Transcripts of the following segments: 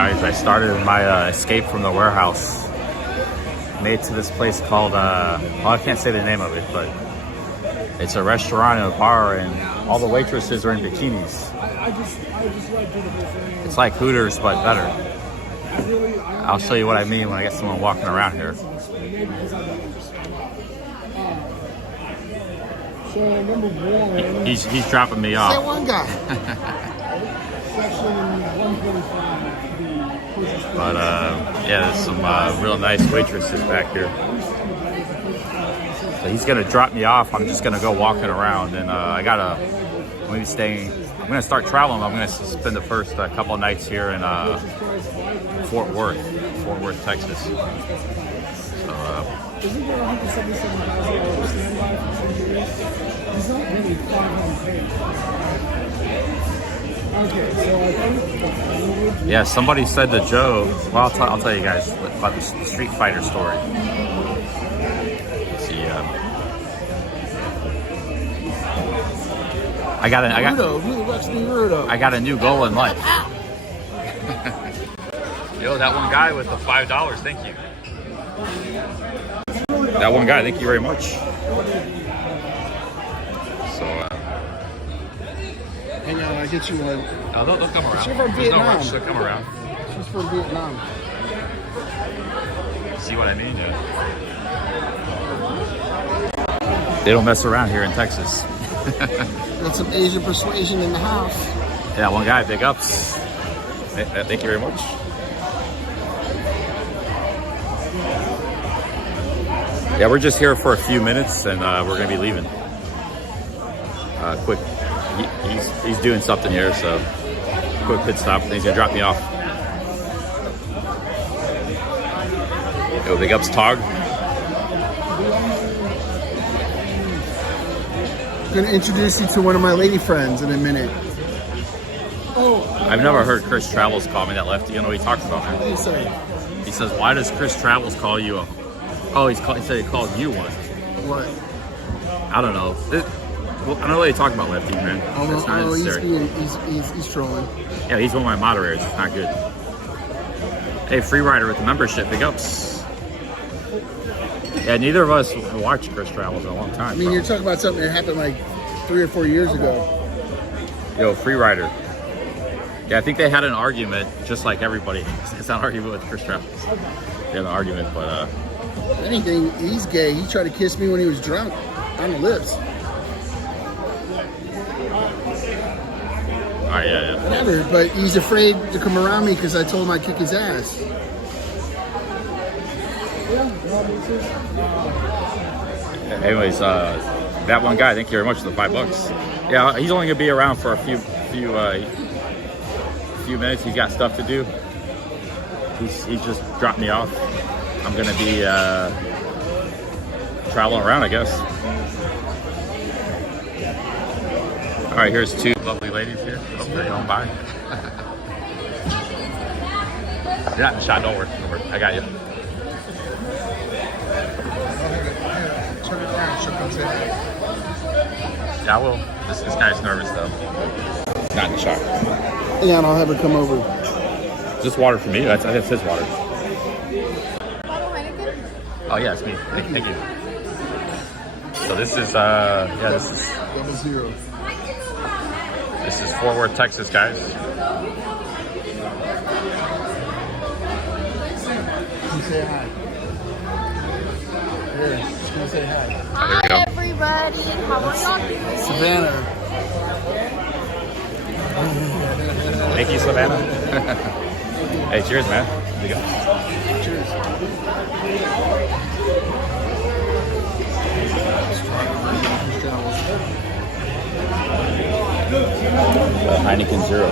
guys. I started my escape from the warehouse. Made to this place called, well, I can't say the name of it, but it's a restaurant and a bar, and all the waitresses are in bikinis. It's like Hooters, but better. I'll show you what I mean when I get someone walking around here. He's dropping me off. That one guy. But yeah, there's some real nice waitresses back here. So he's gonna drop me off. I'm just gonna go walking around, and I'm gonna start traveling. I'm gonna spend the first couple of nights here in Fort Worth, Texas. So isn't there $177,000 standby for 10 years? He's not really far on pay. Okay, so I think... Yeah, somebody said to Joe, well, I'll tell you guys about the Street Fighter story. Let's see, I got a new goal in life. Yo, that one guy with the $5, thank you. That one guy, thank you very much. So, hang on, I'll get you one. Oh, they'll come around. She's from Vietnam. No rush, they'll come around. She's from Vietnam. See what I mean? Yeah. They don't mess around here in Texas. Got some Asian persuasion in the house. Yeah, one guy, big ups. Thank you very much. Yeah, we're just here for a few minutes, and we're gonna be leaving. Quick, he's doing something here, so quick pit stop. He's gonna drop me off. Yo, big ups, Tog. I'm gonna introduce you to one of my lady friends in a minute. Oh, I've never heard Chris Travels call me that lefty. You know what he talks about, man? What do you say? He says, "Why does Chris Travels call you a?" Oh, he said he called you one. What? I don't know. I don't know what you talk about, lefty, man. That's not necessary. He's trolling. Yeah, he's one of my moderators. It's not good. Hey, free rider with the membership. Big ups. Yeah, neither of us watched Chris Travels in a long time. I mean, you're talking about something that happened like 3 or 4 years ago. Yo, free rider. Yeah, I think they had an argument, just like everybody. It's an argument with Chris Travels. They had an argument, but if anything, he's gay. He tried to kiss me when he was drunk on the lips. All right, yeah. Whatever, but he's afraid to come around me because I told him I'd kick his ass. Anyways, that one guy, thank you very much for the $5. Yeah, he's only gonna be around for a few minutes. He's got stuff to do. He's just dropped me off. I'm gonna be traveling around, I guess. All right, here's two lovely ladies here. Hope they don't buy. You're not in the shot. Don't worry. I got you. Turn it around. She'll come say hi. Yeah, I will. This guy's nervous though. Not in the shot. Yeah, and I'll have her come over. Just water for me. That's his water. Oh yeah, it's me. Thank you. So this is this is 00. This is Fort Worth, Texas, guys. Can you say hi? Here, she's gonna say hi. Hi everybody. How are y'all doing? Savannah. Thank you, Savannah. Hey, cheers, man. Here you go. Cheers. Heineken Zero.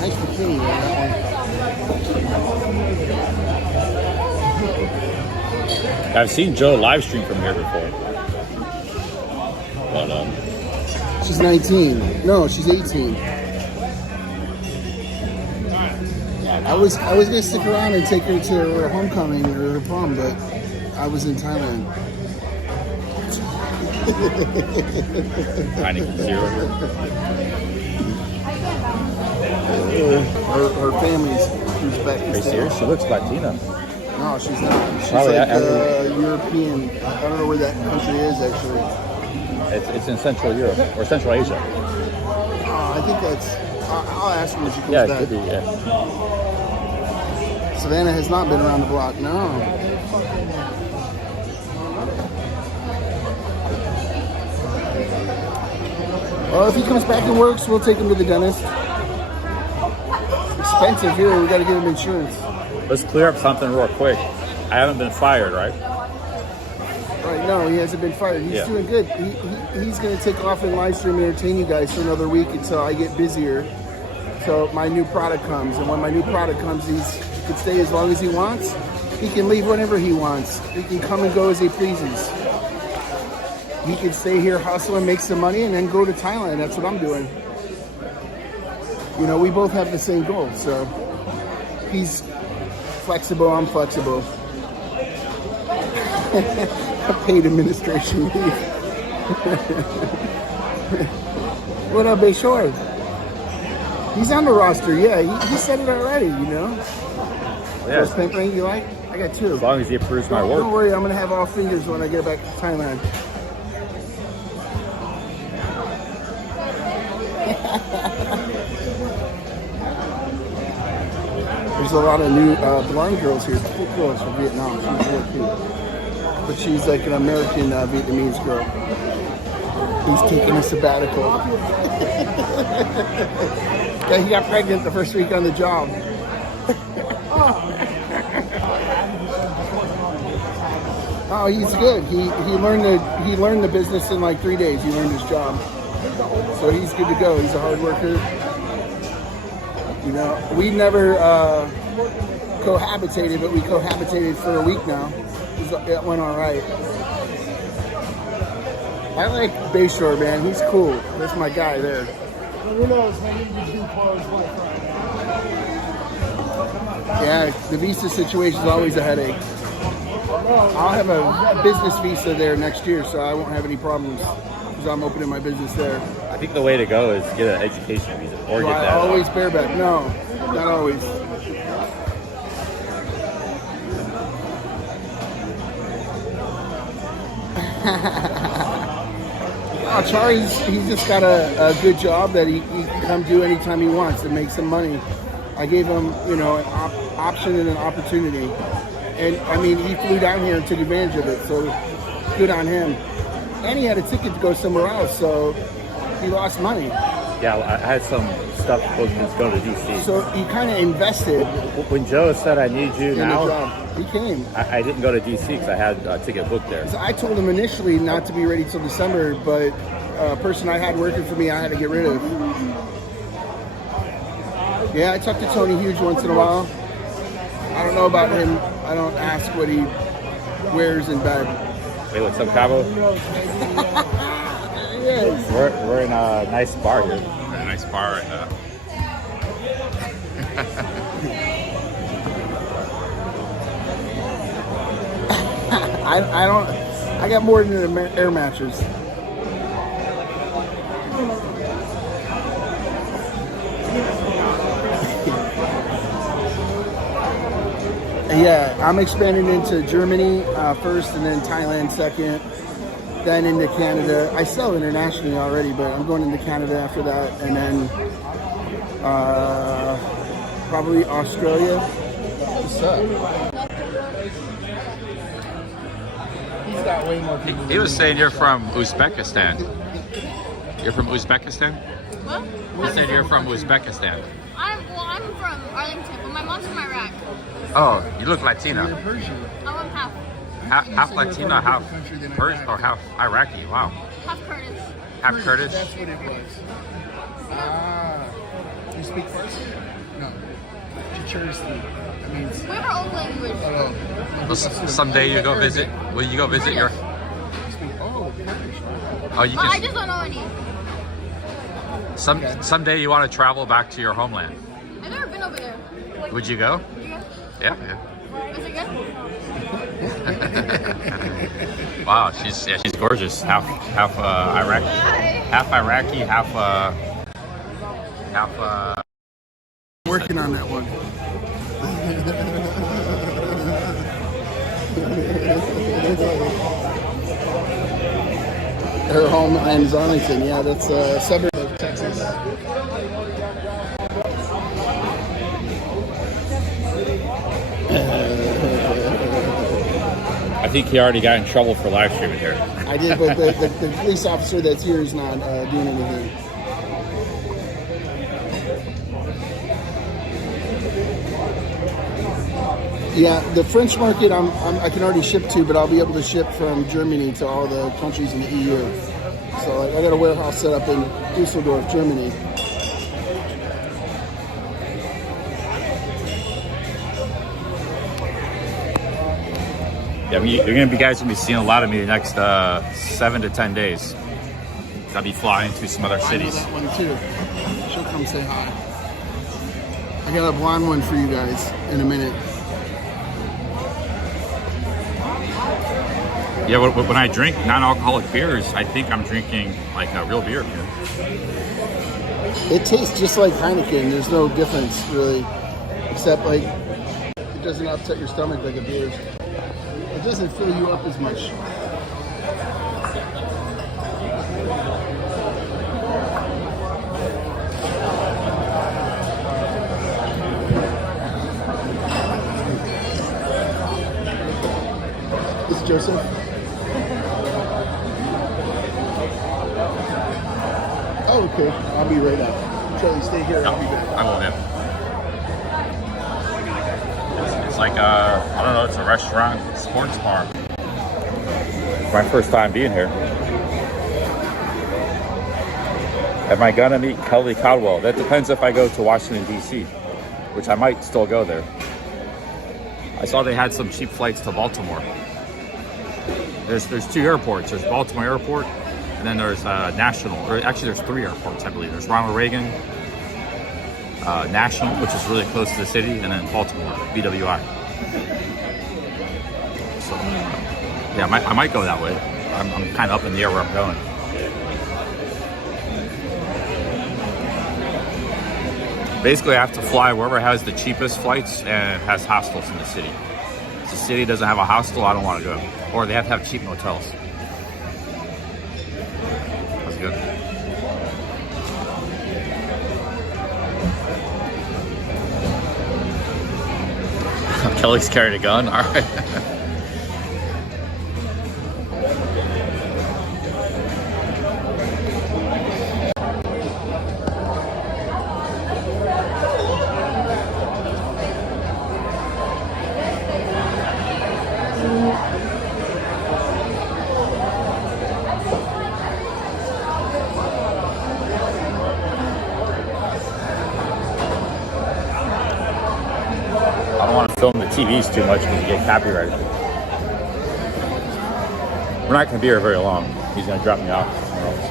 Thanks for killing me on that one. I've seen Joe live stream from here before. But She's 19. No, she's 18. I was gonna stick around and take her to her homecoming or her prom, but I was in Thailand. Tiny zero here. Her family's Uzbekistan. Are you serious? She looks Latina. No, she's not. She's Probably like every- European. I don't know where that country is actually. It's in Central Europe or Central Asia. I think that's. I'll ask her when she comes Yeah, it back. could be. Yeah. Savannah has not been around the block. No. Well, if he comes back and works, we'll take him to the dentist. Expensive here. We got to get him insurance. Let's clear up something real quick. I haven't been fired, right? Right, no, he hasn't been fired. He's Yeah. doing good. He's going to take off and live stream and entertain you guys for another week until I get busier. So my new product comes, and when my new product comes, he can stay as long as he wants. He can leave whenever he wants. He can come and go as he pleases. He can stay here, hustle, and make some money, and then go to Thailand. That's what I'm doing. You know, we both have the same goal. So he's flexible. I'm flexible. Paid administration leave. What up, Bayshore? He's on the roster, yeah. He said it already, you know. Yeah. First paint ring you like? I got two. As long as he approves my Don't work. worry, I'm gonna have all fingers when I get back to Thailand. There's a lot of new blonde girls here. Cool girls from Vietnam. She's really cute. But she's like an American Vietnamese girl. He's taking a sabbatical. Yeah, he got pregnant the first week on the job. Oh, he's good. He learned the business in like 3 days. He learned his job, so he's good to go. He's a hard worker. You know, we never cohabitated, but we cohabitated for a week now. It went all right. I like Bayshore, man. He's cool. That's my guy there. Who knows? Maybe you do close like right now. Yeah, the visa situation is always a headache. I'll have a business visa there next year, so I won't have any problems because I'm opening my business there. I think the way to go is get an education visa or Do get I that. always bareback? No, not always. He's just got a good job that he can come do anytime he wants and make some money. I gave him, you know, an option and an opportunity. And, I mean, he flew down here and took advantage of it, so good on him. And he had a ticket to go somewhere else, so he lost money. Yeah, I had some stuff booked to go to DC. So he kind of invested When Joe said I need you in the now, job. He came. I didn't go to DC because I had a ticket booked there. So I told him initially not to be ready till December, but a person I had working for me, I had to get rid of. Yeah, I talk to Tony Hughes once in a while. I don't know about him. I don't ask what he wears in bed. Hey, what's up, Cabo? Yes. We're in a nice bar here. We're in a nice bar right now. I got more than an air mattress. Yeah, I'm expanding into Germany first, and then Thailand second, then into Canada. I sell internationally already, but I'm going into Canada after that, and then probably Australia. What's up? He's got way more people. He was saying you're from Uzbekistan. You're from Uzbekistan? What? He said you're from Uzbekistan. I'm from Arlington, but my mom's from Iraq. Oh, you look Latina. Persian. I'm half. Half Latina, half Persian, or half Iraqi. Wow. Half Kurdish. Half Kurdish. That's what it was. Ah. You speak Farsi? No. Chichersky. That means. We have our own language. Well, someday you go visit. Will you go visit your? Oh, Kurdish. Oh, you But I can. just don't know any. Someday you want to travel back to your homeland. I've never been over there. Would you go? You guys? Yeah. Is it good? Wow, she's gorgeous. Half Iraqi, half Working on that one. Her homeland is Arlington. Yeah, that's a suburb of Texas. I think he already got in trouble for live streaming here. I did, but the police officer that's here is not doing anything. Yeah, the French market I can already ship to, but I'll be able to ship from Germany to all the countries in the EU. So I got a warehouse set up in Dusseldorf, Germany. Yeah, you're guys gonna be seeing a lot of me the next 7 to 10 days. I'll be flying to some other cities. I know that one too. She'll come say hi. I got a blonde one for you guys in a minute. Yeah, when I drink non-alcoholic beers, I think I'm drinking like a real beer here. It tastes just like Heineken. There's no difference really, except like it doesn't upset your stomach like a beer. It doesn't fill you up as much. This is Joseph. Oh, okay. I'll be right out. Charlie, stay here. I'll be back. I will then. It's like I don't know. It's a restaurant, sports bar. My first time being here. Am I gonna meet Kelly Caldwell? That depends if I go to Washington D.C., which I might still go there. I saw they had some cheap flights to Baltimore. There's 2 airports. There's Baltimore Airport, and then there's National. Or actually, there's 3 airports, I believe. There's Ronald Reagan, National, which is really close to the city, and then Baltimore, BWI. So, yeah, I might go that way. I'm kind of up in the air where I'm going. Basically, I have to fly wherever has the cheapest flights and has hostels in the city. If the city doesn't have a hostel, I don't want to go. Or they have to have cheap motels. That's good. Kelly's carrying a gun. All right. Film the TVs too much because you get copyrighted. We're not going to be here very long. He's going to drop me off somewhere else.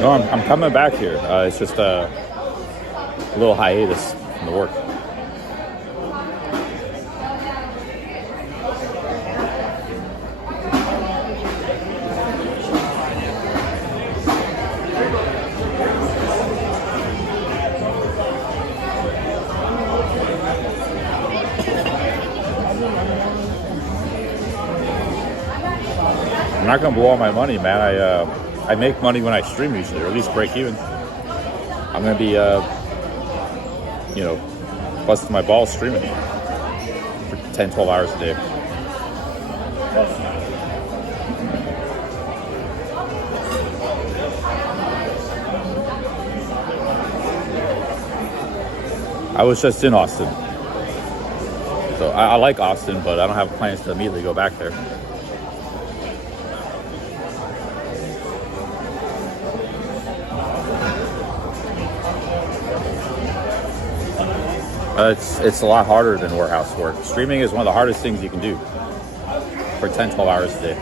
No, I'm coming back here. It's just a little hiatus in the work. I'm not gonna blow all my money, man. I make money when I stream usually, or at least break even. I'm gonna be, busting my balls streaming for 10, 12 hours a day. I was just in Austin. So I like Austin, but I don't have plans to immediately go back there. It's a lot harder than warehouse work. Streaming is one of the hardest things you can do for 10, 12 hours a day.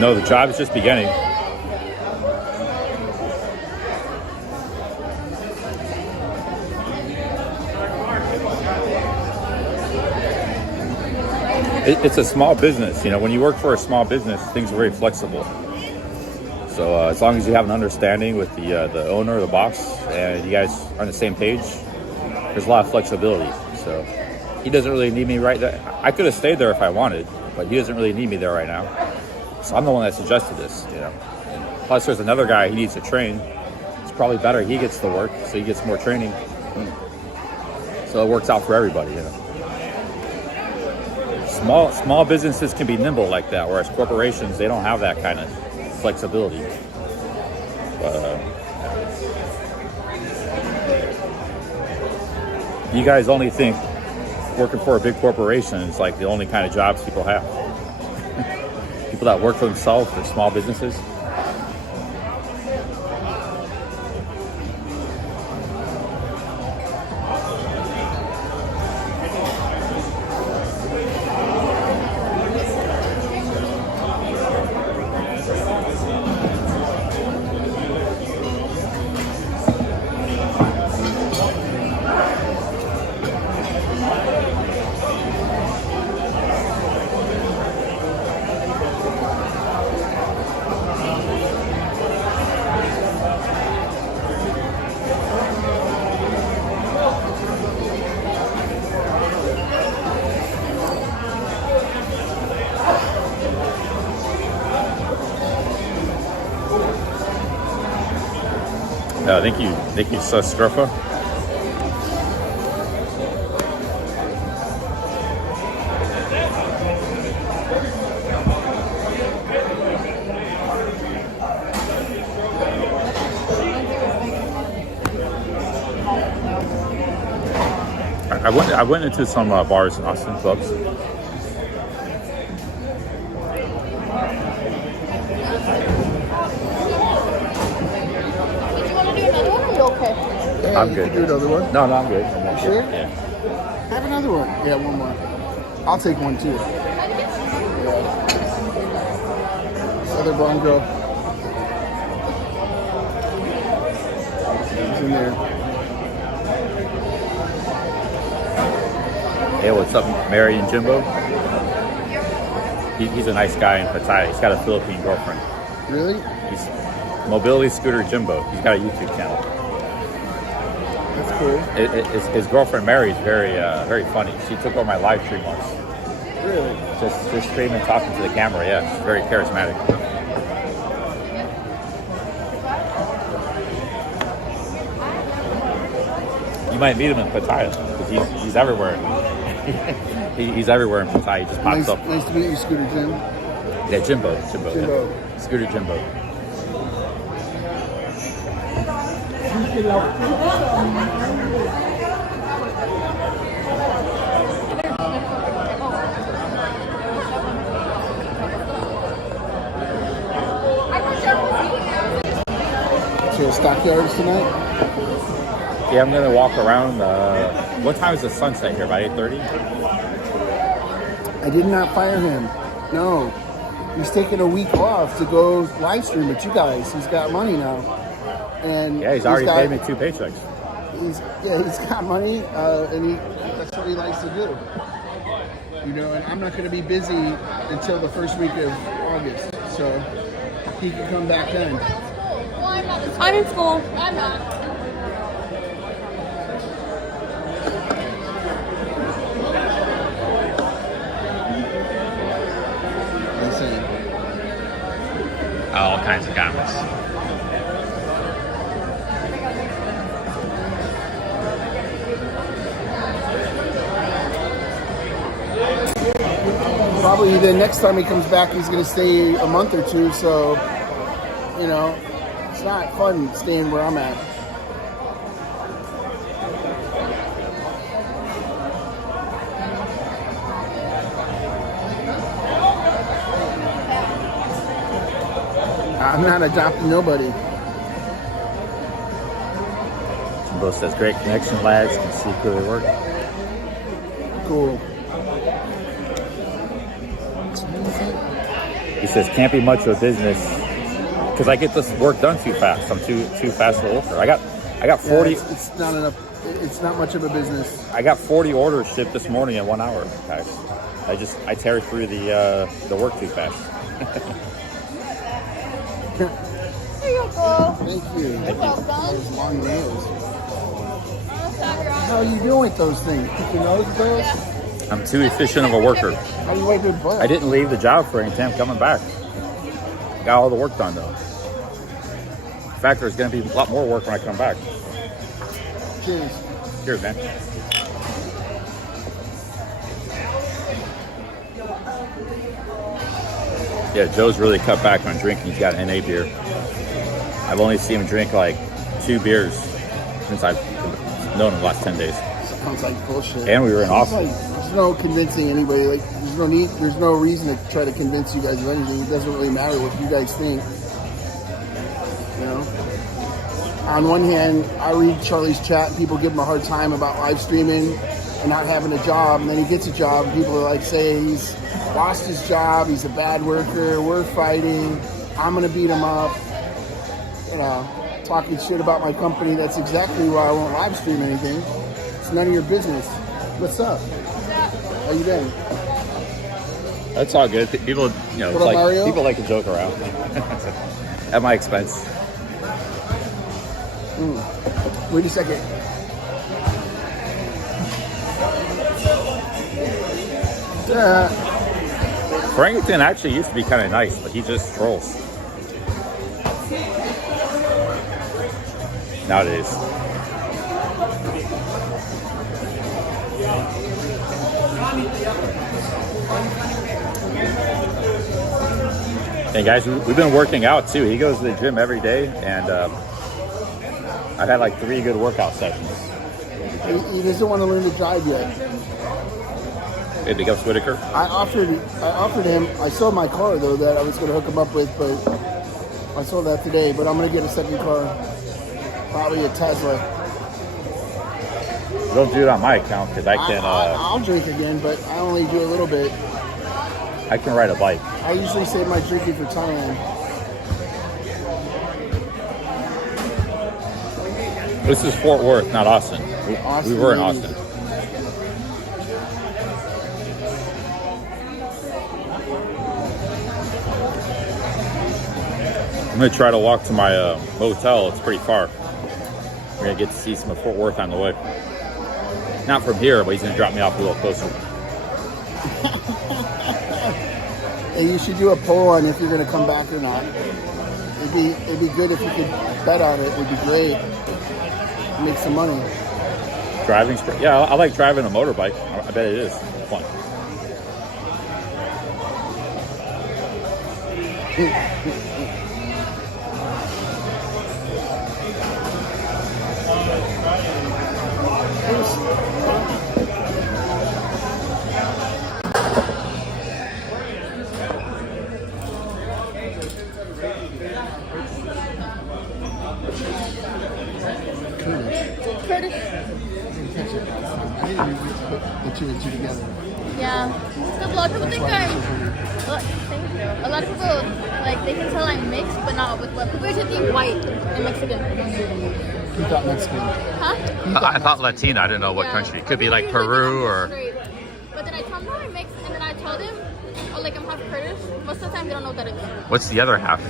No, the job is just beginning. It's a small business. You know, when you work for a small business, things are very flexible. So as long as you have an understanding with the owner, the boss, and you guys are on the same page, there's a lot of flexibility. So he doesn't really need me right there. I could have stayed there if I wanted, but he doesn't really need me there right now. So I'm the one that suggested this, you know. And plus, there's another guy he needs to train. It's probably better he gets the work, so he gets more training. So it works out for everybody, you know. Small businesses can be nimble like that, whereas corporations, they don't have that kind of flexibility. But, you guys only think working for a big corporation is like the only kind of jobs people have. People that work for themselves or small businesses. Thank you, Susgruffa. I went into some bars in Austin, clubs. Hey, I'm good. You can do another one. No, I'm good. Sure? Yeah. Have another one. Yeah, one more. I'll take one too. Yeah. Other blonde girl. It's in there. Hey, what's up, Mary and Jimbo? He's a nice guy in Pattaya. He's got a Philippine girlfriend. Really? He's Mobility Scooter Jimbo. He's got a YouTube channel. That's cool. His girlfriend Mary is very funny. She took over my live stream once. Really? Just streaming, talking to the camera. Yeah, she's very charismatic. You might meet him in Pattaya because he's everywhere. He's everywhere in Pattaya. He just pops up. Nice to meet you, Scooter Jim. Yeah, Jimbo. Jimbo. Yeah. Scooter Jimbo. So Stockyards tonight? Yeah, I'm gonna walk around. What time is the sunset here? About 8:30. I did not fire him. No. He's taking a week off to go live stream with you guys. He's got money now. And Yeah, he's already paid me 2 paychecks. He's got money, and that's what he likes to do. You know, and I'm not going to be busy until the first week of August, so he can come back then. Well, I'm not in school. I'm in school. I'm not. Insane. All kinds of comments. Probably the next time he comes back, he's going to stay a month or two, so, you know, it's not fun staying where I'm at. I'm not adopting nobody. Jimbo says, great connection, lads. Can see clearly work. Cool. He says, can't be much of a business because I get this work done too fast. I'm too fast for worker. I got 40. Yeah, it's not enough. It's not much of a business. I got 40 orders shipped this morning in 1 hour, guys. I tear through the work too fast. Here you go. Thank you. You're welcome. Those long nails. How How are you doing with those things? Pick your nose with those? I'm too efficient of a worker. How do you wipe your butt? I didn't leave the job for any time coming back. Got all the work done though. In fact, there's going to be a lot more work when I come back. Cheers. Cheers, man. Yeah, Joe's really cut back on drinking. He's got an NA beer. I've only seen him drink like 2 beers since I've known him the last 10 days. Sounds like bullshit. And we were in Austin. There's no convincing anybody. Like, there's no reason to try to convince you guys of anything. It doesn't really matter what you guys think. You know? On one hand, I read Charlie's chat and people give him a hard time about live streaming and not having a job. And then he gets a job and people are like, say he's lost his job, he's a bad worker, we're fighting, I'm going to beat him up. You know, talking shit about my company. That's exactly why I won't live stream anything. It's none of your business. What's up? How you doing? That's all good. People, you know, it's What up, like Mario? people like to joke around at my expense. Wait a second. Frankington actually used to be kind of nice, but he just trolls nowadays. And guys, we've been working out too. He goes to the gym every day, and I've had like 3 good workout sessions. He doesn't want to learn to drive yet. It becomes Whitaker. I offered him. I sold my car though that I was going to hook him up with, but I sold that today. But I'm going to get a second car, probably a Tesla. Don't do it on my account because I can. I'll drink again, but I only do a little bit. I can ride a bike. I usually save my drinking for Thailand. This is Fort Worth, not Austin. We were in Austin. I'm gonna try to walk to my motel. It's pretty far. We're gonna get to see some of Fort Worth on the way. Not from here, but he's gonna drop me off a little closer. Hey, you should do a poll on if you're going to come back or not. It'd be good if you could bet on it. It would be great. Make some money. Driving's yeah, I like driving a motorbike. I bet it is fun. Curtis. The two and two together. Yeah. So a lot of people think I'm. A lot of people like they can tell I'm mixed, but not with what people usually think white and Mexican. You thought Mexican. Huh? I thought Latina. I didn't know what country. It could be like Usually Peru think I'm or. straight. But then I told them no, I'm mixed, and then I told him, oh, like I'm half Curtis. Most of the time they don't know what that is. What's the other half?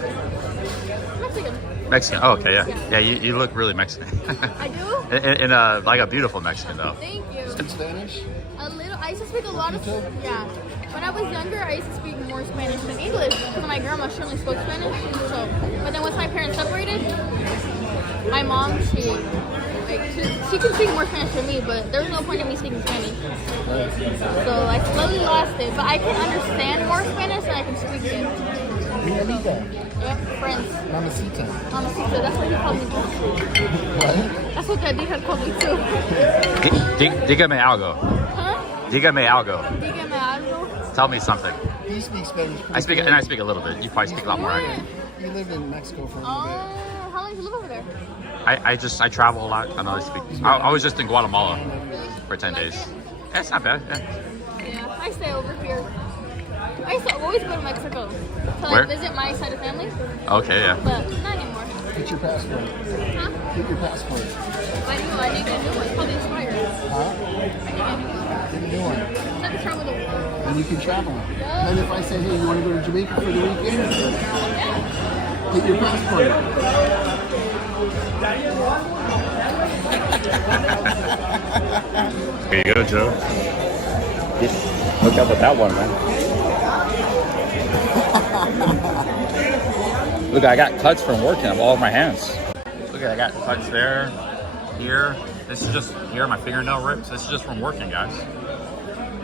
Mexican. Mexican. Oh, okay, yeah. Yeah, you look really Mexican. I do. in like a beautiful Mexican though. Thank you. Spanish? A little. I used to speak a lot of. Yeah. When I was younger, I used to speak more Spanish than English because my grandma she only spoke Spanish. So, but then once my parents separated, my mom she can speak more Spanish than me, but there's no point in me speaking Spanish. So I slowly lost it, but I can understand more Spanish than I can speak it. Yep, friends. Mamacita. Mamacita, that's what he called me too. What? That's what Dadija called me too. Dígame algo. Huh? Dígame algo. Dígame algo. Tell me something. Do you speak Spanish? I speak a little bit. You probably speak a lot more. Yeah. You lived in Mexico for a little Oh, how long did you live over there? I travel a lot. I know I speak. I was just in Guatemala for 10 days. Yeah, it's not bad. Yeah. Yeah, I stay over here. I used to always go to Mexico to Where? visit my side of family, Okay, yeah. but not anymore. bit. Get your passport. Huh? Get your passport. I need a new one. It's probably expired. Huh? I need a new one. Get a new one. Let me travel the world. And you can travel. And if I say, hey, you want to go to Jamaica for the weekend? Get your passport. Here you go, Joe. Look out with that one, man. Look, I got cuts from working on all of my hands. Look, I got cuts there, here. This is just here, my fingernail rips. This is just from working, guys.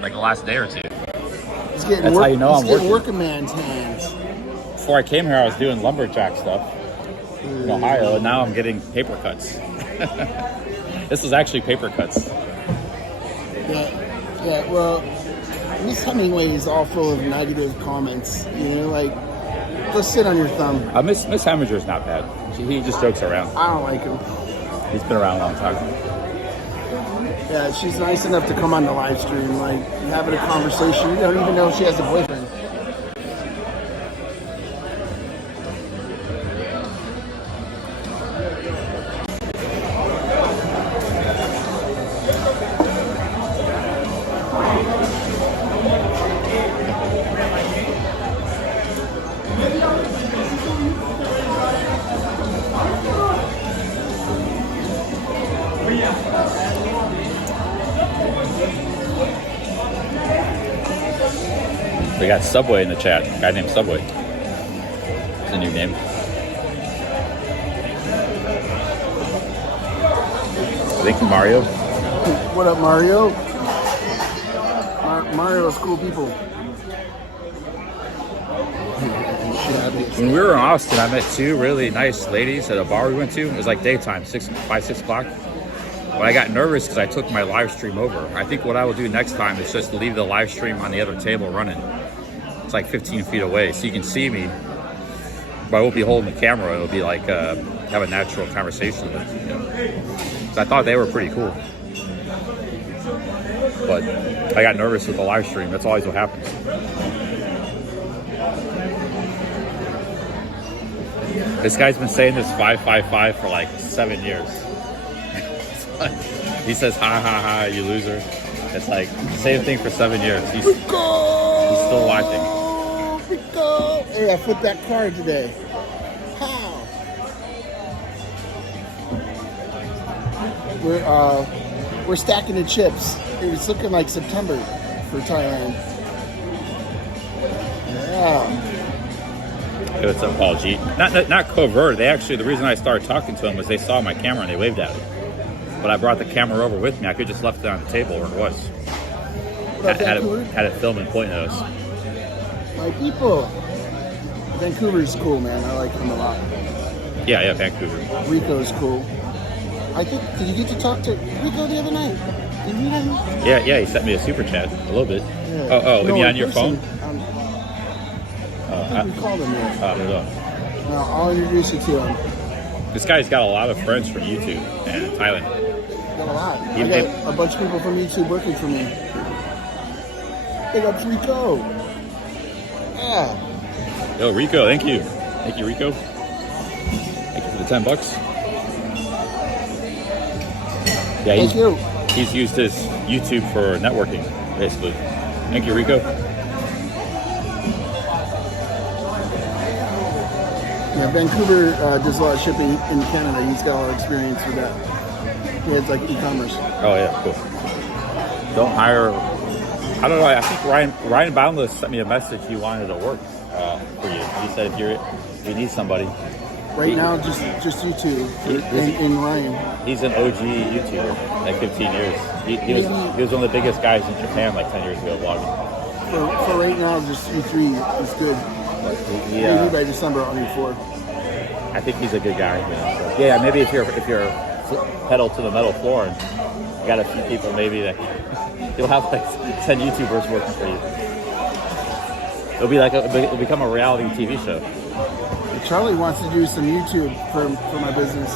Like the last day or two. That's how you know I'm working. Working man's hands. Before I came here, I was doing lumberjack stuff in Ohio, and now I'm getting paper cuts. This is actually paper cuts. Yeah, well, Miss Hemingway is all full of negative comments. You know, like, go sit on your thumb. Miss Hemminger's not bad. He just jokes around. I don't like him. He's been around a long time. Yeah, she's nice enough to come on the live stream, like, having a conversation. You don't even know if she has a boyfriend. We got Subway in the chat. A guy named Subway. It's a new name. Thank you, Mario. What up, Mario? Mario's cool people. When we were in Austin, I met two really nice ladies at a bar we went to. It was like daytime, 6 o'clock. But I got nervous because I took my live stream over. I think what I will do next time is just leave the live stream on the other table running. It's like 15 feet away, so you can see me, but I won't be holding the camera. It'll be like have a natural conversation with you. So I thought they were pretty cool, but I got nervous with the live stream. That's always what happens. This guy's been saying this 555 for like 7 years. He says, ha ha ha, you loser. It's like, same thing for 7 years. He's still watching. Rico! Hey, I flipped that card today. How? We're stacking the chips. It's looking like September for Thailand. Yeah. Hey, what's up, Paul G? Not covert. They actually, the reason I started talking to them was they saw my camera and they waved at it. But I brought the camera over with me. I could just left it on the table where it was. Had it filmed and pointing at us. My people. Vancouver's cool, man. I like them a lot. Yeah, Vancouver. Rico's cool. I think, did you get to talk to Rico the other night? Did you meet him? Yeah, he sent me a super chat a little bit. Yeah. Oh, No, me in on your person, phone? I think we called him yet. I don't know. No, I'll introduce you to him. This guy's got a lot of friends from YouTube and Thailand. Got a lot. He- I got a bunch of people from YouTube working for me. Big up Rico. Yeah. Yo, Rico, thank you. Thank you, Rico. Thank you for the $10. Yeah, Thank you. he's used his YouTube for networking, basically. Thank you, Rico. Yeah, Vancouver does a lot of shipping in Canada. He's got a lot of experience with that. He has like e-commerce. Oh yeah, cool. Don't hire. I don't know. I think Ryan Boundless sent me a message. He wanted to work for you. He said if you need somebody. Right now, just YouTube in Ryan. He's an OG YouTuber, like 15 years. He was one of the biggest guys in Japan like 10 years ago vlogging. For right now, just E3 is good. Maybe by December I'll be 4. I think he's a good guy. You know? So, yeah, maybe if you're pedal to the metal floor and you got a few people, maybe that you'll have like 10 YouTubers working for you. It'll become a reality TV show. Charlie wants to do some YouTube for my business.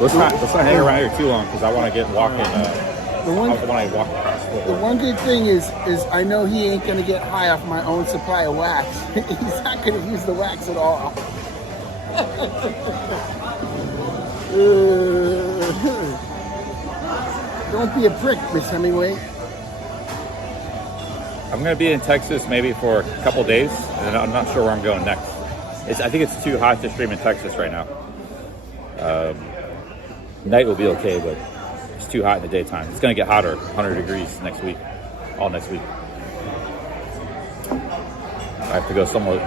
Let's not hang around here too long because I want to get walking. The one, I want to walk across the the floor. one good thing is I know he ain't gonna get high off my own supply of wax. He's not gonna use the wax at all. Don't be a prick, Miss Hemingway. I'm going to be in Texas maybe for a couple days, and I'm not sure where I'm going next. I think it's too hot to stream in Texas right now. Night will be okay, but it's too hot in the daytime. It's going to get hotter, 100 degrees next week, all next week. I have to go somewhere.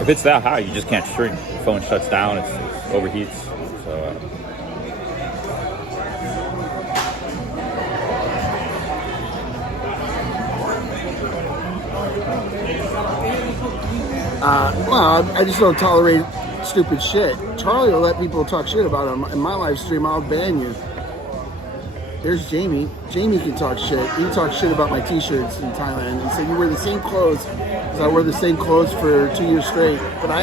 If it's that hot, you just can't stream. The phone shuts down, it overheats. So, well, I just don't tolerate stupid shit. Charlie will let people talk shit about him. In my live stream, I'll ban you. There's Jamie. Jamie can talk shit. He talks shit about my t-shirts in Thailand. He said, you wear the same clothes as I wore the same clothes for 2 years straight. But I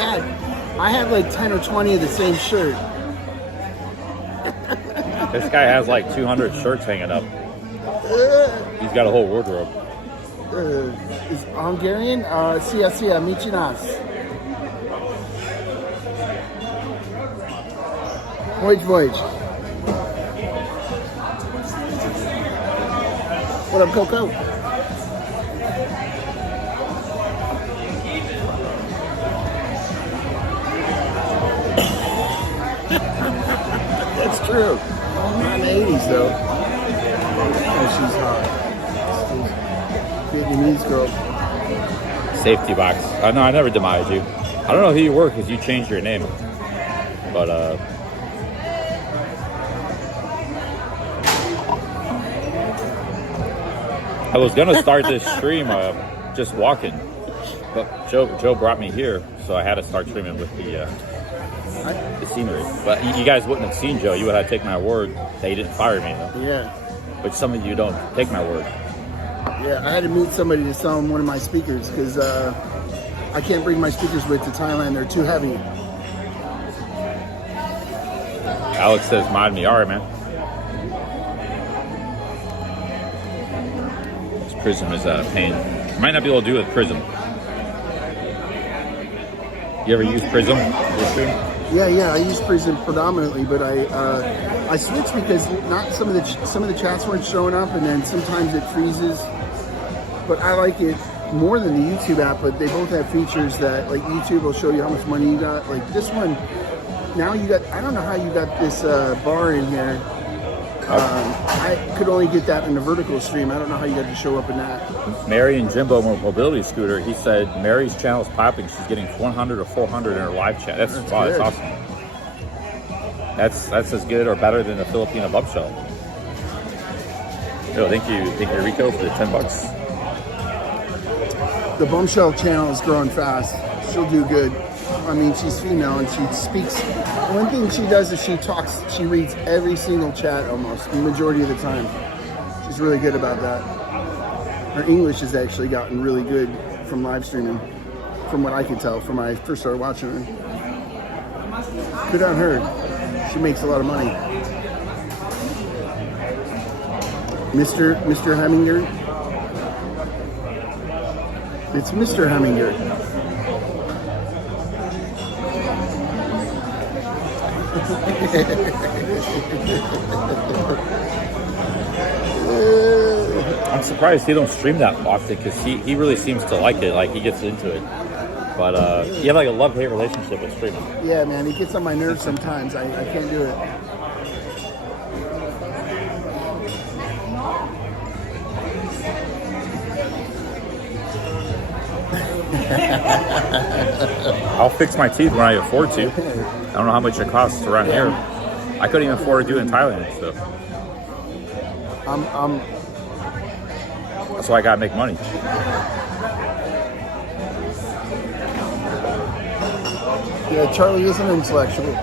had like 10 or 20 of the same shirt. this guy has like 200 shirts hanging up. He's got a whole wardrobe. Is Hungarian? Sia, michinas. Voyage. What up, Coco? That's true. Not in the 80s, though. Oh, she's hot. Vietnamese girl. Safety box. No, I never demised you. I don't know who you were because you changed your name. But, I was gonna start this stream just walking, but Joe brought me here, so I had to start streaming with the scenery. But you guys wouldn't have seen Joe. You would have taken my word that he didn't fire me, though. Yeah. But some of you don't take my word. Yeah, I had to meet somebody to sell him one of my speakers because I can't bring my speakers with to Thailand. They're too heavy. Alex says, mod me. All right, man. This Prism is a pain. Might not be able to do it with Prism. You ever use Prism? Yeah, I use Prism predominantly, but I switched because not some of the chats weren't showing up, and then sometimes it freezes. But I like it more than the YouTube app. But they both have features that, like, YouTube will show you how much money you got. Like this one, now you got. I don't know how you got this bar in here. I could only get that in the vertical stream. I don't know how you got to show up in that. Mary and Jimbo Mobility Scooter, he said Mary's channel's popping. She's getting 100 or 400 in her live chat. That's awesome. That's as good or better than the Filipino Bubshell. Yo, thank you Rico for the $10. The Bombshell channel is growing fast. She'll do good. I mean, she's female and she speaks. One thing she does is she reads every single chat almost, the majority of the time. She's really good about that. Her English has actually gotten really good from live streaming, from what I can tell from when I first started watching her. Good on her. She makes a lot of money. Mr. Heminger. It's Mr. Heminger. I'm surprised he don't stream that often because he really seems to like it. Like he gets into it. But you have like a love-hate relationship with streaming. Yeah, man, it gets on my nerves sometimes. I can't do it. I'll fix my teeth when I afford to. I don't know how much it costs around here. I couldn't even afford to do it in Thailand, so that's why I gotta make money. Yeah, Charlie is an intellectual.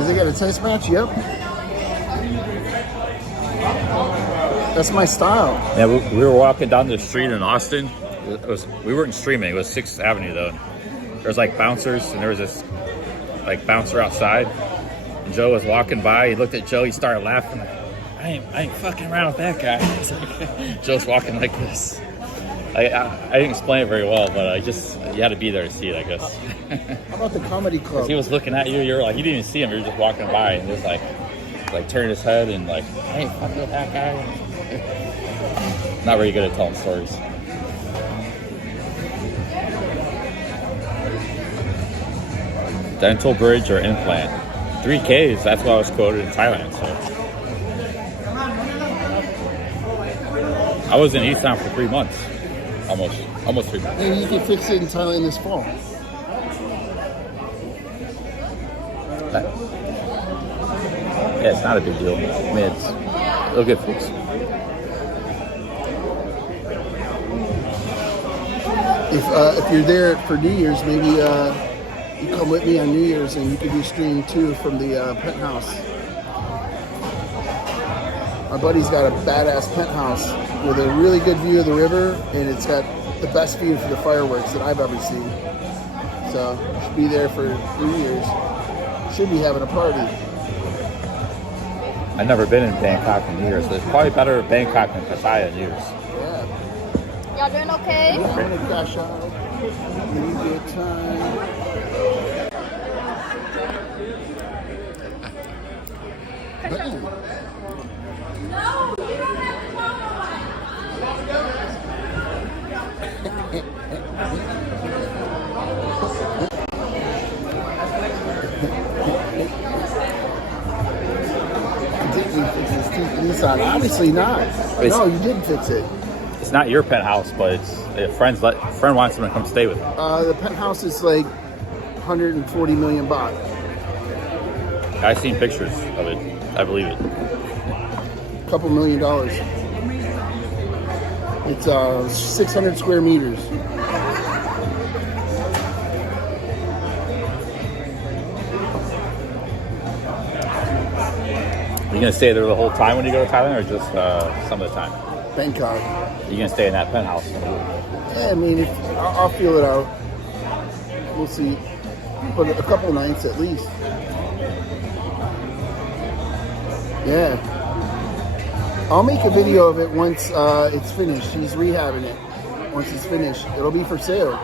Is they got a tennis match? Yep. That's my style. Yeah, we were walking down the street in Austin. We weren't streaming. It was 6th Avenue though. There's like bouncers, and there was this like bouncer outside. And Joe was walking by. He looked at Joe. He started laughing. I ain't fucking around with that guy. Joe's walking like this. I didn't explain it very well, but you had to be there to see it, I guess. How about the comedy club? He was looking at you. You were like, you didn't even see him. You were just walking by, and he was like turning his head and like, I ain't fucking with that guy. Not very good at telling stories. Dental bridge or implant. 3Ks, that's what I was quoted in Thailand. So I was in Easttown for 3 months. Almost 3 months. Maybe you can fix it in Thailand this fall. Yeah, it's not a big deal. I mean, it'll get fixed. If you're there for New Year's, maybe you come with me on New Year's and you can do stream too from the penthouse. My buddy's got a badass penthouse with a really good view of the river, and it's got the best view for the fireworks that I've ever seen. So should be there for New Year's. Should be having a party. I've never been in Bangkok in years. So it's probably better Bangkok than Pattaya in years. Yeah. Y'all doing okay? I'm gonna crash out. Maybe good time. Obviously not. No, you didn't fix it. It's not your penthouse, but it's a friend wants him to come stay with him. The penthouse is like 140 million baht. I've seen pictures of it. I believe it. Couple $1 million. It's 600 square meters. Are you gonna stay there the whole time when you go to Thailand, or just some of the time? Bangkok. You're gonna stay in that penthouse? Yeah, I mean, I'll feel it out. We'll see. But a couple nights at least. Yeah. I'll make a video of it once it's finished. He's rehabbing it. Once it's finished, it'll be for sale.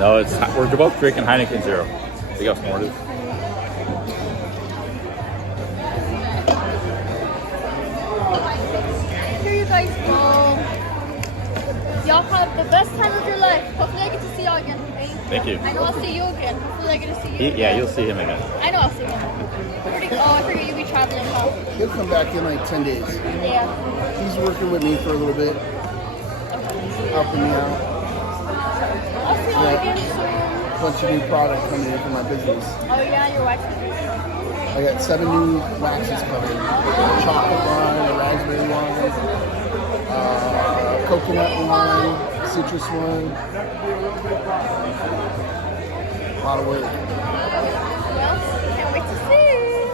No, we're both drinking Heineken Zero. They got more to. Here you guys go. Y'all have the best time of your life. Hopefully I get to see y'all again. Thank you. I know I'll see you again. Hopefully I get to see you again. Yeah, you'll see him again. I know I'll see him. I forget you'll be traveling, huh? He'll come back in like 10 days. Yeah. He's working with me for a little bit. Helping me out. I'll see y'all again soon. Bunch of new product coming in for my business. Oh yeah, your wax business. I got 7 new waxes coming. Chocolate wine, a raspberry wine, coconut wine, citrus wine. A lot of work. Well, can't wait to see.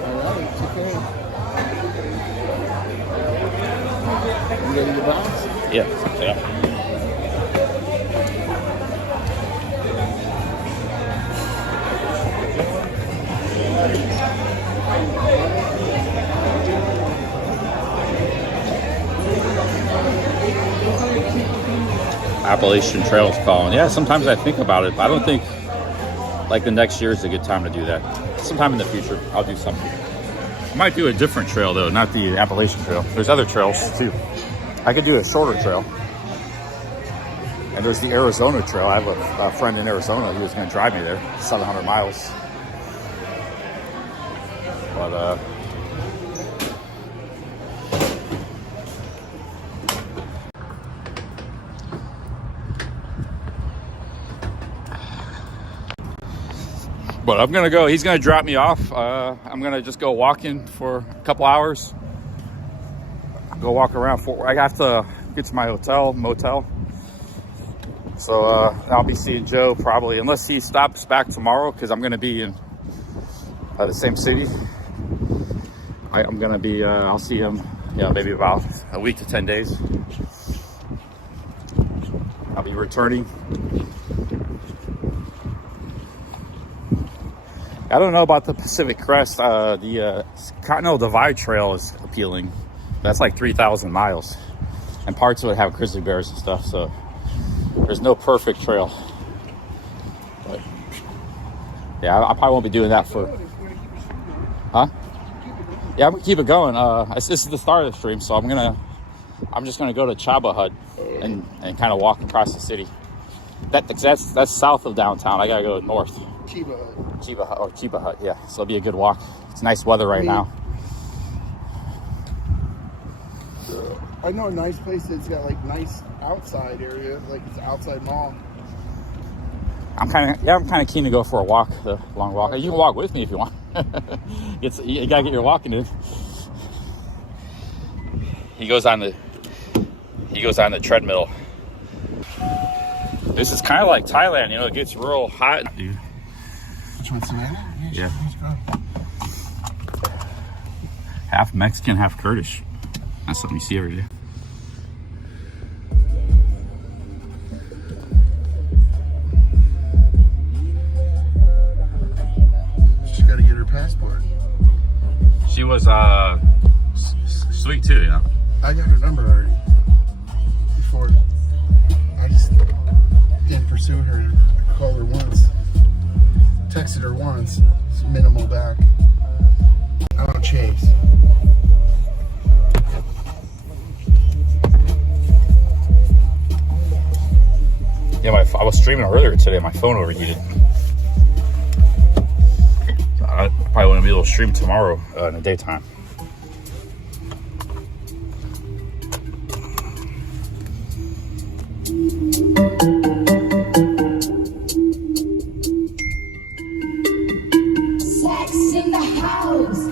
All right, it's okay. You ready to bounce? Yeah. Appalachian Trail's calling. Yeah, sometimes I think about it, but I don't think like the next year is a good time to do that. Sometime in the future, I'll do something. I might do a different trail though, not the Appalachian Trail. There's other trails too. I could do a shorter trail. And there's the Arizona Trail. I have a friend in Arizona who was going to drive me there, 700 miles. But I'm gonna go. He's gonna drop me off. I'm gonna just go walking for a couple hours. Go walk around. I have to get to my motel. So I'll be seeing Joe probably, unless he stops back tomorrow, because I'm gonna be in the same city. I'm gonna be, I'll see him, maybe about a week to 10 days. I'll be returning. I don't know about the Pacific Crest. The Continental Divide Trail is appealing. That's like 3,000 miles. And parts of it have grizzly bears and stuff, so there's no perfect trail. But yeah, I probably won't be doing that for... Huh? Yeah, I'm gonna keep it going. This is the start of the stream, so I'm just gonna go to Chaba Hut and kind of walk across the city. That's south of downtown. I gotta go north. Chiba Hut, yeah. So it'll be a good walk. It's nice weather right now. I know a nice place that's got like nice outside area, like it's an outside mall. I'm kind of keen to go for a walk, the long walk. You can walk with me if you want. You gotta get your walking in. He goes on the treadmill. This is kind of like Thailand, it gets real hot, dude. Which one's Savannah? Yeah. Half Mexican, half Kurdish. That's something you see every day. She's got to get her passport. She was sweet too, I got her number already. Before I just didn't pursue her. I called her once. Texted her once. It's minimal back. I don't chase. Yeah, I was streaming earlier today. My phone overheated. I probably won't be able to stream tomorrow in the daytime. Sex in the house.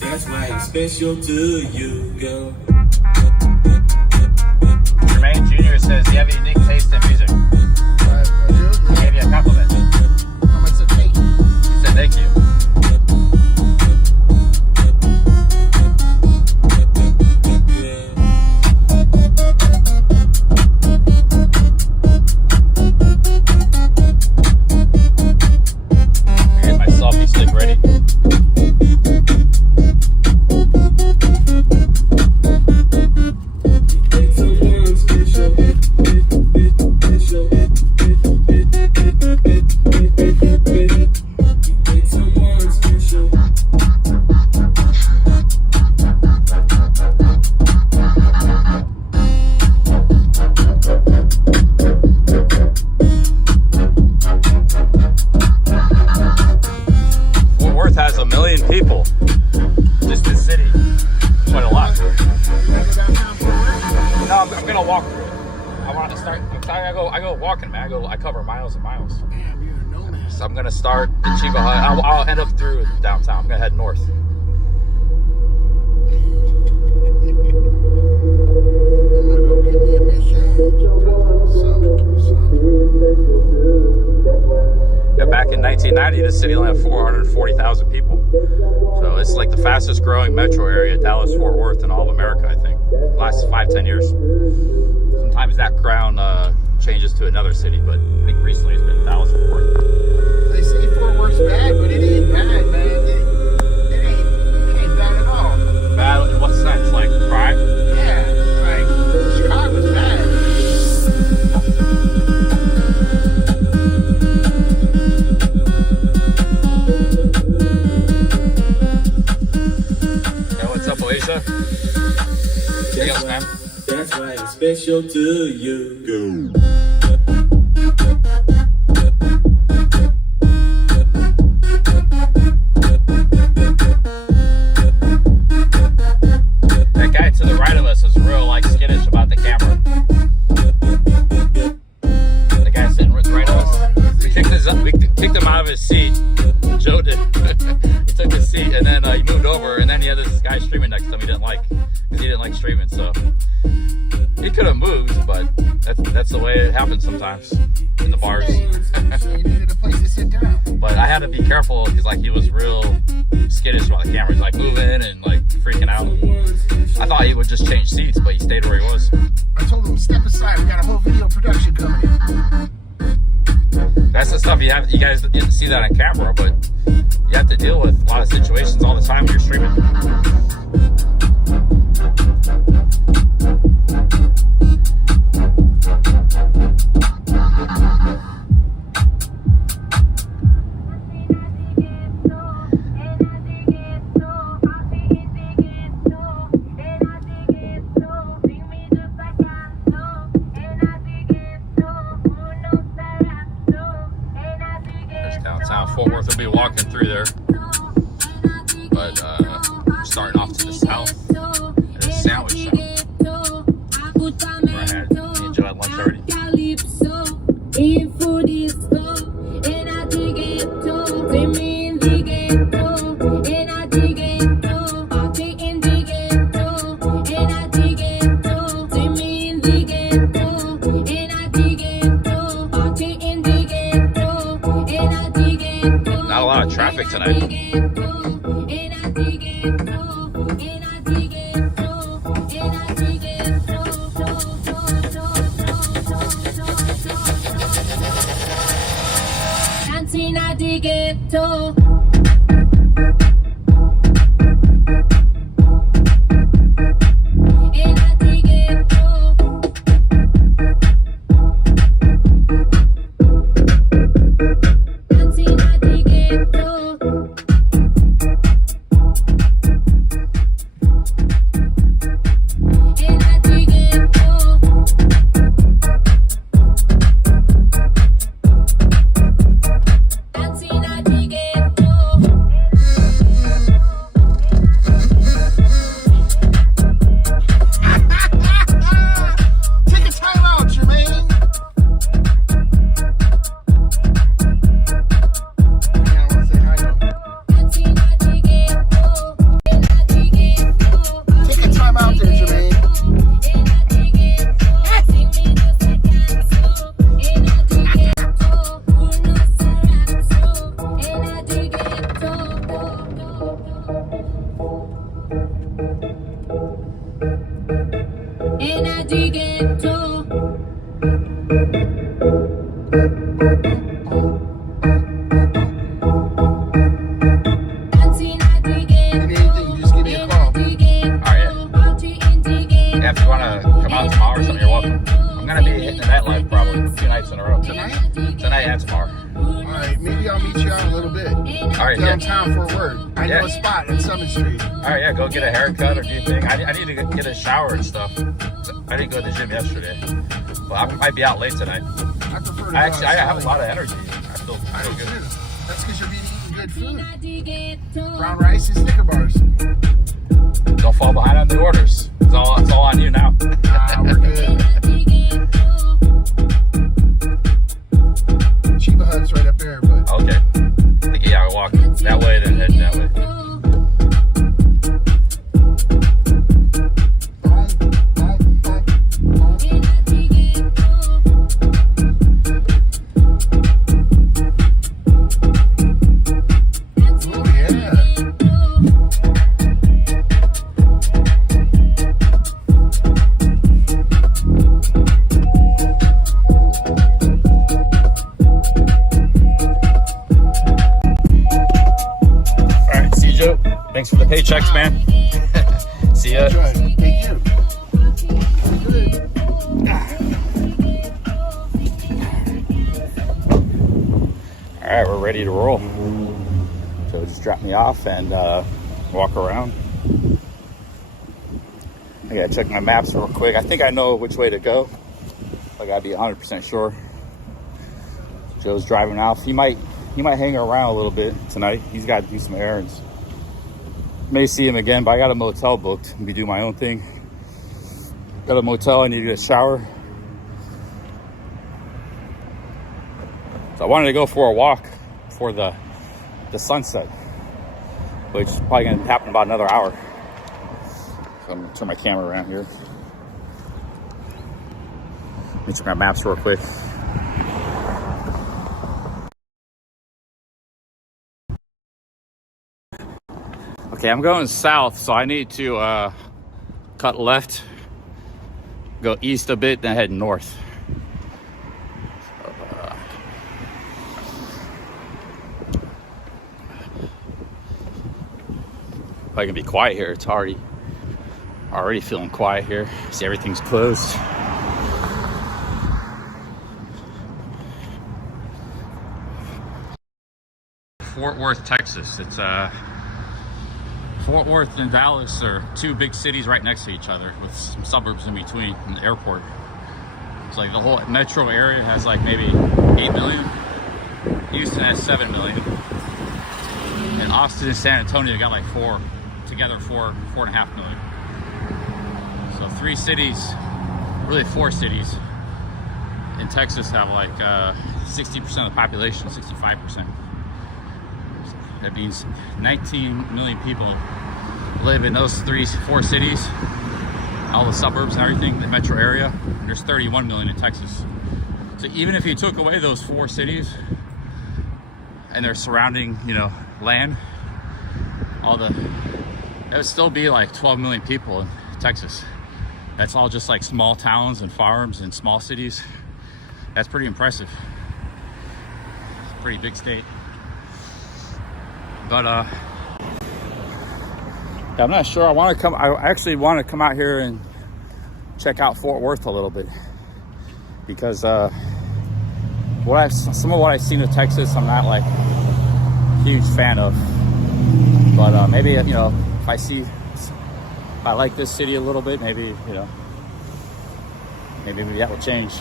That's why it's special to you, girl. Jermaine Jr. says you have a unique taste in music. I do. He gave you a compliment. How much it take? He said thank you. Here's my selfie stick ready. Fort Worth has 1 million people. Just this city. Quite a lot. No, I'm gonna walk through it. I want to start. I go walking, man. I cover miles and miles. Damn, you're a nomad. So I'm gonna start in Chiba Hut. I'll end up through downtown. I'm gonna head north. Yeah, back in 1990, the city only had 440,000 people. So it's like the fastest growing metro area, Dallas, Fort Worth, in all of America, I think. Last 5-10 years. Sometimes that crown changes to another city, but I think recently it's been Dallas, Fort Worth. They say Fort Worth's bad, but it ain't bad, man. It ain't bad at all. Bad in what sense? Like crime? Yeah, like Chicago's bad. Hey, what's up, Alicia? Anything else, man? That's why it's special to you, girl. That guy to the right of us is real, like, skittish about the camera. The guy sitting right of us. We kicked him out of his seat. Joe did. He took his seat, and then he moved over, and then he had this guy streaming next to him he didn't like. Because he didn't like streaming, so... He could have moved, but that's the way it happens sometimes in the bars. So you needed a place to sit down. But I had to be careful because like he was real skittish about the camera. He's like moving and like freaking out. I thought he would just change seats, but he stayed where he was. I told him, step aside. We got a whole video production coming in. That's the stuff you guys didn't see that on camera, but you have to deal with a lot of situations all the time when you're streaming. Downtown Fort Worth, will be walking through there, but starting off to the south at a sandwich shop where I had me and Joe had lunch already. Not a lot of traffic tonight. and I dig it too. Anything, just give me a call. Yeah, if you want to come out tomorrow or something, you're welcome. I'm going to be hitting the Nightlife probably 2 nights in a row. Tonight? Tonight and tomorrow. Alright, maybe I'll meet you out a little bit. Alright, yeah. Downtown for a word. I know a spot at Summit Street. Alright, yeah, go get a haircut or do your thing. I need to get a shower and stuff. I didn't go to the gym yesterday. Well, I might be out late tonight. I prefer to I have a lot of energy. I feel do good. too. That's because you're eating good food. Brown rice and Snicker bars. Don't fall behind on the orders. It's all on you now. Nah, we're good. Chiba Hut's right up there, but Okay. I think yeah, I walk that way, then head that way. Thanks for the paychecks, man. See ya. Thank you. All right, we're ready to roll. So just drop me off and walk around. I gotta check my maps real quick. I think I know which way to go. I gotta be 100% sure. Joe's driving off. He might hang around a little bit tonight. He's got to do some errands. May see him again, but I got a motel booked. Maybe do my own thing. Got a motel, I need to get a shower. So I wanted to go for a walk before the sunset, which is probably gonna happen in about another hour. So I'm gonna turn my camera around here. Let me check my maps real quick. Okay, I'm going south, so I need to cut left, go east a bit, then head north. If I can be quiet here, it's already feeling quiet here. See, everything's closed. Fort Worth, Texas. It's Fort Worth and Dallas are two big cities right next to each other with some suburbs in between and the airport. It's like the whole metro area has like maybe 8 million. Houston has 7 million. And Austin and San Antonio got like four and a half million. So 3 cities, really 4 cities in Texas have like 60% of the population, 65%. That means 19 million people live in those 4 cities, all the suburbs and everything, the metro area. There's 31 million in Texas. So even if you took away those 4 cities and their surrounding, land, it would still be like 12 million people in Texas. That's all just like small towns and farms and small cities. That's pretty impressive. It's a pretty big state. But I'm not sure. I actually want to come out here and check out Fort Worth a little bit, because some of what I've seen of Texas, I'm not like a huge fan of. But maybe if I like this city a little bit, maybe that will change.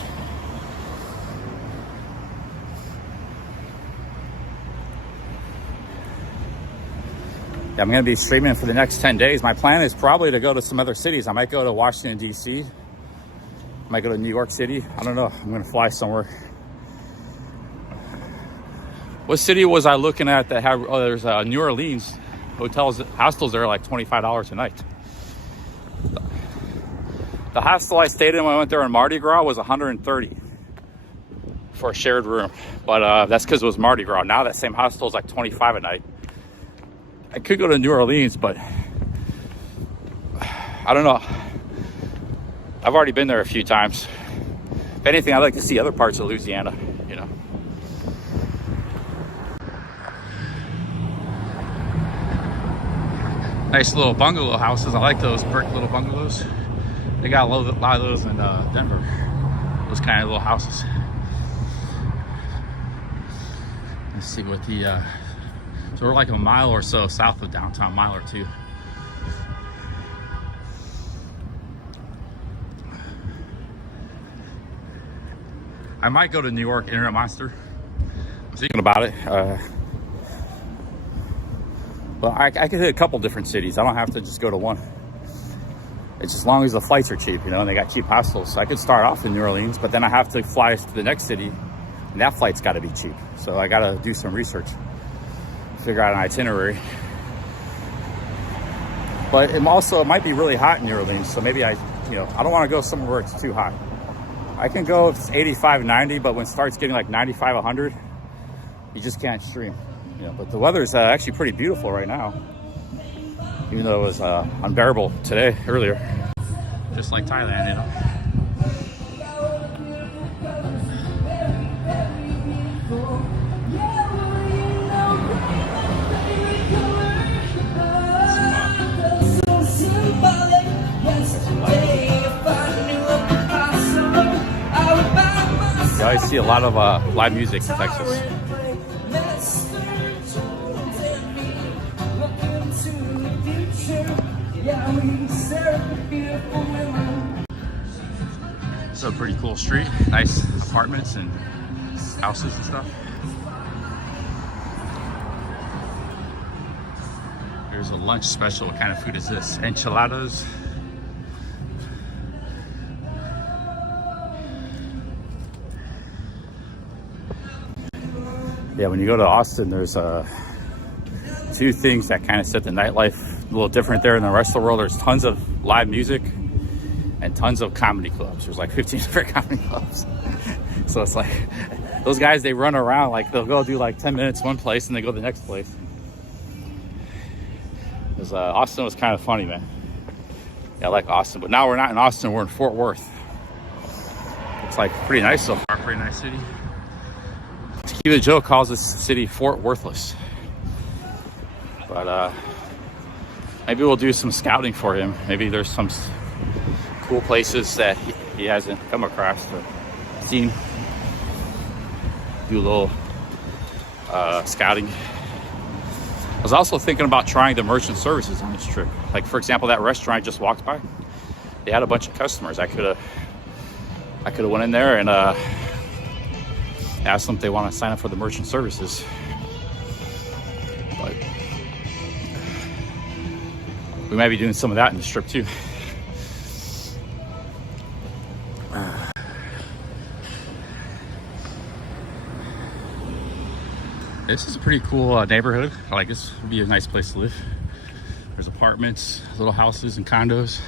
I'm going to be streaming for the next 10 days. My plan is probably to go to some other cities. I might go to Washington, D.C. I might go to New York City. I don't know. I'm going to fly somewhere. What city was I looking at that had, there's New Orleans hostels there are like $25 a night. The hostel I stayed in when I went there in Mardi Gras was $130 for a shared room. But that's because it was Mardi Gras. Now that same hostel is like $25 a night. I could go to New Orleans, but I don't know. I've already been there a few times. If anything, I'd like to see other parts of Louisiana, you know. Nice little bungalow houses. I like those brick little bungalows. They got a lot of those in Denver. Those kind of little houses. Let's see what the, so we're like a mile or so south of downtown, mile or two. I might go to New York, Internet Monster. I'm thinking about it. But I could hit a couple different cities. I don't have to just go to one. It's as long as the flights are cheap, you know, and they got cheap hostels. So I could start off in New Orleans, but then I have to fly to the next city, and that flight's got to be cheap. So I got to do some research, figure out an itinerary. But it might be really hot in New Orleans, so maybe I don't want to go somewhere where it's too hot. I can go if it's 85, 90, but when it starts getting like 95, 100, you just can't stream. You know, but the weather is actually pretty beautiful right now, even though it was unbearable earlier. Just like Thailand, you know. You always see a lot of live music in Texas. It's a pretty cool street. Nice apartments and houses and stuff. Here's a lunch special. What kind of food is this? Enchiladas. Yeah, when you go to Austin, there's two things that kind of set the nightlife a little different there than the rest of the world. There's tons of live music and tons of comedy clubs. There's like 15 different comedy clubs. So it's like, those guys, they run around, like they'll go do like 10 minutes one place and they go to the next place. Because Austin was kind of funny, man. Yeah, I like Austin, but now we're not in Austin, we're in Fort Worth. It's like pretty nice so far, pretty nice city. Tequila Joe calls this city Fort Worthless. But maybe we'll do some scouting for him. Maybe there's some cool places that he hasn't come across or seen. Do a little scouting. I was also thinking about trying the merchant services on this trip. Like, for example, that restaurant I just walked by, they had a bunch of customers. I could have went in there and asked them if they want to sign up for the merchant services. But we might be doing some of that in this trip too. This is a pretty cool neighborhood. I like this. Would be a nice place to live. There's apartments, little houses and condos.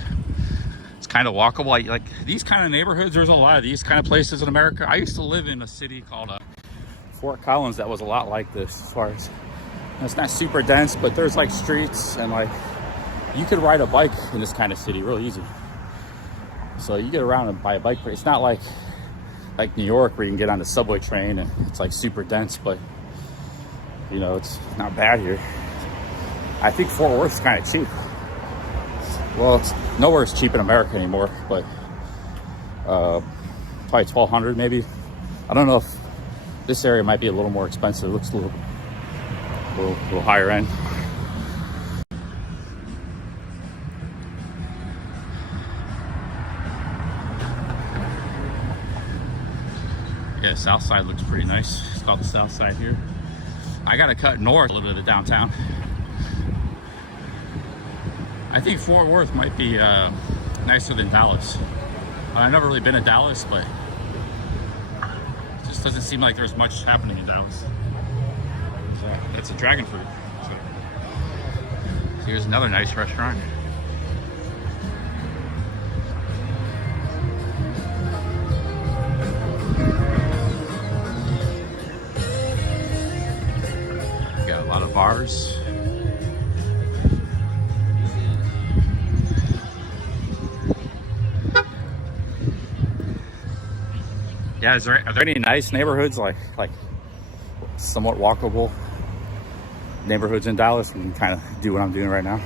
It's kind of walkable. Like these kind of neighborhoods, there's a lot of these kind of places in America. I used to live in a city called Fort Collins that was a lot like this, as far as, it's not super dense, but there's like streets and like you could ride a bike in this kind of city real easy. So you get around and buy a bike. It's not like New York where you can get on the subway train and it's like super dense, but you know, it's not bad here. I think Fort Worth's kind of cheap. Well, it's nowhere cheap in America anymore, but probably $1,200 maybe. I don't know if this area might be a little more expensive. It looks a little higher end. Yeah, South Side looks pretty nice. It's called the South Side here. I gotta cut north a little bit of downtown. I think Fort Worth might be nicer than Dallas. I've never really been to Dallas, but it just doesn't seem like there's much happening in Dallas. That's a dragon fruit. So here's another nice restaurant. Got a lot of bars. Yeah, are there any nice neighborhoods like somewhat walkable neighborhoods in Dallas? We can kind of do what I'm doing right now.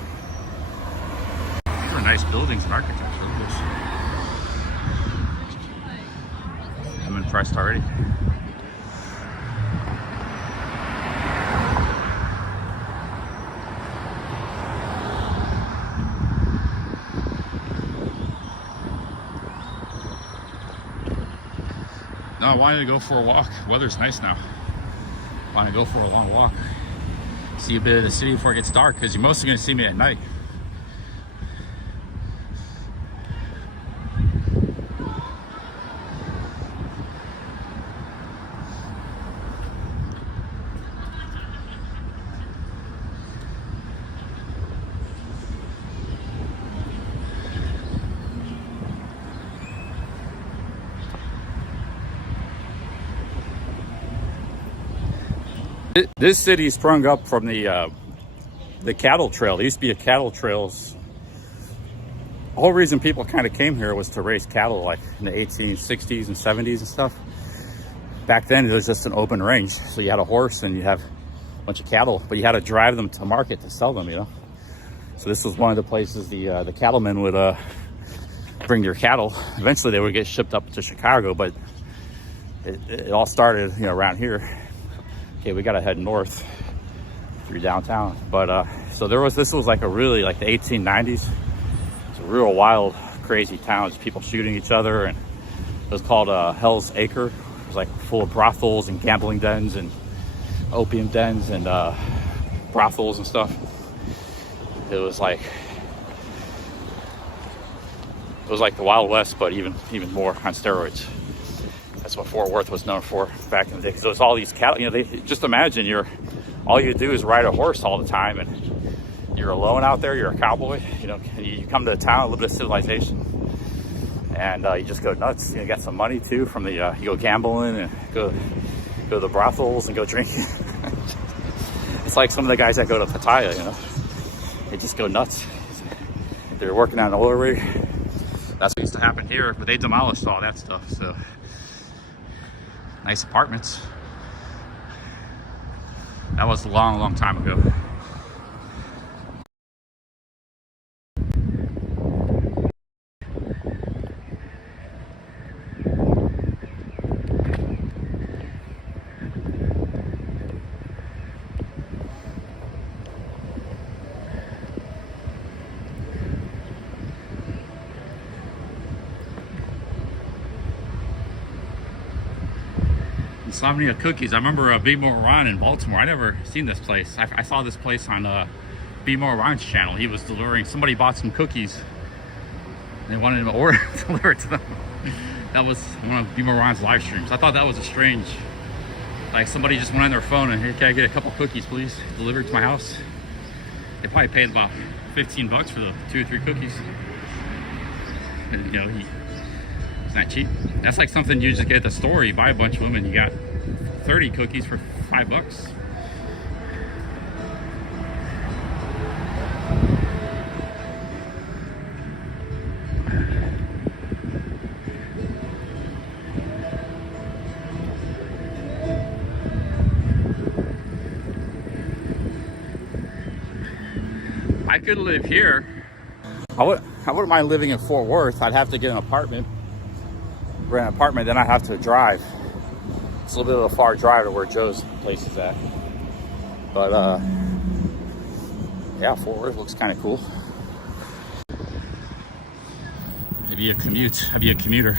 These are nice buildings and architecture. I'm impressed already. No, I wanted to go for a walk. Weather's nice now. I want to go for a long walk. See a bit of the city before it gets dark, because you're mostly going to see me at night. This city sprung up from the cattle trail. There used to be a cattle trails. The whole reason people kind of came here was to raise cattle, like in the 1860s and 70s and stuff. Back then, it was just an open range. So you had a horse and you have a bunch of cattle, but you had to drive them to market to sell them, you know? So this was one of the places the cattlemen would bring their cattle. Eventually, they would get shipped up to Chicago, but it all started, you know, around here. Okay, we gotta head north through downtown. But so this was like a really, like the 1890s. It's a real wild, crazy town. It's people shooting each other, and it was called Hell's Acre. It was like full of brothels and gambling dens and opium dens and brothels and stuff. It was like the Wild West, but even more on steroids. That's what Fort Worth was known for back in the day. Because there was all these cattle. You know, just imagine all you do is ride a horse all the time, and you're alone out there. You're a cowboy. You know, and you come to a town, a little bit of civilization, and you just go nuts. You get some money too from the you go gambling and go to the brothels and go drinking. It's like some of the guys that go to Pattaya. You know, they just go nuts. They're working on an oil rig. That's what used to happen here, but they demolished all that stuff. So. Nice apartments. That was a long time ago. Insomnia Cookies. I remember Be More Ron in Baltimore. I never seen this place. I saw this place on Be More Ron's channel. He was delivering. Somebody bought some cookies. And they wanted him to order deliver it to them. That was one of Be More Ron's live streams. I thought that was a strange. Like somebody just went on their phone and, hey, can I get a couple cookies, please, delivered to my house? They probably paid about $15 for the 2 or 3 cookies. And, you know, it's not cheap. That's like something you just get at the store. You buy a bunch of them and you got 30 cookies for $5. I could live here. I wouldn't mind living in Fort Worth. I'd have to get an apartment. Rent an apartment, then I have to drive. It's a little bit of a far drive to where Joe's place is at. But yeah, Fort Worth looks kind of cool. Maybe a commute. I'd be a commuter.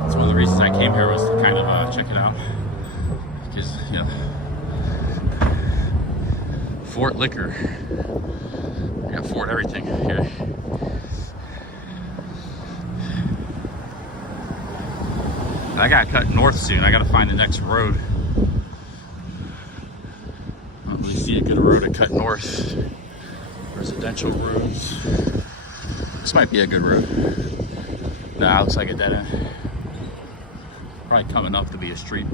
That's one of the reasons I came here, was to kind of check it out. Because, you know, Fort Liquor. We got Fort everything here. I gotta cut north soon. I gotta find the next road. I don't really see a good road to cut north. Residential roads. This might be a good road. Nah, looks like a dead end. Probably coming up to be a street.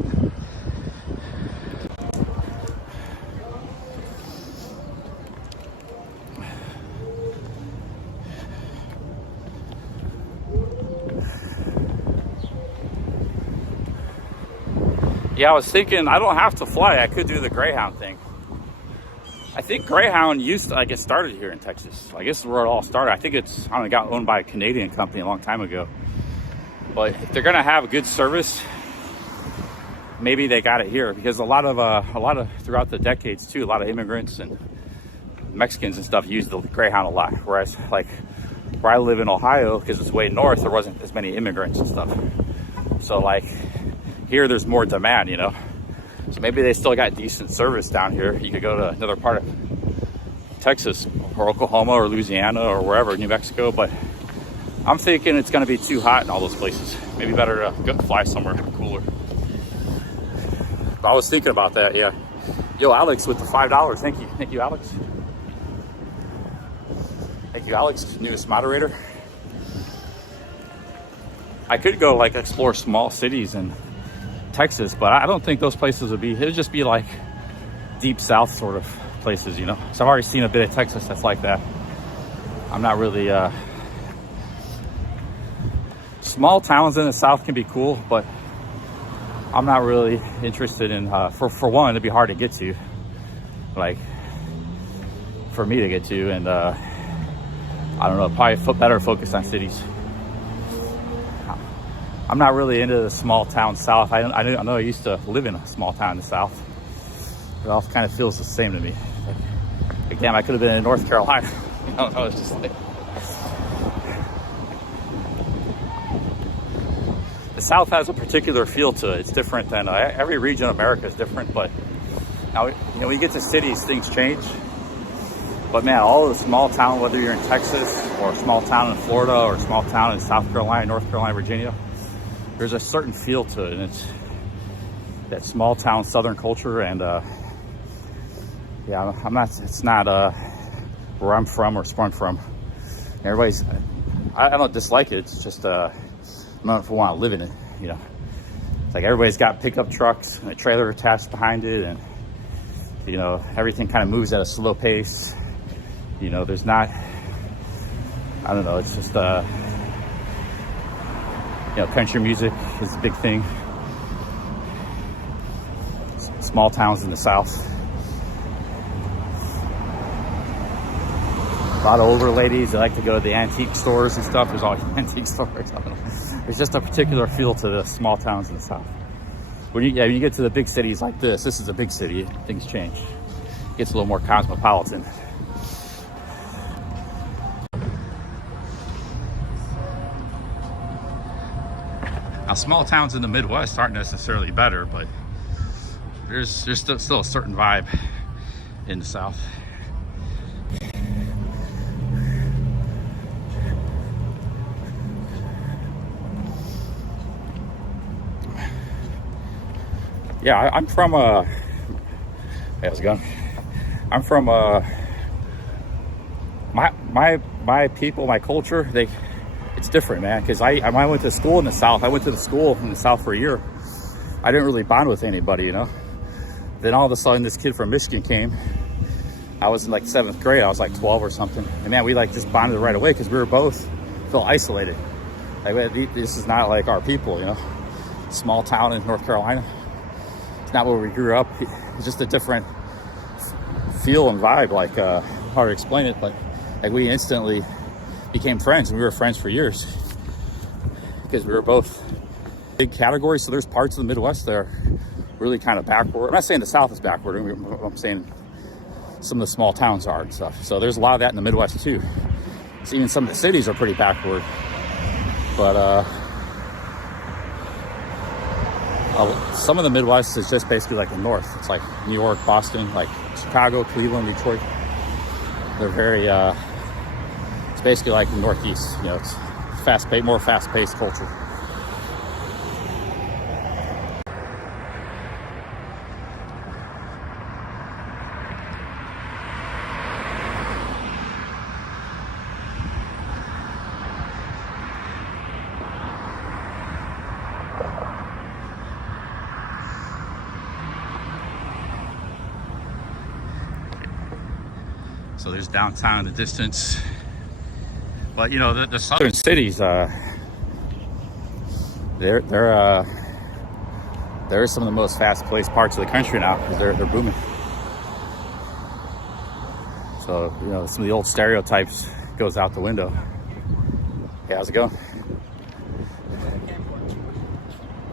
Yeah, I was thinking I don't have to fly. I could do the Greyhound thing. I think Greyhound used to, I guess, started here in Texas. I guess where it all started. I think it's, I don't know, got owned by a Canadian company a long time ago. But if they're gonna have a good service, maybe they got it here, because a lot of throughout the decades too, a lot of immigrants and Mexicans and stuff use the Greyhound a lot. Whereas like where I live in Ohio, because it's way north, there wasn't as many immigrants and stuff. So like here, there's more demand, you know. So maybe they still got decent service down here. You could go to another part of Texas or Oklahoma or Louisiana or wherever, New Mexico. But I'm thinking it's going to be too hot in all those places. Maybe better to go fly somewhere cooler. But I was thinking about that, yeah. Yo, Alex with the $5. Thank you. Thank you, Alex. Thank you, Alex, newest moderator. I could go like explore small cities in Texas, but I don't think those places would be, it would just be like deep south sort of places, you know. So I've already seen a bit of Texas that's like that. I'm not really, small towns in the south can be cool, but I'm not really interested in, for one, it'd be hard to get to, like for me to get to, and I don't know, probably better focus on cities. I'm not really into the small town south. I know I used to live in a small town in the south. It all kind of feels the same to me. Like, damn, I could have been in North Carolina. I don't know, it's just like... The South has a particular feel to it. It's different than every region of America is different, but now, you know, when you get to cities, things change. But man, all of the small town, whether you're in Texas or a small town in Florida or a small town in South Carolina, North Carolina, Virginia, there's a certain feel to it, and it's that small town Southern culture. And yeah, it's not where I'm from or sprung from. Everybody's, I don't dislike it. It's just I don't know if I want to live in it, you know. It's like everybody's got pickup trucks and a trailer attached behind it, and you know, everything kind of moves at a slow pace. You know, there's not, I don't know, it's just you know, country music is a big thing. Small towns in the South. A lot of older ladies, they like to go to the antique stores and stuff. There's always antique stores. I don't know. There's just a particular feel to the small towns in the South. When you get to the big cities like this is a big city, things change. It gets a little more cosmopolitan. Now, small towns in the Midwest aren't necessarily better, but there's still a certain vibe in the South. Yeah, I'm from how's it going? I'm from my people, my culture, it's different, man, because I went to school in the South. I went to the school in the South for a year. I didn't really bond with anybody, you know. Then all of a sudden this kid from Michigan came. I was in like 7th grade. I was like 12 or something. And man, we like just bonded right away because we were both felt isolated. Like, this is not like our people, you know. Small town in North Carolina. It's not where we grew up. It's just a different feel and vibe. Like, hard to explain it, but like we instantly became friends, and we were friends for years because we were both big categories. So there's parts of the Midwest that are really kind of backward. I'm not saying the South is backward. I'm saying some of the small towns are and stuff. So there's a lot of that in the Midwest too. So even some of the cities are pretty backward. But some of the Midwest is just basically like the North. It's like New York, Boston, like Chicago, Cleveland, Detroit. They're very, it's basically like the Northeast. You know, it's fast-paced, more fast-paced culture. So there's downtown in the distance. But you know, the southern cities, they're they're some of the most fast-paced parts of the country now because they're booming. So, you know, some of the old stereotypes goes out the window. Hey, how's it going?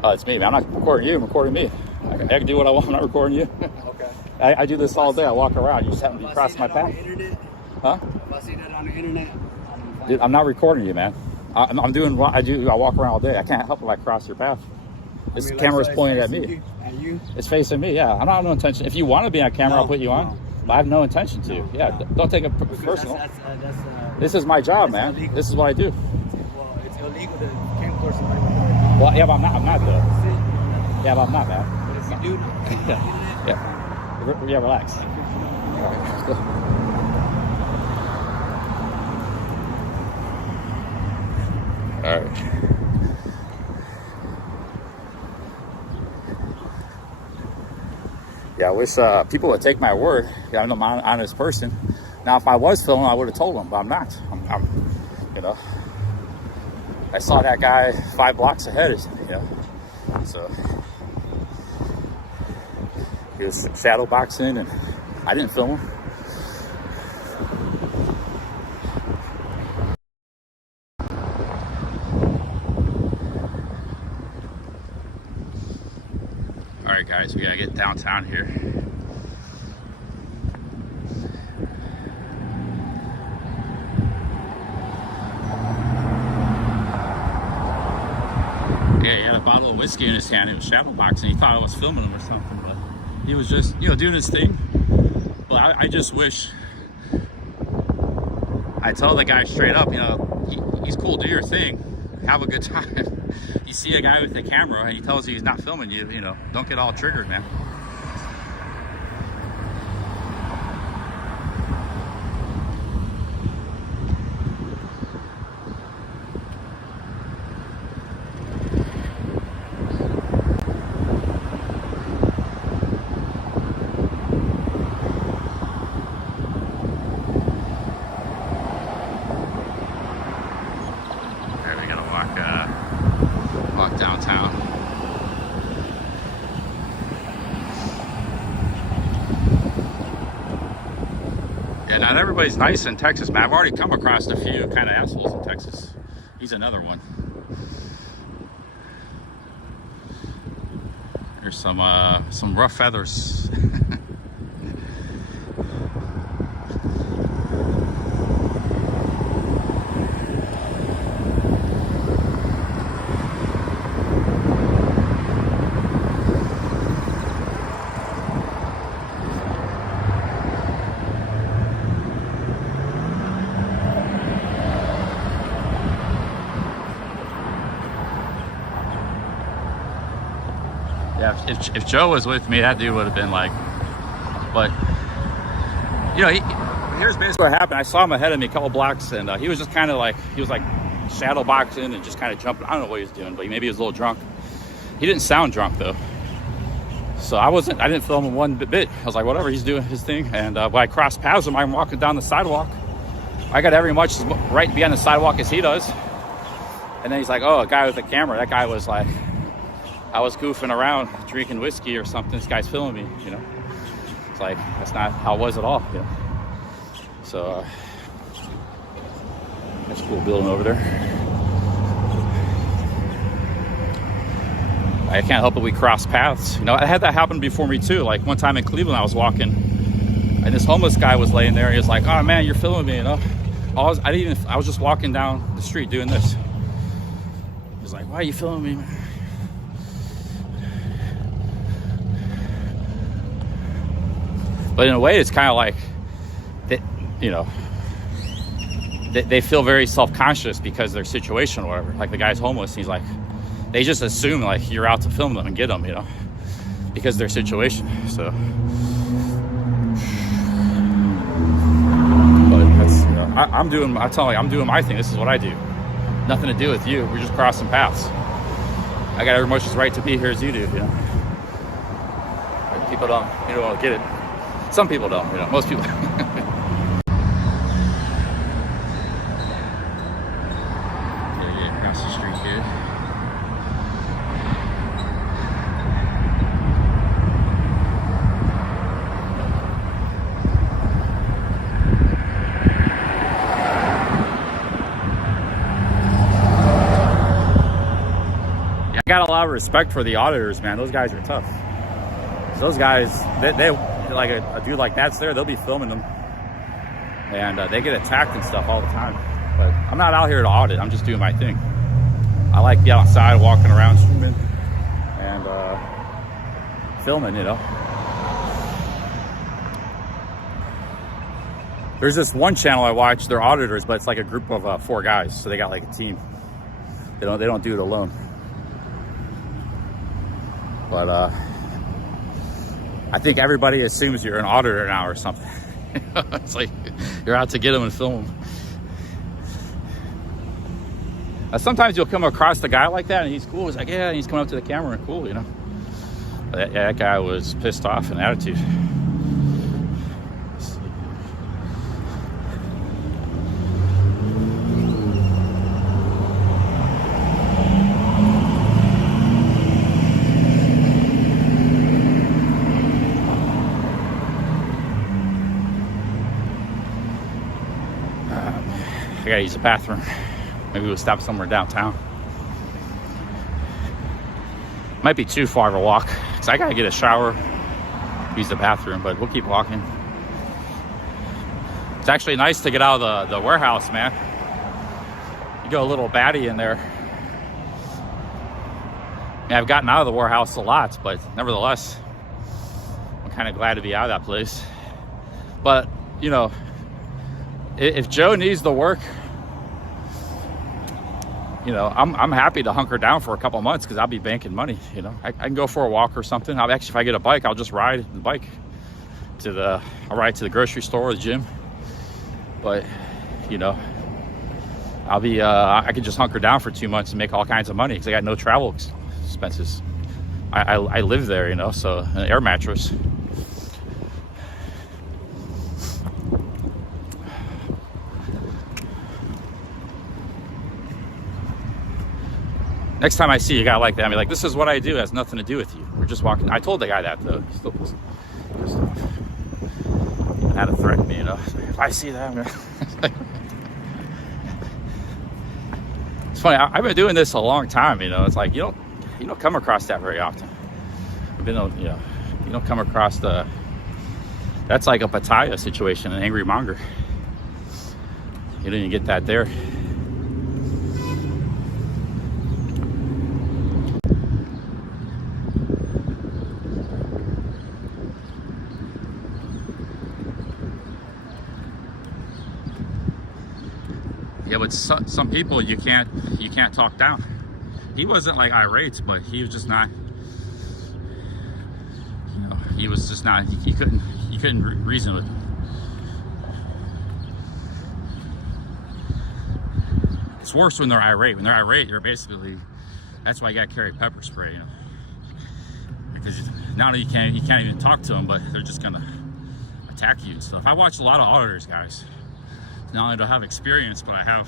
Oh, it's me, man. I'm not recording you. I'm recording me. I can do what I want. I'm not recording you. Okay. I do this all day. I walk around. You just happen to cross my path. Huh? If I see that on the internet, Dude, I'm not recording you, man. I'm doing what I do. I walk around all day. I can't help it if I cross your path. This camera's pointing at me. At you? It's facing me, yeah. I don't have no intention. If you want to be on camera, I'll put you on. But I have no intention to. Yeah, don't take it personal. This is my job, man. Illegal. This is what I do. Well, it's illegal to camcorder somebody. Well, yeah, but I'm not though. Yeah, but I'm not, man. But if you do, Yeah, relax. All right, let's go. All right. Yeah, I wish people would take my word. Yeah, I'm an honest person. Now, if I was filming, I would have told them, but I'm not. I'm you know, I saw that guy 5 blocks ahead, you know, so he was shadow boxing, and I didn't film him. All right, guys, we gotta get downtown here. Yeah, he had a bottle of whiskey in his hand. He was shadow boxing. He thought I was filming him or something, but he was just, you know, doing his thing. But I just wish I tell the guy straight up, you know, he's cool, do your thing, have a good time. You see a guy with a camera and he tells you he's not filming you, you know, don't get all triggered, man. Walk downtown. Yeah, not everybody's nice in Texas, man. I've already come across a few kind of assholes in Texas. He's another one. There's some rough feathers. Yeah, if Joe was with me, that dude would have been like, but, you know, here's basically what happened. I saw him ahead of me a couple blocks, and he was just kind of like, he was like shadow boxing and just kind of jumping. I don't know what he was doing, but maybe he was a little drunk. He didn't sound drunk, though. So I didn't film him one bit. I was like, whatever, he's doing his thing. And when I crossed paths with him, I'm walking down the sidewalk. I got every much right behind the sidewalk as he does. And then he's like, oh, a guy with a camera. That guy was like, I was goofing around drinking whiskey or something. This guy's filming me, you know. It's like, that's not how it was at all, you know. So that's a cool building over there. I can't help it, we cross paths. You know, I had that happen before me too. Like one time in Cleveland, I was walking and this homeless guy was laying there. He was like, oh man, you're filming me, you know. I was just walking down the street doing this. He was like, why are you filming me, man? But in a way, it's kind of like, you know, they feel very self-conscious because of their situation or whatever. Like the guy's homeless, he's like, they just assume like you're out to film them and get them, you know, because of their situation. So, but that's, you know, I'm doing my thing. This is what I do. Nothing to do with you. We're just crossing paths. I got every much as right to be here as you do, you know. People don't get it. Some people don't, you know, most people. Across the street here. I got a lot of respect for the auditors, man. Those guys are tough. Those guys, they like a dude like that's there, they'll be filming them. And they get attacked and stuff all the time. But I'm not out here to audit. I'm just doing my thing. I like the outside, walking around, swimming, and filming, you know. There's this one channel I watch. They're auditors, but it's like a group of 4 guys. So they got like a team. They don't do it alone. But I think everybody assumes you're an auditor now or something. It's like you're out to get them and film them. Sometimes you'll come across the guy like that and he's cool. He's like, yeah, and he's coming up to the camera and cool, you know. But that guy was pissed off and attitude. I gotta use the bathroom. Maybe we'll stop somewhere downtown. Might be too far of a walk, because I gotta get a shower, use the bathroom, but we'll keep walking. It's actually nice to get out of the warehouse, man. You go a little batty in there. Yeah, I've gotten out of the warehouse a lot, but nevertheless, I'm kind of glad to be out of that place. But, you know, if Joe needs the work, you know, I'm happy to hunker down for a couple months because I'll be banking money. You know, I can go for a walk or something. I'll actually, if I get a bike, I'll just ride the bike I'll ride to the grocery store or the gym. But, you know, I could just hunker down for 2 months and make all kinds of money because I got no travel expenses. I live there, you know, so an air mattress. Next time I see a guy like that, I'll be like, this is what I do. It has nothing to do with you. We're just walking. I told the guy that, though. He still had to threaten me, you know. If I see that, I'm gonna... It's funny. I've been doing this a long time, you know. It's like, you don't come across that very often. You don't come across that's like a Pattaya situation, an angry monger. You didn't get that there. Yeah, but some people you can't talk down. He wasn't like irate, but he was just not. You know, he was just not. He couldn't reason with him. It's worse when they're irate. When they're irate, they're basically. That's why you gotta carry pepper spray, you know. Because not only you can't even talk to them, but they're just gonna attack you and stuff. I watch a lot of auditors, guys. Not only do I have experience, but I have,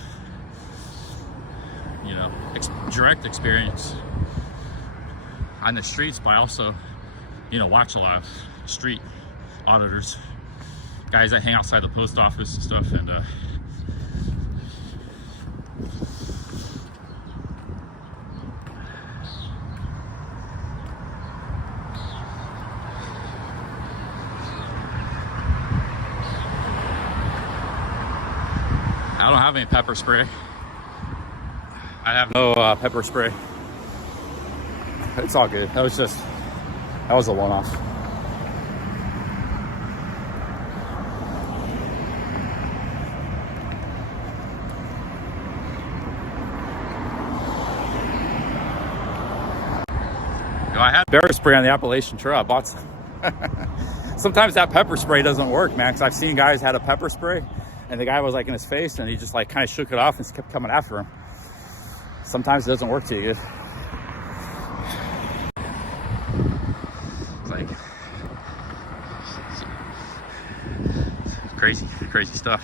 you know, direct experience on the streets, but I also, you know, watch a lot of street auditors, guys that hang outside the post office and stuff, and I don't have any pepper spray. I have no pepper spray. It's all good. That was a one-off. I had bear spray on the Appalachian Trail. I bought some. Sometimes that pepper spray doesn't work, man, because I've seen guys had a pepper spray and the guy was like in his face and he just like kind of shook it off and kept coming after him. Sometimes it doesn't work too good. It's like crazy stuff.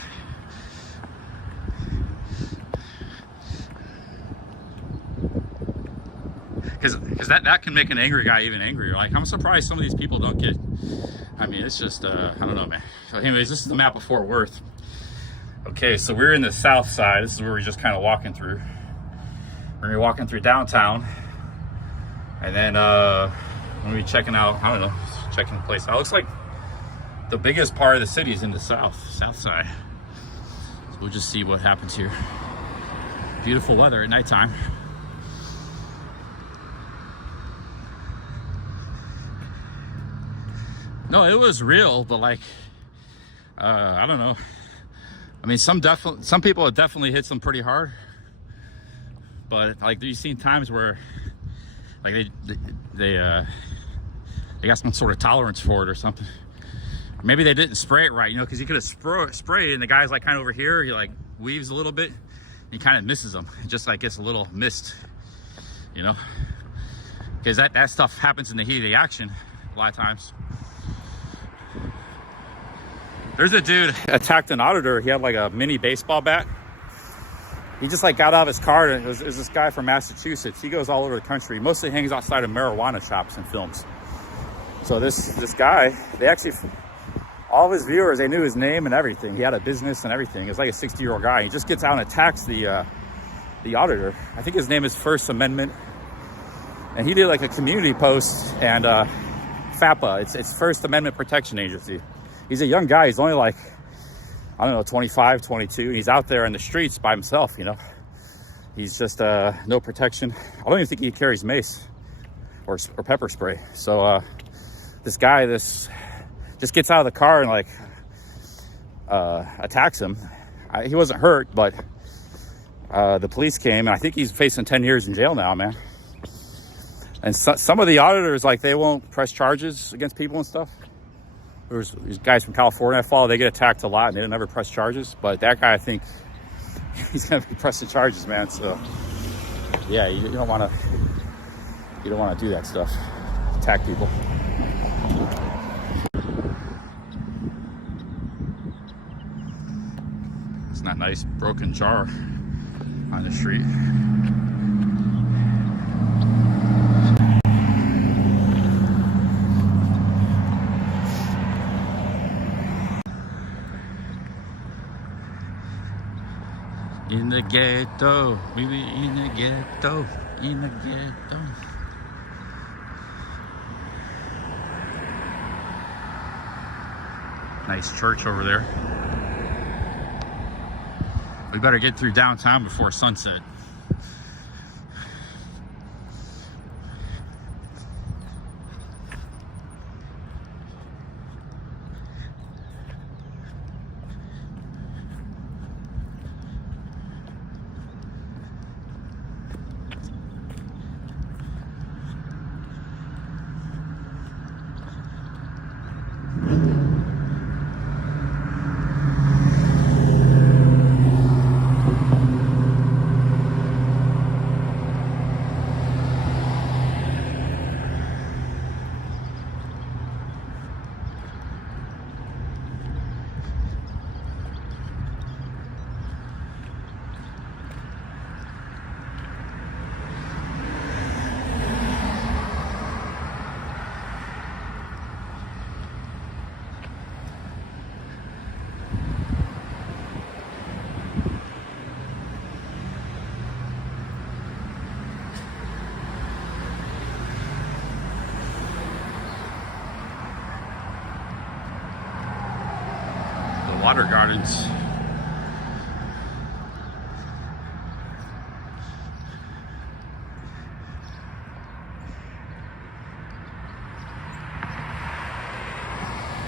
Because that can make an angry guy even angrier. Like, I'm surprised some of these people don't get, I mean, it's just, I don't know, man. So anyways, this is the map of Fort Worth. Okay, so we're in the south side. This is where we're just kind of walking through. We're gonna be walking through downtown. And then I'm gonna be checking out, I don't know, checking the place out. Looks like the biggest part of the city is in the south side. So we'll just see what happens here. Beautiful weather at nighttime. No, it was real, but like, I don't know. I mean, some people have definitely hit some pretty hard, but like you've seen times where like they got some sort of tolerance for it or something. Maybe they didn't spray it right, you know, because you could have sprayed and the guy's like kind of over here, he like weaves a little bit, and he kind of misses them. It just like gets a little missed, you know, because that stuff happens in the heat of the action a lot of times. There's a dude attacked an auditor. He had like a mini baseball bat. He just like got out of his car, and it was this guy from Massachusetts. He goes all over the country. He mostly hangs outside of marijuana shops and films. So this guy, they actually, all of his viewers, they knew his name and everything. He had a business and everything. He was like a 60-year-old guy. He just gets out and attacks the auditor. I think his name is First Amendment. And he did like a community post, and FAPA, it's First Amendment Protection Agency. He's a young guy. He's only like, I don't know, 25, 22. He's out there in the streets by himself, you know. He's just no protection. I don't even think he carries mace or pepper spray. So this guy, just gets out of the car and like attacks him. He wasn't hurt, but the police came, and I think he's facing 10 years in jail now, man. And some of the auditors, like, they won't press charges against people and stuff. There's these guys from California I follow, they get attacked a lot and they don't ever press charges. But that guy, I think he's gonna be pressing charges, man. So yeah, you don't wanna do that stuff. Attack people. It's not nice broken jar on the street. In the ghetto, baby, in the ghetto, in the ghetto. Nice church over there. We better get through downtown before sunset. Water gardens.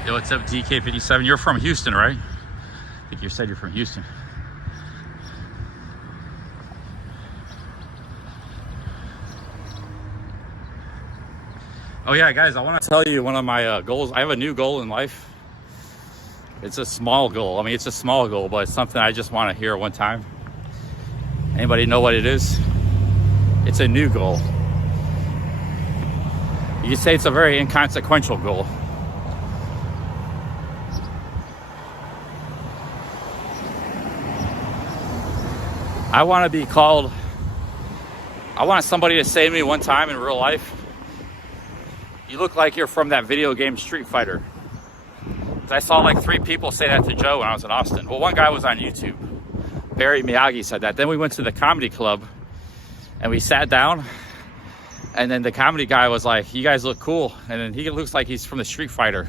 Yo, what's up, DK57? You're from Houston, right? I think you said you're from Houston. Oh yeah, guys, I want to tell you one of my goals. I have a new goal in life. It's a small goal. I mean, it's a small goal, but it's something I just want to hear one time. Anybody know what it is? It's a new goal. You could say it's a very inconsequential goal. I want to be called, I want somebody to say to me one time in real life, you look like you're from that video game Street Fighter. I saw like 3 people say that to Joe when I was in Austin. Well, one guy was on YouTube. Barry Miyagi said that. Then we went to the comedy club and we sat down And then the comedy guy was like, you guys look cool. And then he looks like he's from the Street Fighter.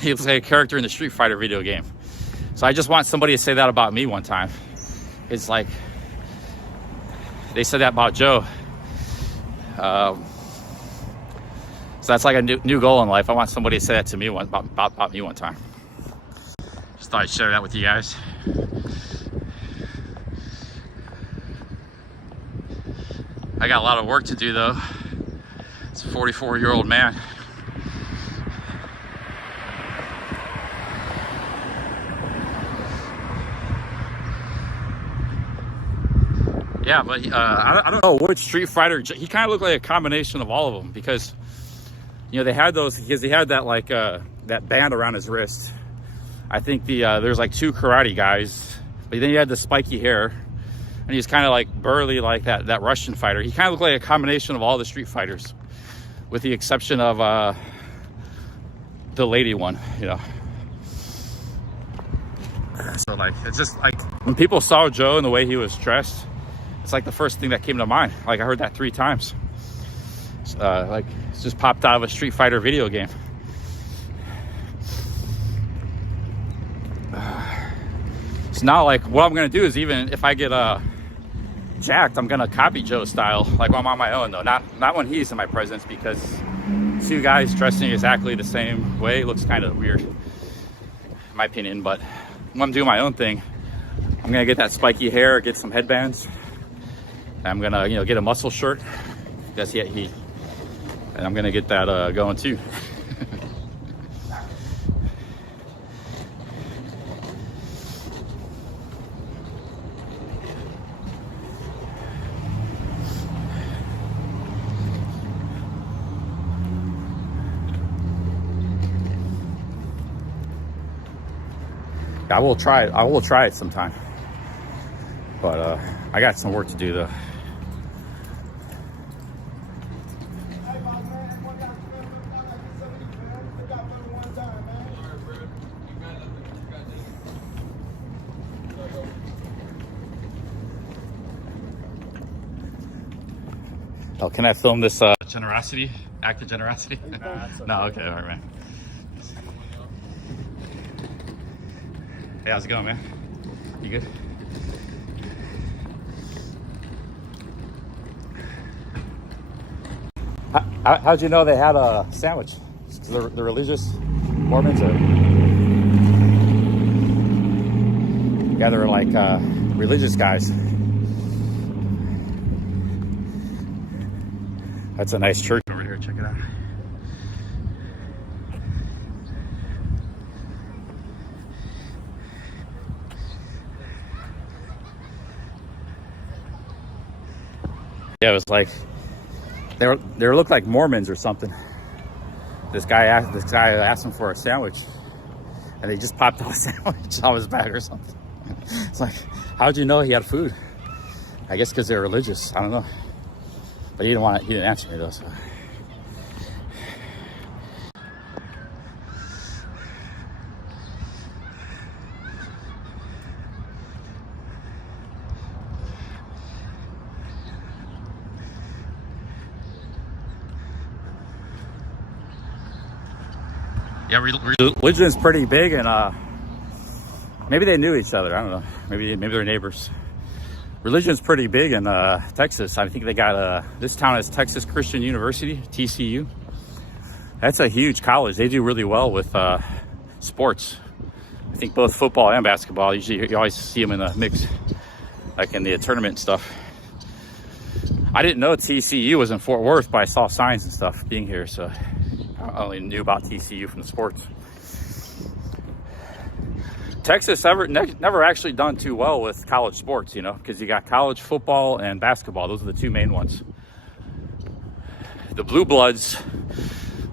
He looks like a character in the Street Fighter video game. So I just want somebody to say that about me one time. It's like, they said that about Joe. So that's like a new goal in life. I want somebody to say that to me about me one time. Just thought I'd share that with you guys. I got a lot of work to do though. It's a 44-year-old man. Yeah, but I don't know which Street Fighter. He kind of looked like a combination of all of them because, you know, they had those because he had that like that band around his wrist. I think there's like 2 karate guys, but then he had the spiky hair. And he's kind of like burly, like that Russian fighter. He kind of looked like a combination of all the Street Fighters, with the exception of the lady one, you know. So like, it's just like when people saw Joe and the way he was dressed, it's like the first thing that came to mind. Like I heard that 3 times. Like it's just popped out of a Street Fighter video game. It's not like what I'm gonna do is, even if I get jacked, I'm gonna copy Joe's style, like when I'm on my own though, not when he's in my presence, because 2 guys dressing exactly the same way looks kind of weird in my opinion. But when I'm doing my own thing, I'm gonna get that spiky hair, get some headbands, and I'm gonna, you know, get a muscle shirt. That's and I'm gonna get that going too. I will try it. I will try it sometime. But I got some work to do though. Oh, can I film this generosity? Act of generosity? No, okay, all right, man. Hey, how's it going, man? You good? How'd you know they had a sandwich? Because they're religious Mormons, or? Yeah, they're like religious guys. That's a nice church over here. Check it out. Yeah, it was like they looked like Mormons or something. This guy asked him for a sandwich, and they just popped out a sandwich out of his bag or something. It's like, how'd you know he had food? I guess because they're religious. I don't know. But he didn't answer me though. So. Yeah, religion is pretty big, and maybe they knew each other. I don't know. Maybe they're neighbors. Religion is pretty big in Texas. I think they got this town is Texas Christian University, TCU. That's a huge college. They do really well with sports. I think both football and basketball. Usually, you always see them in the mix, like in the tournament and stuff. I didn't know TCU was in Fort Worth, but I saw signs and stuff being here, so I only knew about TCU from the sports. Texas never actually done too well with college sports, you know, because you got college football and basketball. Those are the 2 main ones. The Blue Bloods,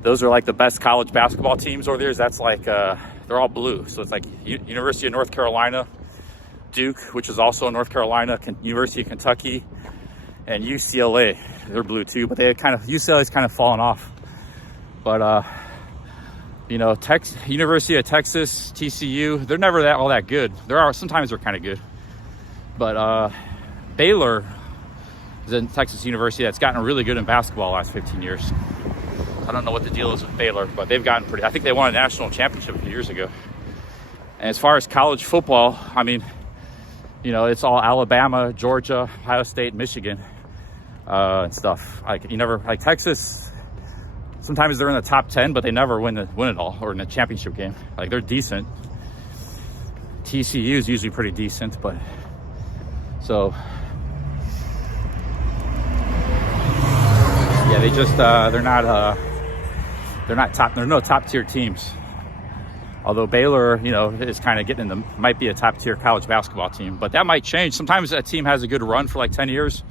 those are like the best college basketball teams over there. That's like, they're all blue. So it's like University of North Carolina, Duke, which is also in North Carolina, University of Kentucky, and UCLA. They're blue too, but UCLA's kind of fallen off. But, you know, University of Texas, TCU, they're never all that good. Sometimes they're kind of good. But Baylor is in Texas University that's gotten really good in basketball the last 15 years. I don't know what the deal is with Baylor, but they've gotten pretty. I think they won a national championship a few years ago. And as far as college football, I mean, you know, it's all Alabama, Georgia, Ohio State, Michigan, and stuff. Like you never like Texas. Sometimes they're in the top 10, but they never win it all or in a championship game. Like they're decent. TCU is usually pretty decent, but so yeah, they just they're not top. There's no top tier teams. Although Baylor, you know, is kind of getting might be a top tier college basketball team, but that might change. Sometimes a team has a good run for like 10 years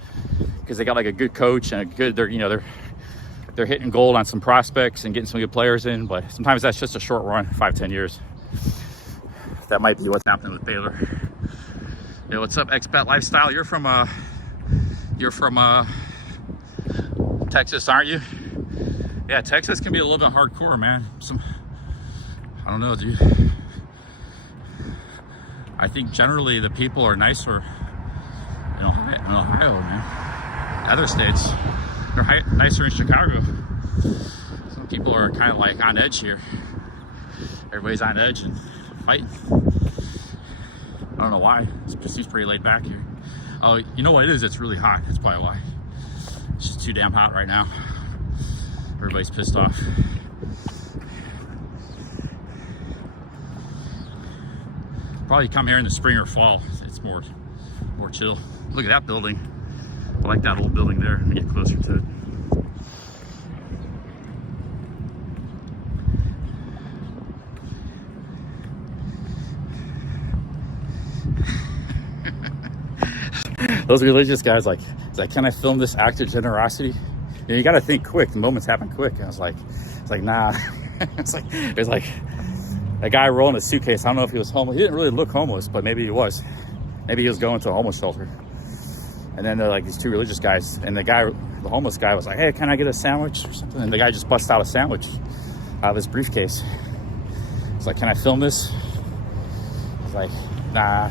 because they got like a good coach and a good. They're hitting gold on some prospects and getting some good players in, but sometimes that's just a short run, 5-10 years. That might be what's happening with Baylor. Hey, what's up, Expat Lifestyle? You're from Texas, aren't you? Yeah, Texas can be a little bit hardcore, man. I don't know, dude. I think generally the people are nicer in Ohio, man. Other states, they're nicer in Chicago. Some people are kind of like on edge here. Everybody's on edge and fighting. I don't know why. It just seems pretty laid back here. Oh, you know what it is? It's really hot. That's probably why. It's just too damn hot right now. Everybody's pissed off. Probably come here in the spring or fall. It's more chill. Look at that building. I like that old building there. Let me get closer to it. Those religious guys it's like, can I film this act of generosity? You got to think quick. The moments happen quick. And it's like, nah. It's like a guy rolling a suitcase. I don't know if he was homeless. He didn't really look homeless, but maybe he was. Maybe he was going to a homeless shelter. And then they're like these two religious guys, and the homeless guy was like, "Hey, can I get a sandwich or something?" And the guy just busts out a sandwich out of his briefcase. It's like, "Can I film this?" It's like, nah.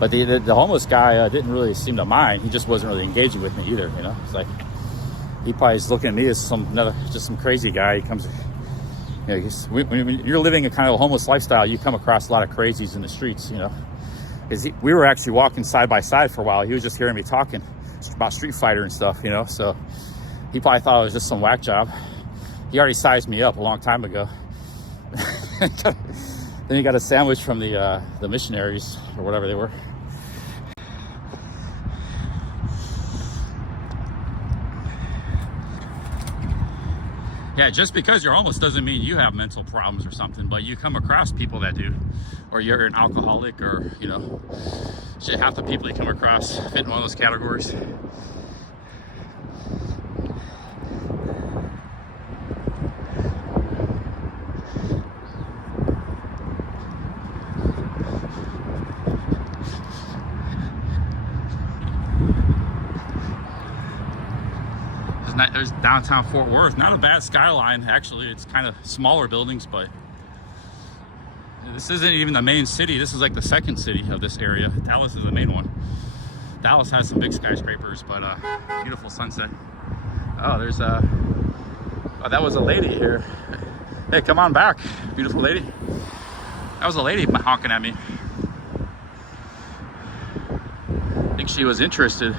But the homeless guy didn't really seem to mind. He just wasn't really engaging with me either, you know. It's like he probably is looking at me as just some crazy guy. He comes, you know, when you're living a kind of a homeless lifestyle, you come across a lot of crazies in the streets, you know. We were actually walking side by side for a while. He was just hearing me talking about Street Fighter and stuff, you know. So he probably thought it was just some whack job. He already sized me up a long time ago. Then he got a sandwich from the missionaries or whatever they were. Yeah, just because you're homeless doesn't mean you have mental problems or something, but you come across people that do, or you're an alcoholic, or, you know, shit, half the people you come across fit in one of those categories. There's downtown Fort Worth. Not a bad skyline, actually. It's kind of smaller buildings, but this isn't even the main city. This is like the second city of this area. Dallas is the main one. Dallas has some big skyscrapers, but beautiful sunset. Oh, there's oh, that was a lady here. Hey, come on back, beautiful lady. That was a lady honking at me. I think she was interested.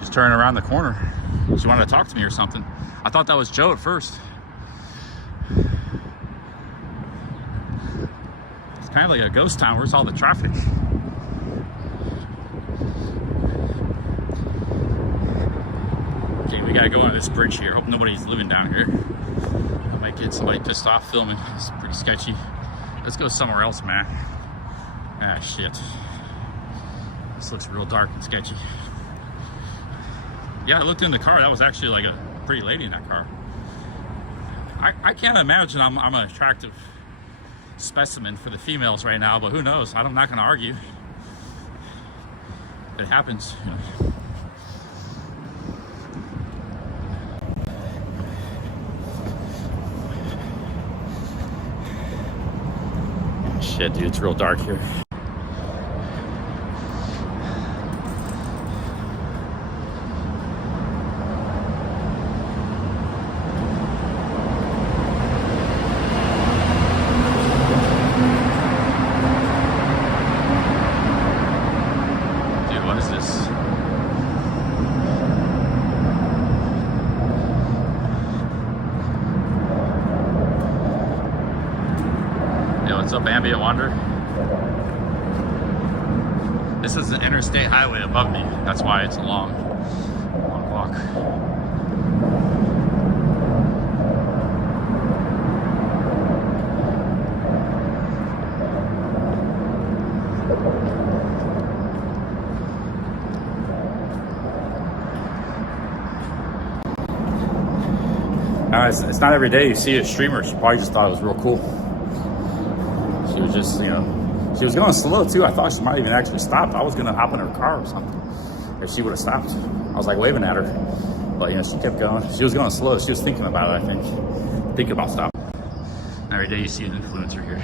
Just turning around the corner. She wanted to talk to me or something. I thought that was Joe at first. It's kind of like a ghost town. Where's all the traffic? Okay, we gotta go on this bridge here. Hope nobody's living down here. I might get somebody pissed off filming. It's pretty sketchy. Let's go somewhere else, man. Ah, shit. This looks real dark and sketchy. Yeah, I looked in the car. That was actually like a pretty lady in that car. I can't imagine I'm an attractive specimen for the females right now, but who knows? I'm not going to argue. It happens, you know. Shit, dude, it's real dark here. What is this? Yo, what's up, Ambient Wander? This is an interstate highway above me. That's why it's a long walk. It's not every day you see a streamer. She probably just thought it was real cool. She was just, you know, she was going slow too. I thought she might even actually stop. I was going to hop in her car or something if she would have stopped. I was like waving at her, but you know, she kept going. She was going slow. She was thinking about it, I think. Thinking about stopping. Every day you see an influencer here.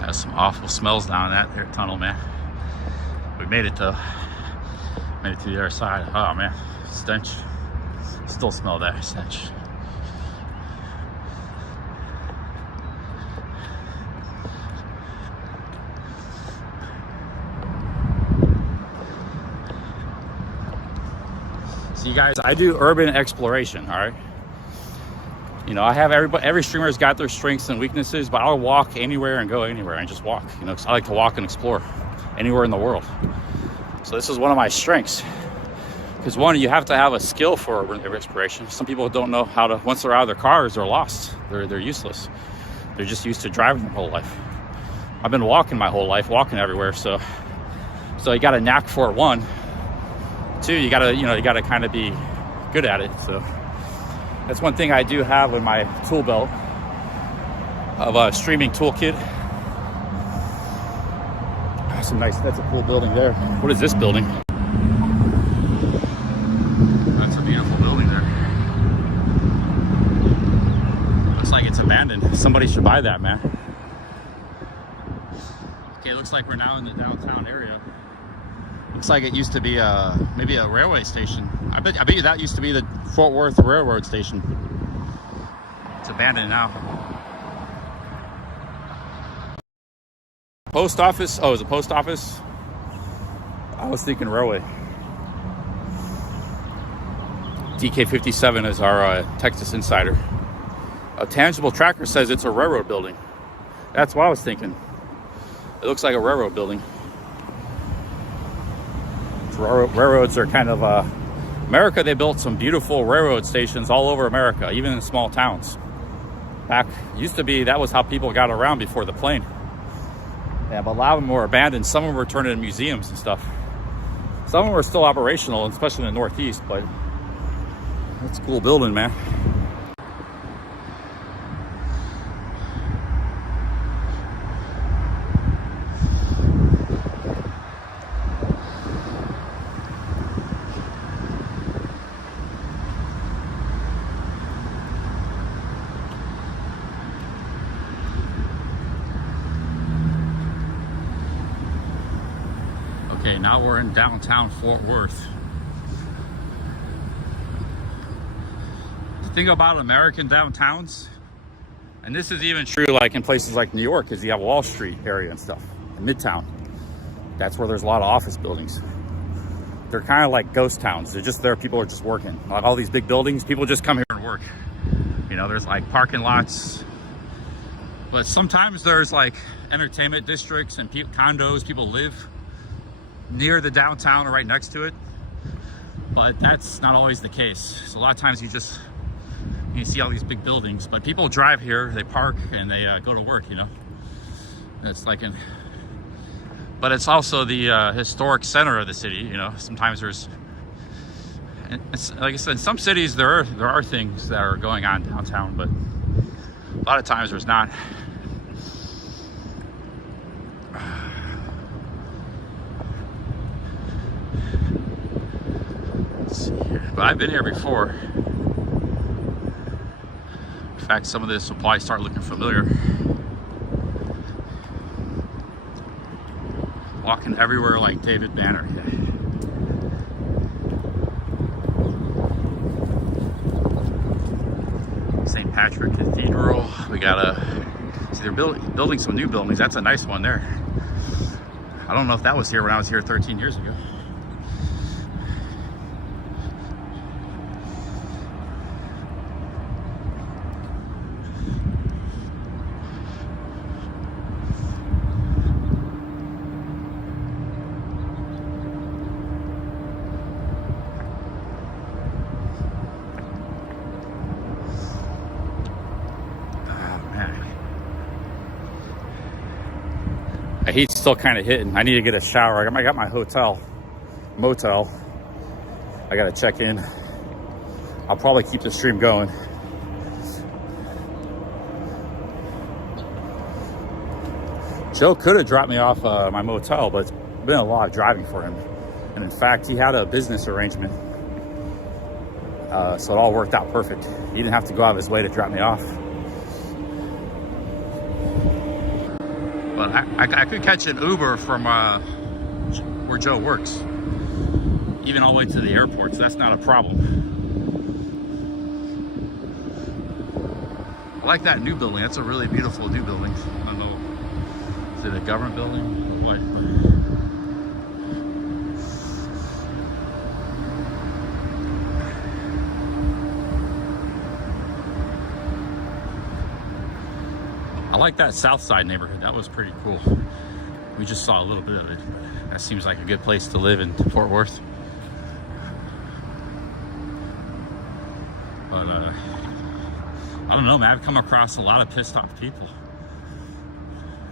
Has some awful smells down that there tunnel, man. We made it though. Made it to the other side. Oh man, stench. Still smell that stench. So you guys, I do urban exploration, all right? You know, I have every streamer's got their strengths and weaknesses, but I'll walk anywhere and go anywhere and just walk, you know, 'cause I like to walk and explore anywhere in the world. So this is one of my strengths. Because one, you have to have a skill for urban exploration. Some people don't know how to, once they're out of their cars, they're lost. They're useless. They're just used to driving their whole life. I've been walking my whole life, walking everywhere. So you got a knack for it, one. Two, you gotta kind of be good at it. So that's one thing I do have in my tool belt of a streaming toolkit. That's a cool building there. What is this building? That's a beautiful building there. Looks like it's abandoned. Somebody should buy that, man. Okay, it looks like we're now in the downtown area. Looks like it used to be maybe a railway station. I bet you that used to be the Fort Worth Railroad Station. It's abandoned now. Post office? Oh, is it post office? I was thinking railway. DK57 is our Texas insider. A tangible tracker says it's a railroad building. That's what I was thinking. It looks like a railroad building. Railroads are kind of America. They built some beautiful railroad stations all over America, even in small towns. Back used to be, that was how people got around before the plane. Yeah, but a lot of them were abandoned. Some of them were turned into museums and stuff. Some of them were still operational, especially in the Northeast, but that's a cool building, man. Okay, now we're in downtown Fort Worth. The thing about American downtowns, and this is even true like in places like New York, is you have Wall Street area and stuff, in Midtown. That's where there's a lot of office buildings. They're kind of like ghost towns. They're just there, people are just working. Like all these big buildings, people just come here and work. You know, there's like parking lots. But sometimes there's like entertainment districts and condos, people live near the downtown or right next to it, but that's not always the case. So a lot of times you see all these big buildings, but people drive here, they park, and they go to work, you know. That's like but it's also the historic center of the city, you know. Sometimes there's, it's, like I said, in some cities there are things that are going on downtown, but a lot of times there's not. but I've been here before. In fact, some of this will probably start looking familiar. Walking everywhere like David Banner. St. Patrick Cathedral. We got see, they're building some new buildings. That's a nice one there. I don't know if that was here when I was here 13 years ago. The heat's still kind of hitting. I need to get a shower. I got my motel. I got to check in. I'll probably keep the stream going. Joe could have dropped me off my motel, but it's been a lot of driving for him. And in fact, he had a business arrangement. So it all worked out perfect. He didn't have to go out of his way to drop me off. But I could catch an Uber from where Joe works, even all the way to the airport, so that's not a problem. I like that new building. That's a really beautiful new building. I don't know, is it a government building or what? I like that South Side neighborhood. That was pretty cool. We just saw a little bit of it. That seems like a good place to live in Fort Worth. But I don't know, man. I've come across a lot of pissed off people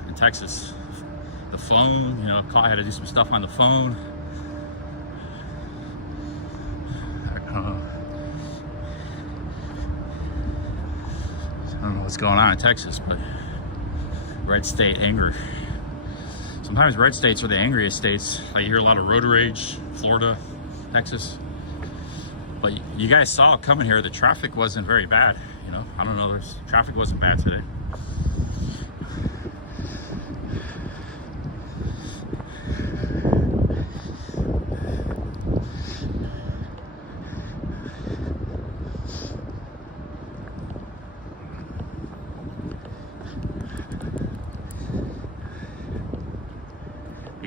in Texas. The phone, you know, I had to do some stuff on the phone. I don't know what's going on in Texas, but red state anger. Sometimes red states are the angriest states. I hear a lot of road rage, Florida, Texas. But you guys saw coming here, the traffic wasn't very bad. You know, I don't know, traffic wasn't bad today.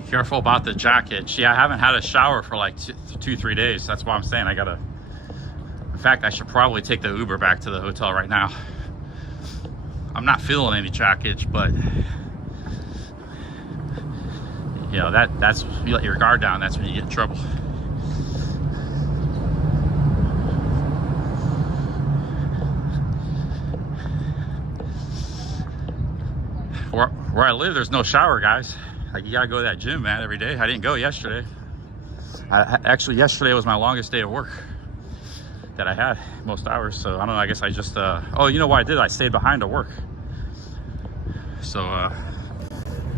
Careful about the jacket. Gee, I haven't had a shower for like 2-3 days. That's why I'm saying I gotta. In fact, I should probably take the Uber back to the hotel right now. I'm not feeling any jackets, but you know that's you let your guard down. That's when you get in trouble. Where I live, there's no shower, guys. Like, you gotta go to that gym, man, every day. I didn't go yesterday. Actually, yesterday was my longest day of work that I had, most hours. So I don't know, I guess I just, oh, you know what I did? I stayed behind to work. So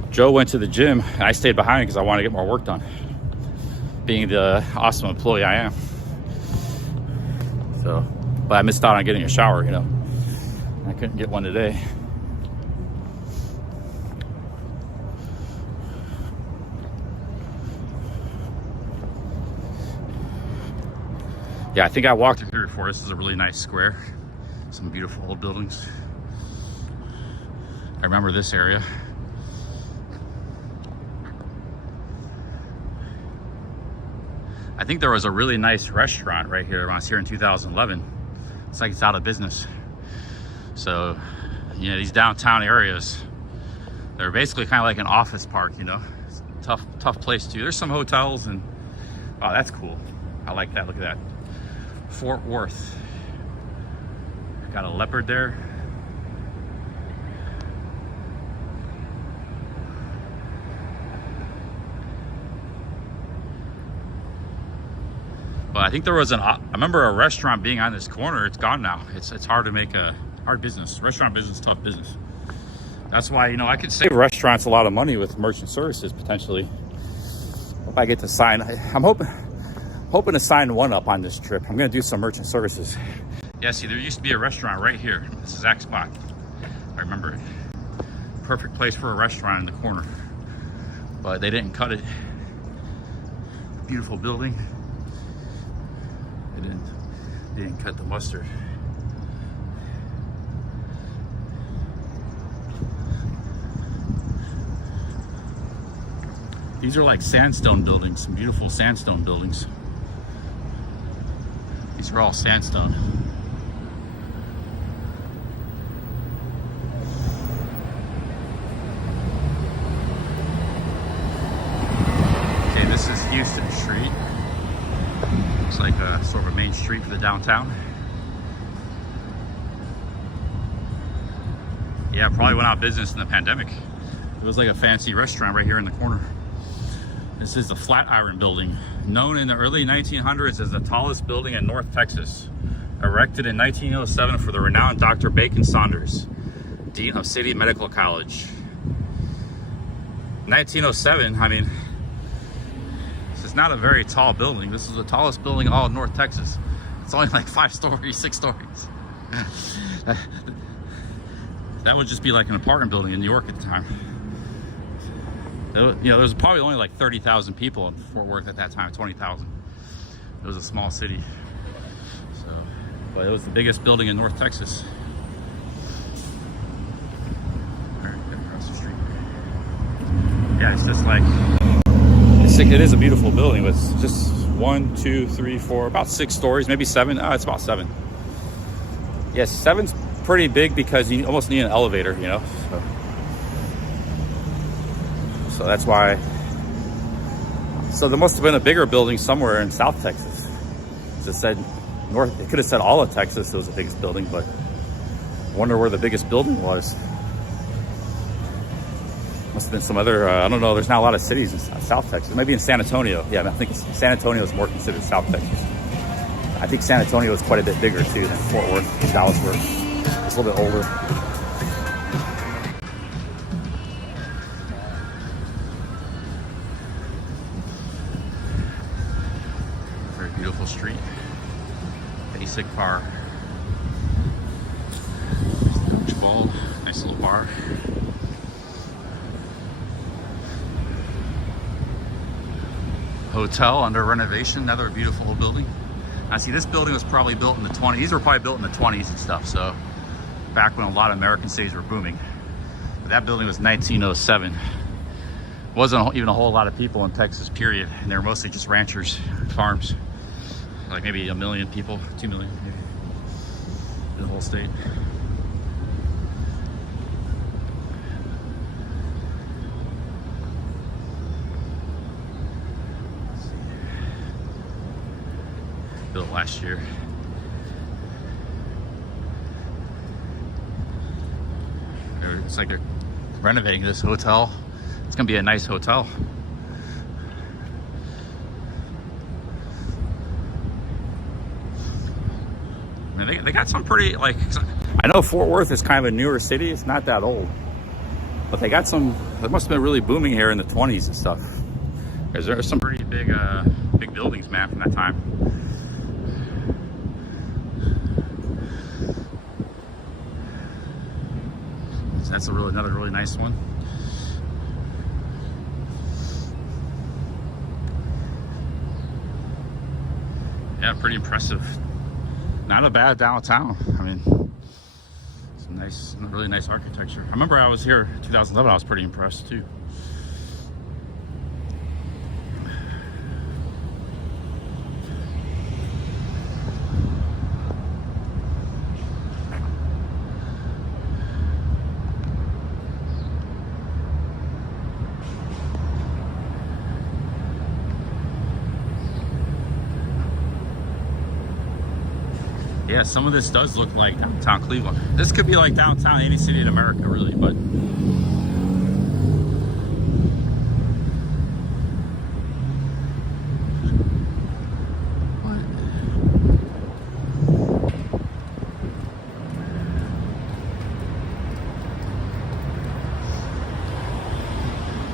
Joe went to the gym and I stayed behind because I wanted to get more work done. Being the awesome employee I am. So, but I missed out on getting a shower, you know. I couldn't get one today. Yeah, I think I walked through here before. This is a really nice square. Some beautiful old buildings. I remember this area. I think there was a really nice restaurant right here when I was here in 2011. It's like it's out of business. So, you know, these downtown areas, they're basically kind of like an office park, you know. It's a tough place too. There's some hotels and, oh, that's cool. I like that, look at that. Fort Worth. Got a leopard there. But I think there was I remember a restaurant being on this corner. It's gone now. It's hard to make a hard business. Restaurant business, tough business. That's why, you know, I could save restaurants a lot of money with merchant services potentially. Hope I get to sign. I'm hoping hoping to sign one up on this trip. I'm gonna do some merchant services. Yeah, see, there used to be a restaurant right here. This is Zach's spot. I remember it. Perfect place for a restaurant in the corner. But they didn't cut it. Beautiful building. They didn't cut the mustard. These are like sandstone buildings, some beautiful sandstone buildings. These are all sandstone. Okay, this is Houston Street. Looks like a sort of a main street for the downtown. Yeah, probably went out of business in the pandemic. It was like a fancy restaurant right here in the corner. This is the Flatiron Building, known in the early 1900s as the tallest building in North Texas. Erected in 1907 for the renowned Dr. Bacon Saunders, Dean of City Medical College. 1907, I mean, this is not a very tall building. This is the tallest building in all of North Texas. It's only like 5 stories, 6 stories. That would just be like an apartment building in New York at the time. You know, there was probably only like 30,000 people in Fort Worth at that time, 20,000. It was a small city. So, but it was the biggest building in North Texas. All right, get across the street. Yeah, it's just like, it is a beautiful building with just 1, 2, 3, 4, about 6 stories, maybe 7. It's about 7. Yes, 7's pretty big because you almost need an elevator, you know. So that's why. So there must have been a bigger building somewhere in South Texas. It said North. It could have said all of Texas. It was the biggest building, but I wonder where the biggest building was. Must have been some other. I don't know. There's not a lot of cities in South Texas. Maybe in San Antonio. Yeah, I think San Antonio is more considered South Texas. I think San Antonio is quite a bit bigger too than Fort Worth, and Dallas were. It's a little bit older. Beautiful street, basic bar, Coach Ball, nice little bar. Hotel under renovation, another beautiful old building. Now see, this building was probably built in the 20s. These were probably built in the 20s and stuff, so back when a lot of American cities were booming. But that building was 1907. Wasn't even a whole lot of people in Texas, period, and they were mostly just ranchers and farms. Like maybe 1 million people, 2 million maybe, in the whole state. Let's see. Built last year. It's like they're renovating this hotel. It's gonna be a nice hotel. They got some pretty, like, I know Fort Worth is kind of a newer city. It's not that old. But they got some, it must have been really booming here in the 20s and stuff. Because there are some pretty big big buildings, man, from that time. So that's another really nice one. Yeah, pretty impressive. Not a bad downtown. I mean, some nice, really nice architecture. I remember I was here in 2011. I was pretty impressed too. Yeah, some of this does look like downtown Cleveland. This could be like downtown any city in America, really, but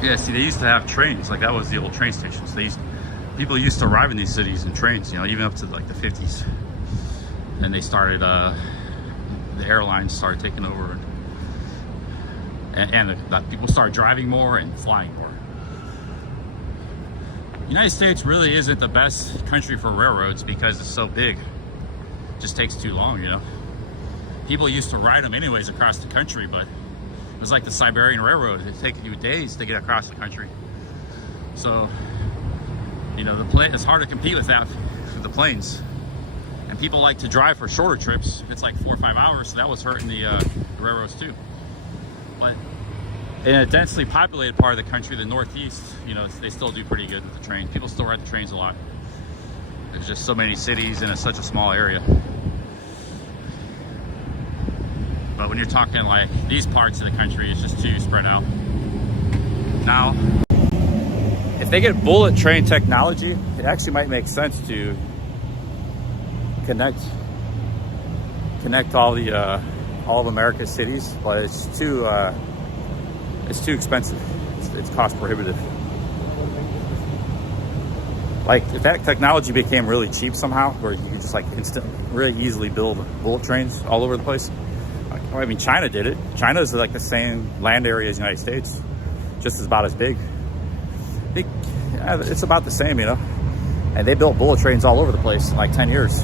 yeah, see, they used to have trains. Like, that was the old train station. So People used to arrive in these cities in trains, you know, even up to like the 50s. And they started, the airlines started taking over, and people started driving more and flying more. The United States really isn't the best country for railroads because it's so big. It just takes too long, you know. People used to ride them anyways across the country, but it was like the Siberian Railroad. It'd take you days to get across the country. So, you know, it's hard to compete with that, with the planes. And people like to drive for shorter trips. It's like 4 or 5 hours, so that was hurting the railroads too. But in a densely populated part of the country, the Northeast, you know, they still do pretty good with the train. People still ride the trains a lot. There's just so many cities in such a small area. But when you're talking like these parts of the country, it's just too spread out. Now, if they get bullet train technology, it actually might make sense to connect all of America's cities, but it's too expensive. It's cost prohibitive. Like if that technology became really cheap somehow, where you could just like really easily build bullet trains all over the place. I mean, China did it. China is like the same land area as the United States, just about as big. I think it's about the same, you know. And they built bullet trains all over the place in like 10 years.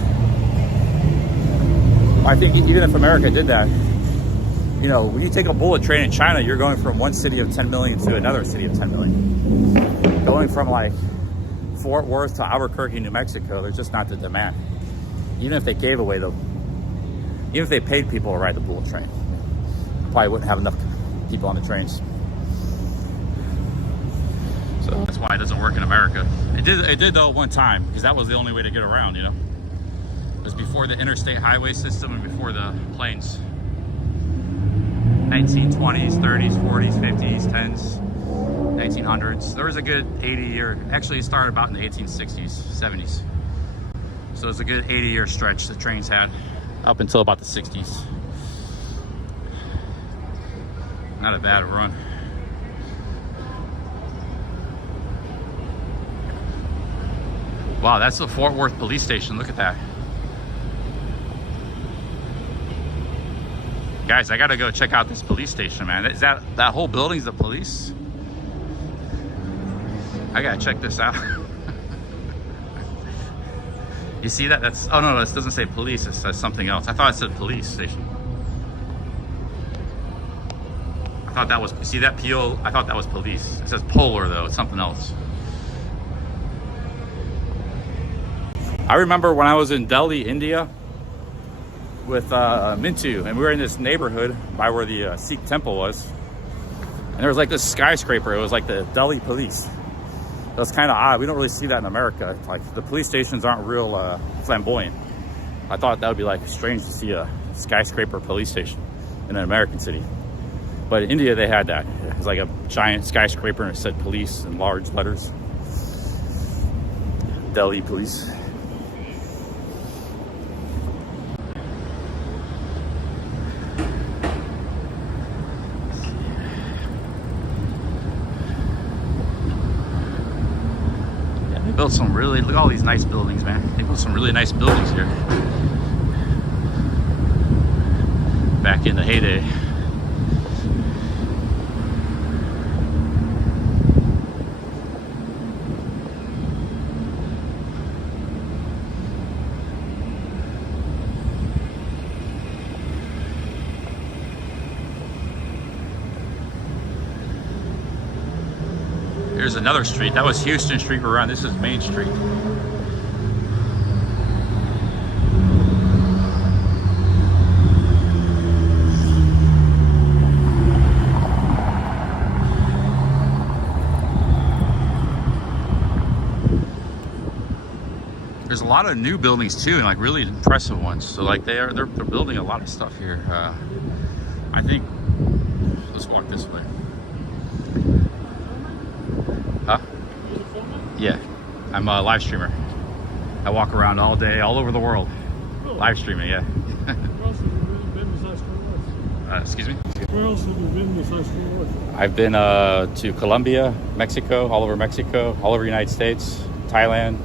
I think even if America did that, you know, when you take a bullet train in China, you're going from one city of 10 million to another city of 10 million. Going from like Fort Worth to Albuquerque, New Mexico, there's just not the demand. Even if they gave away even if they paid people to ride the bullet train, probably wouldn't have enough people on the trains. So that's why it doesn't work in America. It did though one time, because that was the only way to get around, you know. It was before the interstate highway system and before the planes. 1920s, 30s, 40s, 50s, 10s, 1900s. There was a good 80-year, actually it started about in the 1860s, 70s. So it was a good 80-year stretch the trains had, up until about the 60s. Not a bad run. Wow, that's the Fort Worth police station. Look at that. Guys, I gotta go check out this police station, man. Is that whole building's the police? I gotta check this out. You see that? That's, oh no, this doesn't say police, it says something else. I thought it said police station. I thought that was, see that PO? I thought that was police. It says Polar though, it's something else. I remember when I was in Delhi, India, with Mintu, and we were in this neighborhood by where the Sikh temple was, and there was like this skyscraper. It was like the Delhi police. It was kind of odd. We don't really see that in America. Like the police stations aren't real flamboyant. I thought that would be like strange to see a skyscraper police station in an American city, but in India they had that. It was like a giant skyscraper and it said police in large letters. Delhi police. Built some really, look at all these nice buildings, man. They built some really nice buildings here. Back in the heyday. Here's another street. That was Houston Street we're on. This is Main Street. There's a lot of new buildings too, and like really impressive ones. So like they're building a lot of stuff here. I think, let's walk this way. Huh? Yeah, I'm a live streamer. I walk around all day, all over the world. Really? Live streaming, yeah. Where else have you been besides Fort Worth? Excuse me? Where else have you been besides Fort Worth? I've been to Colombia, Mexico, all over the United States. Thailand,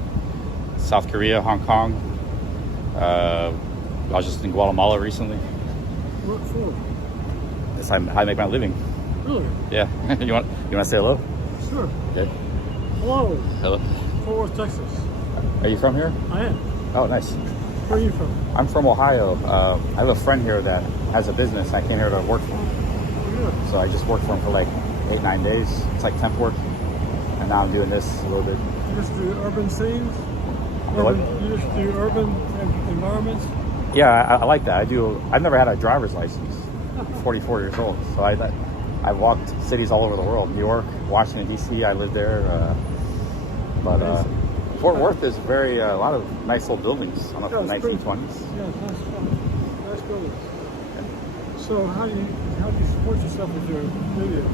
South Korea, Hong Kong. I was just in Guatemala recently. What for? That's how I make my living. Really? Yeah. you want to say hello? Sure. Yeah. Hello. Hello. Fort Worth, Texas. Are you from here? I am. Oh, nice. Where are you from? I'm from Ohio. I have a friend here that has a business. I came here to work for him. Yeah. So I just worked for him for like 8-9 days. It's like temp work. And now I'm doing this a little bit. You just do urban scenes? What? You just do urban environments? Yeah, I like that. I've never had a driver's license. I'm 44 years old. So I walked cities all over the world. New York, Washington, D.C. I lived there. But Fort Worth is a lot of nice old buildings. I don't know, from the 1920s. Yeah, nice buildings. So how do you support yourself with your video?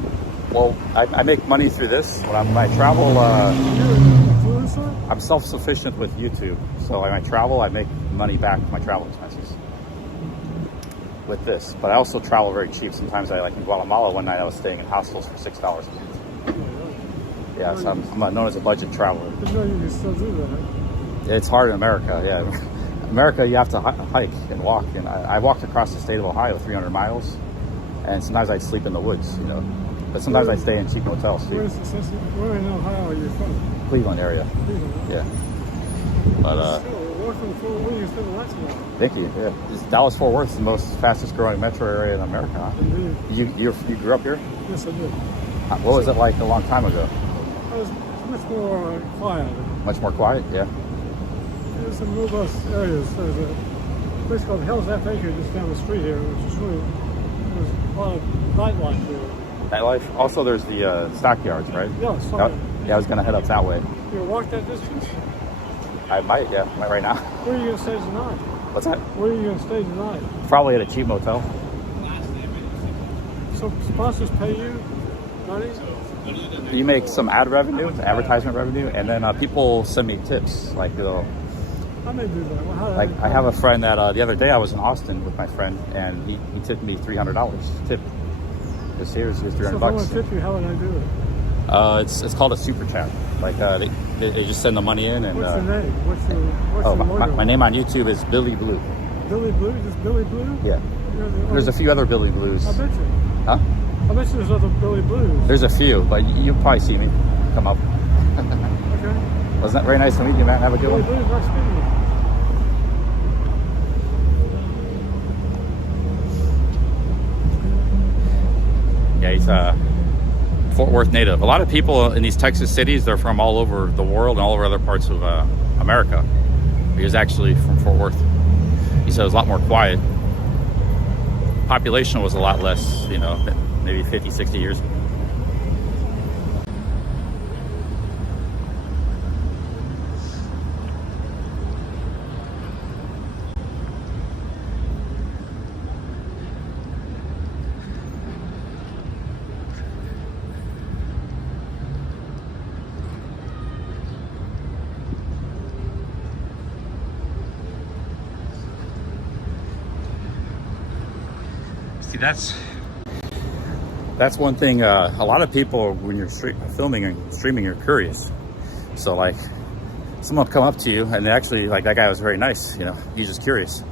Well, I make money through this. When I travel, You're an influencer? I'm self-sufficient with YouTube. So when I travel, I make money back with my travel expenses with this. But I also travel very cheap. Sometimes in Guatemala one night I was staying in hostels for $6 a night. Yeah, so I'm known as a budget traveler. But no, you can still do that. It's hard in America, yeah. America, you have to hike and walk. And I walked across the state of Ohio 300 miles. And sometimes I'd sleep in the woods, But sometimes I'd stay in cheap hotels too. Where in Ohio are you from? Cleveland area. Cleveland. Yeah. But Where do you spend the last while? thank you. Yeah. Dallas-Fort Worth is the most fastest growing metro area in America. Huh? Indeed. You grew up here? Yes, I did. What was it like a long time ago? It was much more quiet. Much more quiet? Yeah. There's some robust areas. There's a place called Hell's Half Acre just down the street here, which is really, there's a lot of nightlife there. Nightlife. Also, there's the Stockyards, right? Yeah, sorry. Yeah, I was going to head up that way. You walk that distance? I might right now. Where are you going to stay tonight? What's that? Where are you going to stay tonight? Probably at a cheap motel. So sponsors pay you money? You make some advertisement revenue, and then people send me tips. I may do that. Well, I have a friend that the other day I was in Austin with my friend, and he tipped me $300 tip. Here's $300. So if I want to tip you, how would I do it? It's called a super chat. They just send the money in, and what's your name? What's your my name on YouTube is Billy Blue. Billy Blue? Just Billy Blue? Yeah. There's a few other Billy Blues. I bet you. Huh? I bet you there's other Billy Blues. There's a few, but you'll probably see me come up. Okay. Wasn't that very nice to meet you, man? Have a good Billy one. Blue, nice meeting you. Yeah, he's a Fort Worth native. A lot of people in these Texas cities, they're from all over the world and all over other parts of America. He was actually from Fort Worth. He said it was a lot more quiet. Population was a lot less, maybe 50, 60 years ago. See, that's one thing. A lot of people, when you're filming and streaming, you're curious. So someone will come up to you, and actually, that guy was very nice. He's just curious.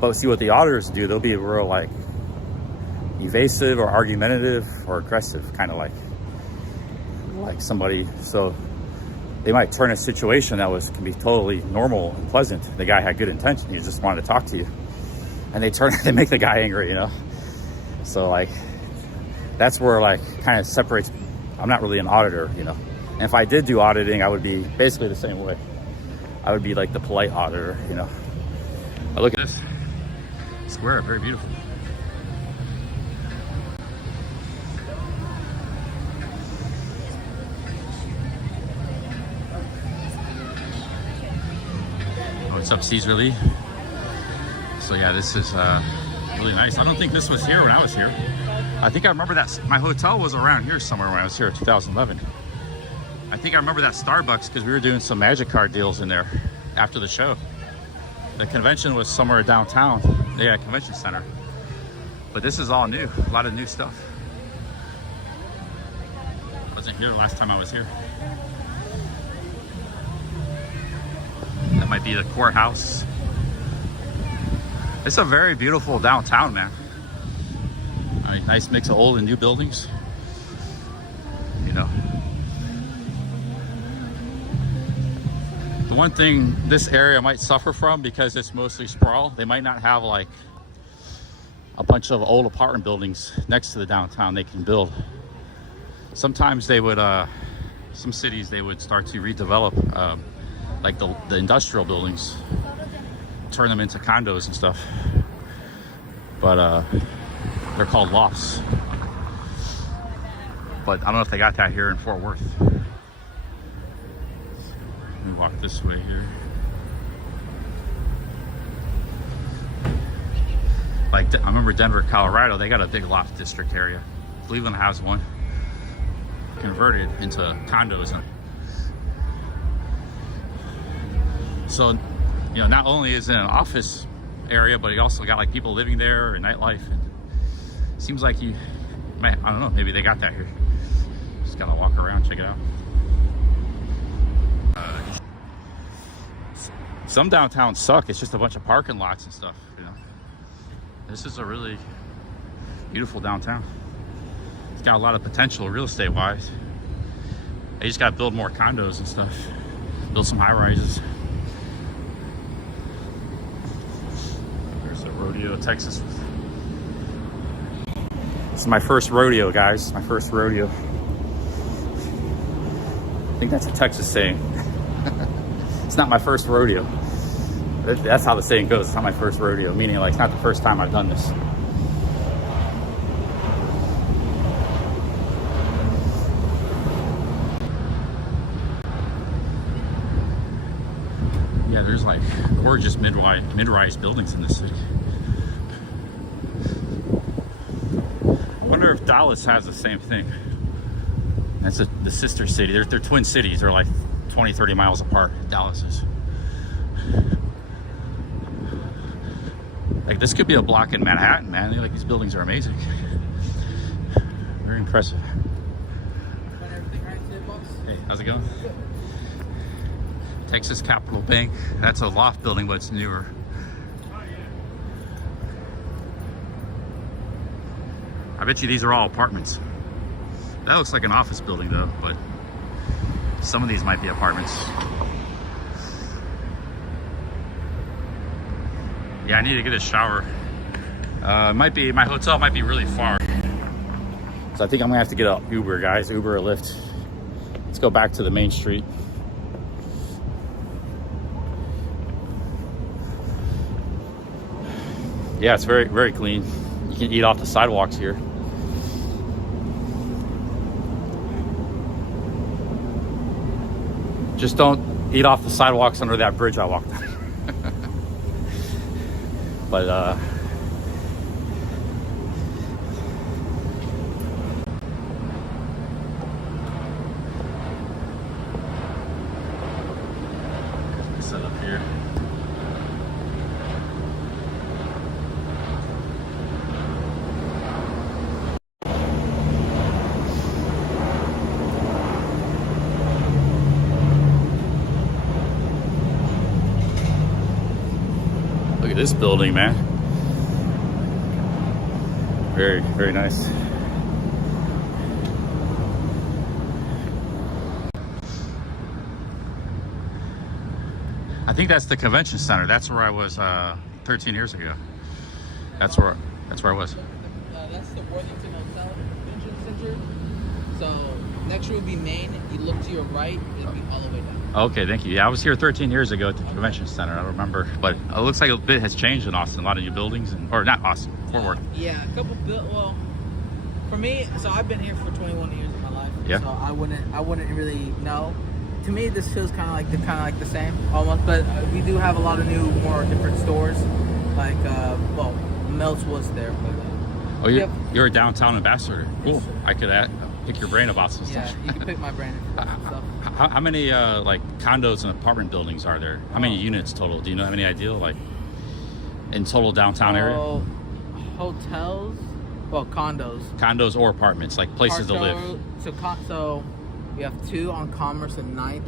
But see what the auditors do, they'll be real evasive or argumentative or aggressive, kind of like somebody. So they might turn a situation that can be totally normal and pleasant. The guy had good intention; he just wanted to talk to you, and they make the guy angry. So that's where kind of separates. I'm not really an auditor, And if I did do auditing, I would be basically the same way. I would be like the polite auditor, But look at this square, very beautiful. Oh, it's up Caesar Lee. So yeah, this is really nice. I don't think this was here when I was here. I think I remember that my hotel was around here somewhere when I was here in 2011. I think I remember that Starbucks because we were doing some magic card deals in there after the show. The convention was somewhere downtown. Yeah, convention center. But this is all new. A lot of new stuff. I wasn't here the last time I was here. That might be the courthouse. It's a very beautiful downtown, man. I mean, nice mix of old and new buildings. You know. The one thing this area might suffer from, because it's mostly sprawl, they might not have like a bunch of old apartment buildings next to the downtown they can build. Sometimes they would, some cities, they would start to redevelop like the industrial buildings, turn them into condos and stuff. But they're called lofts. But I don't know if they got that here in Fort Worth. Let me walk this way here. Like, I remember Denver, Colorado, they got a big loft district area. Cleveland has one converted into condos. So, you know, not only is it an office area, but you also got like people living there and nightlife. And it seems like you, man, I don't know, maybe they got that here. Just gotta walk around, check it out. Some downtowns suck. It's just a bunch of parking lots and stuff, you know. This is a really beautiful downtown. It's got a lot of potential real estate wise. They just gotta build more condos and stuff. Build some high rises. There's a rodeo, Texas. This is my first rodeo, guys. My first rodeo. I think that's a Texas saying. It's not my first rodeo. That's how the saying goes. It's not my first rodeo, meaning like it's not the first time I've done this. Yeah, there's like gorgeous mid-rise buildings in this city. I wonder if Dallas has the same thing. That's the sister city. They're twin cities. They're like 20, 30 miles apart. Dallas is. Like, this could be a block in Manhattan, man. Like, these buildings are amazing. Very impressive. Hey, how's it going? Texas Capital Bank. That's a loft building, but it's newer. I bet you these are all apartments. That looks like an office building though, but some of these might be apartments. Yeah, I need to get a shower. Might be, my hotel might be really far. So I think I'm gonna have to get an Uber, guys, Uber or Lyft. Let's go back to the main street. Yeah, it's very, very clean. You can eat off the sidewalks here. Just don't eat off the sidewalks under that bridge I walked on. But set up here. Look at this building, man. Very, very nice. I think that's the convention center. That's where I was 13 years ago. That's where I was. That's the Worthington Hotel Convention Center. So next year will be Maine. You look to your right, it'll be all the way down. Okay, thank you. Yeah, I was here 13 years ago at the convention center. I don't remember, but it looks like a bit has changed in Austin. A lot of new buildings, or not Austin, Fort Worth. Yeah, a couple. Well, for me, so I've been here for 21 years of my life. Yeah. So I wouldn't really know. To me, this feels kind of like the same almost. But we do have a lot of new, more different stores. Like, well, Melts was there, but. Oh, you're a downtown ambassador. Cool. I could pick your brain about some stuff. Yeah, you can pick my brain about stuff. How many like condos and apartment buildings are there? How many units total? Do you know, have any idea, like in total downtown area? Hotels, well, Condos or apartments, like places to live. So we have 2 on Commerce and 9th.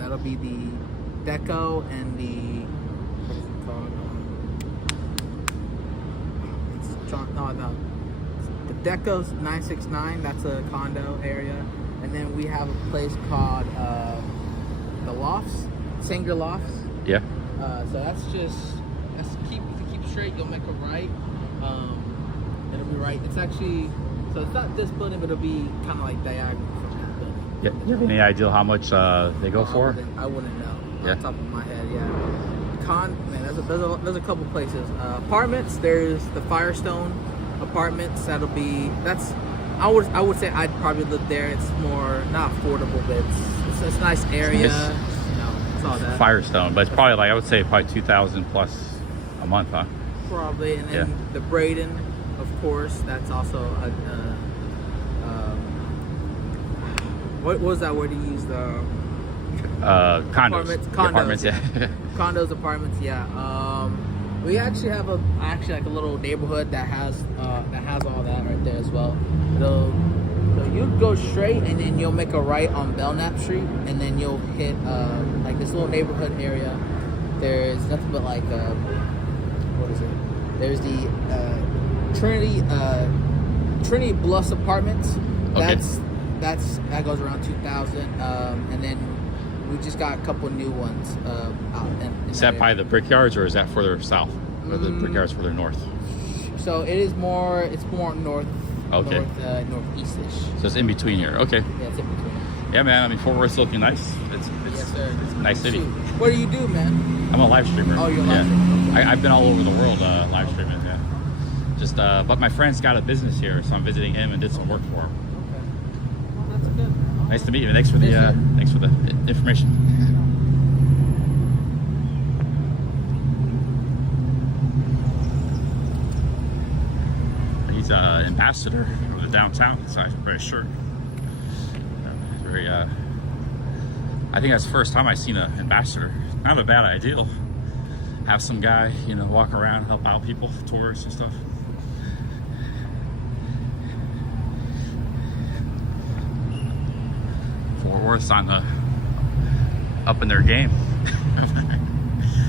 That'll be the Deco and the what is it called? No. The Deco's 969. That's a condo area, and then we have a place called the Lofts, Singer Lofts. Yeah. So that's keep straight. You'll make a right. It'll be right. It's actually so it's not this building, but it'll be kind of like diagonal from that building. Yeah. You have any idea how much they go for? I wouldn't know. Yeah. On top of my head, yeah. Man, there's a couple places. Apartments. There's the Firestone Apartments. I would say I'd probably live there. It's more not affordable, but it's a nice area. It's all that. Firestone, but it's probably like I would say probably 2,000 plus a month, huh? Probably, and then the Braden, of course. That's also what was that word you used? Condos. Apartments, yeah. Condos, apartments, yeah. We actually have a little neighborhood that has all that right there as well. So you go straight and then you'll make a right on Belknap Street, and then you'll hit like this little neighborhood area. There's nothing but like what is it? There's the Trinity Bluffs Apartments. Okay. That goes around 2,000, and then we just got a couple new ones out. Is that by the Brickyards, or is that further south? Or the Brickyards further north? So it's more north. Okay. Northeast-ish. So it's in between here. Okay. Yeah, it's in between. Yeah, man. I mean, Fort Worth's looking nice. It's Yes, sir. It's a nice city. Shoot. What do you do, man? I'm a live streamer. Oh, you're a live streamer. Okay. I've been all over the world live streaming. Yeah. Just but my friend's got a business here, so I'm visiting him and did some work for him. Okay. Well, that's good. Nice to meet you. Thanks for the information. He's an ambassador of the downtown, so I'm pretty sure. Very. I think that's the first time I've seen an ambassador. Not a bad idea. Have some guy, walk around, help out people, tourists and stuff. Fort Worth's on up in their game.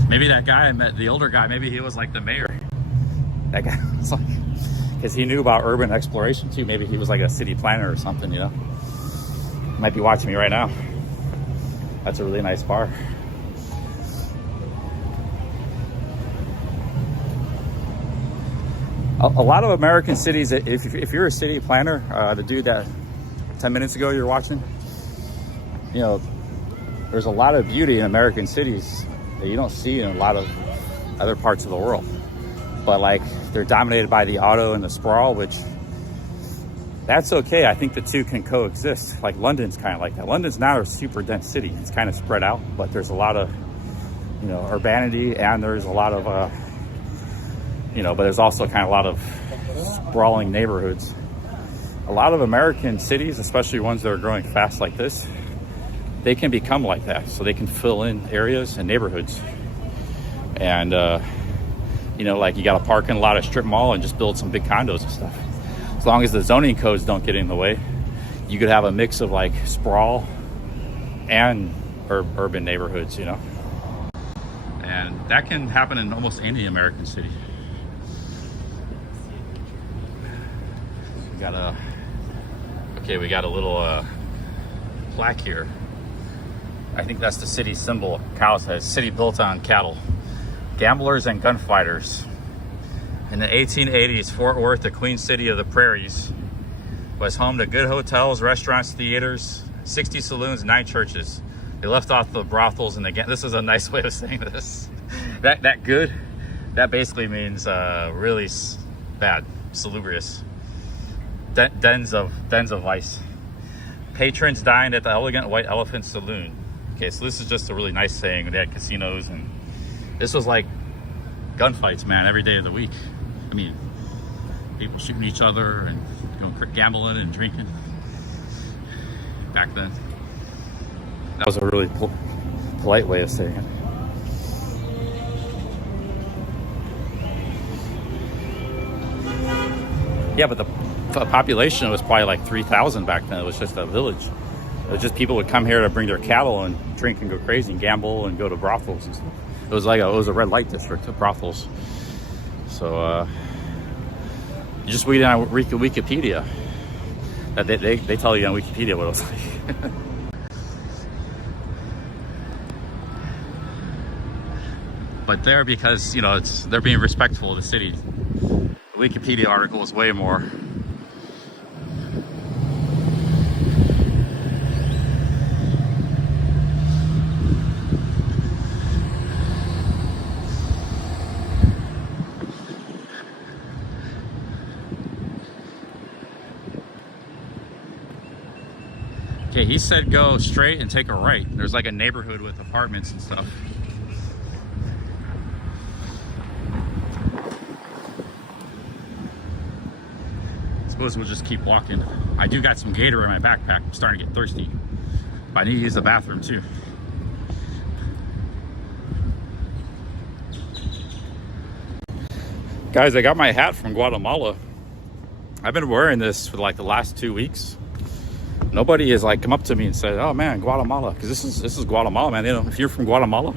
Maybe that guy I met, the older guy, maybe he was like the mayor. That guy was like, because he knew about urban exploration too. Maybe he was like a city planner or something, Might be watching me right now. That's a really nice bar. A lot of American cities, if you're a city planner, the dude that 10 minutes ago you're watching, there's a lot of beauty in American cities that you don't see in a lot of other parts of the world. But like, they're dominated by the auto and the sprawl, which that's okay. I think the two can coexist. Like London's kind of like that. London's not a super dense city. It's kind of spread out, but there's a lot of, urbanity, and there's a lot of, but there's also kind of a lot of sprawling neighborhoods. A lot of American cities, especially ones that are growing fast like this, they can become like that. So they can fill in areas and neighborhoods. And, like you got to park in a lot of strip mall and just build some big condos and stuff. As long as the zoning codes don't get in the way, you could have a mix of like sprawl and urban neighborhoods, And that can happen in almost any American city. We got a little plaque here. I think that's the city symbol. Cow says, "City built on cattle, gamblers and gunfighters." In the 1880s, Fort Worth, the Queen City of the Prairies, was home to good hotels, restaurants, theaters, 60 saloons, 9 churches. They left off the brothels and this is a nice way of saying this. That good, that basically means really bad, salubrious. Dens of vice. Patrons dined at the elegant White Elephant Saloon. Okay, so this is just a really nice saying. They had casinos, and this was like gunfights, man, every day of the week. I mean, people shooting each other and gambling and drinking back then. That was a really polite way of saying it. Yeah, but the population was probably like 3,000 back then. It was just a village. was just people would come here to bring their cattle and drink and go crazy and gamble and go to brothels and stuff. It was a red light district of brothels. So you just read on Wikipedia. That they tell you on Wikipedia what it was like. But there, because you know they're being respectful of the city. The Wikipedia article is way more. Okay, he said go straight and take a right. There's like a neighborhood with apartments and stuff. Suppose we'll just keep walking. I do got some Gator in my backpack. I'm starting to get thirsty. But I need to use the bathroom too. Guys, I got my hat from Guatemala. I've been wearing this for like the last 2 weeks. Nobody has like come up to me and said, "Oh man, Guatemala," because this is Guatemala, man. You know, if you're from Guatemala,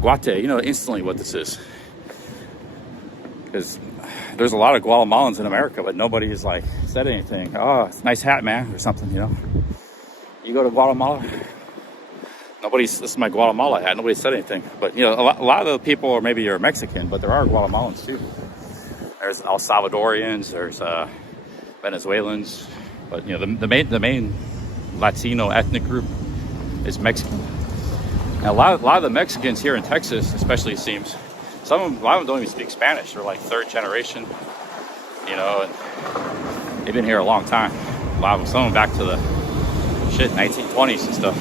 Guate, you know instantly what this is. Because there's a lot of Guatemalans in America, but nobody has like said anything. "Oh, it's a nice hat, man," or something. You know, you go to Guatemala. This is my Guatemala hat. Nobody said anything. But you know, a lot of the people are maybe are Mexican, but there are Guatemalans too. There's El Salvadorians. There's Venezuelans. But you know, the main Latino ethnic group is Mexican. And a lot of the Mexicans here in Texas, especially, it seems, a lot of them don't even speak Spanish. They're like third generation, you know, and they've been here a long time. A lot of them, some of them back to the 1920s and stuff.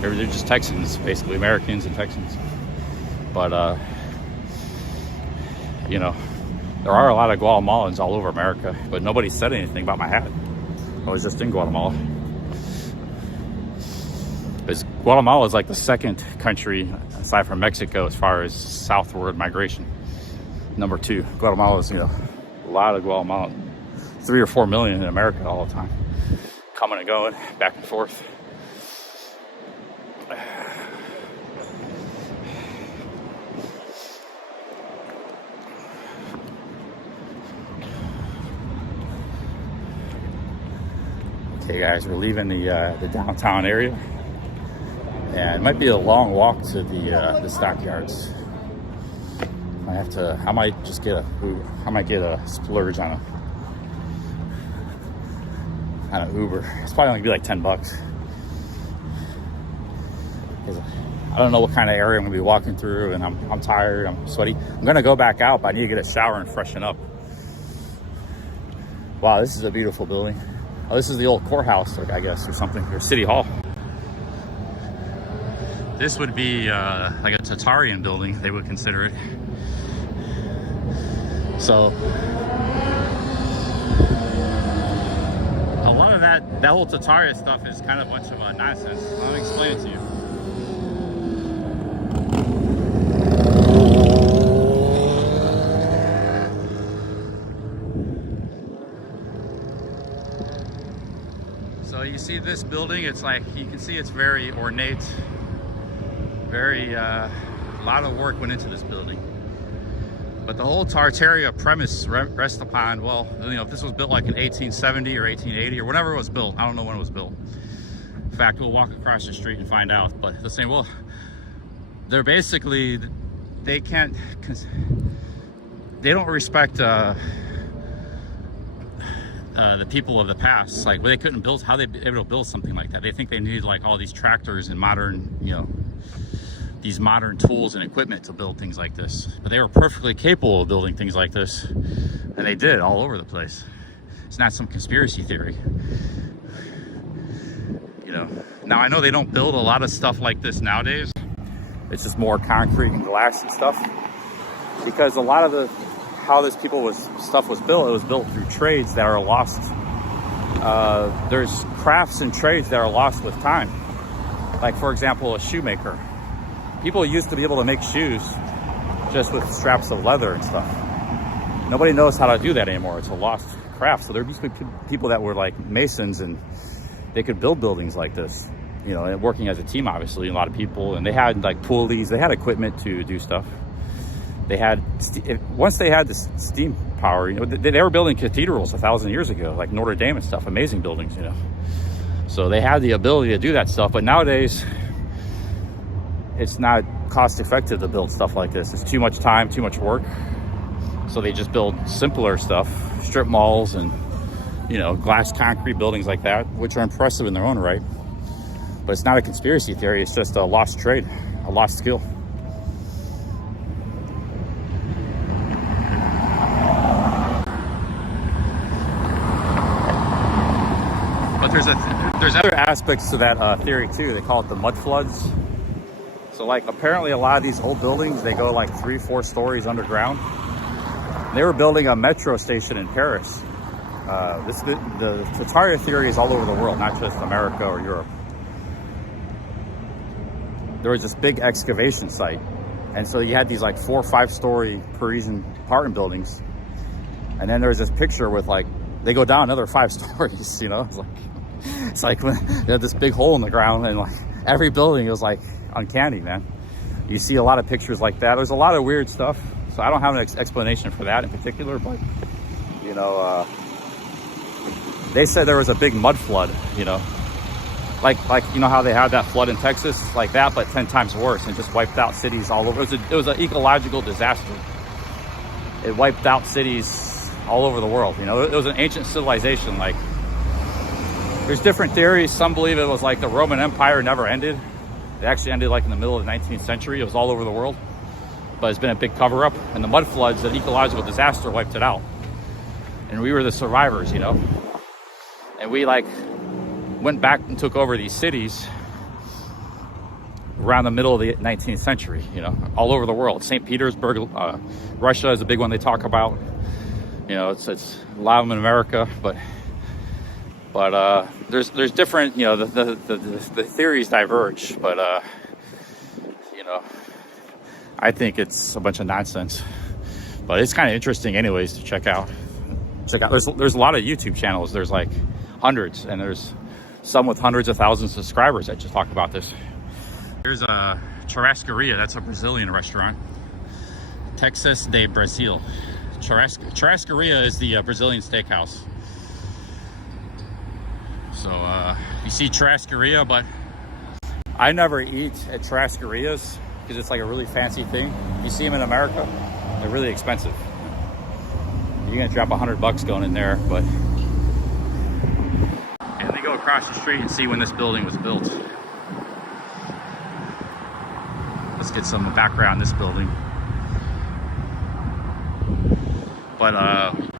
They're just Texans, basically Americans and Texans. But you know, there are a lot of Guatemalans all over America, but nobody said anything about my hat. I was just in Guatemala. Because Guatemala is like the second country, aside from Mexico, as far as southward migration. Number 2, Guatemala is, you know, a lot of Guatemalan. 3 or 4 million in America all the time. Coming and going, back and forth. Okay guys, we're leaving the downtown area, and it might be a long walk to the Stockyards. I might get a splurge on an Uber. It's probably only gonna be like $10. Because I don't know what kind of area I'm gonna be walking through, and I'm tired, I'm sweaty. I'm gonna go back out, but I need to get a shower and freshen up. Wow, this is a beautiful building. Oh, this is the old courthouse, I guess, or something, or City Hall. This would be like a Tatarian building, they would consider it. So, a lot of that whole Tataria stuff is kind of a bunch of nonsense. Let me explain it to you. So you see this building, it's like, you can see it's very ornate, very, a lot of work went into this building. But the whole Tartaria premise rests upon, well, you know, if this was built like in 1870 or 1880 or whenever it was built, I don't know when it was built. In fact, we'll walk across the street and find out. But they're saying, well, they're basically, they don't respect the people of the past. Like, well, they couldn't build, how they be able to build something like that. They think they needed like all these tractors and modern, you know, these modern tools and equipment to build things like this. But they were perfectly capable of building things like this, and they did all over the place. It's not some conspiracy theory, you know. Now I know they don't build a lot of stuff like this nowadays. It's just more concrete and glass and stuff, because a lot of how this stuff was built, it was built through trades that are lost. There's crafts and trades that are lost with time. Like, for example, a shoemaker. People used to be able to make shoes just with straps of leather and stuff. Nobody knows how to do that anymore. It's a lost craft. So there used to be people that were like masons and they could build buildings like this, you know, and working as a team, obviously, a lot of people. And they had like pulleys, they had equipment to do stuff. They had, once they had this steam power, you know, they were building cathedrals 1,000 years ago, like Notre Dame and stuff, amazing buildings, you know. So they had the ability to do that stuff, but nowadays it's not cost effective to build stuff like this. It's too much time, too much work. So they just build simpler stuff, strip malls and, you know, glass concrete buildings like that, which are impressive in their own right. But it's not a conspiracy theory, it's just a lost trade, a lost skill. But there's other aspects to that theory too. They call it the mud floods. So like apparently a lot of these old buildings, they go like 3-4 stories underground. They were building a metro station in Paris. The entire theory is all over the world, not just America or Europe. There was this big excavation site. And so you had these like 4 or 5 story Parisian apartment buildings. And then there's this picture with like, they go down another 5 stories, you know? It's like when they had this big hole in the ground and like every building was like uncanny, man. You see a lot of pictures like that. There's a lot of weird stuff. So I don't have an explanation for that in particular, but you know, they said there was a big mud flood, you know, like you know how they had that flood in Texas, like that, but 10 times worse, and just wiped out cities all over. It was an ecological disaster. It wiped out cities all over the world. You know, it was an ancient civilization. Like, there's different theories. Some believe it was like the Roman Empire never ended. It actually ended like in the middle of the 19th century. It was all over the world, but it's been a big cover up, and the mud floods, the ecological disaster, wiped it out. And we were the survivors, you know, and we like went back and took over these cities around the middle of the 19th century, you know, all over the world. St. Petersburg, Russia is a big one they talk about. You know, it's a lot of them in America, but there's different, you know, the theories diverge, but you know, I think it's a bunch of nonsense, but it's kind of interesting anyways to check out. There's a lot of YouTube channels. There's like hundreds, and there's some with hundreds of thousands of subscribers that just talk about this. Here's a Churrascaria. That's a Brazilian restaurant. Texas de Brazil. Churrascaria is the Brazilian steakhouse. So you see Churrascaria, but I never eat at Churrascarias because it's like a really fancy thing. You see them in America, they're really expensive. You're gonna drop $100 going in there, but and they go across the street and see when this building was built. Let's get some background on this building. But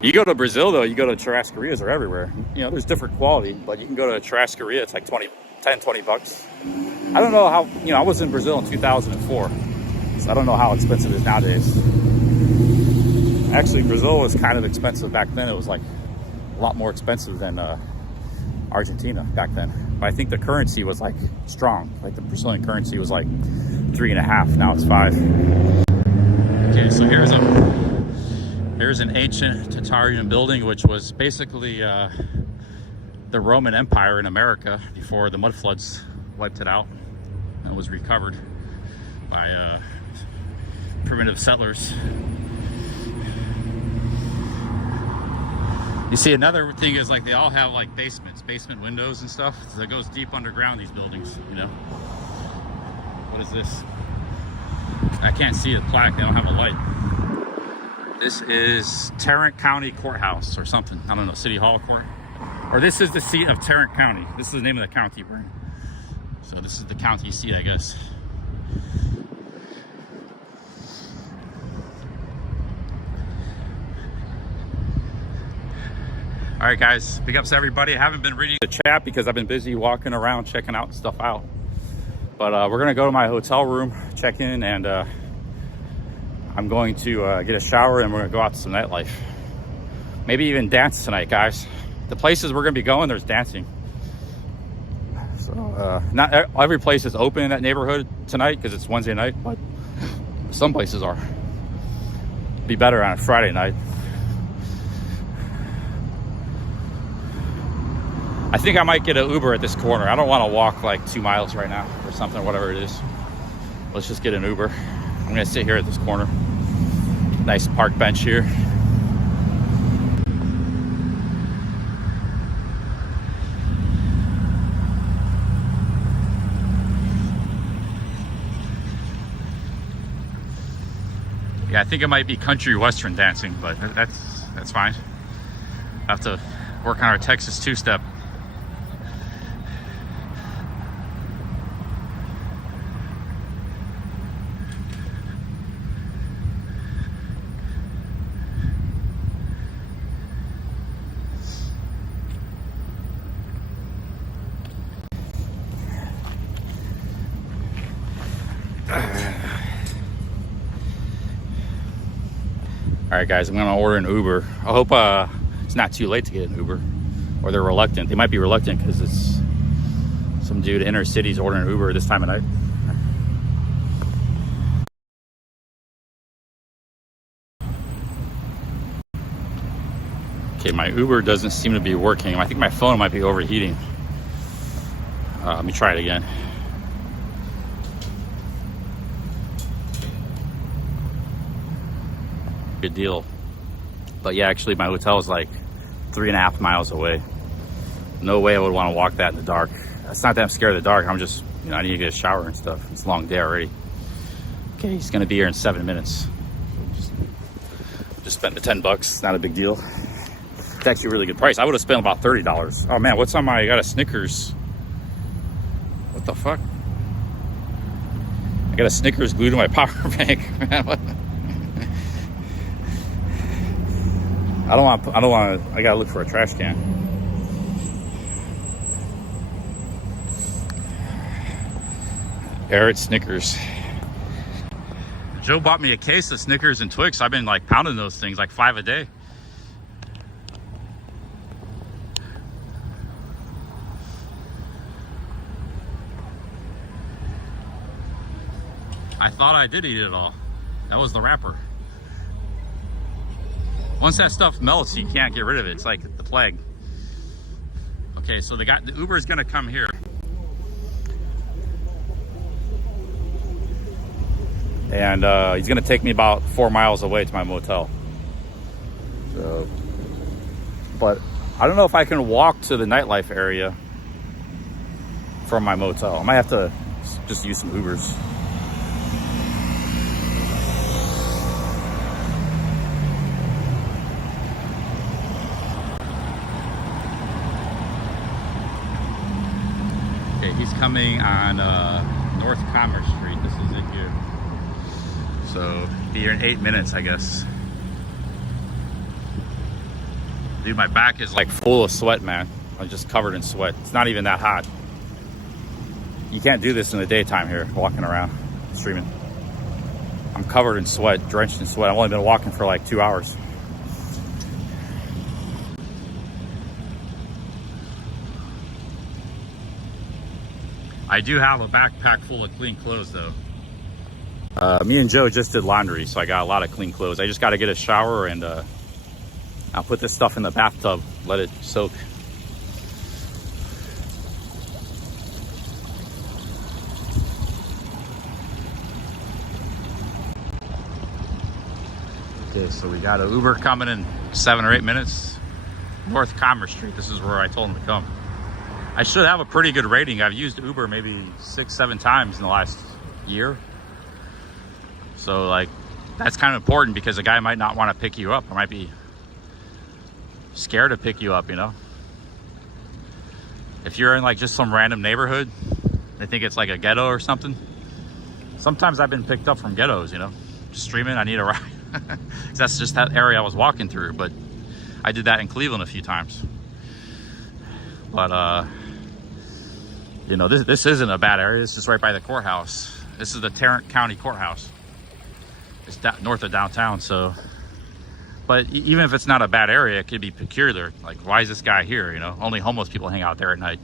you go to Brazil though, you go to Churrascarias, they're everywhere. You know, there's different quality, but you can go to a Churrascaria, it's like $10, $20. I don't know how, you know, I was in Brazil in 2004, so I don't know how expensive it is nowadays. Actually, Brazil was kind of expensive back then. It was like a lot more expensive than Argentina back then. But I think the currency was like strong. Like the Brazilian currency was like 3.5, now it's 5. Okay, so here's an ancient Tatarian building, which was basically the Roman Empire in America before the mud floods wiped it out, and was recovered by primitive settlers. You see, another thing is like they all have like basement windows and stuff that goes deep underground, these buildings, you know. What is this? I can't see the plaque, they don't have a light. This is Tarrant County Courthouse or something. I don't know, City Hall Court. Or this is the seat of Tarrant County. This is the name of the county we're in. So this is the county seat, I guess. All right, guys, big ups to everybody. I haven't been reading the chat because I've been busy walking around, checking out stuff out. But we're gonna go to my hotel room, check in, and I'm going to get a shower, and we're gonna go out to some nightlife. Maybe even dance tonight, guys. The places we're gonna be going, there's dancing. So not every place is open in that neighborhood tonight because it's Wednesday night, but some places are. Be better on a Friday night. I think I might get an Uber at this corner. I don't want to walk like 2 miles right now or something, whatever it is. Let's just get an Uber. I'm gonna sit here at this corner. Nice park bench here. Yeah, I think it might be country western dancing, but that's fine. I have to work on our Texas two-step. All right, guys, I'm gonna order an Uber. I hope it's not too late to get an Uber, or they're reluctant. They might be reluctant because it's some dude in inner cities ordering an Uber this time of night. Okay, my Uber doesn't seem to be working. I think my phone might be overheating. Let me try it again. Good deal. But yeah, actually my hotel is like 3.5 miles away. No way I would want to walk that in the dark. It's not that I'm scared of the dark. I'm just, I need to get a shower and stuff. It's a long day already. Okay, he's gonna be here in 7 minutes. Just spent the $10. Not a big deal. It's actually a really good price. I would have spent about $30. Oh man, what's on my, I got a Snickers. What the fuck? I got a Snickers glued to my power bank. Man, what? I don't want to, I gotta look for a trash can. Barrett Snickers. Joe bought me a case of Snickers and Twix. I've been like pounding those things, like 5 a day. I thought I did eat it all. That was the wrapper. Once that stuff melts, you can't get rid of it. It's like the plague. Okay, so the Uber is gonna come here. And he's gonna take me about 4 miles away to my motel. So, but I don't know if I can walk to the Nightlife area from my motel. I might have to just use some Ubers. He's coming on North Commerce Street. This is it here. So be here in 8 minutes, I guess. Dude, my back is like full of sweat, man. I'm just covered in sweat. It's not even that hot. You can't do this in the daytime here, walking around, streaming. I'm covered in sweat, drenched in sweat. I've only been walking for like 2 hours. I do have a backpack full of clean clothes though. Me and Joe just did laundry, so I got a lot of clean clothes. I just got to get a shower and I'll put this stuff in the bathtub, let it soak. Okay, so we got an Uber coming in 7 or 8 minutes. North Commerce Street, this is where I told him to come. I should have a pretty good rating. I've used Uber maybe 6-7 times in the last year. So like, that's kind of important because a guy might not want to pick you up. Or might be scared to pick you up, you know? If you're in like just some random neighborhood, they think it's like a ghetto or something. Sometimes I've been picked up from ghettos, you know? Just streaming, I need a ride. That's just that area I was walking through, but I did that in Cleveland a few times. But you know, this isn't a bad area. It's just right by the courthouse. This is the Tarrant County Courthouse. It's north of downtown, so. But even if it's not a bad area, it could be peculiar. Like, why is this guy here? You know, only homeless people hang out there at night.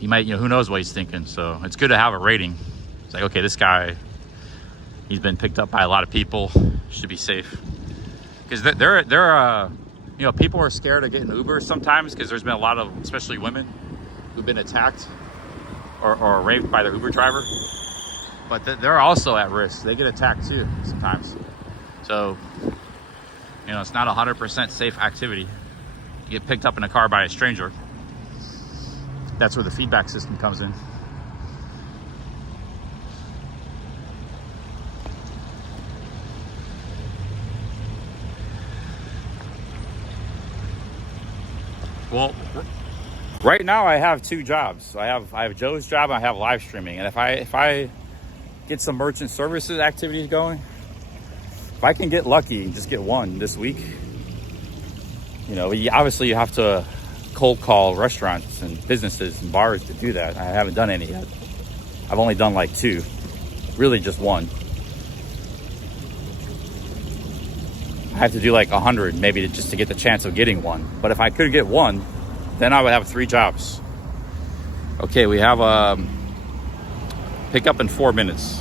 He might, you know, who knows what he's thinking. So it's good to have a rating. It's like, okay, this guy, he's been picked up by a lot of people. Should be safe. Because they're You know, people are scared of getting Ubers sometimes because there's been a lot of, especially women, who've been attacked or raped by their Uber driver. But they're also at risk. They get attacked too sometimes. So, you know, it's not 100% safe activity. You get picked up in a car by a stranger. That's where the feedback system comes in. Well, right now I have 2 jobs. So I have Joe's job and I have live streaming. And if I get some merchant services activities going, if I can get lucky and just get one this week, you know, obviously you have to cold call restaurants and businesses and bars to do that. I haven't done any yet. I've only done like 2, really just 1. I have to do like 100 maybe just to get the chance of getting one. But if I could get one, then I would have 3 jobs. Okay, we have a pickup in 4 minutes.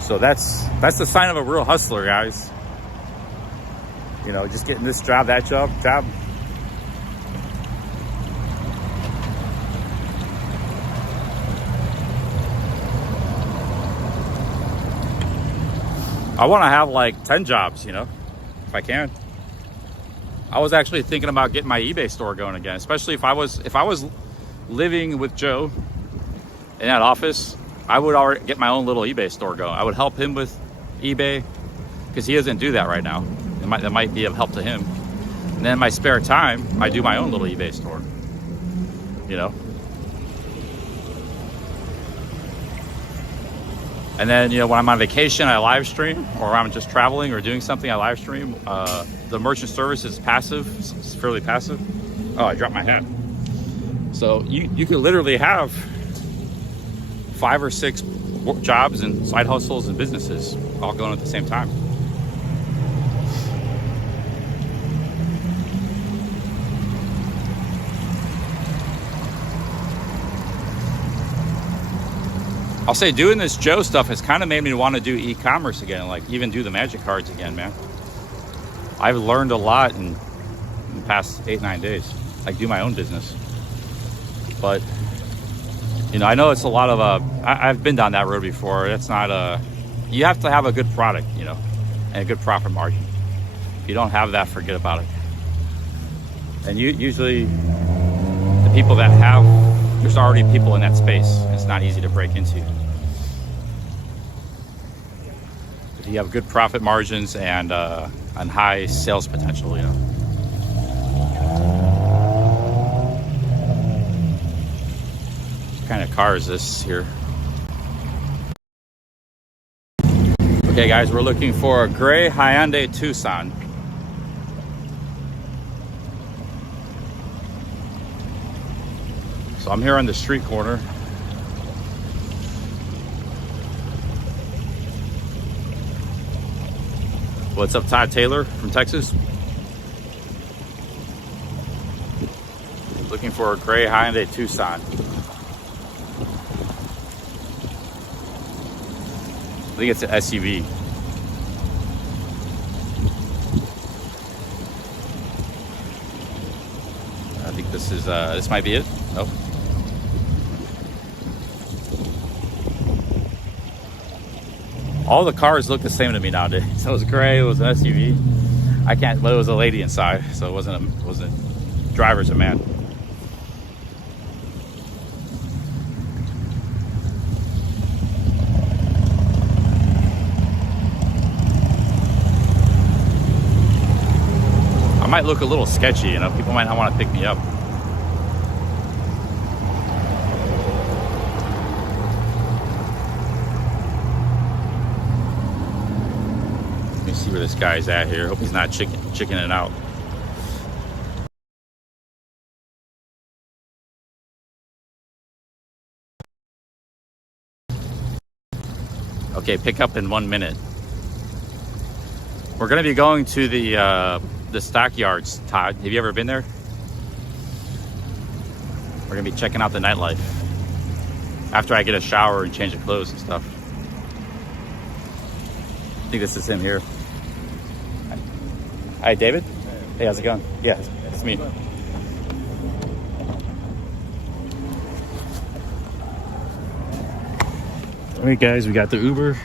So that's the sign of a real hustler, guys. You know, just getting this job, that job. I want to have like 10 jobs, you know, if I can. I was actually thinking about getting my eBay store going again, especially if I was living with Joe in that office. I would already get my own little eBay store going. I would help him with eBay because he doesn't do that right now. That might be of help to him. And then in my spare time, I do my own little eBay store, you know. And then, you know, when I'm on vacation, I live stream, or I'm just traveling or doing something, I live stream. The merchant service is passive, it's fairly passive. Oh, I dropped my hat. So you could literally have 5 or 6 jobs and side hustles and businesses all going at the same time. I'll say doing this Joe stuff has kind of made me want to do e-commerce again, like even do the magic cards again, man. I've learned a lot in the past 8-9 days. Like do my own business. But, you know, I know it's a lot of, I've been down that road before. It's not you have to have a good product, you know, and a good profit margin. If you don't have that, forget about it. And usually the people that have, there's already people in that space. It's not easy to break into. If you have good profit margins and high sales potential, you know. What kind of car is this here? Okay, guys, we're looking for a gray Hyundai Tucson. So I'm here on the street corner. What's up, Todd Taylor from Texas? Looking for a gray Hyundai Tucson. I think it's an SUV. I think this is this might be it. Nope. All the cars look the same to me nowadays. So it was gray, it was an SUV. But it was a lady inside, so it wasn't a driver's a man. I might look a little sketchy, you know, people might not want to pick me up. Let me see where this guy's at here. Hope he's not chickening out. Okay, pick up in 1 minute. We're gonna be going to the Stockyards, Todd. Have you ever been there? We're gonna be checking out the nightlife after I get a shower and change of clothes and stuff. I think this is him here. Hi, David. Hey, how's it going? Yeah, it's me. All right, guys, we got the Uber.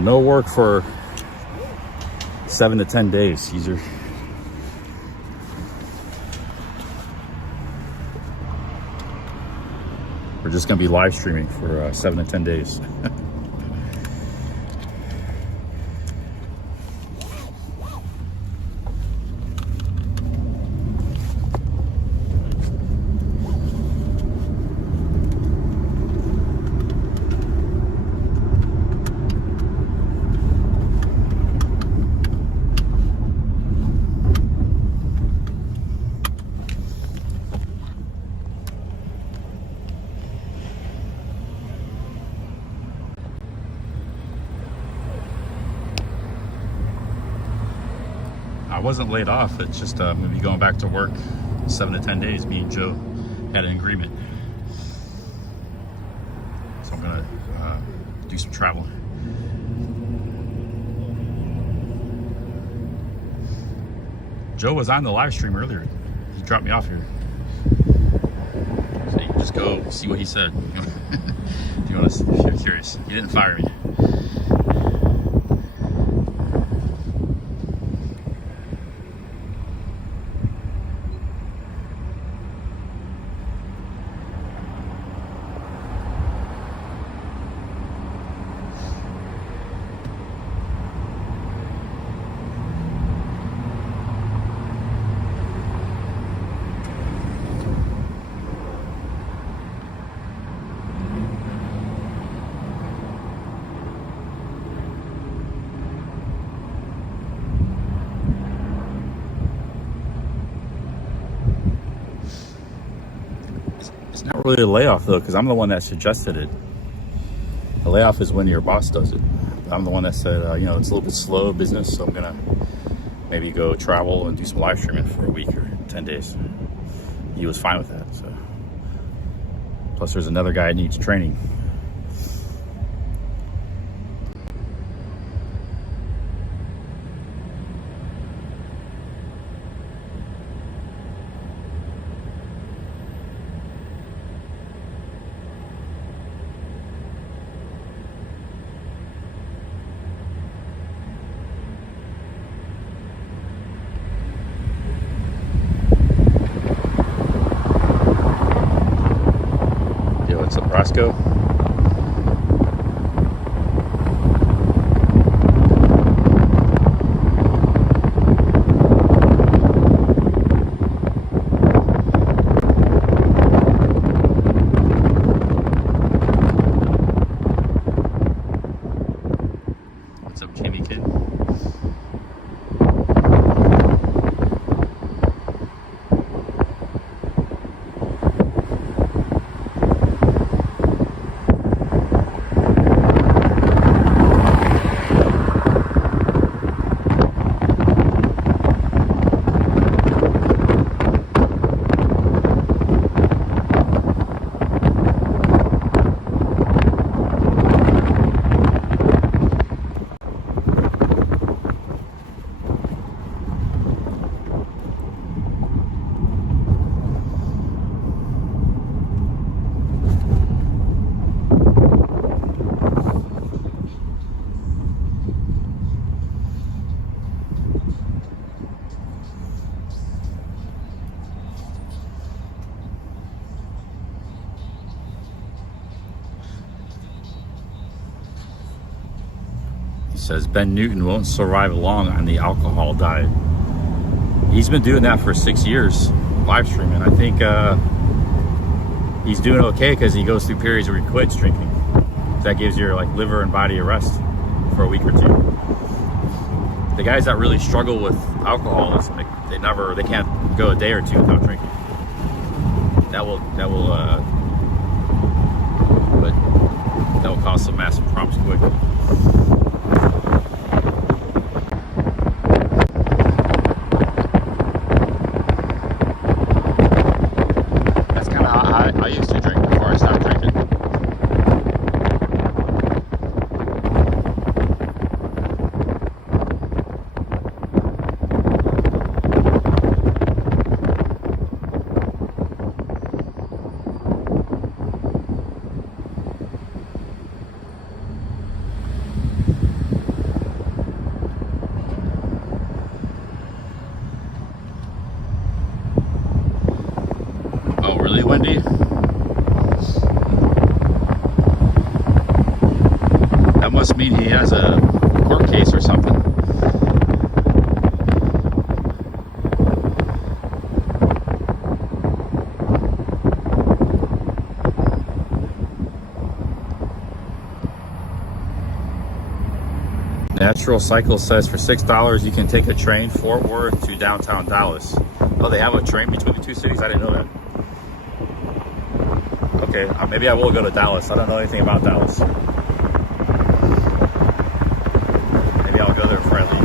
No work for 7 to 10 days. These are we're just gonna be live streaming for 7 to 10 days. I wasn't laid off. It's just I'm gonna be going back to work 7 to 10 days. Me and Joe had an agreement, so I'm gonna do some traveling. Joe was on the live stream earlier. He dropped me off here, so you can just go see what he said. If you want to, if you're curious, he didn't fire me. It's not really a layoff though, because I'm the one that suggested it. A layoff is when your boss does it. I'm the one that said, you know, it's a little bit slow business, so I'm gonna maybe go travel and do some live streaming for a week or 10 days. He was fine with that. So, plus there's another guy that needs training. What's up, Roscoe? What's up, Jamie Kid? Says Ben Newton won't survive long on the alcohol diet. He's been doing that for 6 years, live streaming. I think he's doing okay because he goes through periods where he quits drinking. That gives your like liver and body a rest for a week or two. The guys that really struggle with alcoholism, they can't go a day or two without drinking. That will cause some massive problems quick. That's kind of how I used to drink before I stopped drinking. Oh, really windy? That must mean he has a court case or something. Natural Cycle says for $6 you can take a train Fort Worth to downtown Dallas. Oh, they have a train between the two cities? I didn't know that. Okay, maybe I will go to Dallas. I don't know anything about Dallas. Maybe I'll go there before I leave.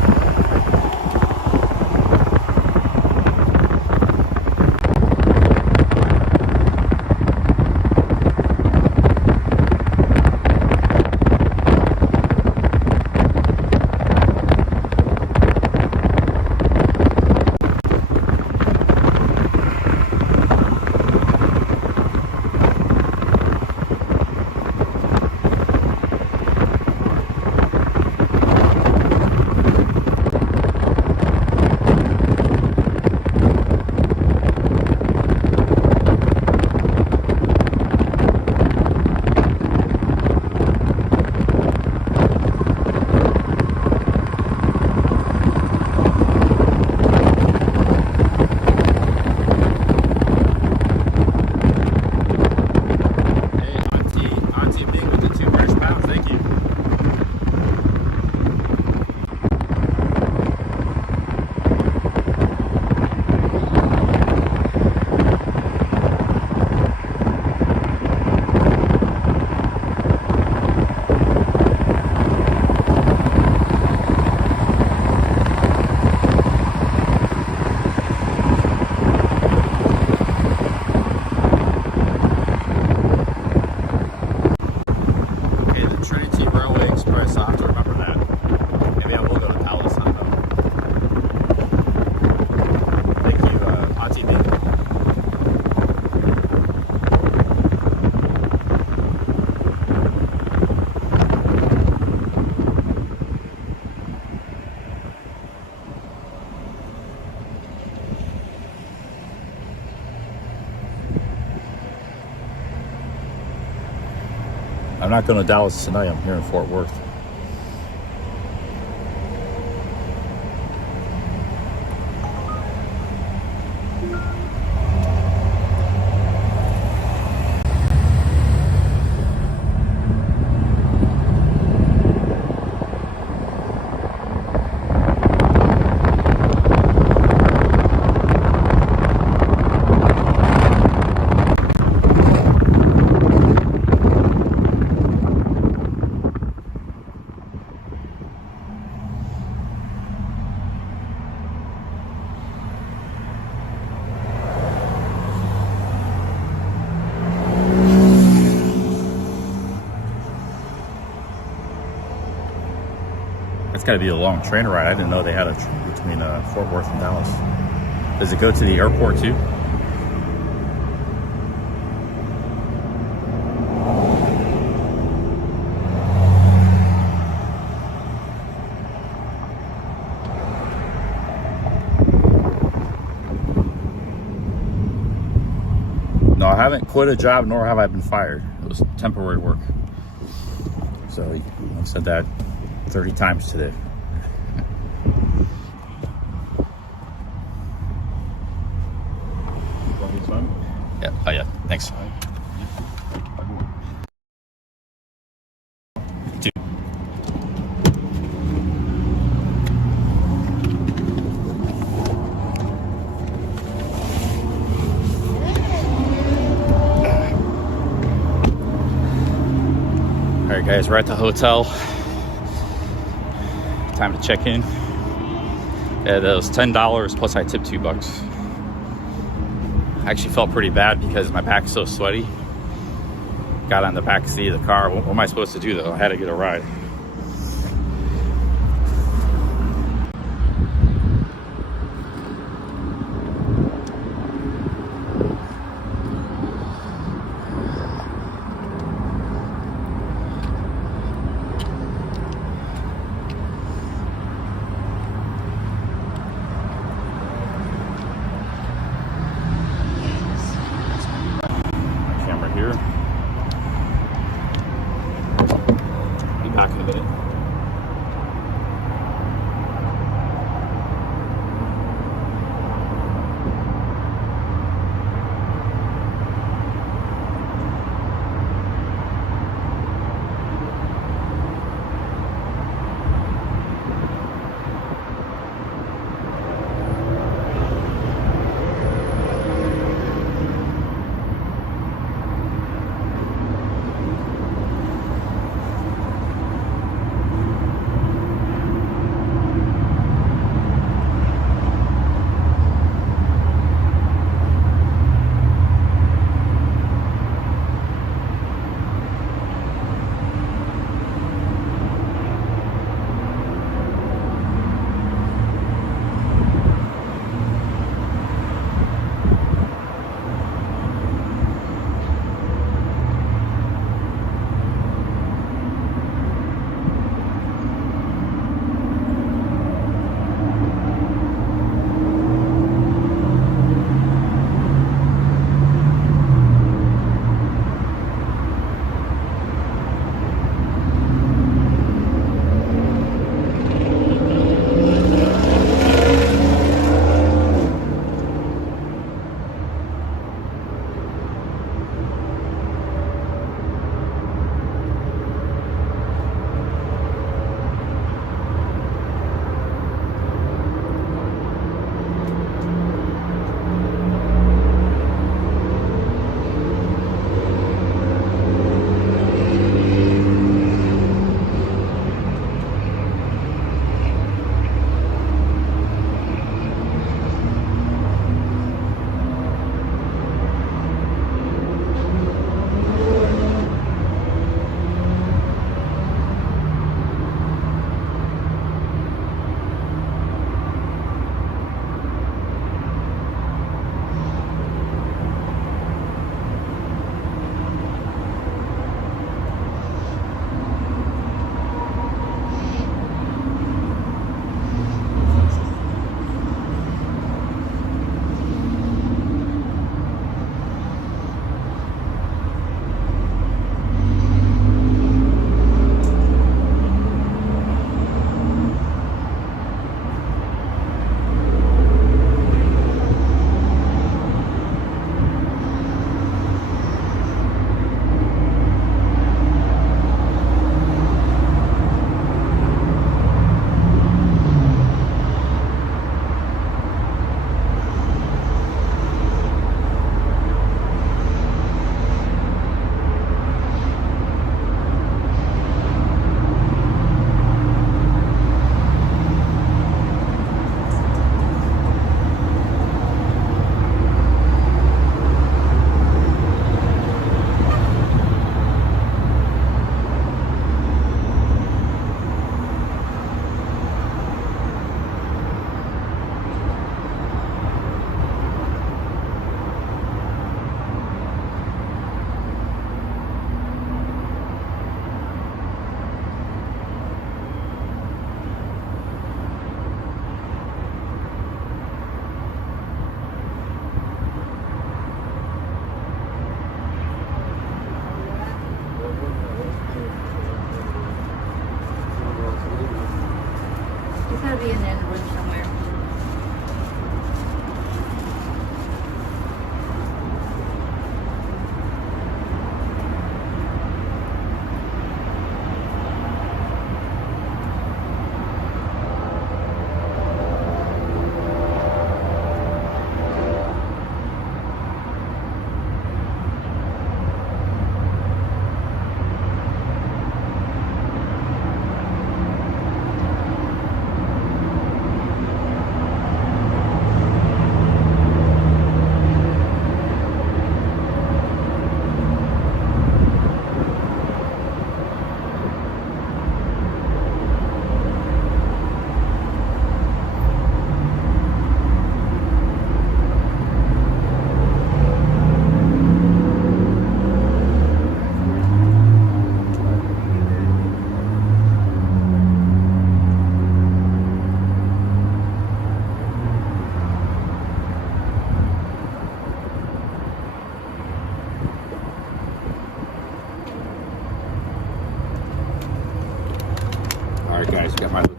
I'm not going to Dallas tonight. I'm here in Fort Worth. It's got to be a long train ride. I didn't know they had a train between Fort Worth and Dallas. Does it go to the airport too? No, I haven't quit a job, nor have I been fired. It was temporary work. So I said that 30 times today. Yeah. Oh yeah. Thanks. Alright guys, we're at the hotel. Time to check in. Yeah, that was $10 plus I tipped $2. I actually felt pretty bad because my back's so sweaty. Got on the back seat of the car. What am I supposed to do though? I had to get a ride. Camera here. Be back in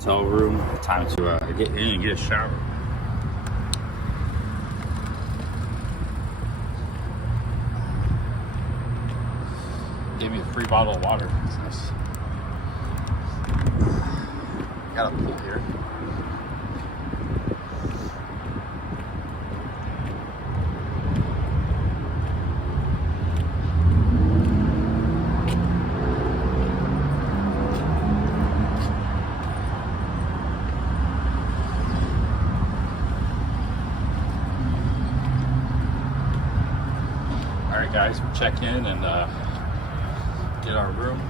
hotel room. Time to get in and get a shower. Gave me a free bottle of water. That's nice. Got a pool here. All right, guys, we'll check in and get our room.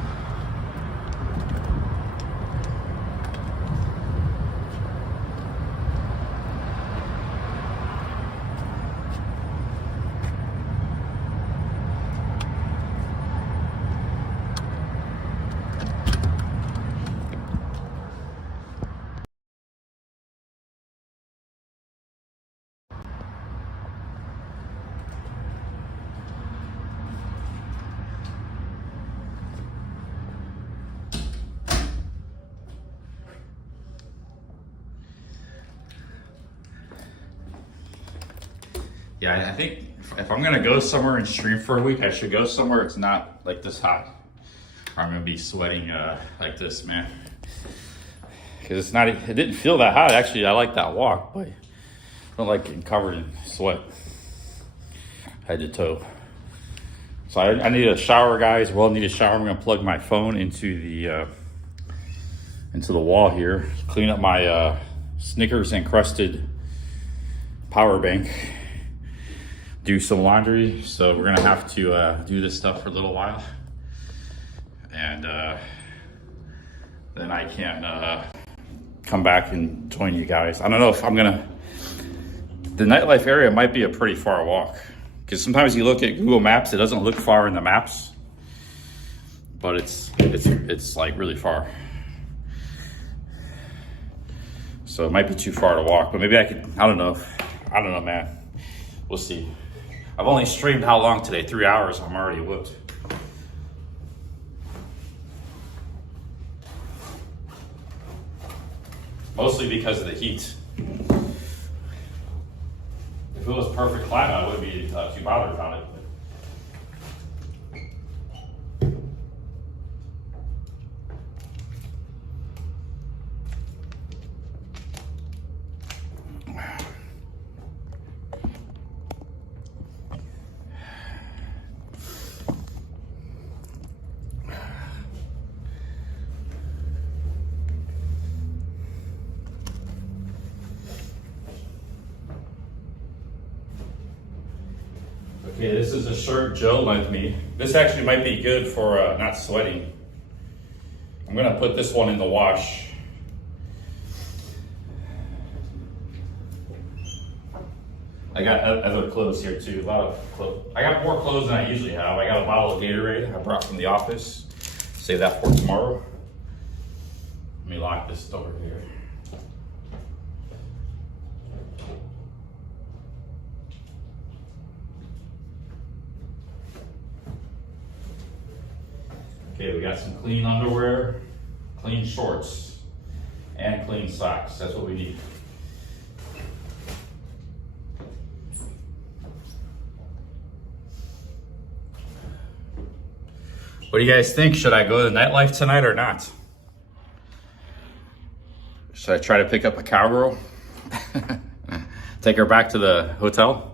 Yeah, I think if I'm gonna go somewhere and stream for a week, I should go somewhere it's not like this hot. Or I'm gonna be sweating like this, man. Cause it's not, it didn't feel that hot. Actually, I like that walk, but I don't like getting covered in sweat, head to toe. So I need a shower, guys. Well, I need a shower. I'm gonna plug my phone into the wall here, clean up my Snickers encrusted power bank. Do some laundry, so we're gonna have to do this stuff for a little while, and then I can come back and join you guys. I don't know if I'm gonna. The Nightlife area might be a pretty far walk, because sometimes you look at Google Maps, it doesn't look far in the maps, but it's like really far. So it might be too far to walk, but maybe I could. I don't know, man. We'll see. I've only streamed how long today? 3 hours. I'm already whooped. Mostly because of the heat. If it was perfect climate, I wouldn't be too bothered about it. Okay, this is a shirt Joe lent me. This actually might be good for not sweating. I'm gonna put this one in the wash. I got other clothes here too, a lot of clothes. I got more clothes than I usually have. I got a bottle of Gatorade I brought from the office. Save that for tomorrow. Let me lock this door here. Okay, we got some clean underwear, clean shorts, and clean socks. That's what we need. What do you guys think? Should I go to the Nightlife tonight or not? Should I try to pick up a cowgirl? Take her back to the hotel?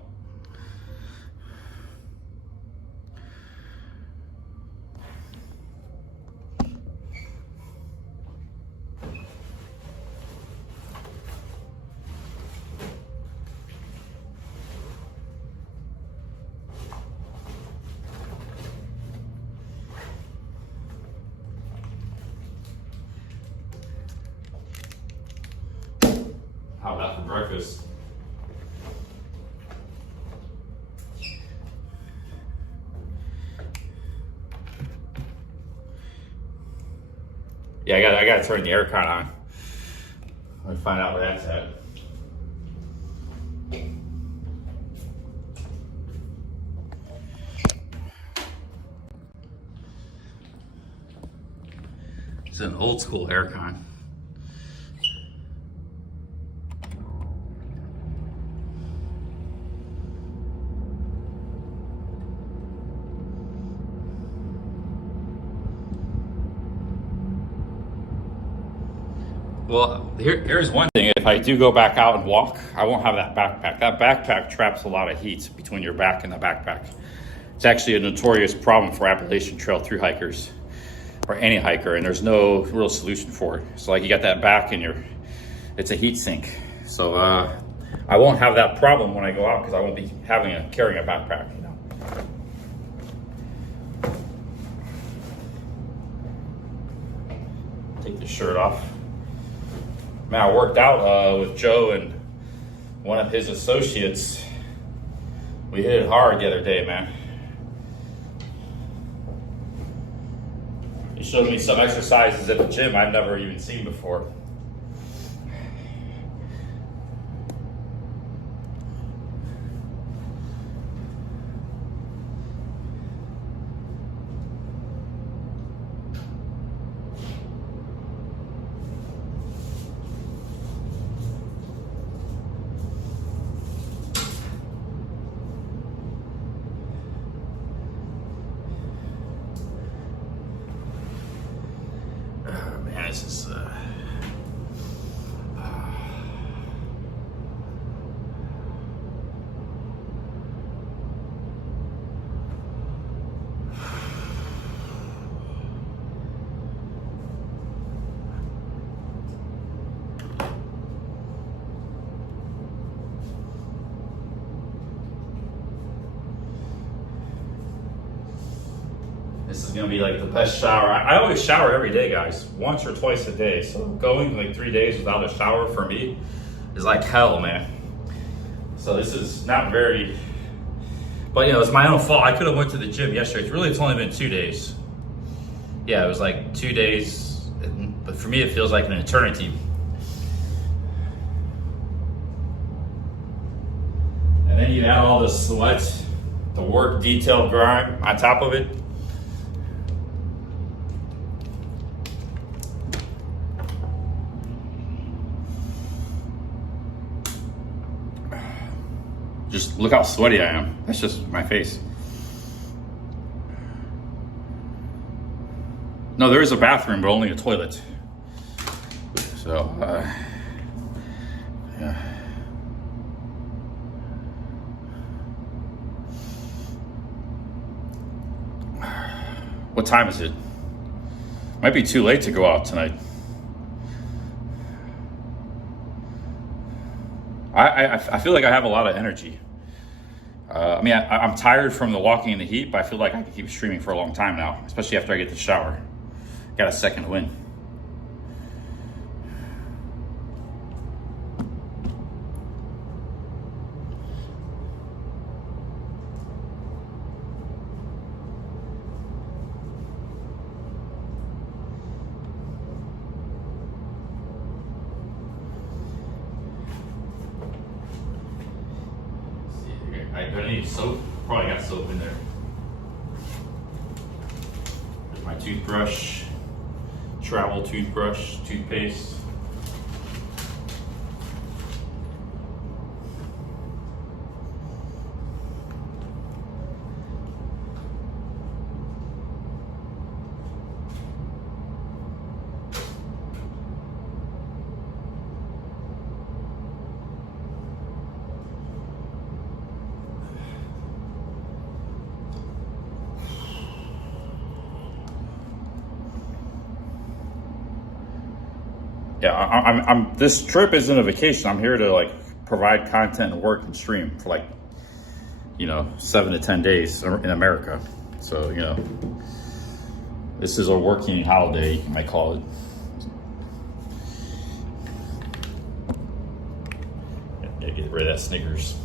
How about for breakfast? Yeah, I gotta turn the aircon on. Let me find out where that's at. It's an old school aircon. Well, here's one thing. If I do go back out and walk, I won't have that backpack. That backpack traps a lot of heat between your back and the backpack. It's actually a notorious problem for Appalachian Trail thru hikers or any hiker, and there's no real solution for it. So like you got that back and it's a heat sink. So I won't have that problem when I go out because I won't be carrying a backpack, you know. Take the shirt off. Man, I worked out with Joe and one of his associates. We hit it hard the other day, man. He showed me some exercises at the gym I've never even seen before. This is This is gonna be like the best shower. I always shower every day, guys, once or twice a day. So going like 3 days without a shower for me is like hell, man. So this is not very, but you know, it's my own fault. I could have went to the gym yesterday. It's only been 2 days. Yeah, it was like 2 days, but for me it feels like an eternity. And then you add all the sweat, the work detail grind on top of it. Just look how sweaty I am. That's just my face. No, there is a bathroom, but only a toilet. So, yeah. What time is it? Might be too late to go out tonight. I feel like I have a lot of energy. I mean, I'm tired from the walking in the heat, but I feel like I can keep streaming for a long time now, especially after I get the shower. Got a second win. I need soap. Probably got soap in there. There's my toothbrush, travel toothbrush, toothpaste. Yeah, I'm. This trip isn't a vacation. I'm here to like provide content and work and stream for like, 7 to 10 days in America. So this is a working holiday, you might call it. Gotta get rid of that Snickers.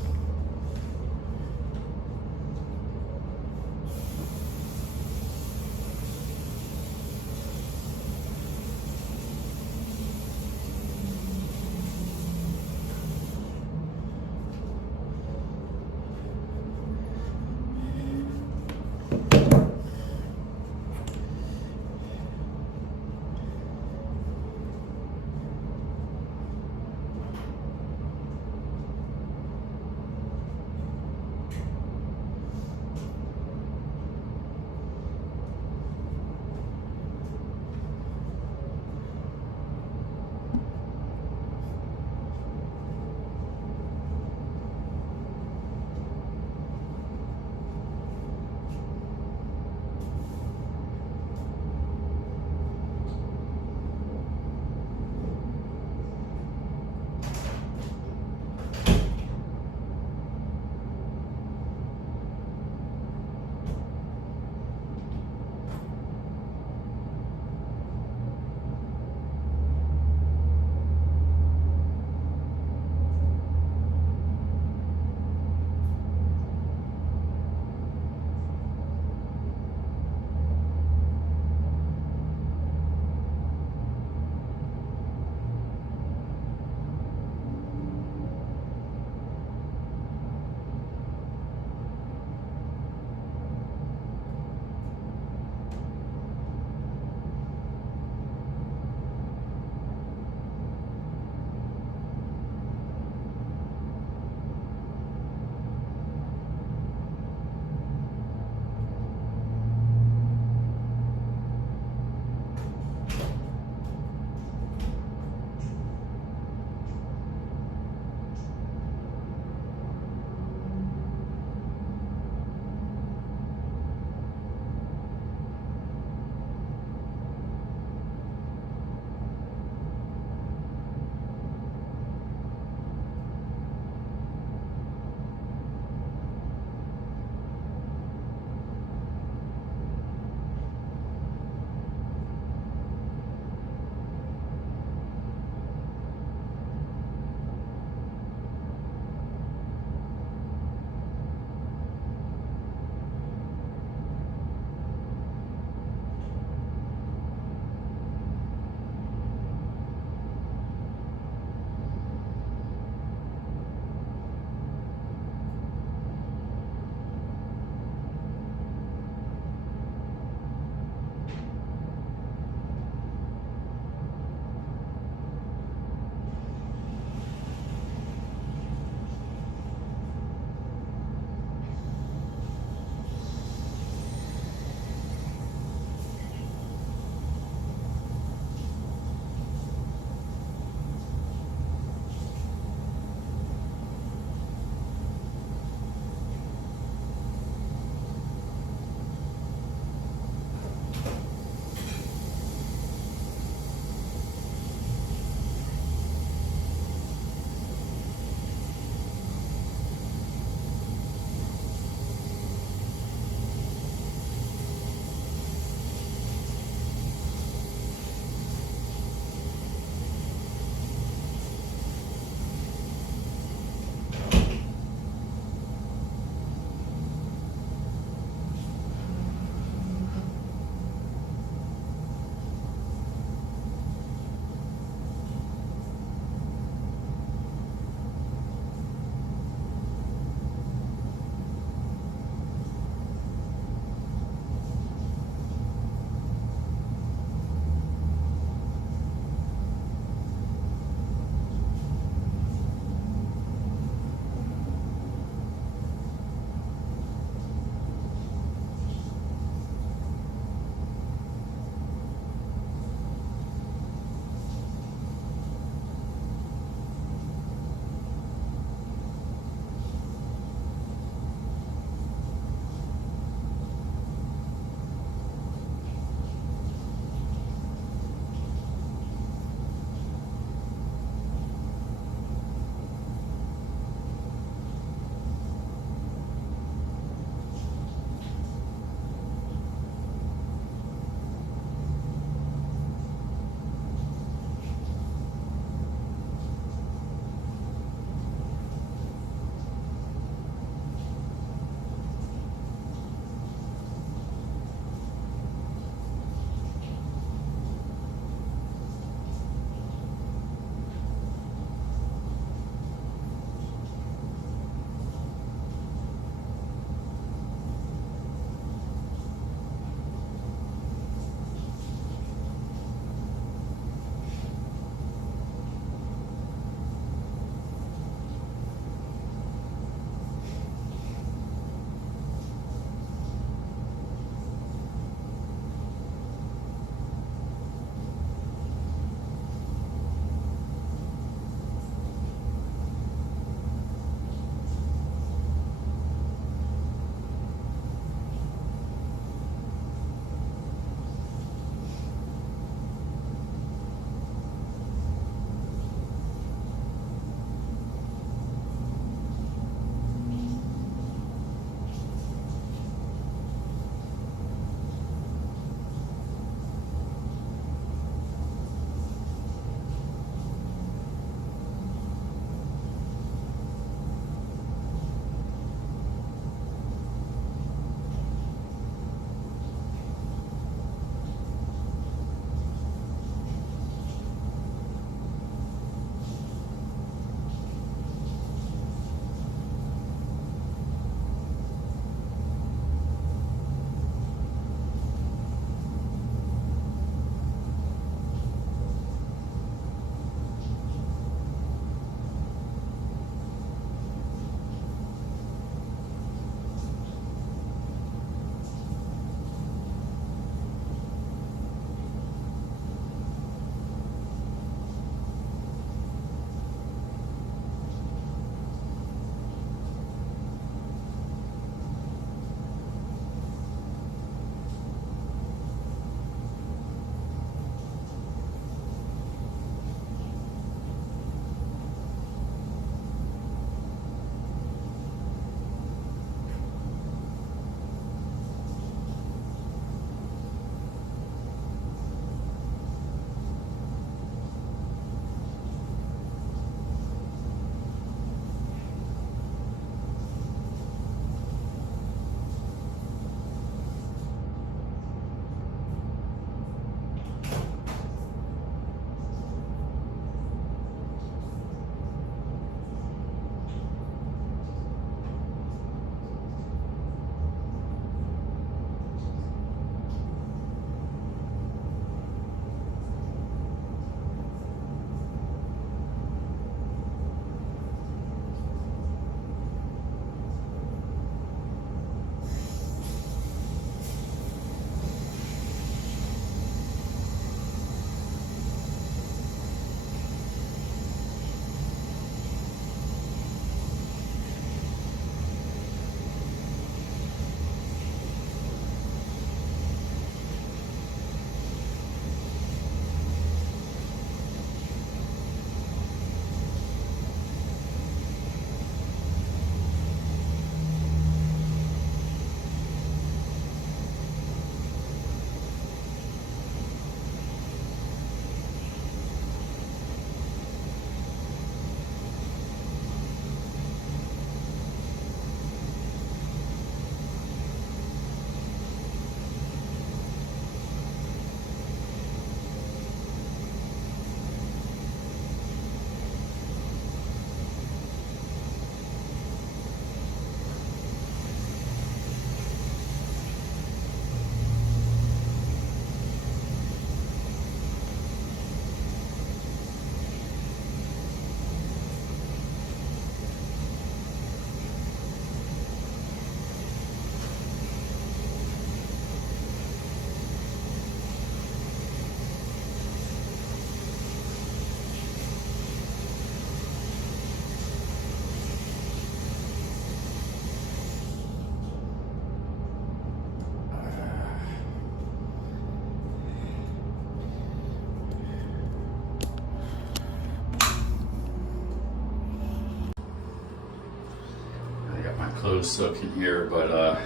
soak in here, but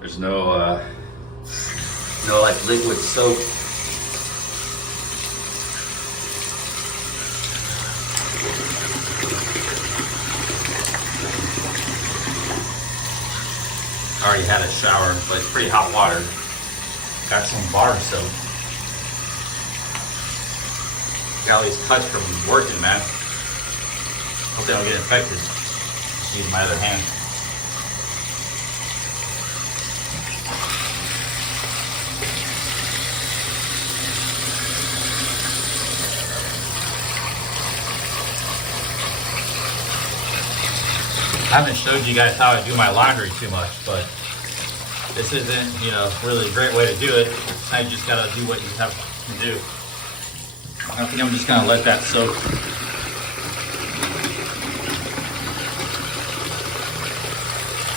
there's no like liquid soap. I already had a shower, but it's pretty hot water. Got some bar soap. Got all these cuts from working, man. Hope they don't get infected. Just use my other hand. I haven't showed you guys how I do my laundry too much, but this isn't, you know, really a great way to do it. I just gotta do what you have to do. I think I'm just gonna let that soak.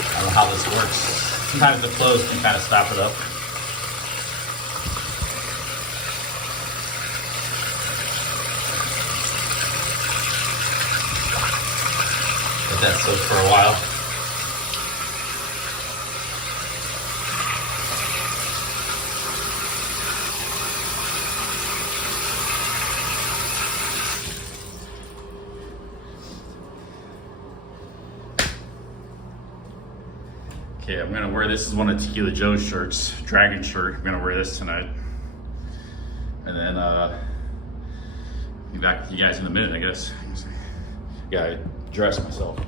I don't know how this works. Sometimes the clothes can kind of stop it up. Let that soak for a while. Okay, I'm gonna wear this is one of Tequila Joe's shirts, Dragon shirt. I'm gonna wear this tonight. And then be back with you guys in a minute, I guess. Gotta dress myself.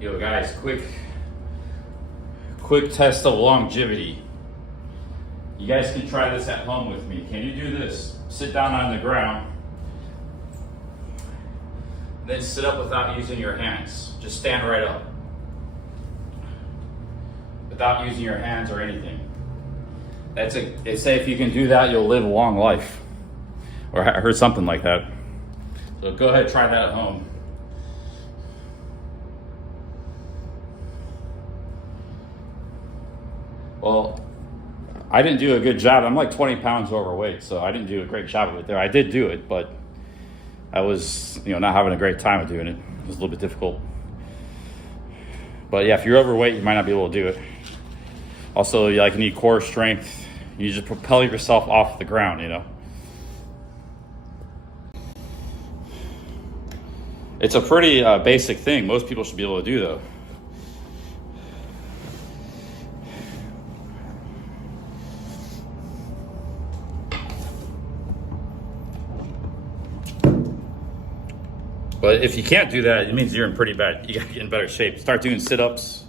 Yo guys, quick test of longevity. You guys can try this at home with me. Can you do this? Sit down on the ground, then sit up without using your hands. Just stand right up. Without using your hands or anything. They say if you can do that, you'll live a long life. Or I heard something like that. So go ahead, try that at home. Well, I didn't do a good job. I'm like 20 pounds overweight, so I didn't do a great job of it there. I did do it, but I was, not having a great time of doing it. It was a little bit difficult. But yeah, if you're overweight, you might not be able to do it. Also, you need core strength. You just propel yourself off the ground, It's a pretty basic thing. Most people should be able to do, though. But if you can't do that, it means you're in pretty bad. You gotta get in better shape. Start doing sit-ups.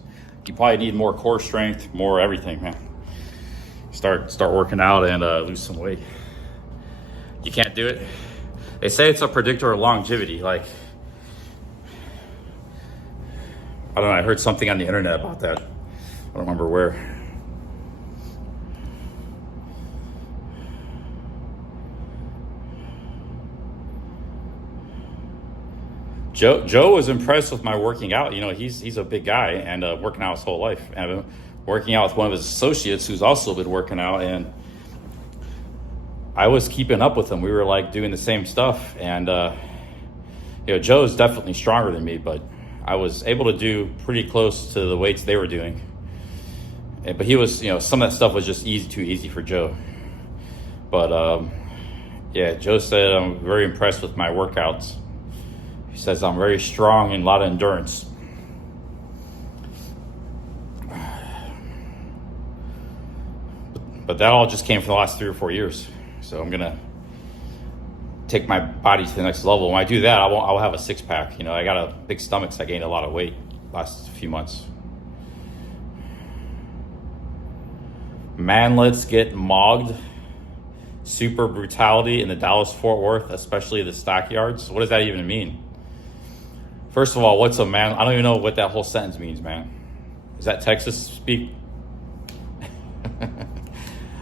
You probably need more core strength, more everything, man. Start working out and lose some weight. You can't do it. They say it's a predictor of longevity. I don't know. I heard something on the internet about that. I don't remember where. Joe was impressed with my working out. You know, he's a big guy and working out his whole life. And I've been working out with one of his associates who's also been working out, and I was keeping up with him. We were like doing the same stuff, and you know, Joe's definitely stronger than me, but I was able to do pretty close to the weights they were doing. But he was, you know, some of that stuff was just too easy for Joe. But yeah, Joe said I'm very impressed with my workouts. He says I'm very strong and a lot of endurance. But that all just came for the last 3 or 4 years. So I'm gonna take my body to the next level. When I do that, I'll have a 6-pack. You know, I got a big stomach, so I gained a lot of weight last few months. Manlets get mogged. Super brutality in the Dallas-Fort Worth, especially the Stockyards. What does that even mean? First of all, what's a man? I don't even know what that whole sentence means, man. Is that Texas speak?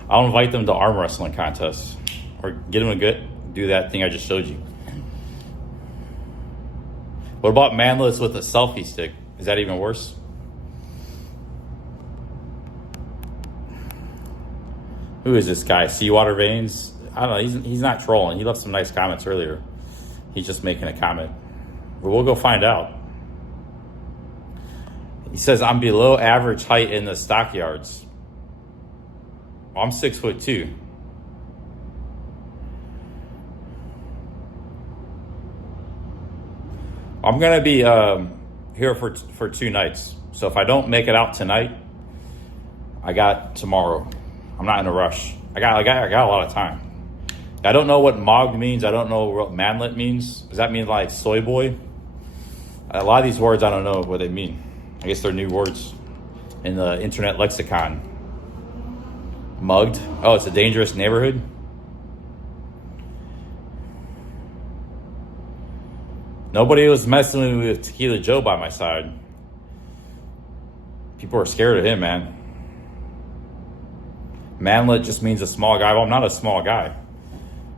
I'll invite them to arm wrestling contests or get them to do that thing I just showed you. What about manlets with a selfie stick? Is that even worse? Who is this guy? Seawater Veins? I don't know. He's not trolling. He left some nice comments earlier. He's just making a comment. But we'll go find out. He says, I'm below average height in the Stockyards. I'm 6'2". I'm gonna be here for 2 nights. So if I don't make it out tonight, I got tomorrow. I'm not in a rush. I got a lot of time. I don't know what mogged means. I don't know what manlet means. Does that mean like soy boy? A lot of these words I don't know what they mean. I guess they're new words in the internet lexicon. Mugged. Oh, it's a dangerous neighborhood. Nobody was messing with Tequila Joe by my side. People are scared of him, man. Manlet just means a small guy. Well, I'm not a small guy.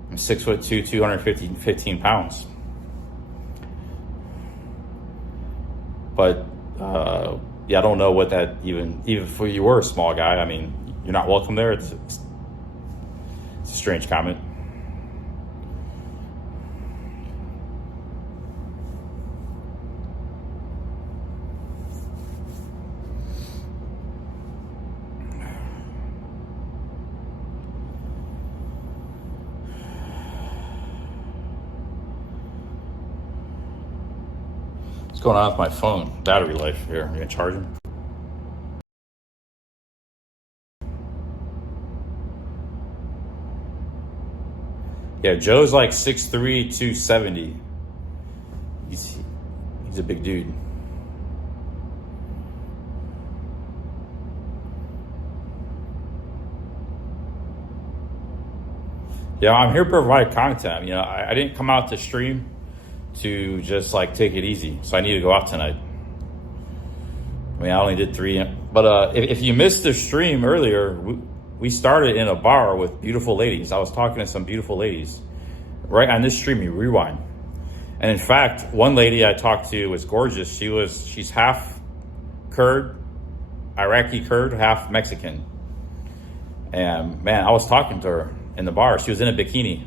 I'm 6'2", 215 pounds. But yeah, I don't know what that even if you were a small guy, I mean, you're not welcome there. It's a strange comment. What's going on with my phone? Battery life here. I'm gonna charge him. Yeah, Joe's like 6'3", 270. He's a big dude. Yeah, I'm here to provide content. You know, I didn't come out to stream to just like take it easy. So I need to go out tonight. I mean, I only did 3, but if you missed the stream earlier, we started in a bar with beautiful ladies. I was talking to some beautiful ladies. Right on this stream, you rewind. And in fact, one lady I talked to was gorgeous. She's half Kurd, Iraqi Kurd, half Mexican. And man, I was talking to her in the bar. She was in a bikini.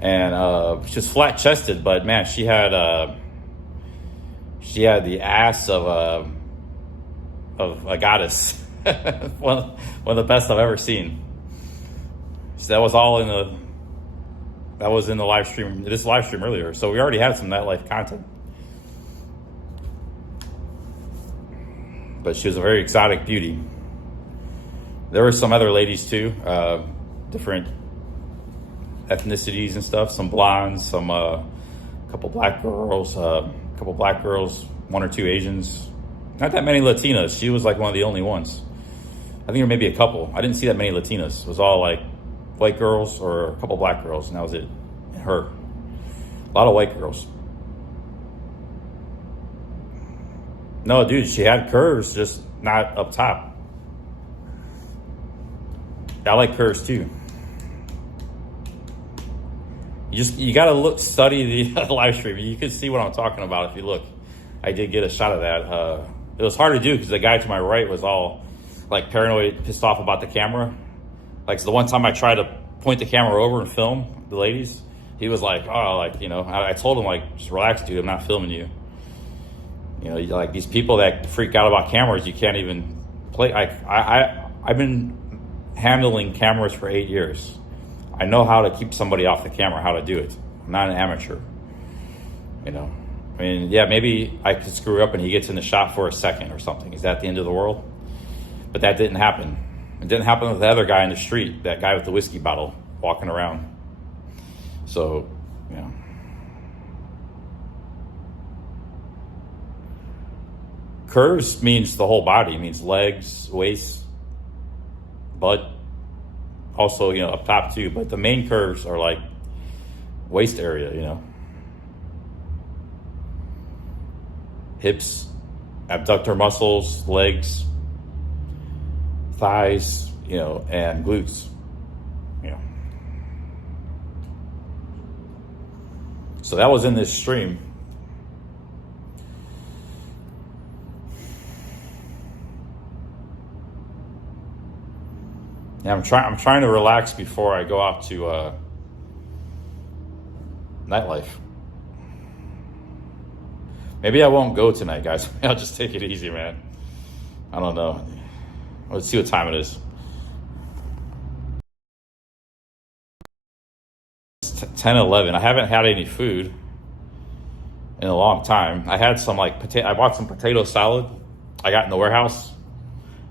And she was flat chested, but man, she had the ass of a goddess. one of the best I've ever seen. So that was all in the live stream, this live stream earlier. So we already had some Nightlife content. But she was a very exotic beauty. There were some other ladies too, different ethnicities and stuff. Some blondes, some couple black girls, 1 or 2 Asians. Not that many Latinas. She was like one of the only ones. I think there may be a couple. I didn't see that many Latinas. It was all like white girls or a couple black girls, and that was it. And her. A lot of white girls. No, dude, she had curves, just not up top. I like curves too. You got to study the live stream. You can see what I'm talking about if you look. I did get a shot of that. It was hard to do because the guy to my right was all like paranoid, pissed off about the camera. Like, so the one time I tried to point the camera over and film the ladies, he was like, oh, like, you know, I told him, like, just relax, dude, I'm not filming you. You know, like these people that freak out about cameras, you can't even play. I've been handling cameras for 8 years. I know how to keep somebody off the camera, how to do it. I'm not an amateur. You know, I mean, yeah, maybe I could screw up and he gets in the shot for a second or something. Is that the end of the world? But that didn't happen. It didn't happen with the other guy in the street, that guy with the whiskey bottle walking around. So, you know. Curves means the whole body. It means legs, waist, butt. Also, you know, up top too. But the main curves are like waist area, you know. Hips, abductor muscles, legs, thighs, you know, and glutes, you know. So that was in this stream. Yeah, I'm trying to relax before I go out to Nightlife. Maybe I won't go tonight, guys. I'll just take it easy, man. I don't know. Let's see what time it is. It's 10:11. I haven't had any food in a long time. I had some I bought some potato salad I got in the warehouse.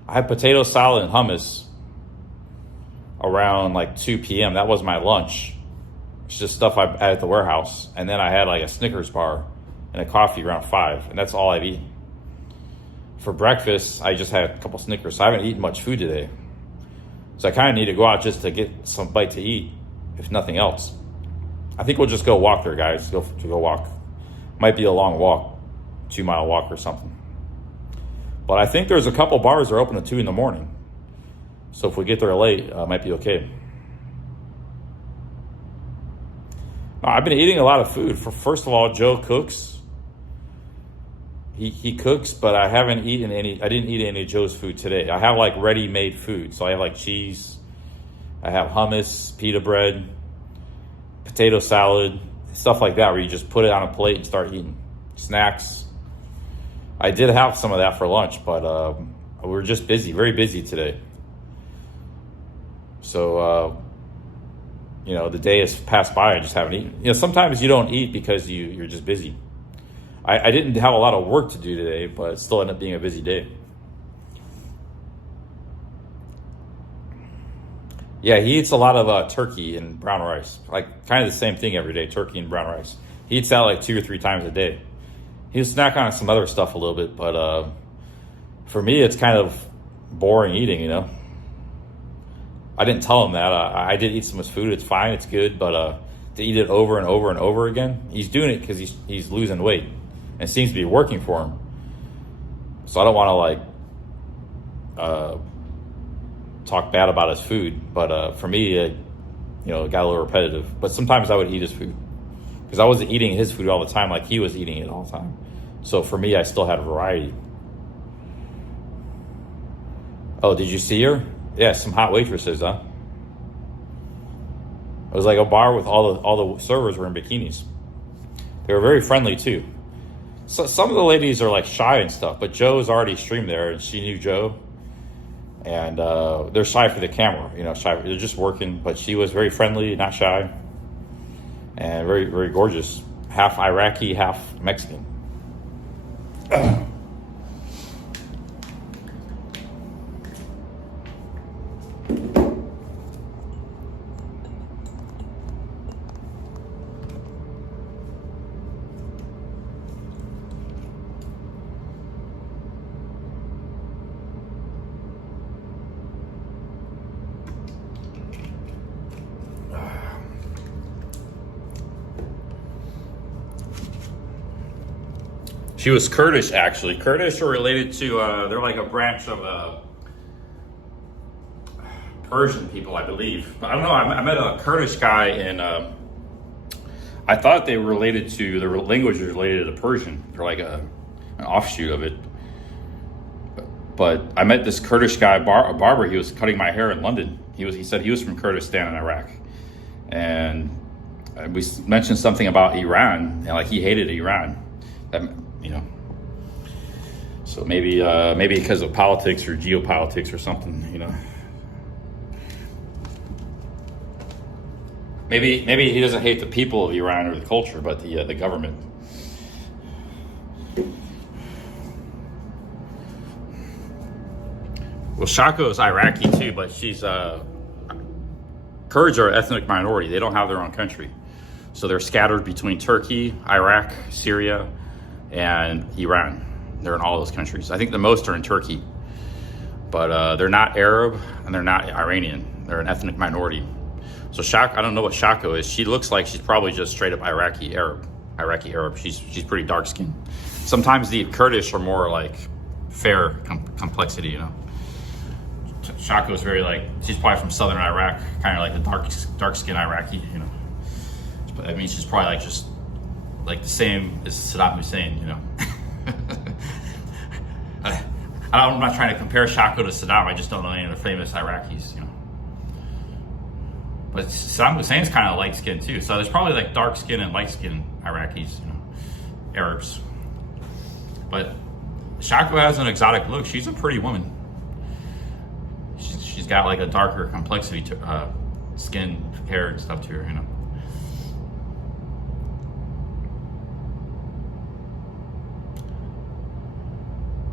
I had potato salad and hummus around like 2 p.m. That was my lunch. It's just stuff I had at the warehouse. And then I had like a Snickers bar and a coffee around 5. And that's all I've eaten. For breakfast, I just had a couple Snickers. So I haven't eaten much food today. So I kind of need to go out just to get some bite to eat, if nothing else. I think we'll just go walk there, guys. Go walk. Might be a long walk, 2-mile walk or something. But I think there's a couple bars that are open at 2 in the morning. So if we get there late, it might be okay. I've been eating a lot of food. First of all, Joe cooks. He cooks, but I didn't eat any of Joe's food today. I have like ready-made food. So I have like cheese. I have hummus, pita bread, potato salad, stuff like that where you just put it on a plate and start eating. Snacks. I did have some of that for lunch, but we were just busy, very busy today. So, you know, the day has passed by. I just haven't eaten. You know, sometimes you don't eat because you're just busy. I didn't have a lot of work to do today, but it still ended up being a busy day. Yeah, he eats a lot of turkey and brown rice. Like, kind of the same thing every day, turkey and brown rice. He eats that like 2 or 3 times a day. He'll snack on some other stuff a little bit, but for me, it's kind of boring eating, you know. I didn't tell him that. I did eat some of his food. It's fine. It's good. But to eat it over and over and over again, he's doing it because he's losing weight. And it seems to be working for him. So I don't want to, talk bad about his food. But for me, it got a little repetitive. But sometimes I would eat his food. Because I wasn't eating his food all the time like he was eating it all the time. So for me, I still had a variety. Oh, did you see her? Yeah, some hot waitresses, huh? It was like a bar with all the servers were in bikinis. They were very friendly too. So some of the ladies are like shy and stuff, but Joe's already streamed there and she knew Joe. And they're shy for the camera, shy. They're just working, but she was very friendly, not shy. And very, very gorgeous. Half Iraqi, half Mexican. She was Kurdish, actually. Kurdish are related to, they're like a branch of Persian people, I believe. But I don't know, I met a Kurdish guy in I thought they were related to, their language is related to Persian. They're like an offshoot of it. But I met this Kurdish guy, a barber. He was cutting my hair in London. He said he was from Kurdistan in Iraq. And we mentioned something about Iran, and like he hated Iran. That, you know. So maybe because of politics or geopolitics or something, you know. Maybe he doesn't hate the people of Iran or the culture, but the government. Well, Shako is Iraqi too, but she's Kurds are an ethnic minority. They don't have their own country, so they're scattered between Turkey, Iraq, Syria, and Iran. They're in all those countries. I think the most are in Turkey, but they're not Arab and they're not Iranian. They're an ethnic minority. So Shako, I don't know what Shako is. She looks like she's probably just straight up Iraqi Arab. She's pretty dark skinned. Sometimes the Kurdish are more like fair complexity, you know. Shako is very like, she's probably from southern Iraq, kind of like the dark skinned Iraqi, you know. I mean, she's probably like just like the same as Saddam Hussein, you know. I'm not trying to compare Shako to Saddam. I just don't know any of the famous Iraqis, you know. But Saddam Hussein's kind of light skinned too. So there's probably like dark skin and light skinned Iraqis, you know, Arabs. But Shako has an exotic look. She's a pretty woman. She's got like a darker complexity to skin, hair, and stuff to her, you know.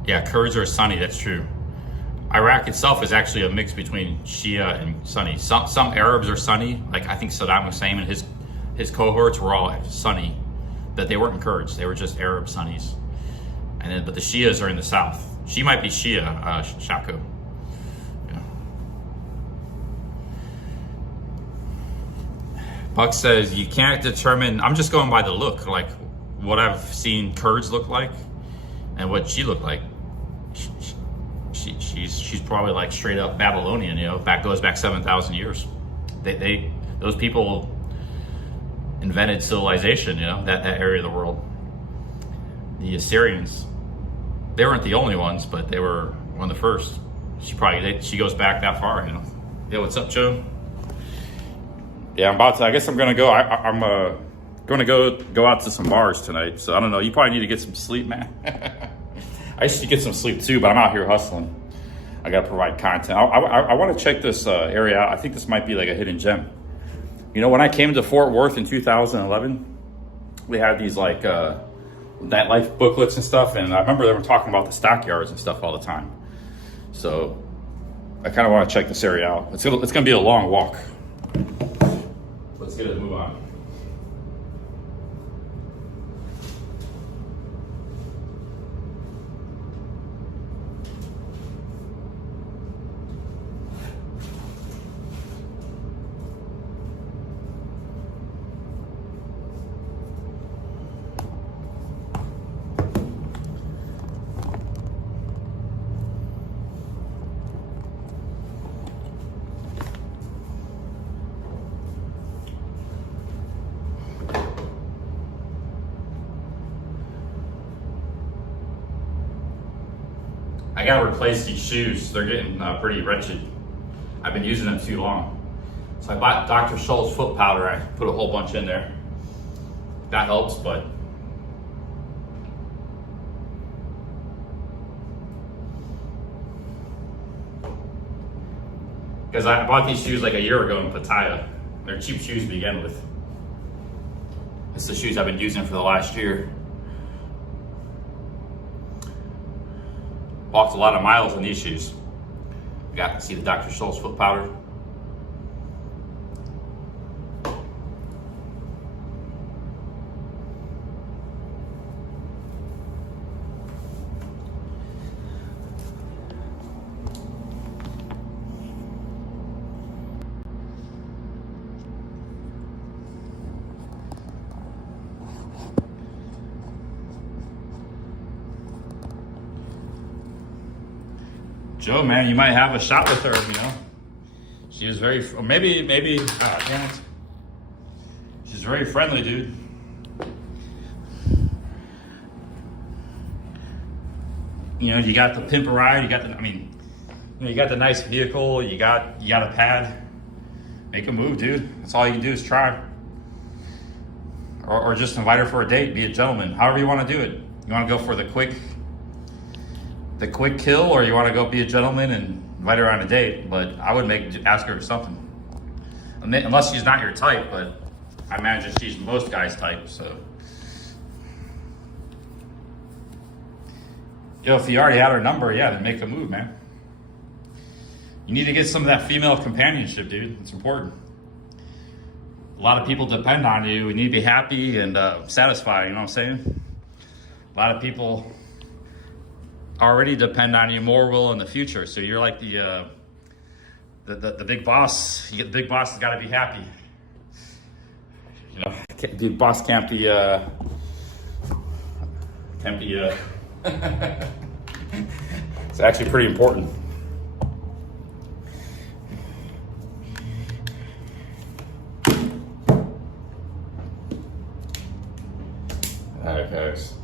Yeah, Kurds are Sunni, that's true. Iraq itself is actually a mix between Shia and Sunni. Some Arabs are Sunni, like I think Saddam Hussein and his cohorts were all Sunni, but they weren't Kurds, they were just Arab Sunnis. And then, but the Shias are in the south. She might be Shia, Shako. Yeah. Buck says, you can't determine, I'm just going by the look, like what I've seen Kurds look like and what she looked like. She's probably like straight up Babylonian, you know, goes back 7,000 years. Those people invented civilization, you know, that area of the world. The Assyrians, they weren't the only ones, but they were one of the first. She goes back that far, you know. Yeah, what's up, Joe? Yeah, I guess I'm gonna go. I'm gonna go out to some bars tonight. So I don't know. You probably need to get some sleep, man. I used to get some sleep too, but I'm out here hustling. I gotta provide content. I want to check this area out. I think this might be like a hidden gem. You know, when I came to Fort Worth in 2011, we had these like Nightlife booklets and stuff, and I remember they were talking about the Stockyards and stuff all the time. So I kind of want to check this area out. It's gonna be a long walk. Let's get it, move on. I gotta replace these shoes. They're getting pretty wretched. I've been using them too long. So I bought Dr. Scholl's foot powder. I put a whole bunch in there. That helps, but because I bought these shoes like a year ago in Pattaya. They're cheap shoes to begin with. It's the shoes I've been using for the last year. Walked a lot of miles in these shoes. You got to see the Dr. Scholl's foot powder. Joe, man, you might have a shot with her, you know. She was very, maybe, damn it. She's very friendly, dude. You know, you got the pimp a ride, you got the, you got the nice vehicle, you got a pad. Make a move, dude. That's all you can do is try. Or just invite her for a date, be a gentleman. However you want to do it. You want to go for the quick kill, or you want to go be a gentleman and invite her on a date. But I would ask her something. Unless she's not your type, but I imagine she's most guys' type, so. Yo, if you already had her number, yeah, then make a move, man. You need to get some of that female companionship, dude. It's important. A lot of people depend on you. You need to be happy and satisfied, you know what I'm saying? A lot of people already depend on you, more will in the future. So you're like the big boss. The big boss has got to be happy. You know, the boss can't be it's actually pretty important. Alright, guys.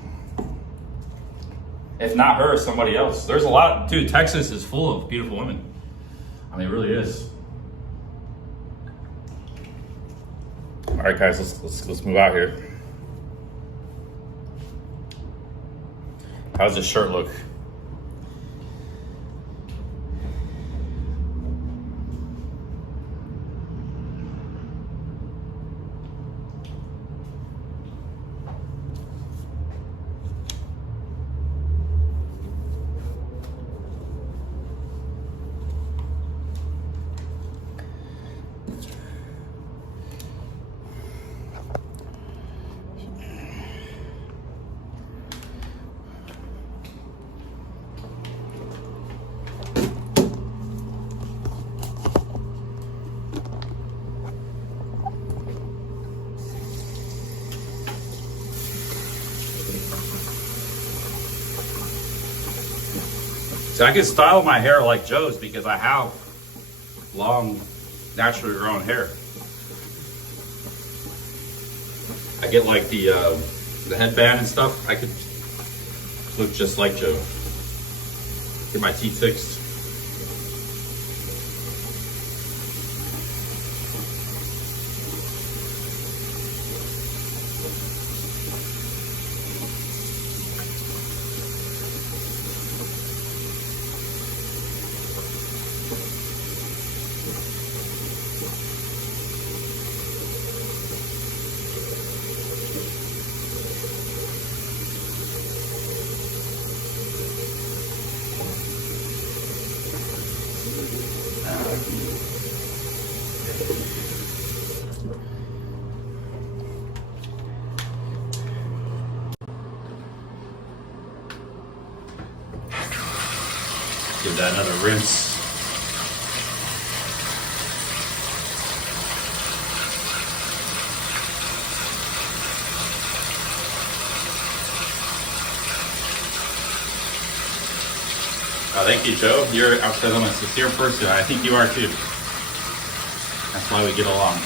If not her, somebody else. There's a lot, dude. Texas is full of beautiful women. I mean, it really is. All right, guys, let's move out here. How's this shirt look? So I can style my hair like Joe's because I have long, naturally grown hair. I get like the headband and stuff. I could look just like Joe. Get my teeth fixed. Give that another rinse. Thank you, Joe. I'm a sincere person. I think you are too. That's why we get along.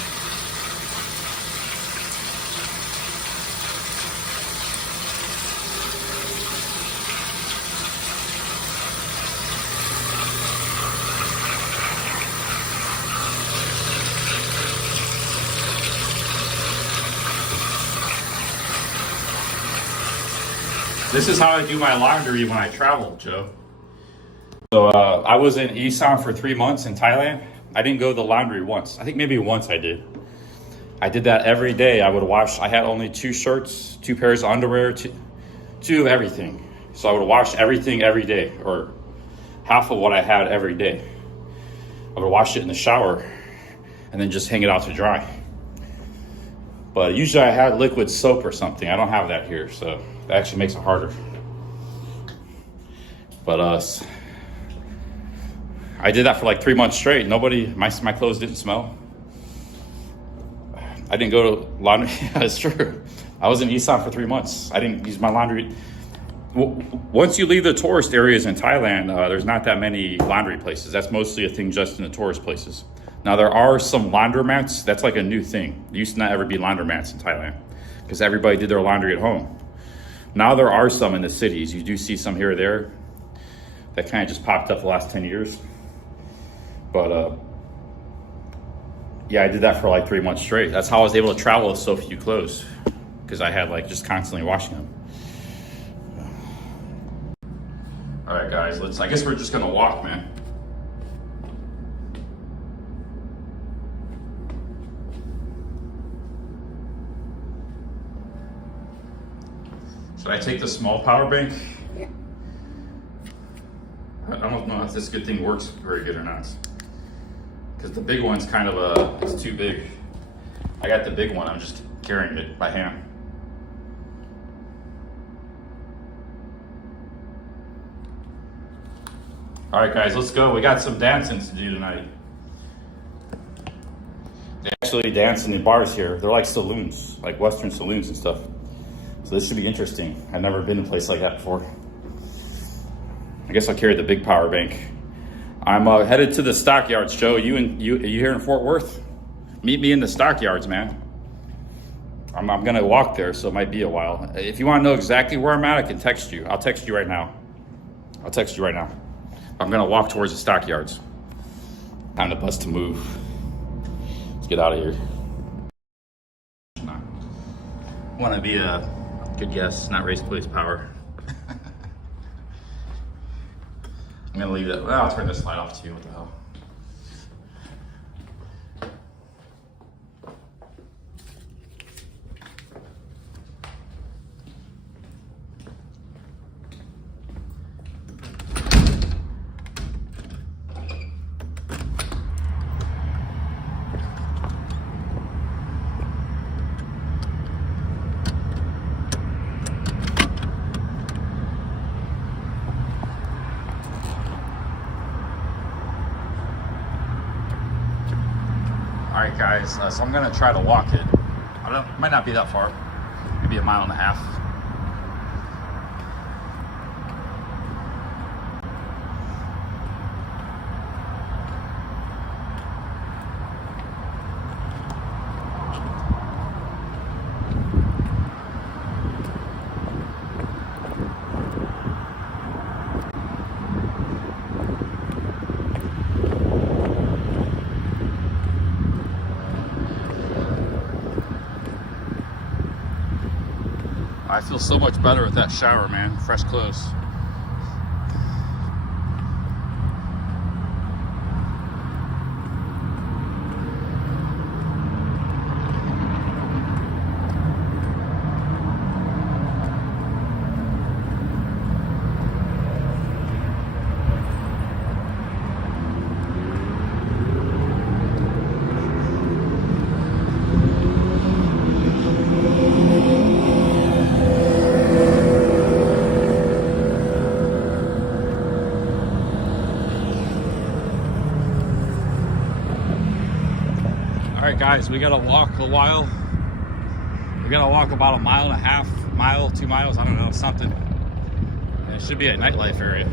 This is how I do my laundry when I travel, Joe. So I was in Isan for 3 months in Thailand. I didn't go to the laundry once. I think maybe once I did. I did that every day. I would wash. I had only 2 shirts, 2 pairs of underwear, two of everything. So I would wash everything every day, or half of what I had every day. I would wash it in the shower and then just hang it out to dry. But usually I had liquid soap or something. I don't have that here, so that actually makes it harder. But I did that for like 3 months straight. My clothes didn't smell. I didn't go to laundry. That's true. I was in Isan for 3 months. I didn't use my laundry. Once you leave the tourist areas in Thailand, there's not that many laundry places. That's mostly a thing just in the tourist places. Now there are some laundromats. That's like a new thing. There used to not ever be laundromats in Thailand because everybody did their laundry at home. Now there are some in the cities. You do see some here or there. that kind of just popped up the last 10 years. But yeah, I did that for like 3 months straight. That's how I was able to travel with so few clothes, because I had like just constantly washing them. All right, guys, I guess we're just gonna walk, man. Should I take the small power bank? I don't know if this good thing works very good or not, because the big one's kind of it's too big. I got the big one, I'm just carrying it by hand. All right, guys, let's go. We got some dancing to do tonight. They actually dance in the bars here. They're like saloons, like Western saloons and stuff. So this should be interesting. I've never been in a place like that before. I guess I'll carry the big power bank. I'm headed to the Stockyards, Joe. You here in Fort Worth? Meet me in the Stockyards, man. I'm gonna walk there, so it might be a while. If you want to know exactly where I'm at, I can text you. I'll text you right now. I'm gonna walk towards the Stockyards. Time to bust to move. Let's get out of here. Want to be a good guess, not race police power. I'm gonna leave that. Well, I'll turn this light off too. What the hell? All right, guys, so I'm gonna try to walk it. Might not be that far, maybe 1.5 miles. I feel so much better with that shower, man. Fresh clothes. All right, guys, we gotta walk a while. We gotta walk about 1.5 miles, 2 miles, I don't know, something. And it should be a Nightlife area.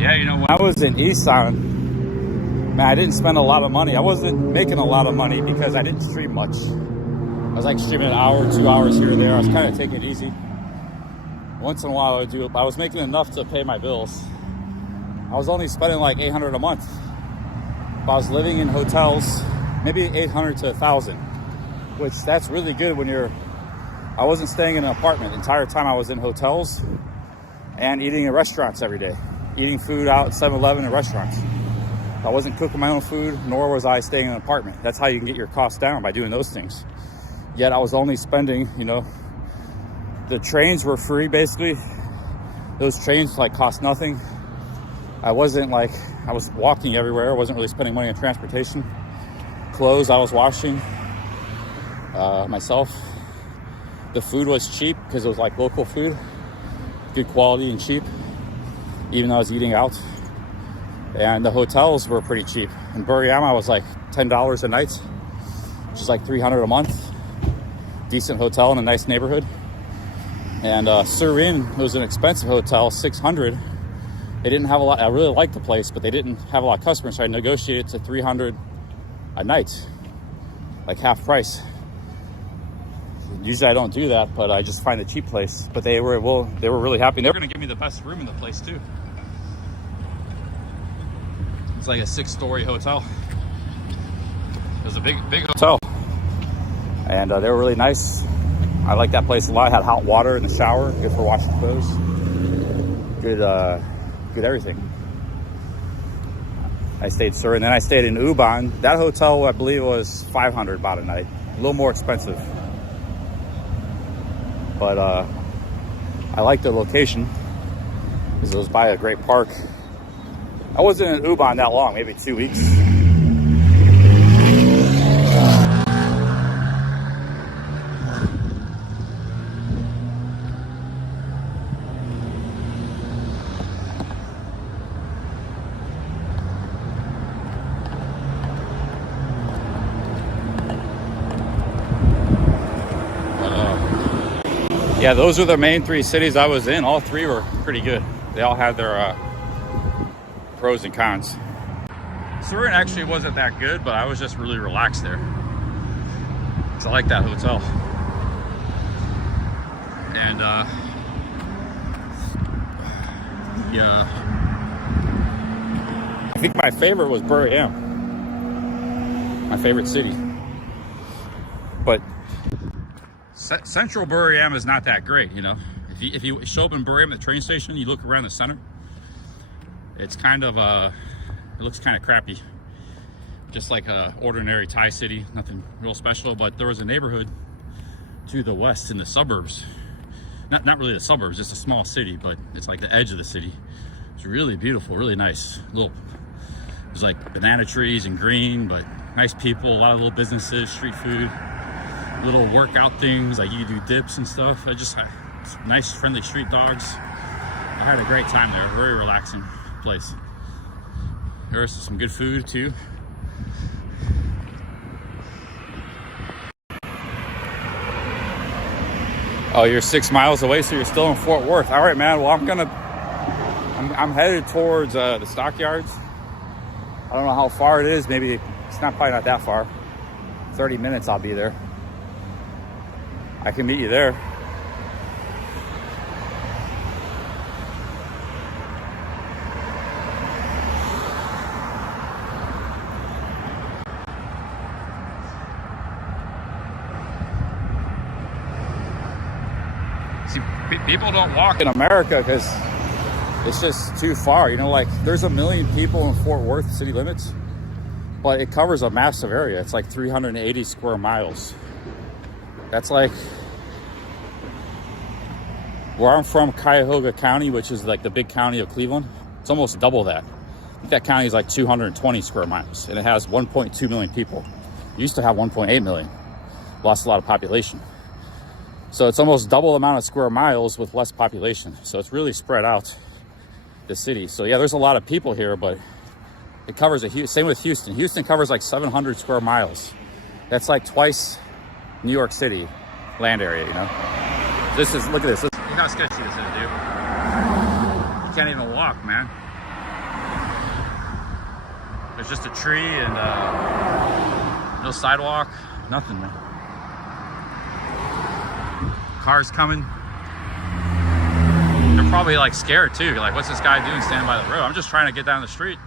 Yeah, you know, when I was in Isan, man, I didn't spend a lot of money. I wasn't making a lot of money because I didn't stream much. I was like streaming 1 hour, 2 hours here and there. I was kind of taking it easy. Once in a while I was making enough to pay my bills. I was only spending like $800 a month. But I was living in hotels, maybe 800 to 1,000, which that's really good when I wasn't staying in an apartment. The entire time I was in hotels and eating in restaurants every day. Eating food out at 7-Eleven and restaurants. I wasn't cooking my own food, nor was I staying in an apartment. That's how you can get your costs down, by doing those things. Yet I was only spending, you know, the trains were free basically. Those trains like cost nothing. I was walking everywhere. I wasn't really spending money on transportation. Clothes I was washing myself. The food was cheap because it was like local food, good quality and cheap. even though I was eating out. And the hotels were pretty cheap. In Burayama was like $10 a night, which is like $300 a month. Decent hotel in a nice neighborhood. And Surin was an expensive hotel, $600. They didn't have a lot. I really liked the place, but they didn't have a lot of customers, so I negotiated to $300 a night, like half price. Usually I don't do that, but I just find a cheap place. But they were really happy. They were going to give me the best room in the place too. It's like a 6-story hotel. It was a big hotel, and they were really nice. I like that place a lot. It had hot water in the shower, good for washing clothes. Good everything. I stayed Sur, and then I stayed in Ubon. That hotel, I believe, was 500 baht a night. A little more expensive. But I like the location because it was by a great park. I wasn't in Ubon that long, maybe 2 weeks. Yeah, those are the main 3 cities I was in. All 3 were pretty good. They all had their pros and cons. Surin actually wasn't that good, but I was just really relaxed there. So I like that hotel. And yeah, I think my favorite was Buriram. My favorite city. But Central Buriram is not that great, you know. If you show up in Buriram at the train station, you look around the center, it's kind of it looks kind of crappy, just like a ordinary Thai city, nothing real special. But there was a neighborhood to the west in the suburbs, not really the suburbs, just a small city, but it's like the edge of the city. It's really beautiful, really nice. There's like banana trees and green, but nice people, a lot of little businesses, street food, little workout things, like you do dips and stuff. Nice friendly street dogs. I had a great time there. Very relaxing place. There's some good food too. Oh, you're 6 miles away, so you're still in Fort Worth. All right, man. Well, I'm headed towards the Stockyards. I don't know how far it is. Maybe it's probably not that far. 30 minutes I'll be there. I can meet you there. See, people don't walk in America because it's just too far. You know, like there's 1 million people in Fort Worth city limits, but it covers a massive area. It's like 380 square miles. That's like where I'm from, Cuyahoga County, which is like the big county of Cleveland. It's almost double that. I think that county is like 220 square miles, and it has 1.2 million people. It used to have 1.8 million. Lost a lot of population. So it's almost double the amount of square miles with less population. So it's really spread out, the city. So yeah, there's a lot of people here, but it covers same with Houston. Houston covers like 700 square miles. That's like twice New York City land area, you know? Look at this. Look how sketchy this is, dude. You can't even walk, man. There's just a tree and no sidewalk, nothing, man. Cars coming. They're probably like scared too. Like, what's this guy doing standing by the road? I'm just trying to get down the street.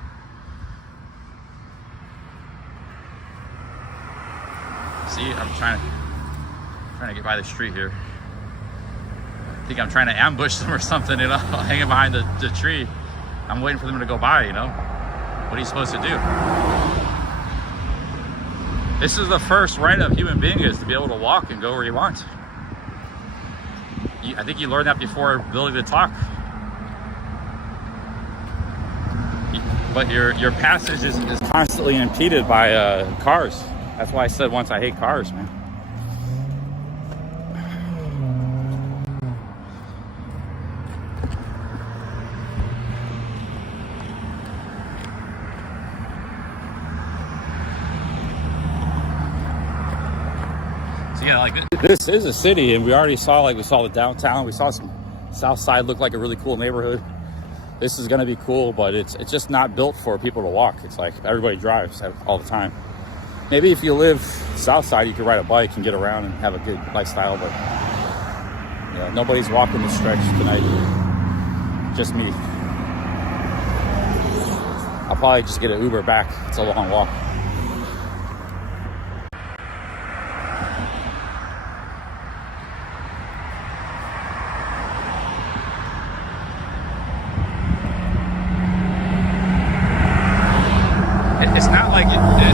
See, I'm trying to get by the street here. I think I'm trying to ambush them or something, you know, hanging behind the tree. I'm waiting for them to go by, you know. What are you supposed to do? This is the first right of human being, is to be able to walk and go where you want. I think you learned that before ability to talk. But your passage is constantly impeded by cars. That's why I said once I hate cars, man. So yeah, like this is a city, and we already saw, like, we saw the downtown, we saw some south side look like a really cool neighborhood. This is gonna be cool, but it's just not built for people to walk. It's like everybody drives all the time. Maybe if you live south side, you could ride a bike and get around and have a good lifestyle, but yeah, nobody's walking this stretch tonight. Just me. I'll probably just get an Uber back. It's a long walk. It's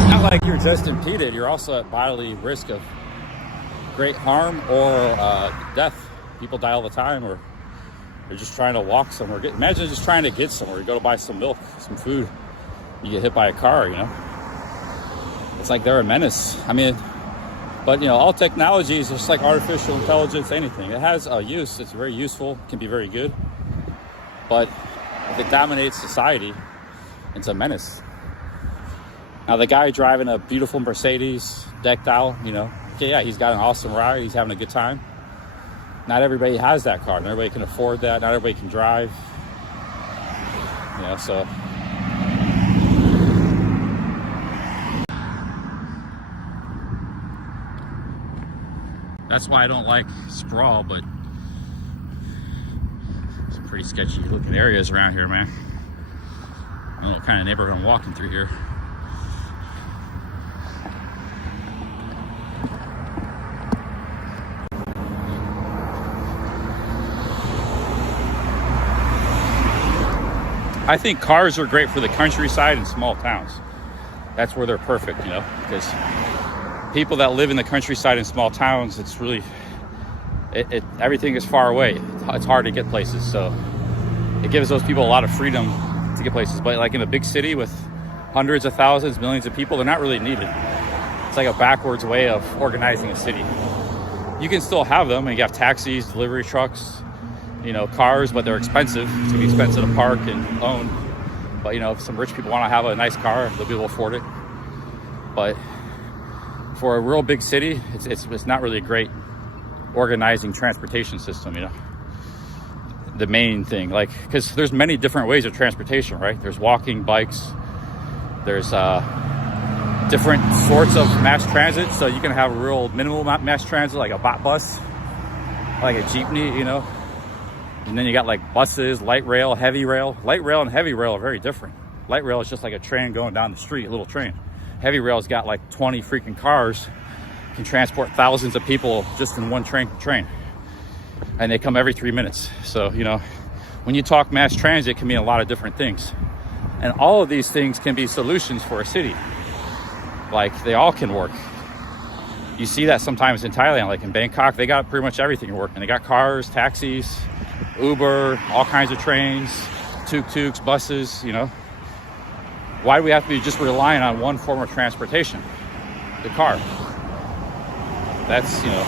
not like you're just impeded. You're also at bodily risk of great harm or death. People die all the time, or they're just trying to walk somewhere. Imagine just trying to get somewhere. You go to buy some milk, some food. You get hit by a car, you know? It's like they're a menace. I mean, but you know, all technology is just like artificial intelligence, anything. It has a use. It's very useful, can be very good. But if it dominates society, it's a menace. Now, the guy driving a beautiful Mercedes, decked out, you know, okay, yeah, he's got an awesome ride. He's having a good time. Not everybody has that car. Not everybody can afford that. Not everybody can drive. You know, so. That's why I don't like sprawl, but some pretty sketchy looking areas around here, man. I don't know what kind of neighborhood I'm walking through here. I think cars are great for the countryside and small towns. That's where they're perfect, you know, because people that live in the countryside and small towns, it's really, everything is far away. It's hard to get places, so it gives those people a lot of freedom to get places. But like in a big city with hundreds of thousands, millions of people, they're not really needed. It's like a backwards way of organizing a city. You can still have them, and you have taxis, delivery trucks, you know, cars, but they're expensive. It's gonna be expensive to park and own. But you know, if some rich people want to have a nice car, they'll be able to afford it. But for a real big city, it's not really a great organizing transportation system, you know. The main thing, like, because there's many different ways of transportation, right? There's walking, bikes, there's different sorts of mass transit. So you can have a real minimal mass transit, like a bus, like a jeepney, you know. And then you got like buses, light rail, heavy rail. Light rail and heavy rail are very different. Light rail is just like a train going down the street, a little train. Heavy rail's got like 20 freaking cars, can transport thousands of people just in one train. And they come every 3 minutes. So, you know, when you talk mass transit, it can mean a lot of different things. And all of these things can be solutions for a city. Like, they all can work. You see that sometimes in Thailand, like in Bangkok, they got pretty much everything working. They got cars, taxis, Uber, all kinds of trains, tuk-tuks, buses, you know. Why do we have to be just relying on one form of transportation? The car. That's, you know,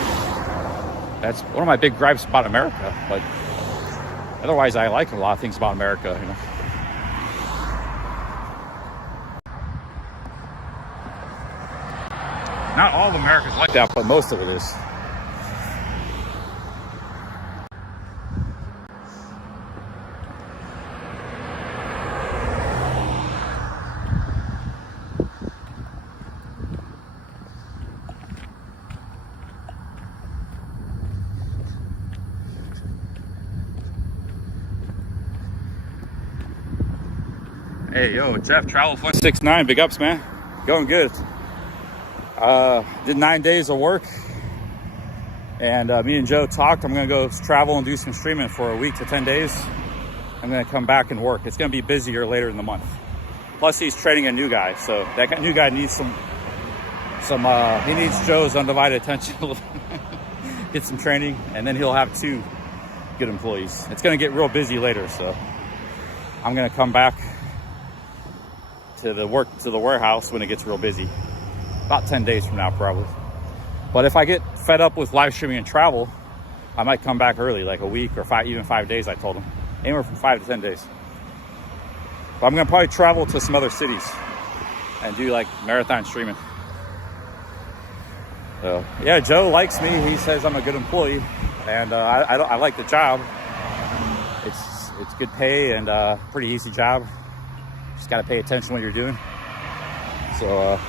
that's one of my big gripes about America. But otherwise, I like a lot of things about America, you know. Not all of America's like that, but most of it is. Hey, yo, Jeff, Travel 169, big ups, man. Going good. Did 9 days of work, and me and Joe talked. I'm gonna go travel and do some streaming for a week to 10 days. I'm gonna come back and work. It's gonna be busier later in the month. Plus, he's training a new guy, so that new guy needs he needs Joe's undivided attention. Get some training, and then he'll have 2 good employees. It's gonna get real busy later, so I'm gonna come back to the warehouse when it gets real busy. About 10 days from now, probably. But if I get fed up with live streaming and travel, I might come back early, like a week or even 5 days, I told him. Anywhere from 5 to 10 days. But I'm gonna probably travel to some other cities and do like marathon streaming. So yeah, Joe likes me. He says I'm a good employee, and I like the job. It's good pay and pretty easy job. Just got to pay attention what you're doing. So,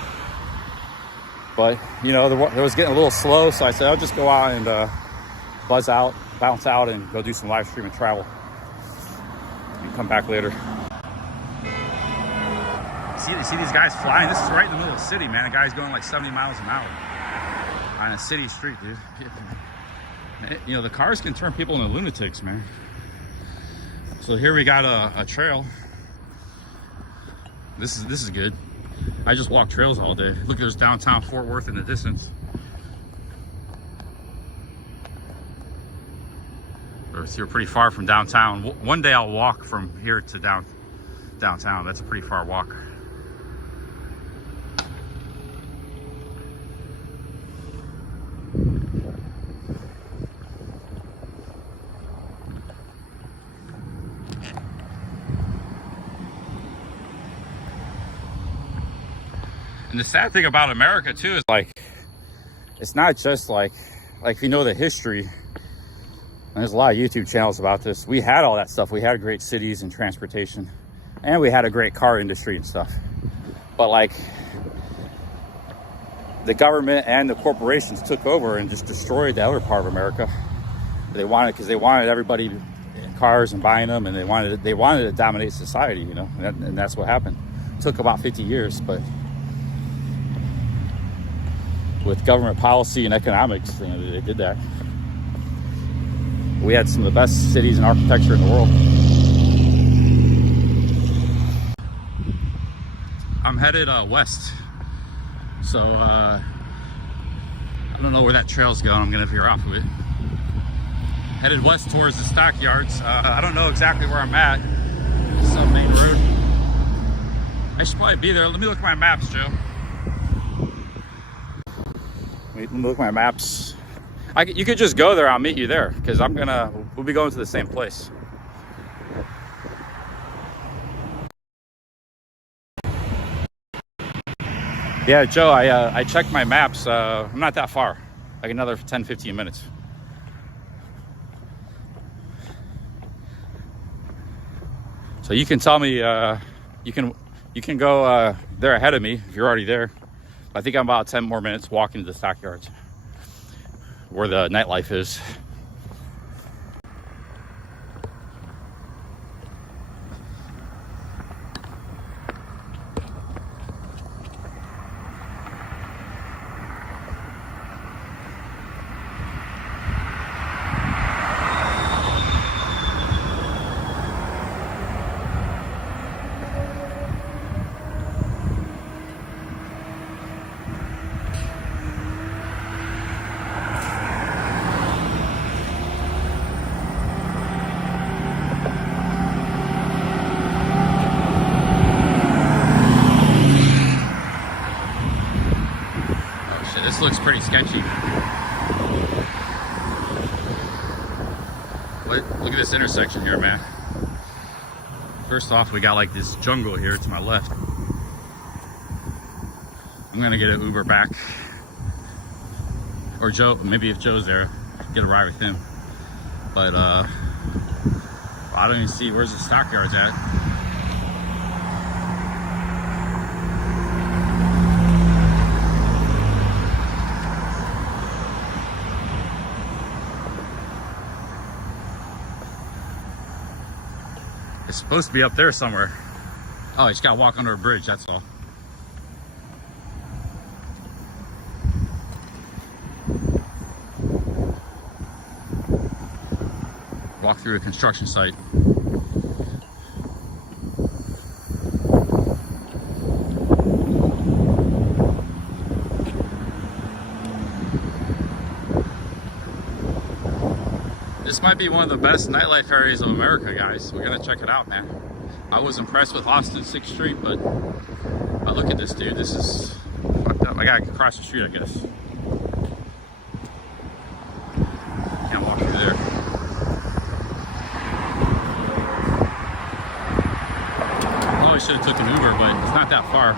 but you know, it was getting a little slow, so I said I'll just go out and bounce out, and go do some live stream and travel, and come back later. See these guys flying? This is right in the middle of the city, man. A guy's going like 70 miles an hour on a city street, dude. You know, the cars can turn people into lunatics, man. So here we got a trail. This is good. I just walk trails all day. Look, there's downtown Fort Worth in the distance. We're pretty far from downtown. One day I'll walk from here to downtown. That's a pretty far walk. And the sad thing about America too is like, it's not just like if you know the history, and there's a lot of YouTube channels about this. We had all that stuff. We had great cities and transportation, and we had a great car industry and stuff. But like, the government and the corporations took over and just destroyed the other part of America. Because they wanted everybody in cars and buying them, and they wanted to dominate society, you know, and that's what happened. It took about 50 years, but with government policy and economics, you know, they did that. We had some of the best cities and architecture in the world. I'm headed west, so I don't know where that trail's going. I'm gonna veer off of it. Headed west towards the Stockyards. I don't know exactly where I'm at. Some main road. I should probably be there. Let me look at my maps, Joe. Let me look at my maps. You could just go there. I'll meet you there, because we'll be going to the same place. Yeah, Joe, I checked my maps. I'm not that far, like another 10-15 minutes. So you can tell me, you can go there ahead of me if you're already there. I think I'm about 10 more minutes walking to the Stockyards, where the Nightlife is. This looks pretty sketchy. Look at this intersection here, man. First off, we got like this jungle here to my left. I'm gonna get an Uber back. Or Joe, maybe if Joe's there, get a ride with him. But I don't even see, where's the Stockyards at? It's supposed to be up there somewhere. Oh, you just gotta walk under a bridge, that's all. Walk through a construction site. This might be one of the best nightlife areas of America, guys. We gotta check it out, man. I was impressed with Austin 6th Street, but look at this, dude. This is fucked up. I gotta cross the street, I guess. Can't walk through there. Probably should have took an Uber, but it's not that far.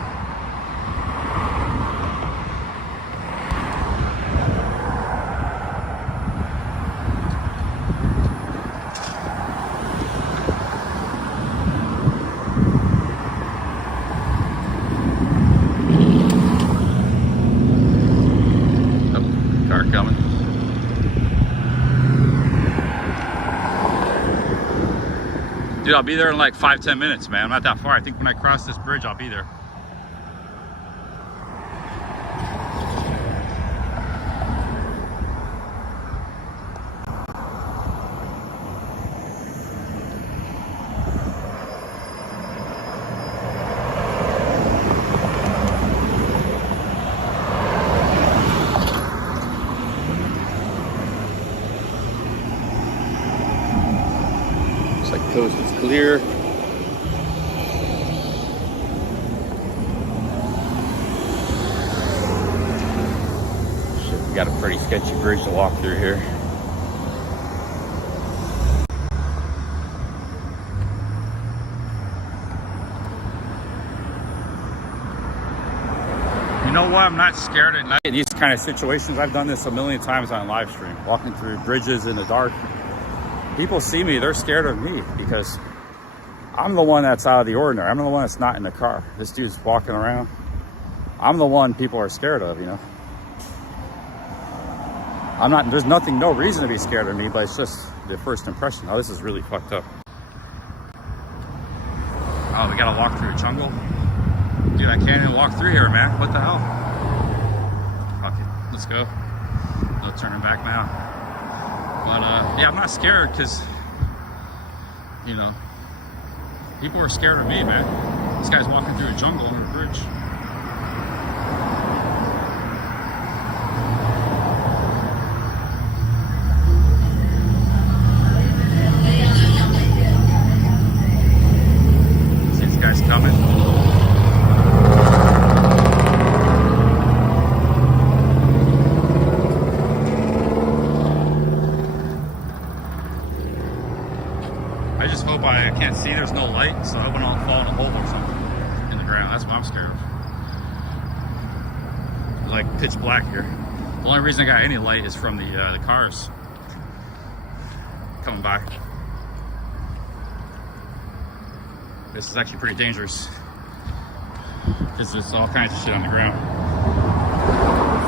Dude, I'll be there in like 5-10 minutes, man. I'm not that far. I think when I cross this bridge, I'll be there. Coast is clear. Shit, we got a pretty sketchy bridge to walk through here. You know what? I'm not scared at night. In these kind of situations, I've done this a million times on live stream, walking through bridges in the dark. People see me, they're scared of me because I'm the one that's out of the ordinary. I'm the one that's not in the car. This dude's walking around. I'm the one people are scared of, you know. I'm not, there's nothing, no reason to be scared of me, but it's just the first impression. Oh, this is really fucked up. Oh, we gotta walk through a jungle? Dude, I can't even walk through here, man. What the hell? Fuck it, let's go. No turning back now. But yeah, I'm not scared because, you know, people are scared of me, man. This guy's walking through a jungle on a bridge. See this guy's coming. I just hope I can't see, there's no light, so I hope I don't fall in a hole or something in the ground. That's what I'm scared of. It's like pitch black here. The only reason I got any light is from the cars coming by. This is actually pretty dangerous because there's all kinds of shit on the ground.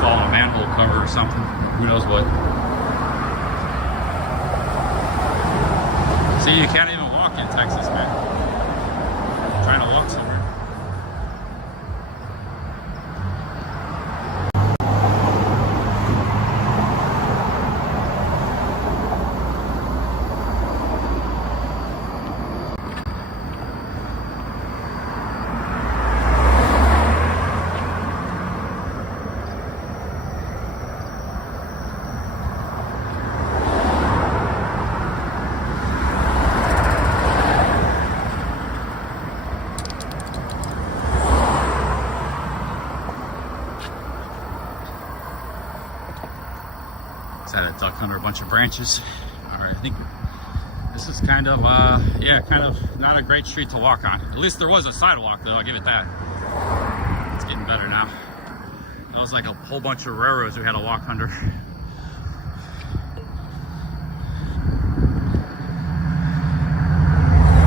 Fall in a manhole cover or something. Who knows what. See, you can't even walk in Texas, man. I'm trying to walk somewhere. Had a duck under a bunch of branches. All right, I think this is kind of, yeah, kind of not a great street to walk on. At least there was a sidewalk though, I'll give it that. It's getting better now. That was like a whole bunch of railroads we had to walk under. There's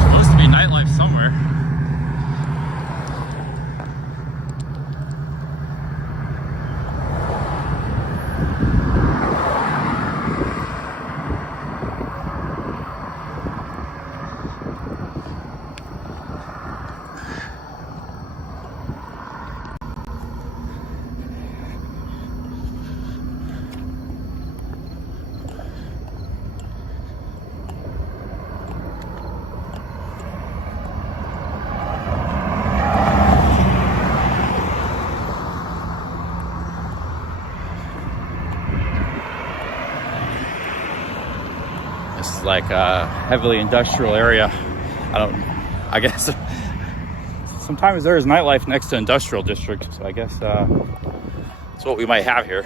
supposed to be nightlife somewhere. It's like a heavily industrial area. I guess sometimes there is nightlife next to industrial district, so I guess that's what we might have here.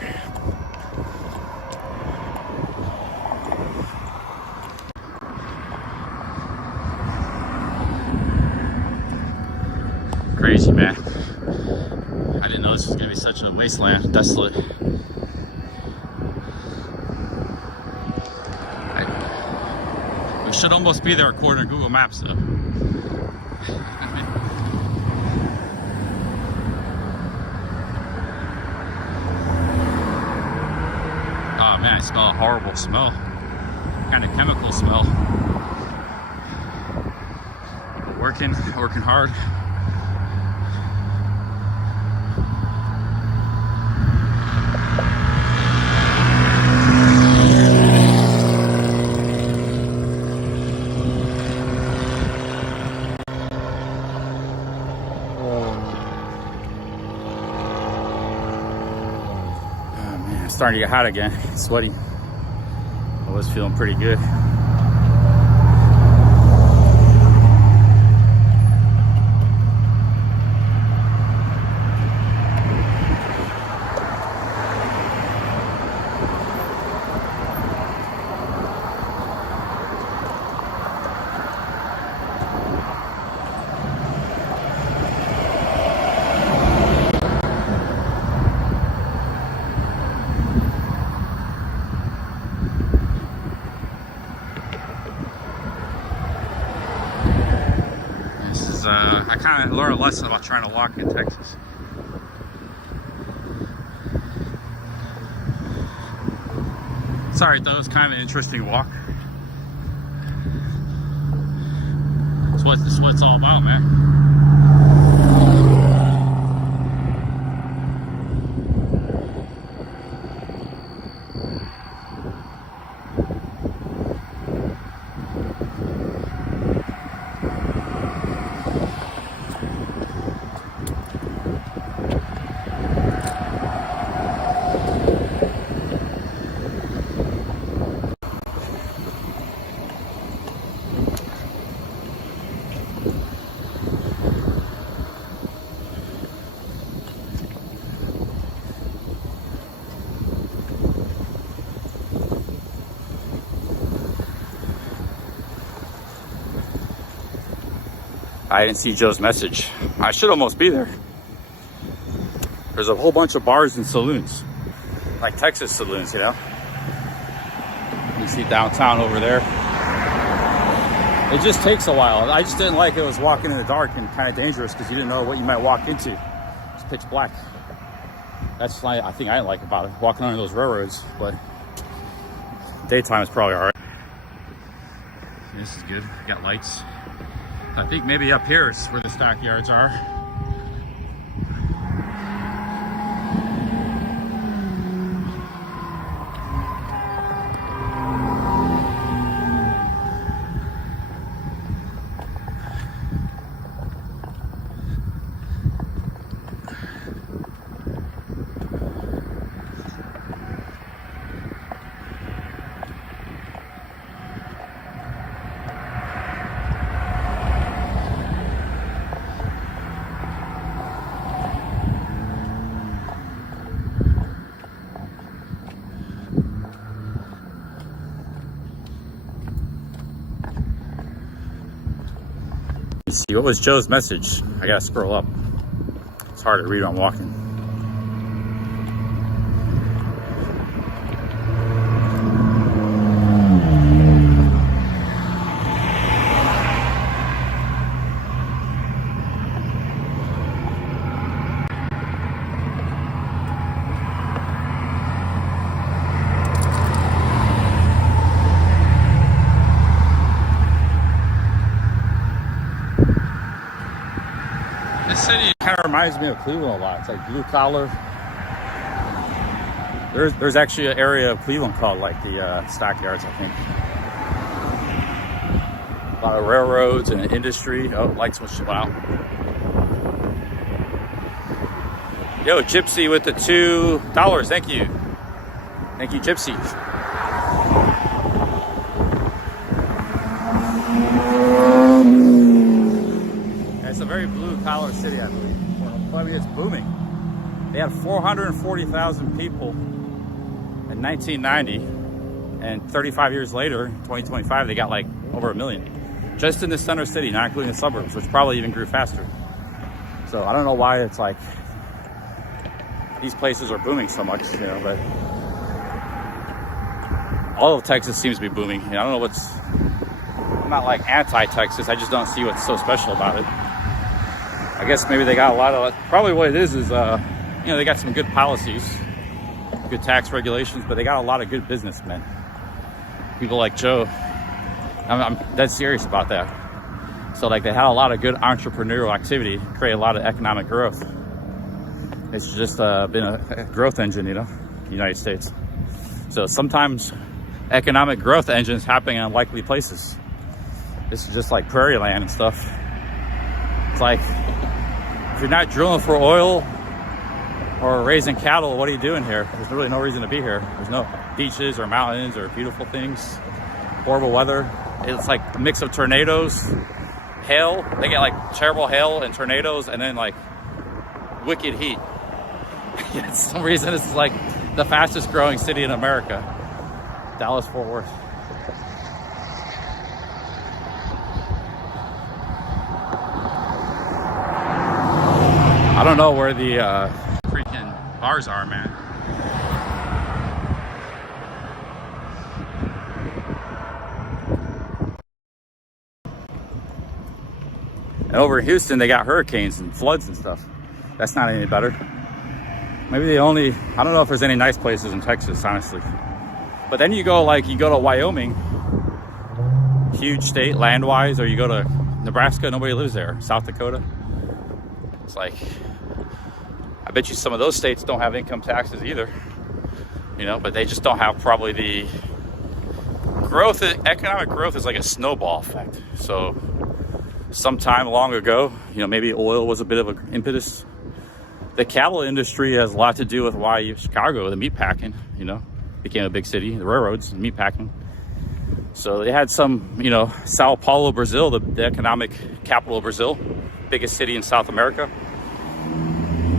Crazy, man. I didn't know this was gonna be such a wasteland, desolate. We should almost be there according to Google Maps, though. Oh man, I smell a horrible smell. Kind of chemical smell. working hard. Starting to get hot again, sweaty. I was feeling pretty good. I kind of learned a lesson about trying to walk in Texas. Sorry, though, it was kind of an interesting walk. It's what it's all about, man. I didn't see Joe's message. I should almost be there. There's a whole bunch of bars and saloons, like Texas saloons, you know. You see downtown over there. It just takes a while. I just didn't like it was walking in the dark and kind of dangerous because you didn't know what you might walk into. It's pitch black. That's why I think I didn't like about it, walking under those railroads, but daytime is probably all right. This is good, got lights. I think maybe up here is where the Stockyards are. See, what was Joe's message? I gotta scroll up. It's hard to read when I'm walking. This city kind of reminds me of Cleveland a lot. It's like blue collar. There's actually an area of Cleveland called like the Stockyards, I think. A lot of railroads and industry. Oh, lights will show out. Yo, Gypsy with the $2. Thank you. Thank you, Gypsy. It's a very blue-collar city, I believe. I mean, it's booming. They had 440,000 people in 1990, and 35 years later, 2025, they got like over 1 million. Just in the center city, not including the suburbs, which probably even grew faster. So I don't know why it's like these places are booming so much, you know, but all of Texas seems to be booming. I don't know what's, I'm not like anti-Texas, I just don't see what's so special about it. I guess maybe they got a lot of, probably what it is, you know, they got some good policies, good tax regulations, but they got a lot of good businessmen. People like Joe. I'm dead serious about that. So like they had a lot of good entrepreneurial activity, create a lot of economic growth. It's just been a growth engine, you know, the United States. So sometimes economic growth engines happen in unlikely places. This is just like prairie land and stuff. It's like, if you're not drilling for oil or raising cattle, what are you doing here? There's really no reason to be here. There's no beaches or mountains or beautiful things, horrible weather. It's like a mix of tornadoes, hail. They get like terrible hail and tornadoes, and then like wicked heat. For some reason, this is like the fastest growing city in America, Dallas-Fort Worth. I don't know where the freaking bars are, man. And over in Houston, they got hurricanes and floods and stuff. That's not any better. Maybe the only, I don't know if there's any nice places in Texas, honestly. But then you go to Wyoming, huge state land-wise, or you go to Nebraska, nobody lives there. South Dakota. It's like, I bet you some of those states don't have income taxes either, you know, but they just don't have probably the growth. Economic growth is like a snowball effect. So sometime long ago, you know, maybe oil was a bit of an impetus. The cattle industry has a lot to do with why Chicago, the meat packing, you know, became a big city, the railroads, meat packing. So they had some, you know, Sao Paulo, Brazil, the economic capital of Brazil, biggest city in South America.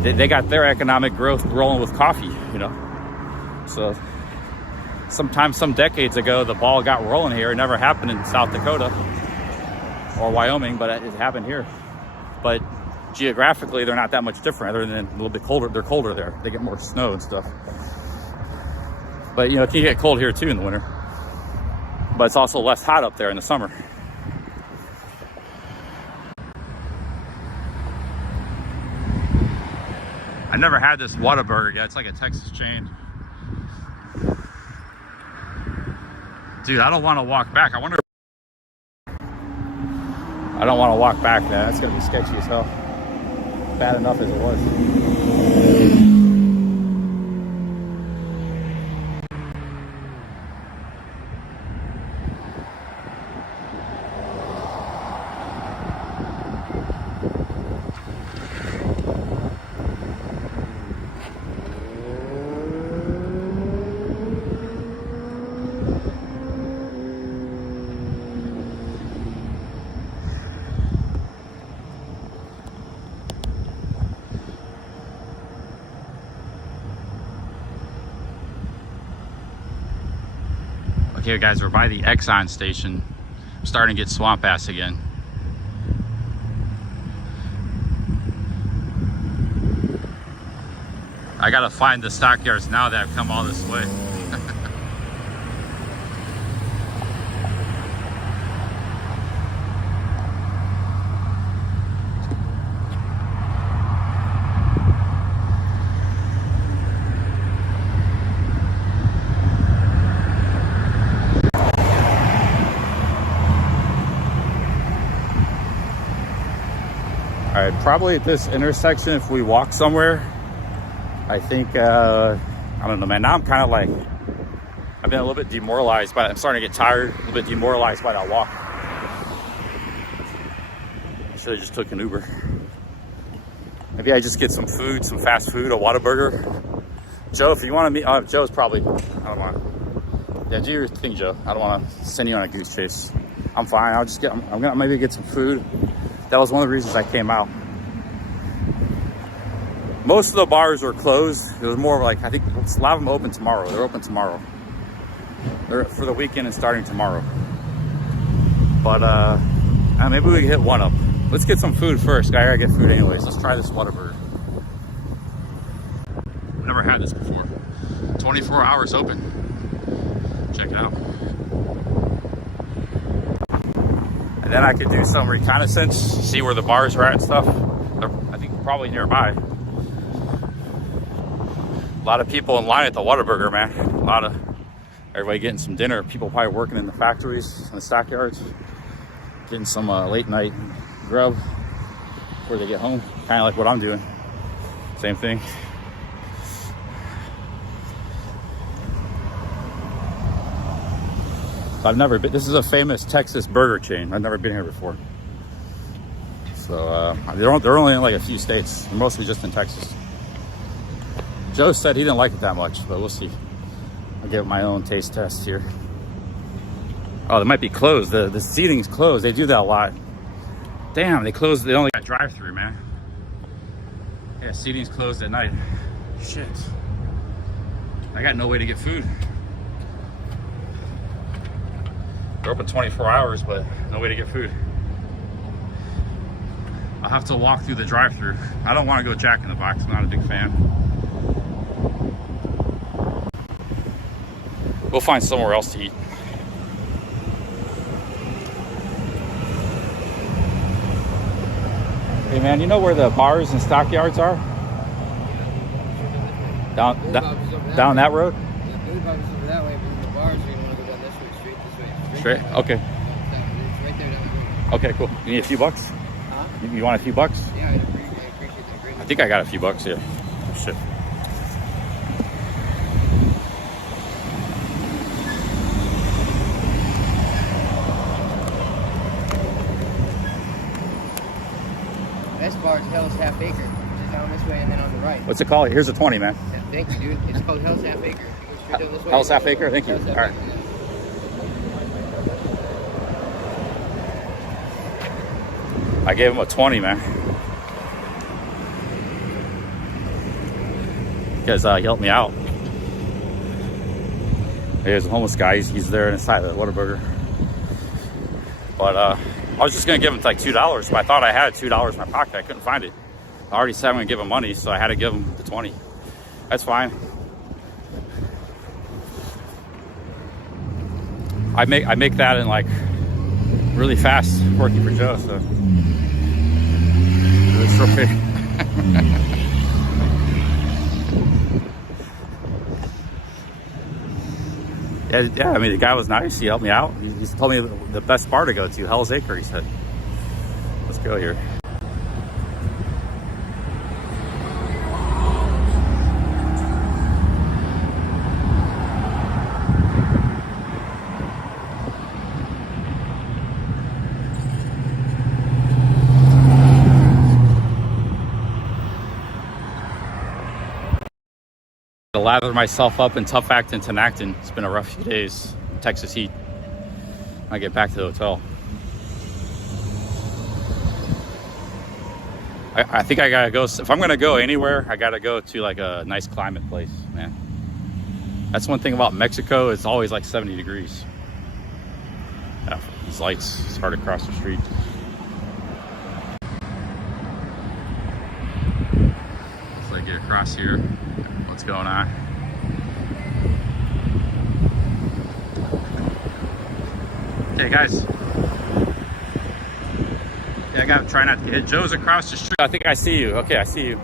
They got their economic growth rolling with coffee, you know. So sometimes, some decades ago, the ball got rolling here. It never happened in South Dakota or Wyoming, but it happened here. But geographically, they're not that much different, other than a little bit colder. They're colder there. They get more snow and stuff. But, you know, it can get cold here too in the winter. But it's also less hot up there in the summer. I never had this Whataburger yet. It's like a Texas chain. Dude, I don't want to walk back. I don't want to walk back, man. That's going to be sketchy as hell. Bad enough as it was. Okay guys, we're by the Exxon station. I'm starting to get swamp ass again. I gotta find the Stockyards now that I've come all this way. All right, probably at this intersection, if we walk somewhere, I think, I don't know, man. Now I'm kind of like, I've been a little bit demoralized by it. I'm starting to get tired, a little bit demoralized by that walk. I should have just took an Uber. Maybe I just get some food, some fast food, a Whataburger. Joe, if you want to meet, Joe's probably, I don't want to. Yeah, do your thing, Joe. I don't want to send you on a goose chase. I'm fine. I'll just I'm gonna maybe get some food. That was one of the reasons I came out. Most of the bars were closed. It was more like, I think a lot of them open tomorrow. They're open tomorrow. They're for the weekend and starting tomorrow. But maybe we can hit one up. Let's get some food first. I gotta get food anyways. Let's try this Whataburger. I've never had this before. 24 hours open. Check it out. And then I could do some reconnaissance, see where the bars are at and stuff. They're, I think, probably nearby. A lot of people in line at the Whataburger, man. A lot of everybody getting some dinner. People probably working in the factories and the stockyards, getting some late night grub before they get home. Kind of like what I'm doing. Same thing. I've never been. This is a famous Texas burger chain. I've never been here before. So they're only in like a few states. They're mostly just in Texas. Joe said he didn't like it that much, but we'll see. I'll give it my own taste test here. Oh, they might be closed. The seating's closed. They do that a lot. Damn, they closed. They only got drive-through, man. Yeah, seating's closed at night. Shit. I got no way to get food. They're open 24 hours, but no way to get food. I'll have to walk through the drive-thru. I don't want to go Jack in the Box. I'm not a big fan. We'll find somewhere else to eat. Hey man, you know where the bars and Stockyards are? Down that road? That way, but the bars, you want to go down this way, straight this way. Straight? Okay. It's right there down the road. Okay, cool. You need a few bucks? Huh? You want a few bucks? Yeah, I appreciate that greatly. I think I got a few bucks, yeah. Shit. This bar is Hell's Half Acre. It's down this way and then on the right. What's it called? Here's a 20, man. Yeah, thanks, dude. It's called Hell's Half Acre. You go straight down this way. Hell's Half Acre? Thank you. Hell's Half All right. Acre, yeah. I gave him a 20, man. Because he helped me out. There's a homeless guy. He's there inside the Whataburger. But I was just going to give him like $2, but I thought I had $2 in my pocket. I couldn't find it. I already said I'm going to give him money, so I had to give him the 20. That's fine. I make that in like really fast working for Joe, so it's okay. Yeah, I mean, the guy was nice. He helped me out. He just told me the best bar to go to, Hell's Acre, he said. Let's go here. To lather myself up in tough actin' Tenactin. It's been a rough few days. Texas heat. I get back to the hotel. I think I gotta go. If I'm gonna go anywhere, I gotta go to like a nice climate place, man. That's one thing about Mexico. It's always like 70 degrees. Yeah, these lights. It's hard to cross the street. So I get across here. What's going on? Okay, guys. Yeah, I gotta try not to get hit. Joe's across the street. I think I see you. Okay, I see you.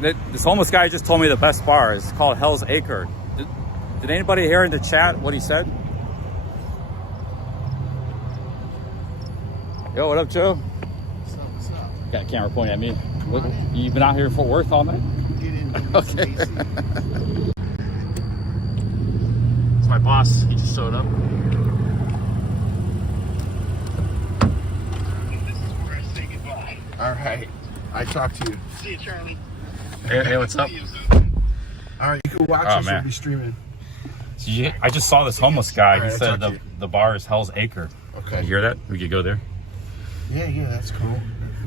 This homeless guy just told me the best bar is called Hell's Acre. Did anybody hear in the chat what he said? Yo, what up, Joe? What's up? Got a camera pointing at me. What, you been out here in Fort Worth all night? Okay. It's my boss. He just showed up. This is where I say goodbye. All right. I talked to you. See you, Charlie. Hey, what's up? All right, you can watch us. Man. We'll be streaming. I just saw this homeless guy. All right, He I'll said talk to you. the bar is Hell's Acre. Okay. You hear that? We could go there. Yeah, that's cool.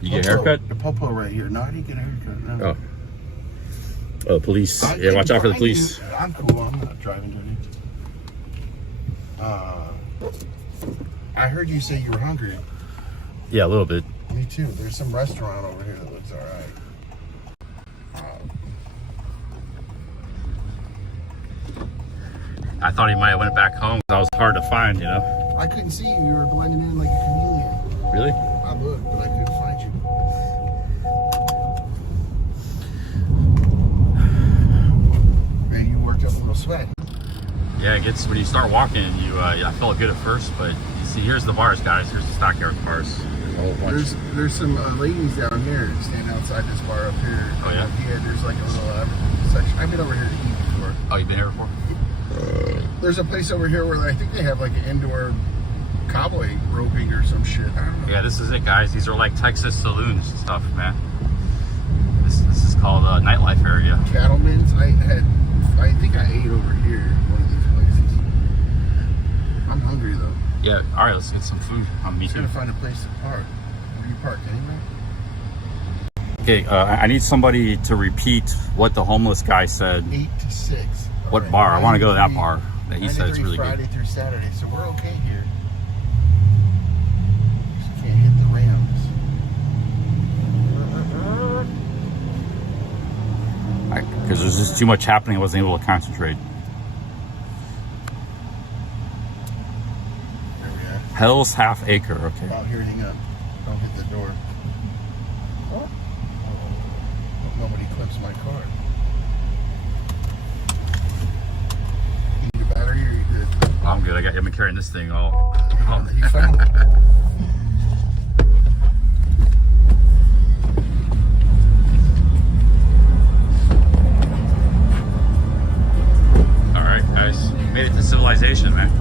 You get a haircut? The popo right here. No, I didn't get a haircut. No. Oh, police. Yeah, watch out for the police. I'm cool. I'm not driving dirty. I heard you say you were hungry. Yeah, a little bit. Me too. There's some restaurant over here that looks all right. I thought he might have went back home. That was hard to find, you know. I couldn't see you. You were blending in like a chameleon. Really? I looked, but I couldn't find you. Man, you worked up a little sweat. Yeah, it gets when you start walking. I felt good at first, but See, here's the bars, guys. Here's the Stockyards bars. There's a whole bunch. There's some ladies down here standing outside this bar up here. Oh, yeah? Yeah, there's like a little section. I've been over here to eat before. Oh, you've been here before? There's a place over here where I think they have like an indoor cowboy roping or some shit. I don't know. Yeah, this is it, guys. These are like Texas saloons and stuff, man. This is called Nightlife area. Cattlemen's. I think I ate over here at one of these places. I'm hungry though. Yeah, all right, let's get some food. I'm Just too. gonna find a place to park. Where you park anyway? Okay, I need somebody to repeat what the homeless guy said. 8 to 6. What All right. bar? I want to go to that 9 to bar that he 3, said it's really Friday good. through Saturday, so we're okay here. Just can't hit the Rams. Because there's just too much happening. I wasn't able to concentrate. There we are. Hell's Half Acre. Okay. About here, hang up. Don't hit the door. Oh. Hope nobody clips my car. You need a battery or you good? I'm good. I've been carrying this thing all. You found it. All right, guys. Made it to civilization, man.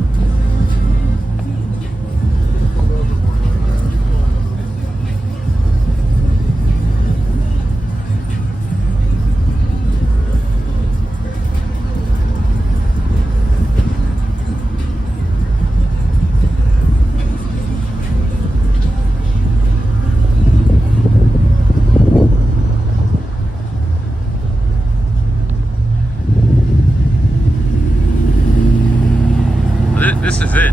This is it.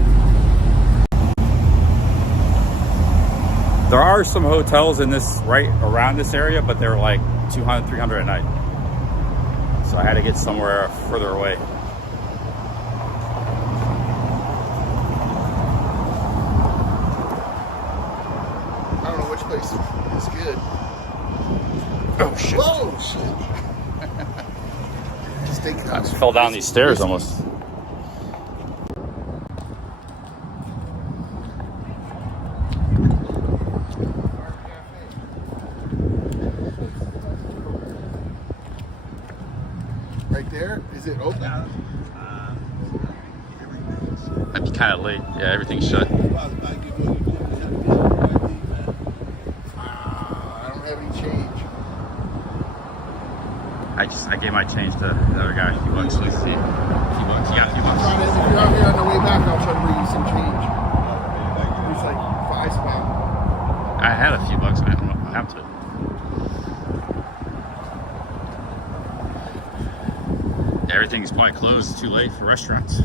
There are some hotels in this right around this area, but they're like 200, 300 a night. So I had to get somewhere further away. I don't know which place is good. Oh shit. Whoa, shit. I just fell down these stairs almost. Right there? Is it open? I'd be kind of late. Yeah, everything's shut. I don't have any change. I gave my change to the other guy. A few bucks. Let's see. A few bucks. You got a few bucks? If you're out here on the way back, I'll try to bring you some change. There's like 5 spots. I had a few bucks. I don't know what happened to it. Everything's probably closed. It's too late for restaurants.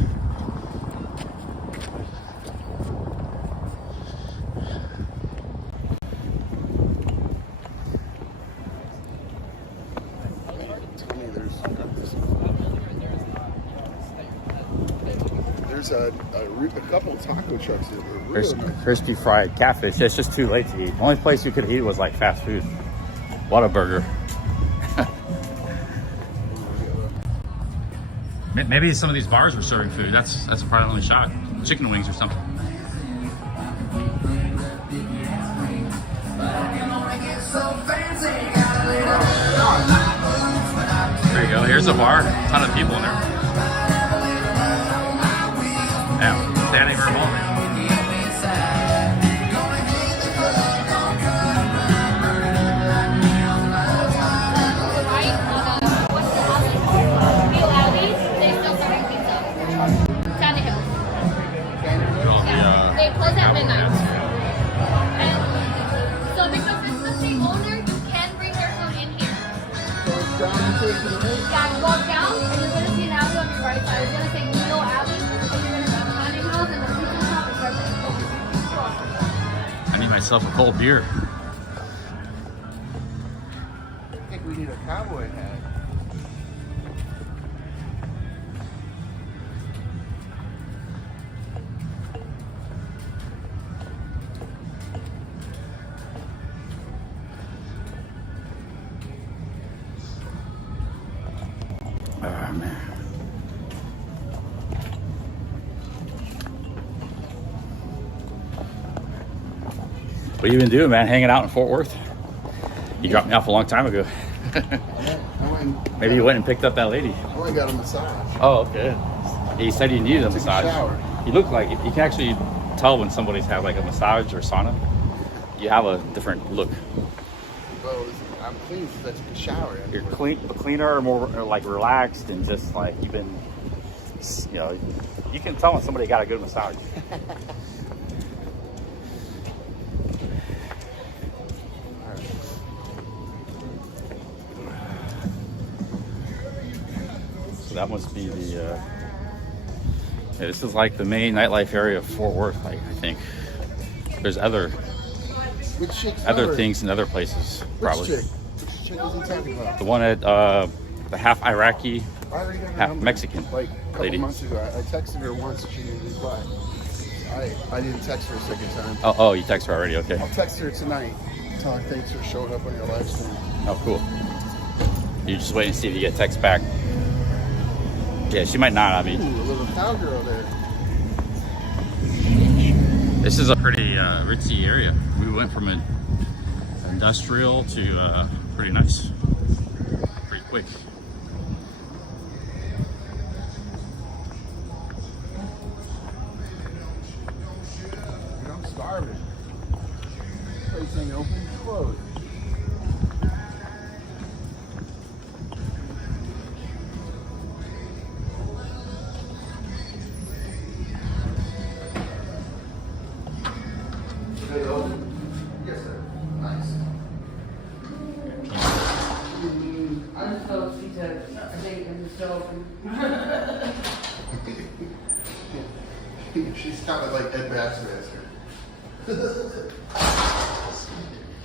There's a couple of taco trucks that are There's real nice. crispy fried catfish. It's just too late to eat. The only place you could eat was like fast food. Whataburger. Maybe some of these bars were serving food. That's probably the only shot. Chicken wings or something. There you go. Here's a bar. A ton of people in there. Yeah, standing room only. They close at midnight. And so because this is the same owner, you can bring your food in here. Yeah, walk down and you're gonna see an alley on your right side. It's gonna say Neo Alley, and you're gonna see the dining house and the pizza shop is right there. I need myself a cold beer. I think we need a cowboy hat. Oh, man. What you been doing, man? Hanging out in Fort Worth? You dropped me off a long time ago. Maybe you went and picked up that lady. I only got a massage. Oh, okay. He said you needed a massage. shower. You look like you can actually tell when somebody's had like a massage or sauna. You have a different look. Well, I'm clean because I took a shower. You're cleaner, more like relaxed, and just like you've been. You know, you can tell when somebody got a good massage. So that must be the. Yeah, this is like the main nightlife area of Fort Worth. Like I think there's other things in other places probably. Which chick was he talking about? The one at the half Iraqi, I already got her half number, Mexican like a couple lady. months ago. I texted her once and she didn't reply. I didn't text her a second time. Oh, you text her already? Okay. I'll text her tonight. Tell her thanks for showing up on your live stream. Oh, cool. You just wait and see if you get text back. Yeah, she might not. I mean, Ooh, a little cowgirl there. this is a pretty ritzy area. We went from an industrial to pretty nice, pretty quick. I'm starving. Place ain't open, it's closed. Is it open? Yes, sir. Nice. I just told Sita, I think I'm just open. She's kind of like Ed Bassmaster.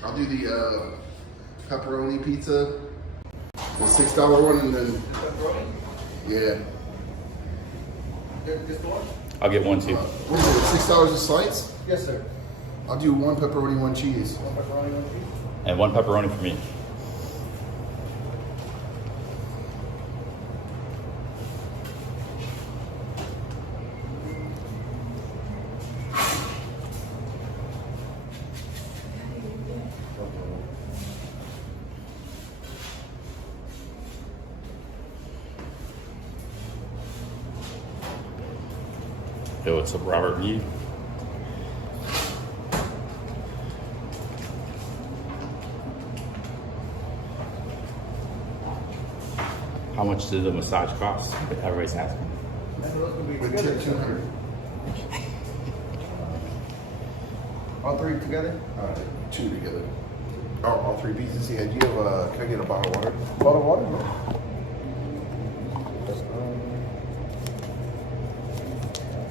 I'll do the pepperoni pizza, the $6 one, and then yeah. I'll get one too. What is it? $6 a slice? Yes, sir. I'll do one pepperoni, one cheese. And one pepperoni for me. Yo, what's up, Robert V? How much did the massage cost? Everybody's asking. With tip 200. All three together? Two together. Oh, all three pieces. Yeah. Do you have can I get a bottle of water? Bottle of water?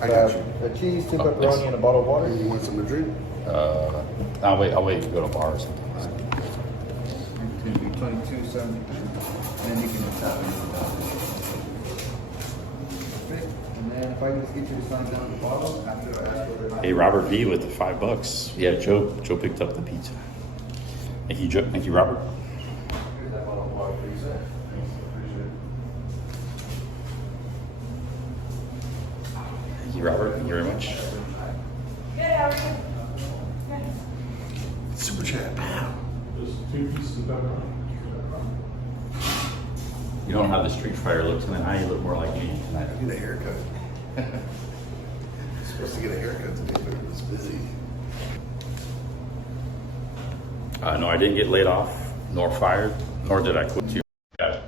I got you. The cheese, two Oh, pepperoni, thanks. and a bottle of water. You want something to drink? I'll wait to go to bars. It's gonna be 22.70. And then you can tap it. Okay. And then if I can just get you to sign down the bottle after I ask whether or not. Hey, Robert V with the $5. Yeah, Joe picked up the pizza. Thank you, Joe. Thank you, Robert. Here's that bottle of water, please. Appreciate it. Thank you, Robert. Thank you very much. Super chat. Pow. You don't have the Street Fighter look tonight. Now you look more like me tonight. I need a haircut. Supposed to get a haircut today, but it was busy. No, I didn't get laid off, nor fired, nor did I quit you. Got it.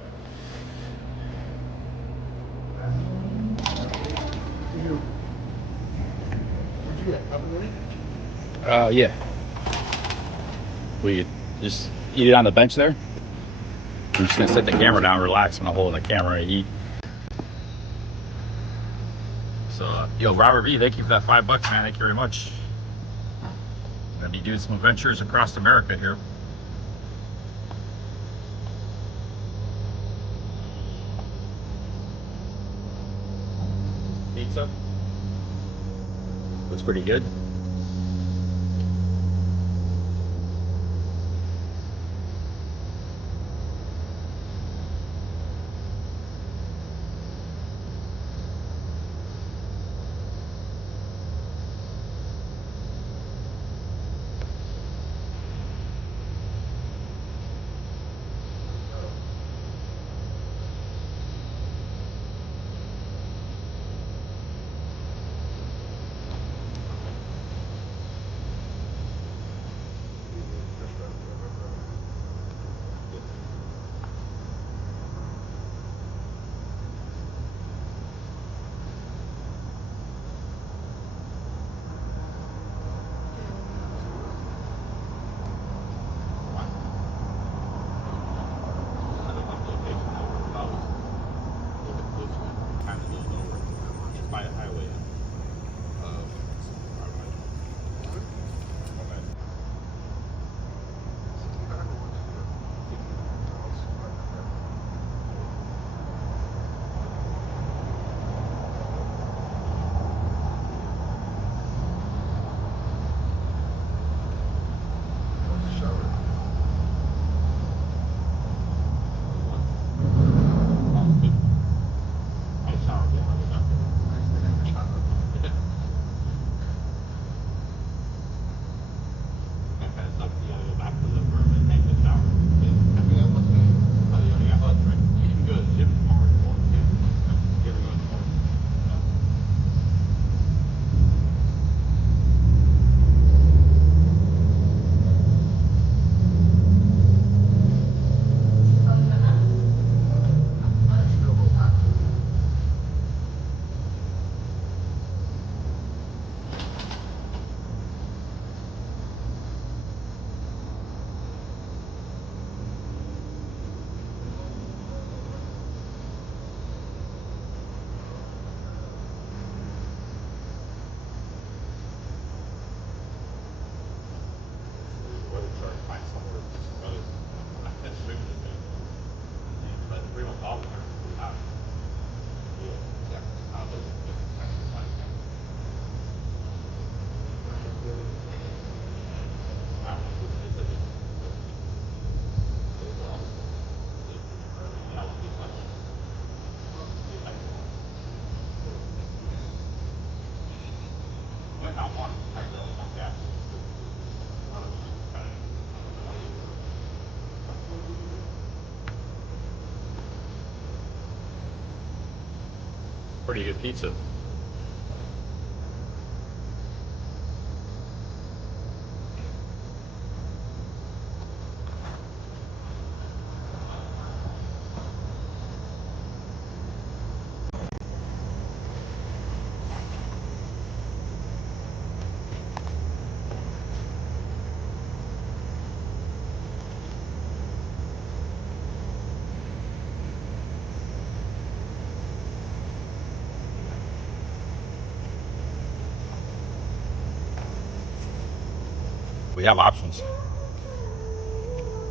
Where'd you get pepperoni? Yeah. We just eat it on the bench there. I'm just gonna set the camera down, relax when I'm holding the camera and eat. So, yo, Robert V, thank you for that $5, man. Thank you very much. Gonna be doing some adventures across America here. Pizza. Looks pretty good. pretty good pizza. We have options.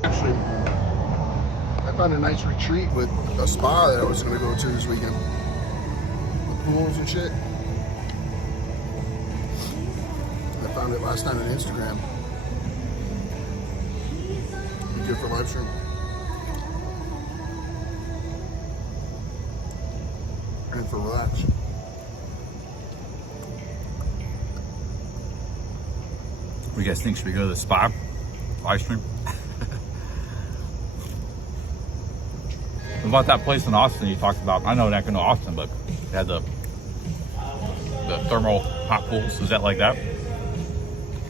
Actually, I found a nice retreat with a spa that I was going to go to this weekend. With pools and shit. I found it last night on Instagram. Be good for live stream. And for relax. What do you guys think? Should we go to the spa live stream? What about that place in Austin you talked about? I know not going to Austin, but they had the thermal hot pools. Is that like that?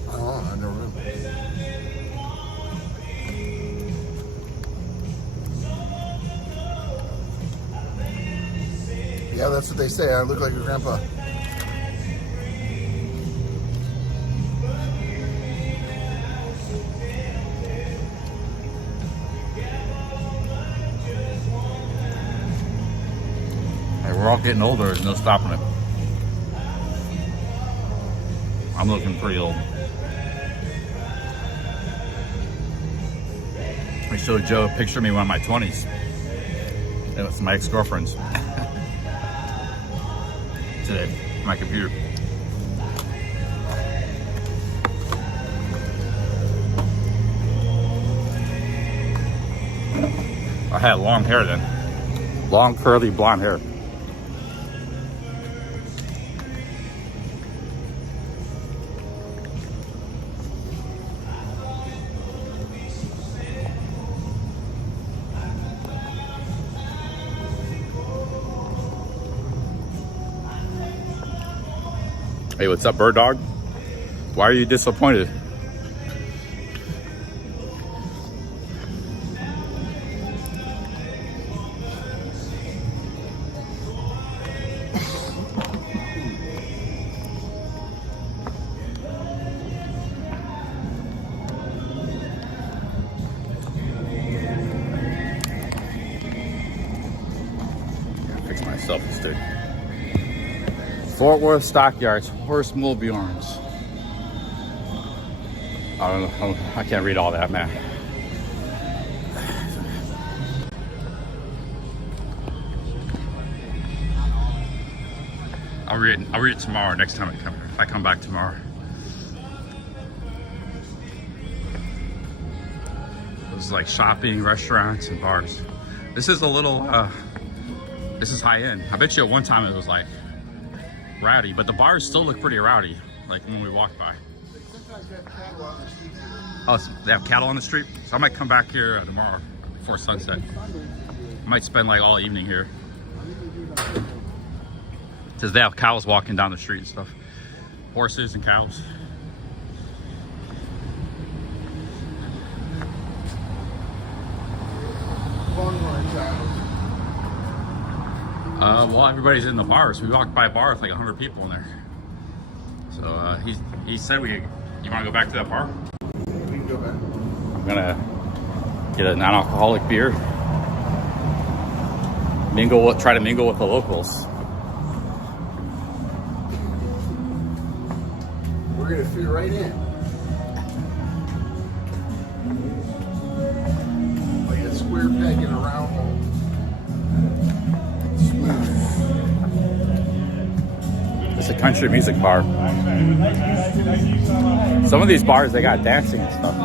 Oh, I never been. Yeah, that's what they say. I look like your grandpa. We're all getting older, there's no stopping it. I'm looking pretty old. I showed Joe a picture of me when I'm in my 20s. It was my ex-girlfriend's. Today, on my computer. I had long hair then. Long, curly, blonde hair. Hey, what's up, bird dog? Why are you disappointed? Gotta fix my selfie stick. Fort Worth Stockyards, Horse Mulbjorns. I don't know, I can't read all that, man. I'll read it tomorrow, next time I come here, if I come back tomorrow. This is like shopping, restaurants, and bars. This is a little, this is high end. I bet you at one time it was like rowdy, but the bars still look pretty rowdy, like when we walk by. Oh, so they have cattle on the street? So I might come back here tomorrow before sunset. I might spend like all evening here. Because they have cows walking down the street and stuff. Horses and cows. Well, everybody's in the bars. We walked by a bar with like 100 people in there. So he said you want to go back to that bar? We can go back. I'm gonna get a non-alcoholic beer. Try to mingle with the locals. We're gonna fit right in. Like a square peg in a round hole. It's a country music bar. Some of these bars, they got dancing and stuff.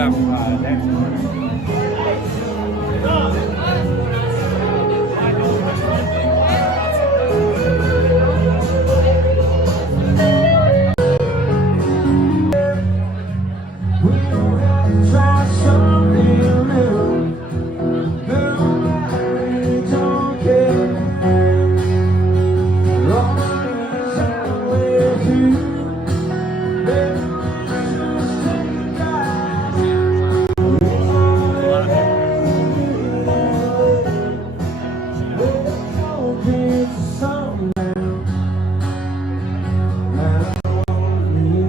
have dancing.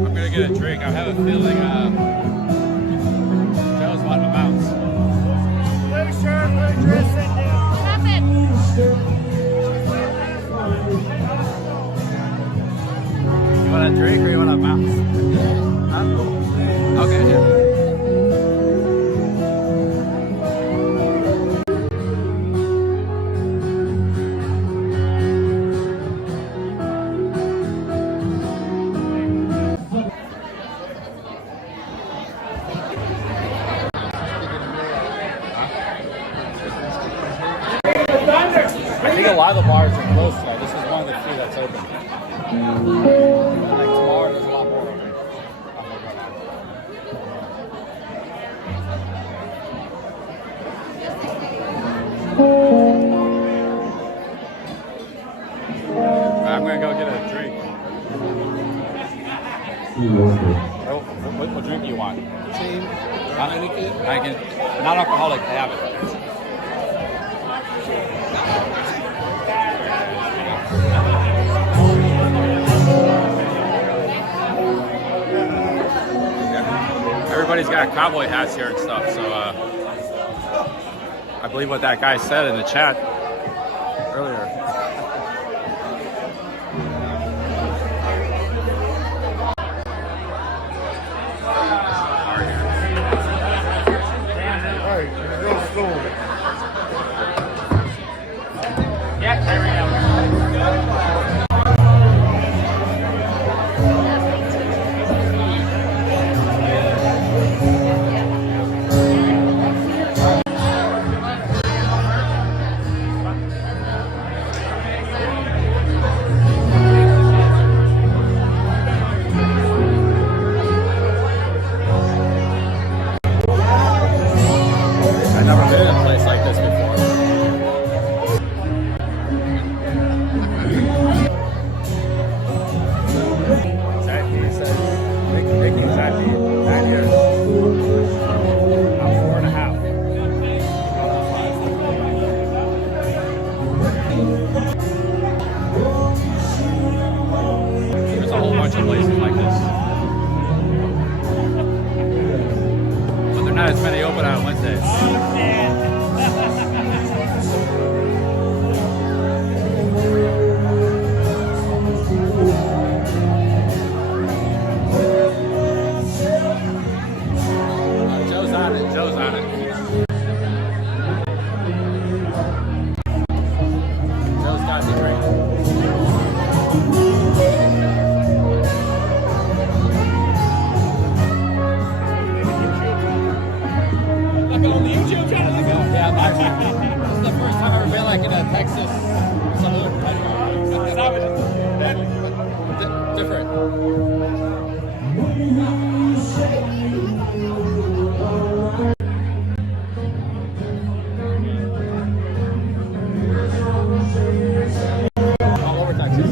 I'm gonna get a drink. I have a feeling Joe's wanting to bounce. Stop it. You want a drink or you want to bounce? Huh? Okay, yeah. I think a lot of the bars are closed today. This is one of the few that's open. Like tomorrow, there's a lot more open. I'm gonna go get a drink. What drink do you want? Same. I can, non-alcoholic, I have it. Everybody's got cowboy hats here and stuff, so I believe what that guy said in the chat earlier. I've never been in a place like this before. Exactly, he says, Mickey, exactly 9 years. I'm 4.5. There's a whole bunch of places like this. But they're not as many open on Wednesdays. Joe's on it. Joe's on it. Joe's got the drink. Like on the YouTube channel, you go. Yeah, this is the first time I've ever been like in a Texas saloon. Different. All over Texas.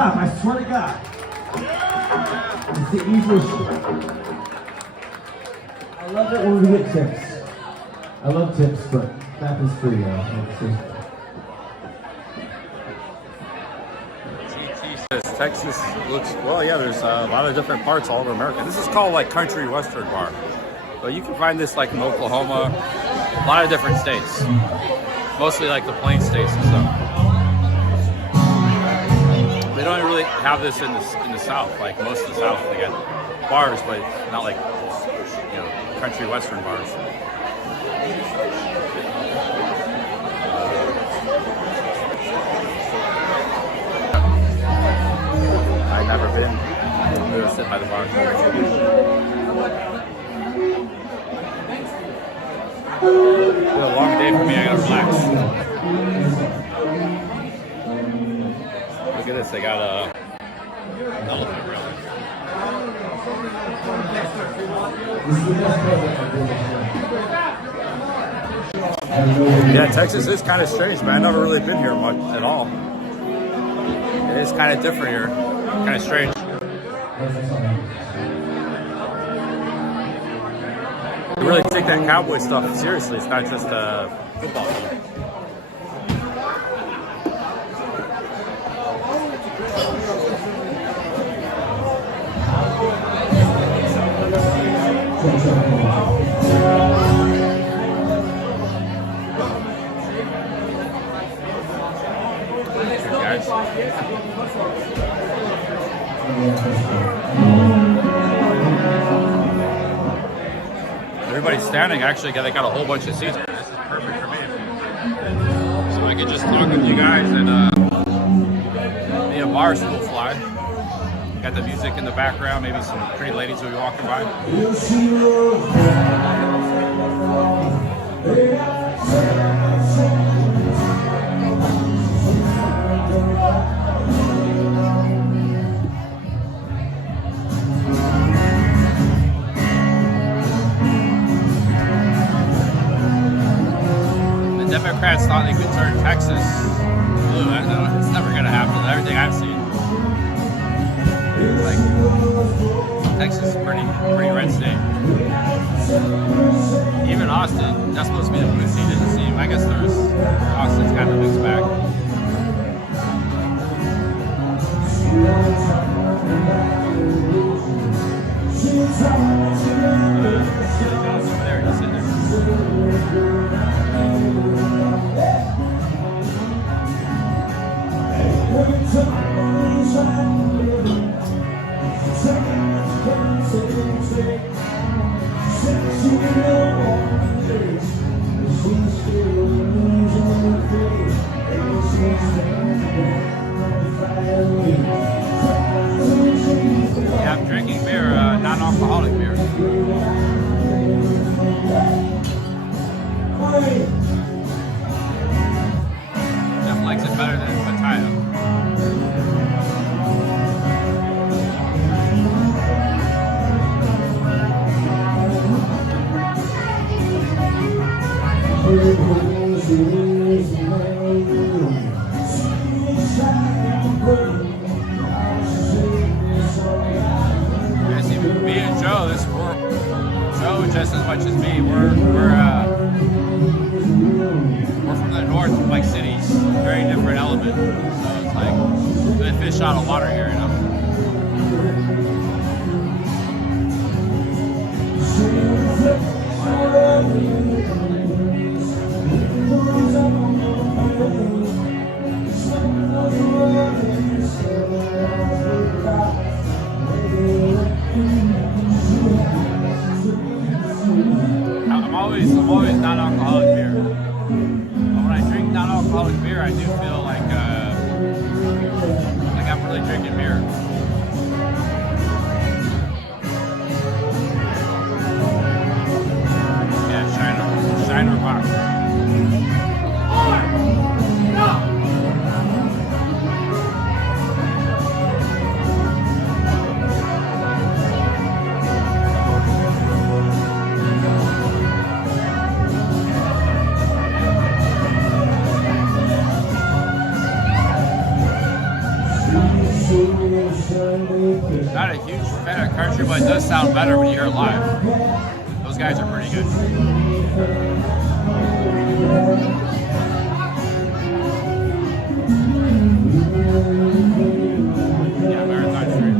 clap, I swear to God. It's the easiest. I love it when we get tips. I love tips, but that is free, Texas looks, well, yeah, there's a lot of different parts all over America. This is called like country western bar. But you can find this like in Oklahoma, a lot of different states. Mostly like the plain states and stuff. They don't really have this in the South. Like most of the South, they got bars, but not like, you know, country western bars. I've never been. I'm gonna sit by the bar. It's been a long day for me. I gotta relax. Look at this. They got a elephant rally. Yeah, Texas is kind of strange, man. I've never really been here much at all. It is kind of different here. Kind of strange. You really take that cowboy stuff seriously. It's not just a football team. Everybody's standing. Actually, they got a whole bunch of seats. This is perfect for me. So I can just talk with you guys and be a bar stool fly. Got the music in the background. Maybe some pretty ladies will be walking by. Democrats thought they could turn Texas blue. It's never going to happen. Everything I've seen, like Texas is pretty red state. Even Austin, that's supposed to be the blue state. Doesn't seem. I guess Austin's kind of a mixed bag. There, just in there. Yeah, I'm drinking beer, non-alcoholic beer. Jeff likes it better than potato. Me and Joe, Joe just as much as me. We're from the north, like cities, very different element. So it's like good fish out of water here, you know. I'm always non-alcoholic beer. But when I drink non-alcoholic beer, I do feel like I'm really drinking beer. Yeah, Shiner box. but it does sound better when you hear it live. Those guys are pretty good. Yeah, Marathon Street.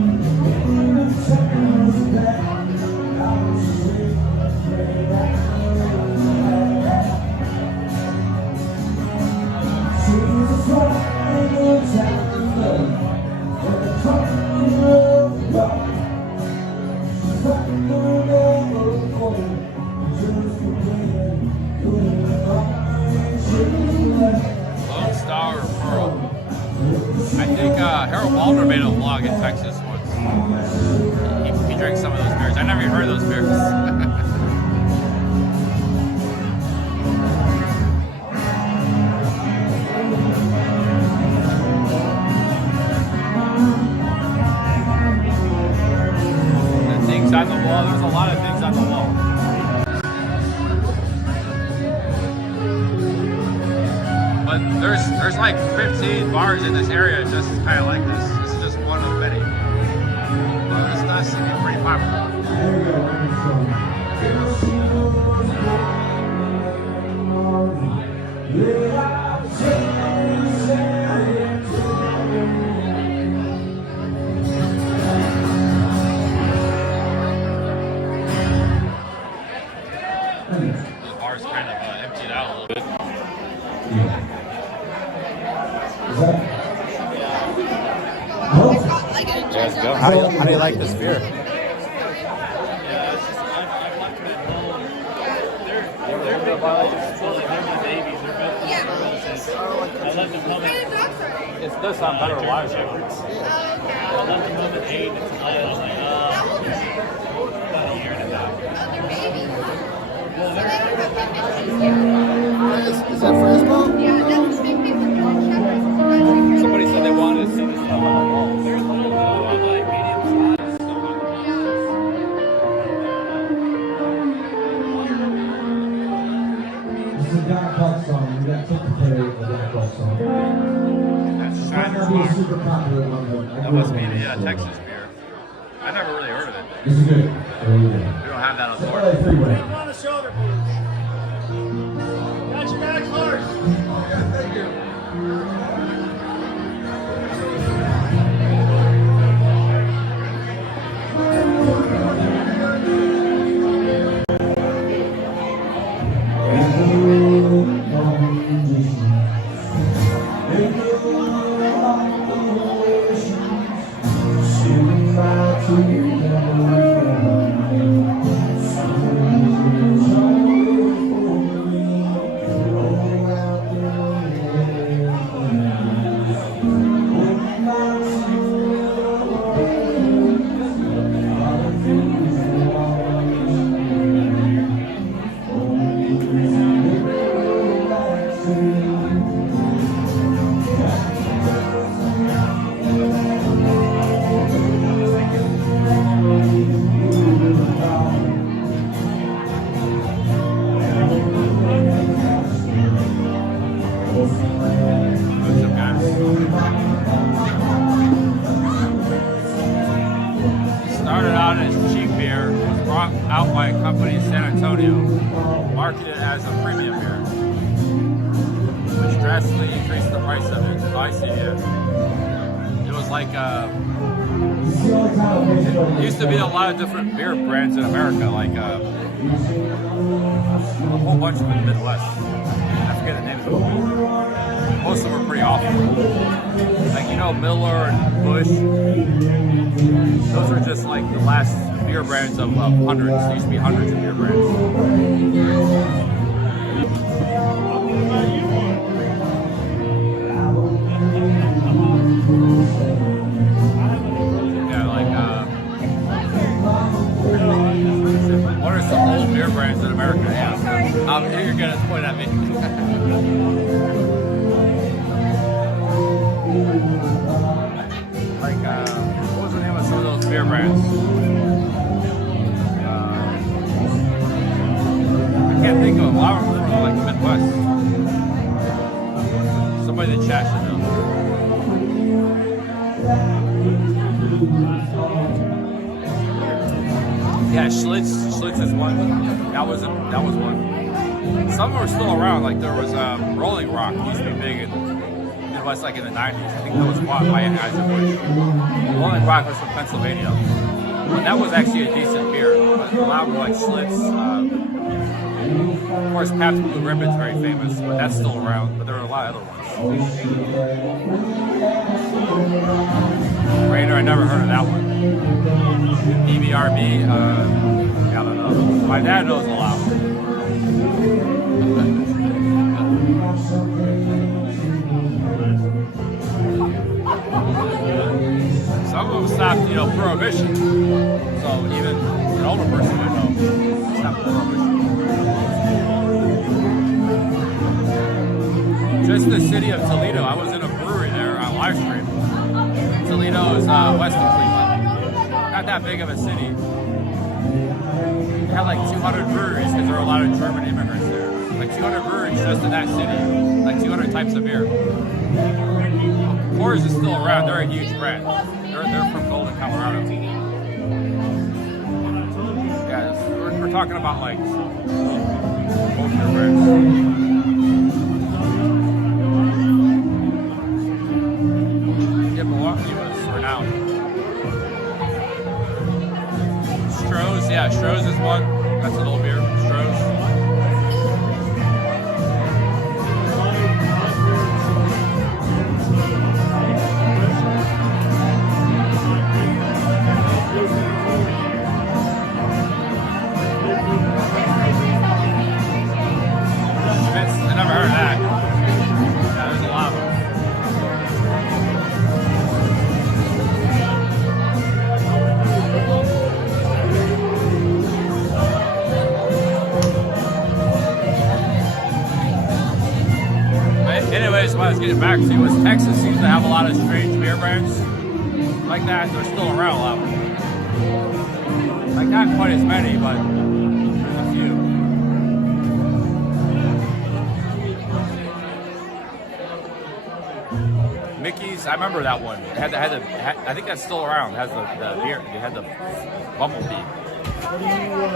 Lone Star or Pearl. I think Harold Baldwin made a vlog in Texas once. He drank some of those beers. I never even heard of those beers. The things on the wall, there's a lot of things on the wall. But there's like 15 bars in this area just kind of like this. This is just one of many. But this does seem pretty popular. The bar's kind of emptied out a little bit. Let's go. How do you like this beer? It does sound better live. Is that Fresno? Somebody said they wanted to see this stuff on the wall. This is a Black Buck song. We got Tip to play a Black Buck song. That's It might not be a super popular one, but That must be the Texas beer. I never really heard of it. This is good. We don't have that on the board. Freeway. On the shoulder, please. Got your back first. Yeah, thank you. Started out as cheap beer, was brought out by a company in San Antonio, marketed as a premium beer, which drastically increased the price of it. So I see it. It was like it used to be a lot of different beer brands in America, like a whole bunch of them in the Midwest. I forget the names of them. Most of them are pretty awful. Like, you know, Miller and Busch. Those are just like the last beer brands of hundreds. There used to be hundreds of beer brands. Yeah, like what are some old beer brands in America? Yeah, you're gonna point at me. Like, what was the name of some of those beer brands? I can't think of them. A lot of them from like the Midwest. Somebody in the chat should know. Schlitz is one. That was one. Some are still around. Like there was Rolling Rock. Used to be big in Midwest, like in the 90s. I think that was bought by Anheuser-Busch. Rolling Rock was from Pennsylvania. But that was actually a decent beer. But a lot were like Schlitz. Of course, Pabst Blue Ribbon's very famous, but that's still around. But there are a lot of other ones. Raider, I never heard of that one. EBRB, I don't know. My dad knows a lot. Some of them stopped, prohibition. So even an older person would know. Stopped prohibition. Just the city of Toledo. I was in a brewery there on live stream. Toledo is west of Cleveland. Not that big of a city. They had like 200 breweries because there are a lot of German immigrants there. Like 200 breweries just in that city. Like 200 types of beer. Coors is still around. They're a huge brand. They're from Golden, Colorado. Yeah, we're talking about like both their brands. Milwaukee was renowned. Stroh's is one. That's a little beer. Stroh's. Schmitz, I never heard of that. Yeah, there's a lot of them. Anyways, what I was getting back to was Texas seems to have a lot of strange beer brands like that. They're still around a lot. Like not quite as many, but there's a few. Mickey's, I remember that one. It had I think that's still around. It has the beer. It had the Bumblebee.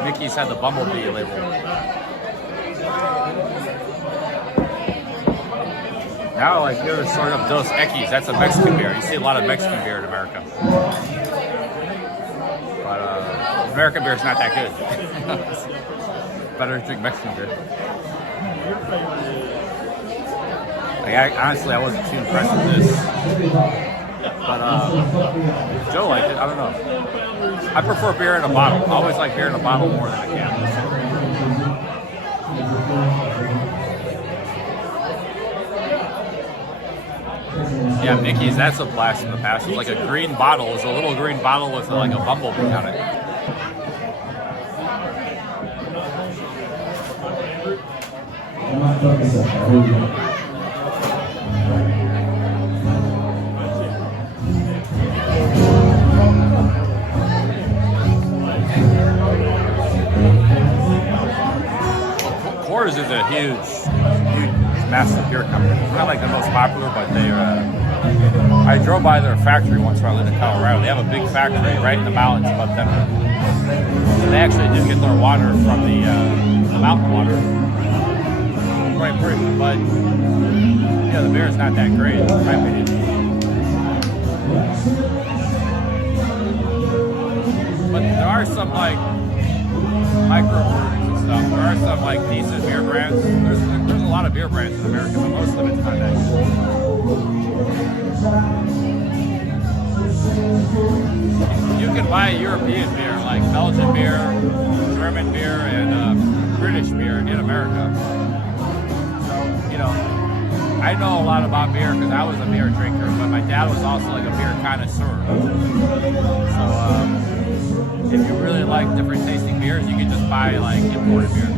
Mickey's had the Bumblebee label. Now, like, here to sort of Dos Equis, that's a Mexican beer. You see a lot of Mexican beer in America. But American beer is not that good. Better to drink Mexican beer. Like, honestly, I wasn't too impressed with this. But Joe liked it. I don't know. I prefer beer in a bottle. I always like beer in a bottle more than a can. Yeah, Mickey's, that's a blast from the past. It's like a green bottle. It's a little green bottle with like a bumblebee on it. Coors is a huge, massive beer company. It's not like the most popular, but I drove by their factory once when I lived in Colorado. They have a big factory right in the mountains above Denver. So they actually do get their water from the mountain water. Quite pretty, but the beer is not that great, in my opinion. But there are some like microbreweries and stuff. There are some like decent beer brands. There's a lot of beer brands in America, but most of it's not that good. You can buy European beer, like Belgian beer, German beer, and British beer in America. So, I know a lot about beer because I was a beer drinker, but my dad was also like a beer connoisseur. So, if you really like different tasting beers, you can just buy like imported beer,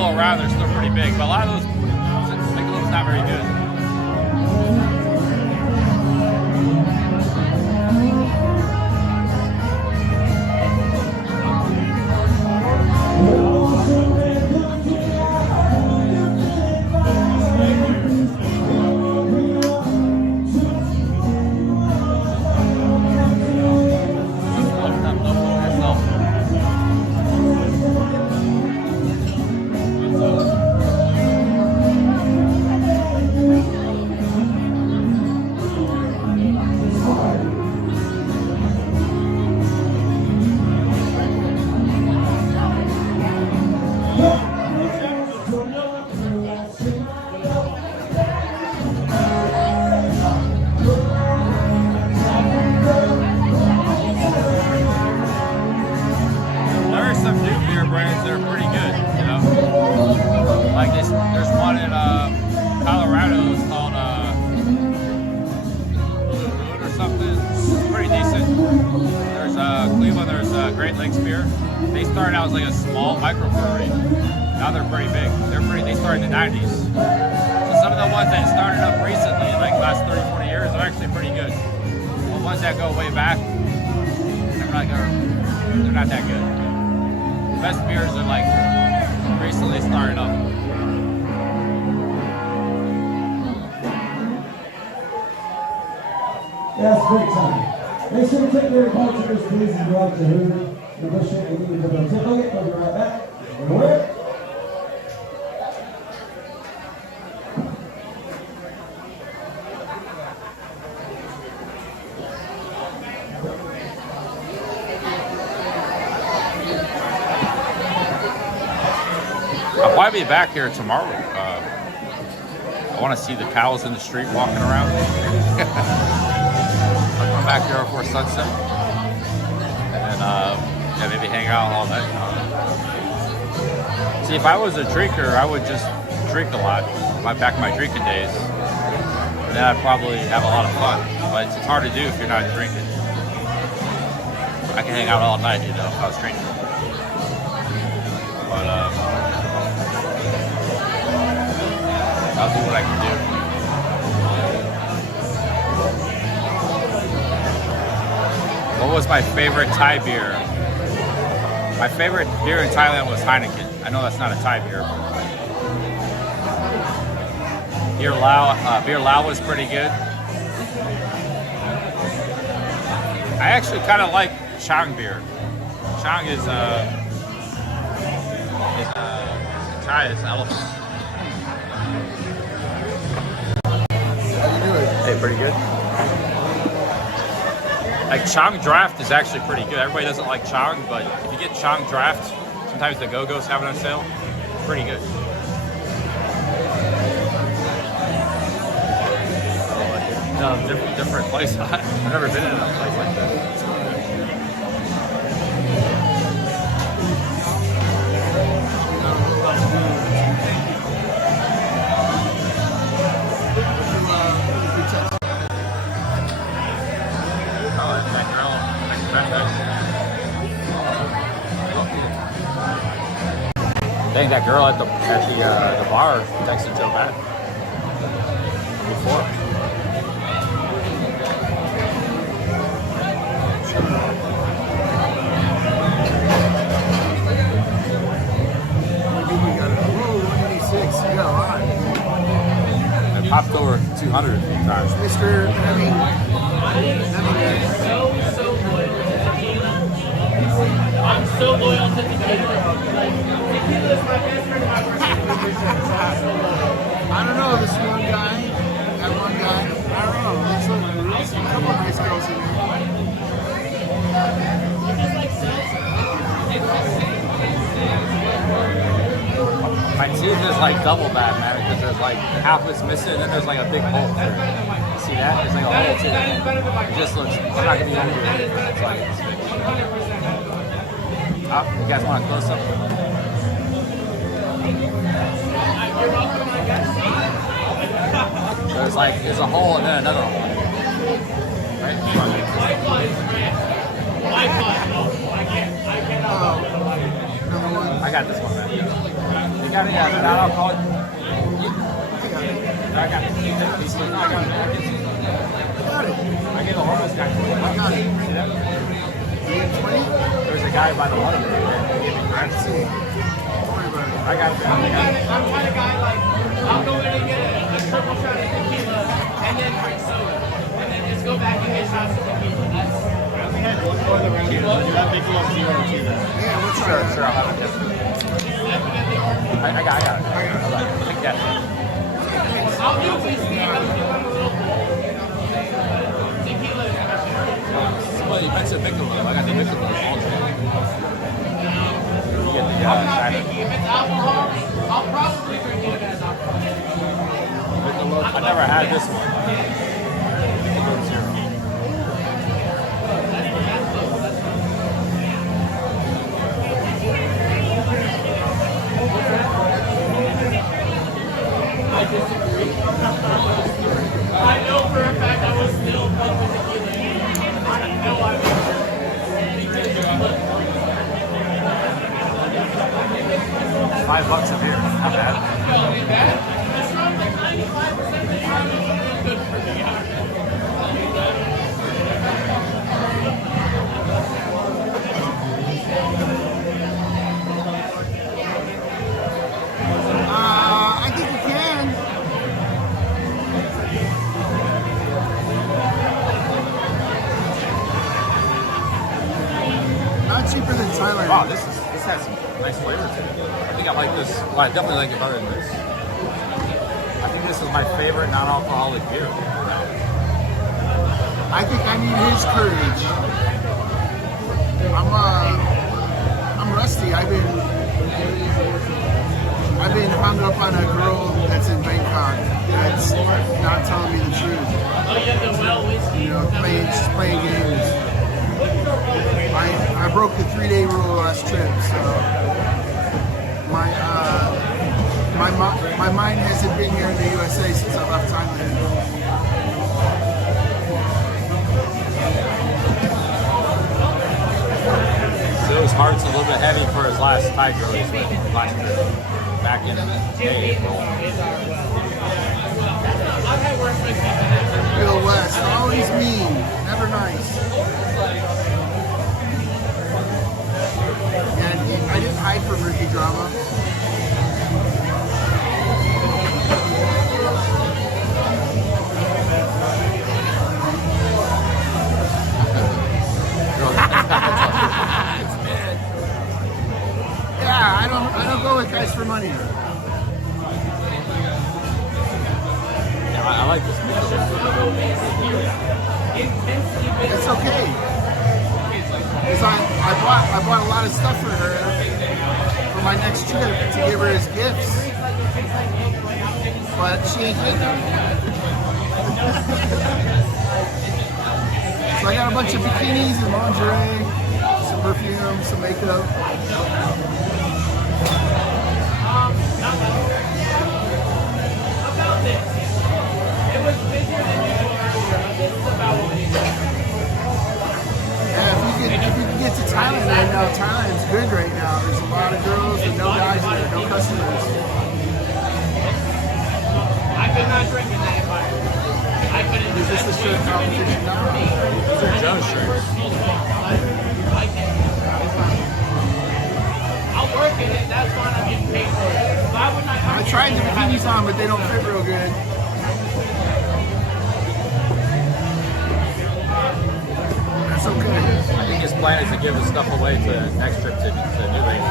go around, they're still pretty big. But a lot of those, Michelob's not very good. They started out as like a small microbrewery. Now they're pretty big. They started in the 90s. So some of the ones that started up recently, in like the last 30, 40 years, are actually pretty good. The ones that go way back, they're not that good. The best beers are like recently started up. Yeah, it's great time. Make sure to take your cultures, please, and go out to Hoover. We'll go straight and leave it. Tip on it, we'll be right back. And where? I'll probably be back here tomorrow. I want to see the cows in the street walking around. I'll come back here before sunset. And yeah, maybe hang out all night. See, if I was a drinker, I would just drink a lot. Back in my drinking days. And then I'd probably have a lot of fun. But it's hard to do if you're not drinking. I can hang out all night, you know, if I was drinking. But I'll do what I can do. What was my favorite Thai beer? My favorite beer in Thailand was Heineken. I know that's not a Thai beer. Beer Lao was pretty good. I actually kind of like Chang beer. Chang is Thai is elephant. Hey, pretty good. Like Chang Draft is actually pretty good. Everybody doesn't like Chang, but if you get Chang Draft, sometimes the Go-Go's have it on sale. It's pretty good. No, different place. I've never been in a place like that. Dang, that girl at the bar texted Joe back before. I popped over 200 a few times. Mr. I'm so loyal to tequila. I don't know, this one guy, that one guy, I don't know, there's a couple of nice girls in there. My tooth is like double bad, man, because there's like half is missing and then there's like a big hole there. You see that? There's like a hole too. It just looks, I'm not going to be over it. It's like, it's fixed. Oh, you guys want a close up? So it's like, there's a hole and then another hole. Right? I got this one, man. You got it, yeah, non-alcoholic. I got it. I get a homeless guy. I got it. There's a guy by the water that gave me grants. I got it. I'm the kind of guy like, I'll go in and get a triple shot of tequila and then drink soda. And then just go back and get shots of tequila. That's... Yeah, we'll try Sure, that. I'll have it. I got it. Yeah. I'll do whiskey. I'll do a little tequila. Somebody mentioned Michelob. I got the Michelob all day. You get the I'm not picky. If it's alcohol, I'll probably drink it as alcohol. I never had this one. Michelob Zero. I disagree. I know for a fact I was still pumping tequila. I know I was. $5 a beer. Not bad. It's from like 95% of the time it's good for me. I think you can. Not cheaper than Thailand. Wow, this has some nice flavor to it. I think I like this. Well, I definitely like it better than this. I think this is my favorite non-alcoholic beer. I think I need his courage. I'm rusty. I've been hung up on a girl that's in Bangkok that's not telling me the truth. Oh, you have the well whiskey? You know, just playing games. I broke the 3-day rule last trip, so my mind hasn't been here in the USA since I left Thailand. So his heart's a little bit heavy for his last Thai girl he's with last trip. Back in May, April. Bill West, always mean, never nice. Yeah, I didn't hide from Ricky drama. Yeah, I don't go with guys for money. Yeah, I like this beer. It's okay. Because I bought a lot of stuff for her for my next trip to give her as gifts. But she ain't getting them. So I got a bunch of bikinis and lingerie, some perfume, some makeup. About this. It was bigger than you were. This is about what we did. Yeah, if you can get to Thailand right now, Thailand's good right now. There's a lot of girls and no guys there, no customers. I could not drink in that environment. I couldn't do Is this the shirt competition now? These are Joe's shirts. I'll work in it. That's fine. I'm getting paid for it. Why wouldn't I? I tried the bikinis on, but they don't fit real good. That's okay. I think his plan is to give the stuff away to next trip to New Lake.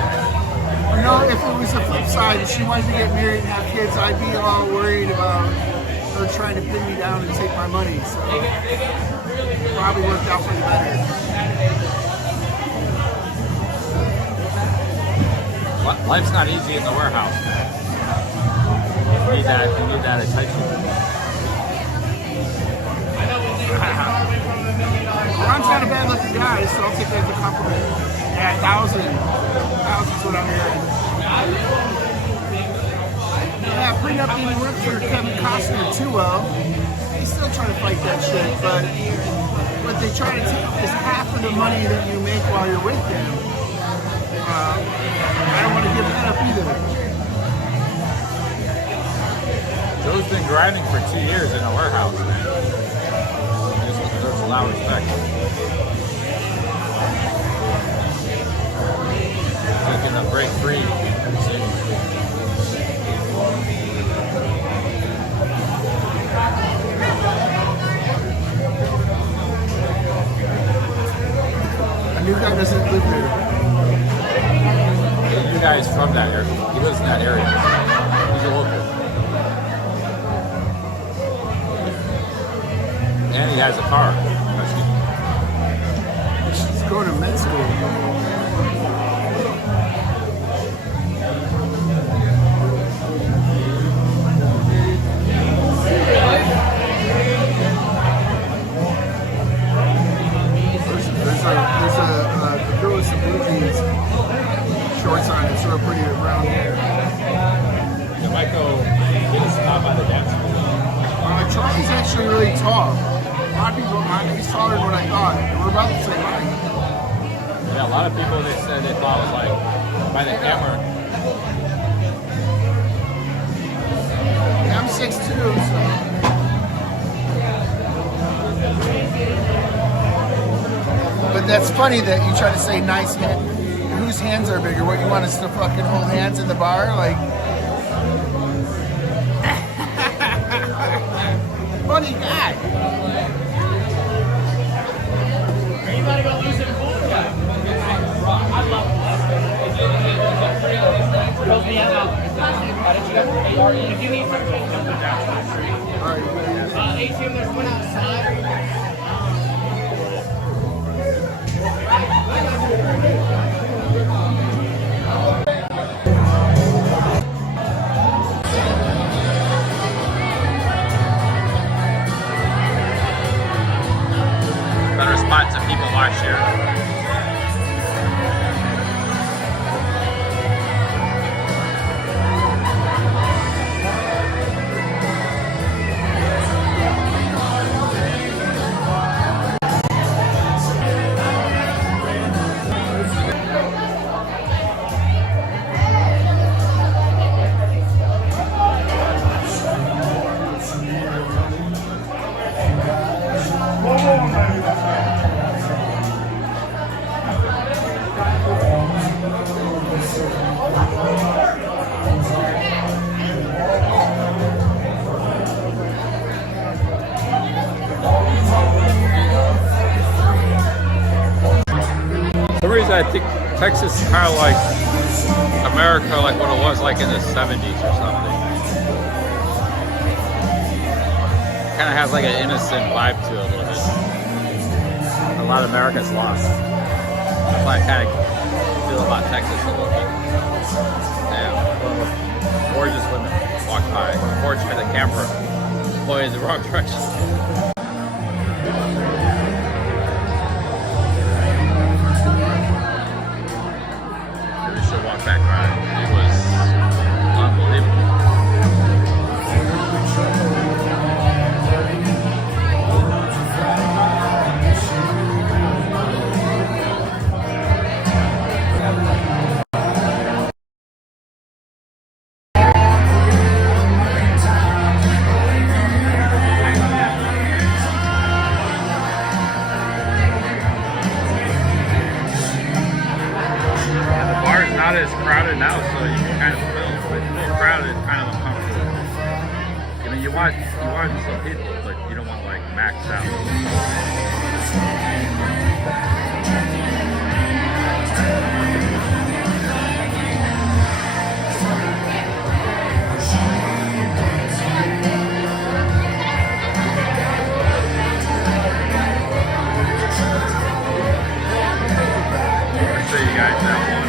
You know, if it was the flip side, if she wanted to get married and have kids, I'd be all worried about her trying to pin me down and take my money. So it probably worked out for the better. Life's not easy in the warehouse. You need that attention. Ron's not a bad looking guy, so I'll take that as a compliment. Yeah, 1,000 is what I'm hearing. Yeah, prenup didn't work for Kevin Costner too well. He's still trying to fight that shit, but what they try to take is half of the money that you make while you're with them. I don't want to give that up either. He's been grinding for 2 years in a warehouse, man. He just deserves a lot of respect. Looking to break free. A new guy doesn't live here. The new guy is from that area. He lives in that area. He's a local. And he has a car. He's going to med school. There's a girl with some blue jeans, shorts on, and sort of pretty brown hair. You might go get a spot by the dance floor. Charlie's actually really tall. A lot of people don't mind him. He's taller than what I thought. We're about the same height. Yeah, a lot of people they said they thought it was like by the camera. Yeah, I'm 6'2", so. But that's funny that you try to say nice hand. Whose hands are bigger? What, you want us to fucking hold hands in the bar? Like, funny guy. You gotta go lose it cool. I love it. If you need something, jump down to the street. All right. ATM, there's one outside. Better spot to people watch here. For some reason, I think Texas is kind of like America, like what it was like in the 70s or something. Kind of has like an innocent vibe to it a little bit. A lot of America's lost. That's why I kind of feel about Texas a little bit. Damn, gorgeous women walk by. Unfortunately, the camera pointed in the wrong direction. We should walk back right. It was unbelievable. Not as crowded now, so you can kind of feel. But it's still crowded, it's kind of uncomfortable. I mean, you want some people, but you don't want like maxed out. I'll show you guys that one.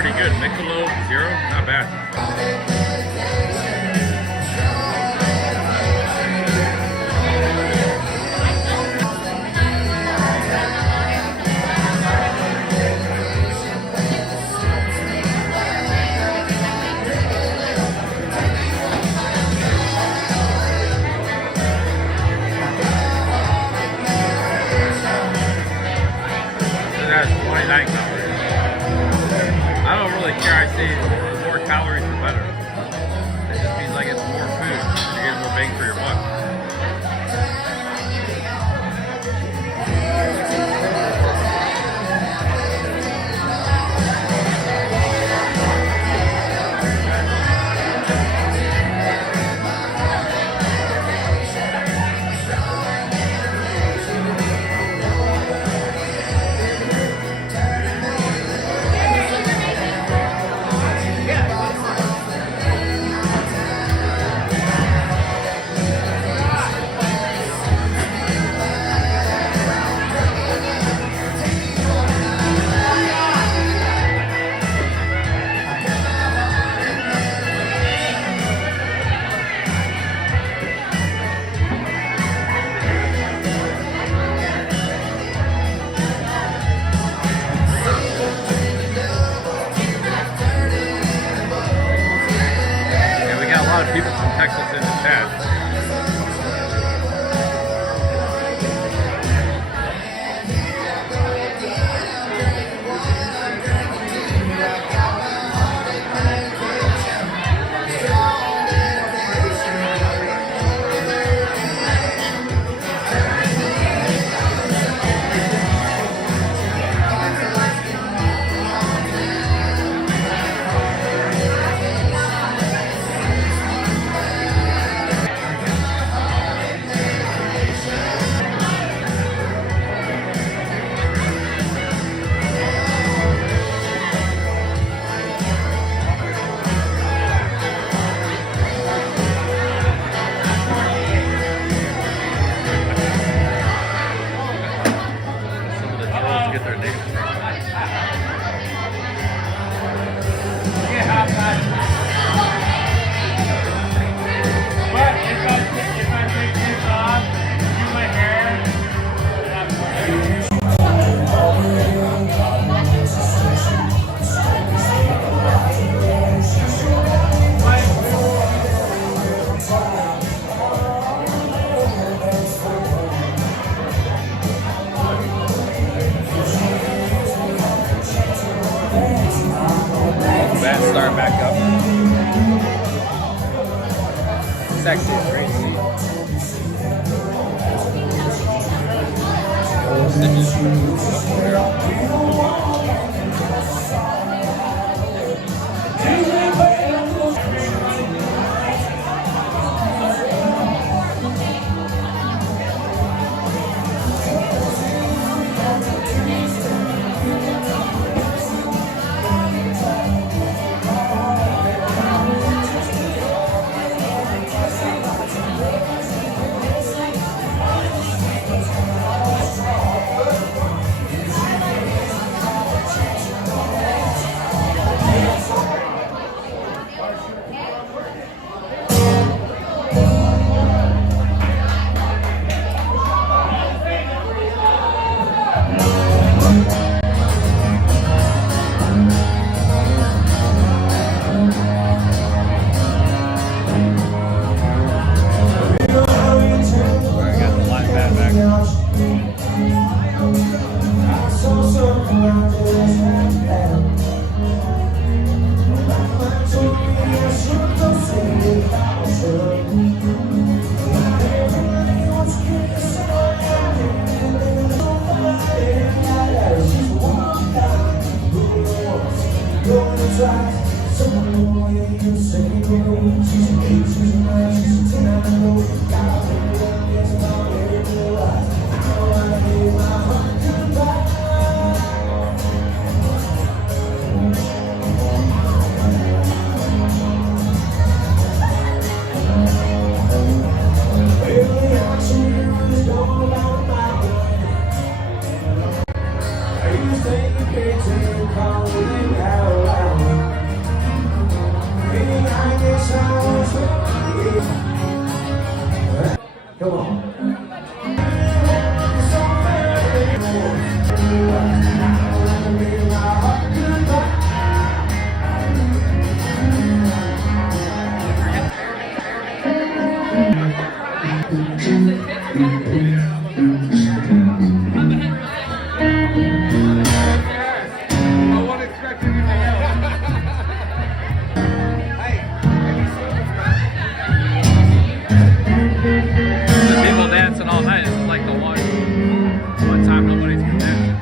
pretty good. Michelob Zero, not bad. It has 29 calories. I don't really care. I say the more calories, the better. It just means like it's more food. You're getting more bang for your buck. People from Texas in the chat. Start back up. It's actually a great seat. Take a picture and call it out loud. Come on. People dancing all night. This is like the one time nobody's been dancing.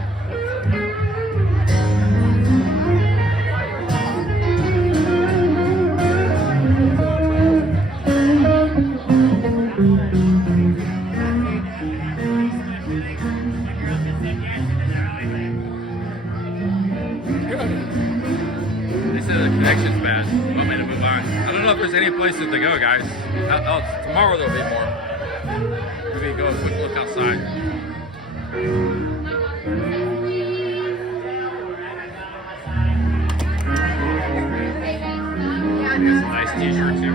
They said the connection's bad. Want me to move on? I don't know if there's any places to go, guys. Oh, tomorrow there'll be more. Maybe go a quick look outside. It's a nice t-shirt too.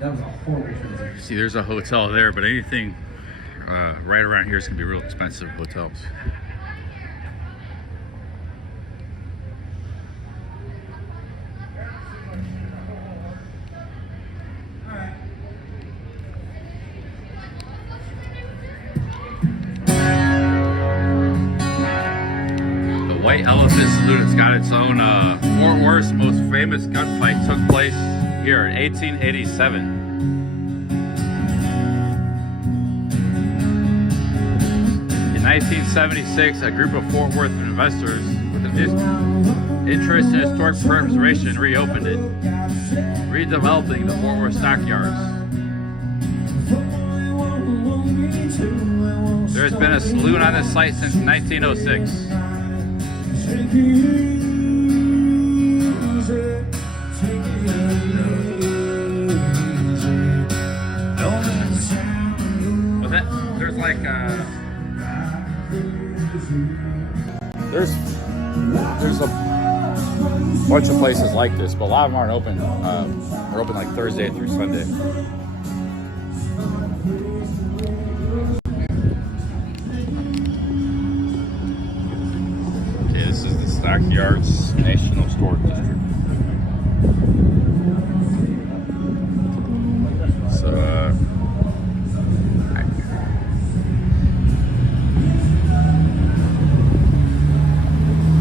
That was a horrible transition. See, there's a hotel there, but anything right around here is gonna be real expensive hotels. The White Elephant Salute has got its own Fort Worth's most famous gunfight took place here in 1887. In 1976, a group of Fort Worth investors with an interest in historic preservation reopened it, redeveloping the Fort Worth Stockyards. There has been a saloon on this site since 1906. But there's like there's a bunch of places like this, but a lot of them aren't open. They're open like Thursday through Sunday. Okay, this is the Stockyards National Storage District. So,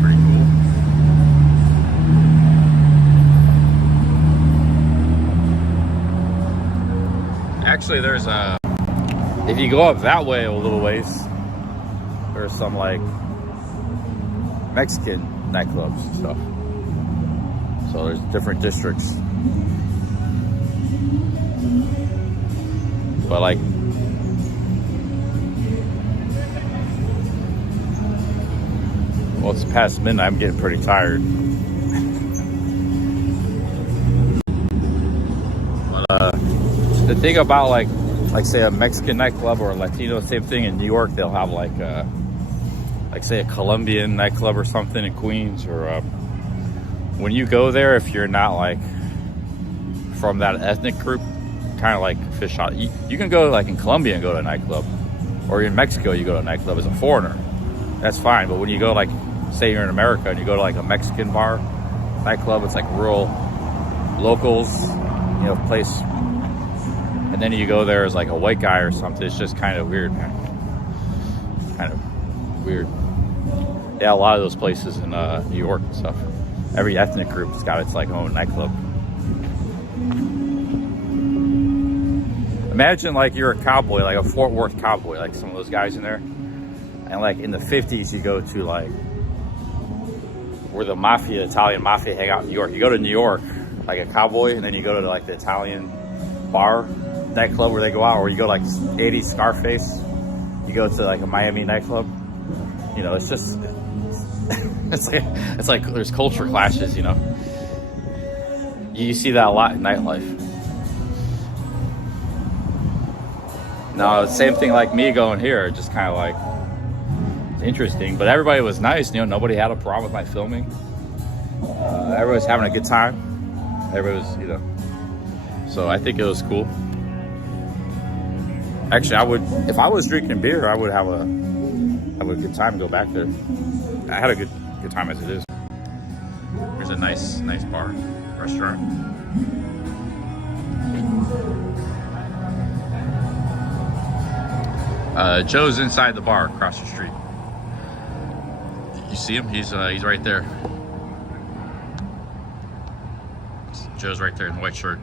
pretty cool. Actually, there's a, if you go up that way a little ways, there's some like Mexican nightclubs and stuff. So there's different districts. But like, well, it's past midnight. I'm getting pretty tired. But the thing about like say a Mexican nightclub or a Latino, same thing in New York. They'll have like say a Colombian nightclub or something in Queens. Or when you go there, if you're not like from that ethnic group, kind of like fish out. You can go like in Colombia and go to a nightclub, or in Mexico you go to a nightclub as a foreigner. That's fine. But when you go like, say you're in America and you go to like a Mexican bar, nightclub, it's like rural locals, you know, place. And then you go there as like a white guy or something. It's just kind of weird, man. Kind of weird. Yeah, a lot of those places in New York and stuff. Every ethnic group has got its like own nightclub. Imagine like you're a cowboy, like a Fort Worth cowboy, like some of those guys in there. And like in the 50s, you go to like where the mafia, Italian mafia hang out in New York. You go to New York, like a cowboy, and then you go to like the Italian bar, nightclub where they go out, or you go like 80s Scarface. You go to like a Miami nightclub. You know, it's just, it's like there's culture clashes, you know. You see that a lot in nightlife. No, same thing like me going here, just kind of like, it's interesting. But everybody was nice, you know, nobody had a problem with my filming. Everybody was having a good time. Everybody was, you know. So I think it was cool. Actually, I would, if I was drinking beer, I would have a good time and go back there. I had a good time as it is. There's a nice bar, restaurant. Joe's inside the bar across the street. You see him? He's right there. Joe's right there in the white shirt.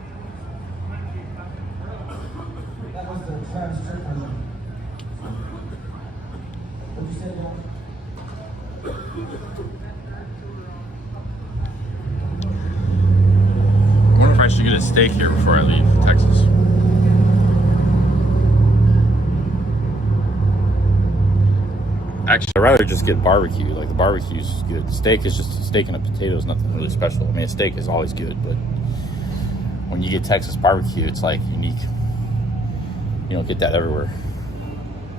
That was the Travis Trick version. What'd you say, John? I wonder if I should get a steak here before I leave Texas. Actually, I'd rather just get barbecue. Like, the barbecue's good. Steak is just steak and a potato is nothing really special. I mean, a steak is always good, but when you get Texas barbecue, it's like unique. You don't get that everywhere.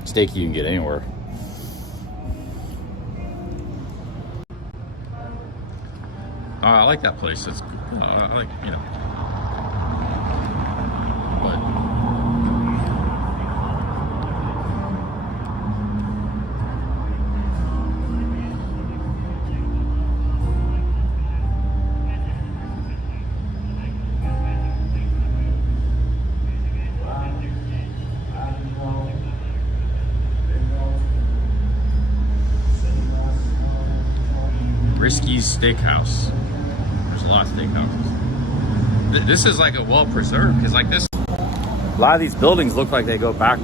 Steak you can get anywhere. I like that place. It's I like, you know. But Risky's Steakhouse. There's a lot of steakhouses. This is like a well-preserved, because like this, a lot of these buildings look like they go back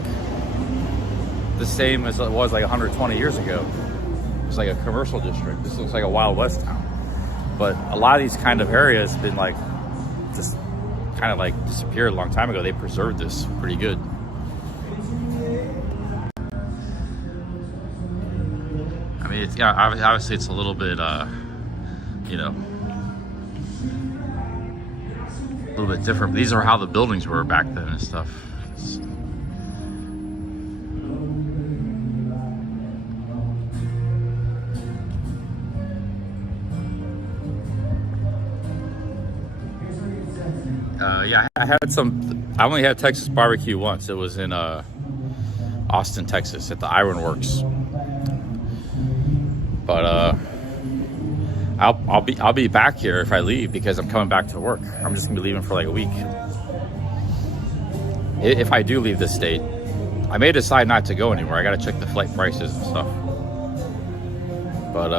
the same as it was like 120 years ago. It's like a commercial district. This looks like a Wild West town. But a lot of these kind of areas have been like, just kind of like disappeared a long time ago. They preserved this pretty good. I mean, it's, yeah, obviously it's a little bit, you know, a little bit different. These are how the buildings were back then and stuff. Yeah, I had some. I only had Texas barbecue once. It was in Austin, Texas, at the Ironworks. But I'll be back here if I leave, because I'm coming back to work. I'm just gonna be leaving for like a week. If I do leave this state, I may decide not to go anywhere. I gotta check the flight prices and stuff. But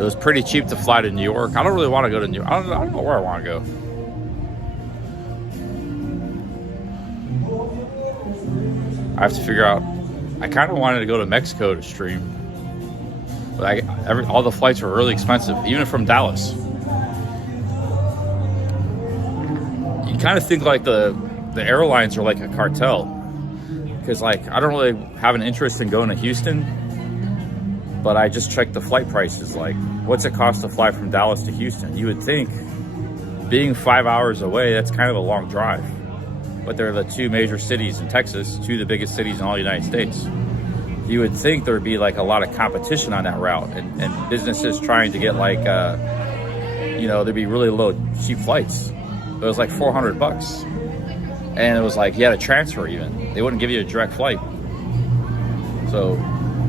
it was pretty cheap to fly to New York. I don't really want to go to New York. I don't know where I want to go. I have to figure out. I kind of wanted to go to Mexico to stream, but all the flights were really expensive, even from Dallas. You kind of think like the airlines are like a cartel, because like I don't really have an interest in going to Houston, but I just checked the flight prices. Like, what's it cost to fly from Dallas to Houston? You would think, being 5 hours away, that's kind of a long drive. But they're the two major cities in Texas, two of the biggest cities in all the United States. You would think there would be like a lot of competition on that route, and businesses trying to get like, you know, there'd be really low, cheap flights. It was like $400. And it was like, you had to transfer even. They wouldn't give you a direct flight. So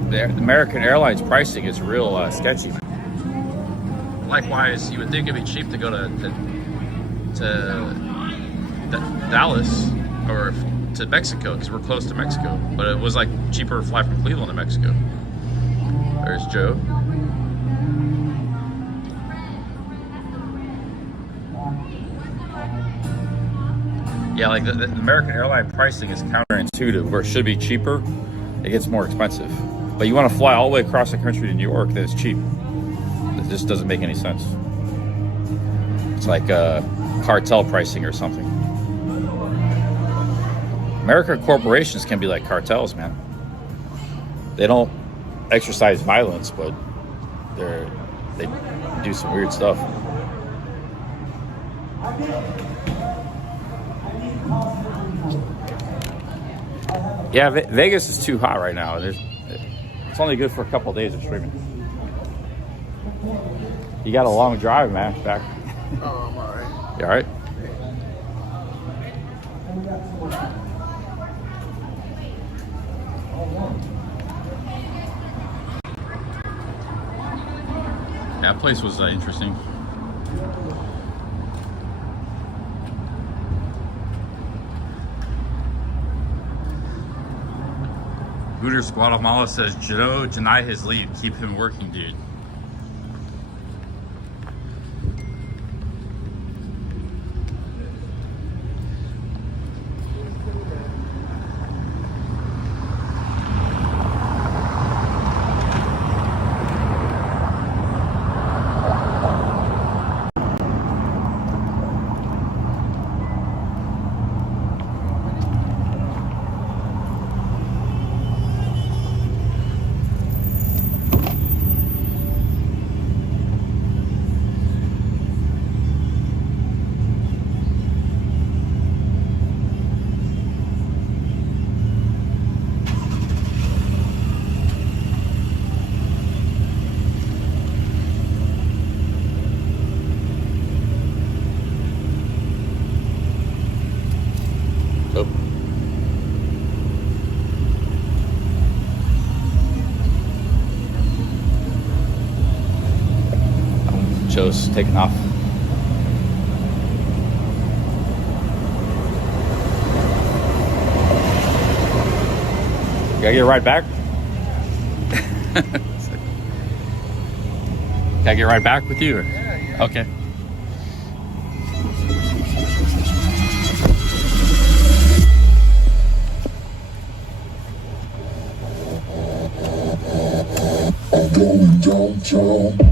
the American Airlines pricing is real sketchy. Likewise, you would think it'd be cheap to go to Dallas or to Mexico, because we're close to Mexico, but it was like cheaper to fly from Cleveland to Mexico. There's Joe. Yeah, like the American airline pricing is counterintuitive. Where it should be cheaper, it gets more expensive. But you want to fly all the way across the country to New York, then it's cheap. It just doesn't make any sense. It's like cartel pricing or something. American corporations can be like cartels, man. They don't exercise violence, but they do some weird stuff. Yeah, Vegas is too hot right now. It's only good for a couple of days of streaming. You got a long drive, man. Back. Oh, I'm all right. You all right? That place was interesting. Hooters Guatemala says Joe deny his leave. Keep him working, dude. Joe's taking off. You gotta get a ride back? Can I get a ride back with you? Or? Yeah. Okay. I'm going downtown.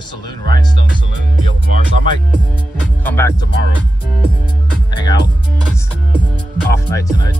Saloon, Rhinestone Saloon, the open bar. So I might come back tomorrow, hang out. It's off night tonight.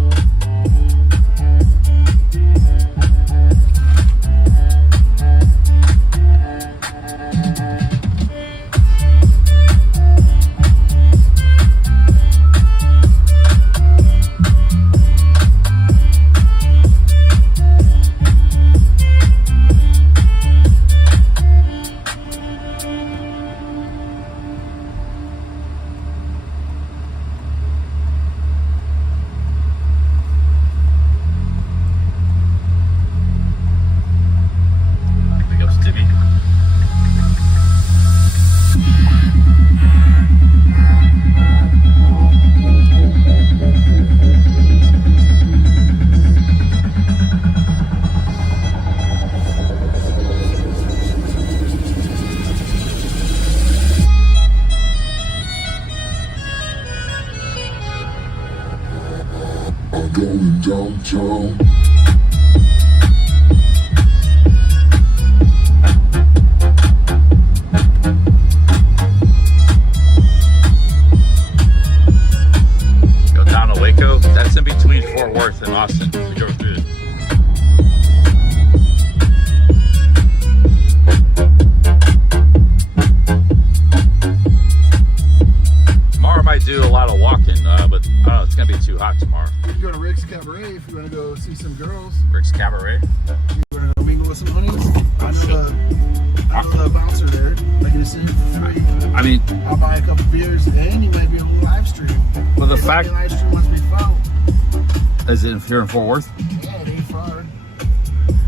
Going downtown. Go down to Waco. That's in between Fort Worth and Austin. We drove through it. Tomorrow I might do a lot of walking, but I don't know, it's gonna be too hot tomorrow. You can go to Rick's Cabaret if you want to go see some girls. Rick's Cabaret. You want to mingle with some honeys? I know the bouncer there. Like you said, for free. I mean, I'll buy a couple beers and you might be on a live stream. well, the fact live stream must be fun. is it here in Fort Worth? Yeah, it ain't far.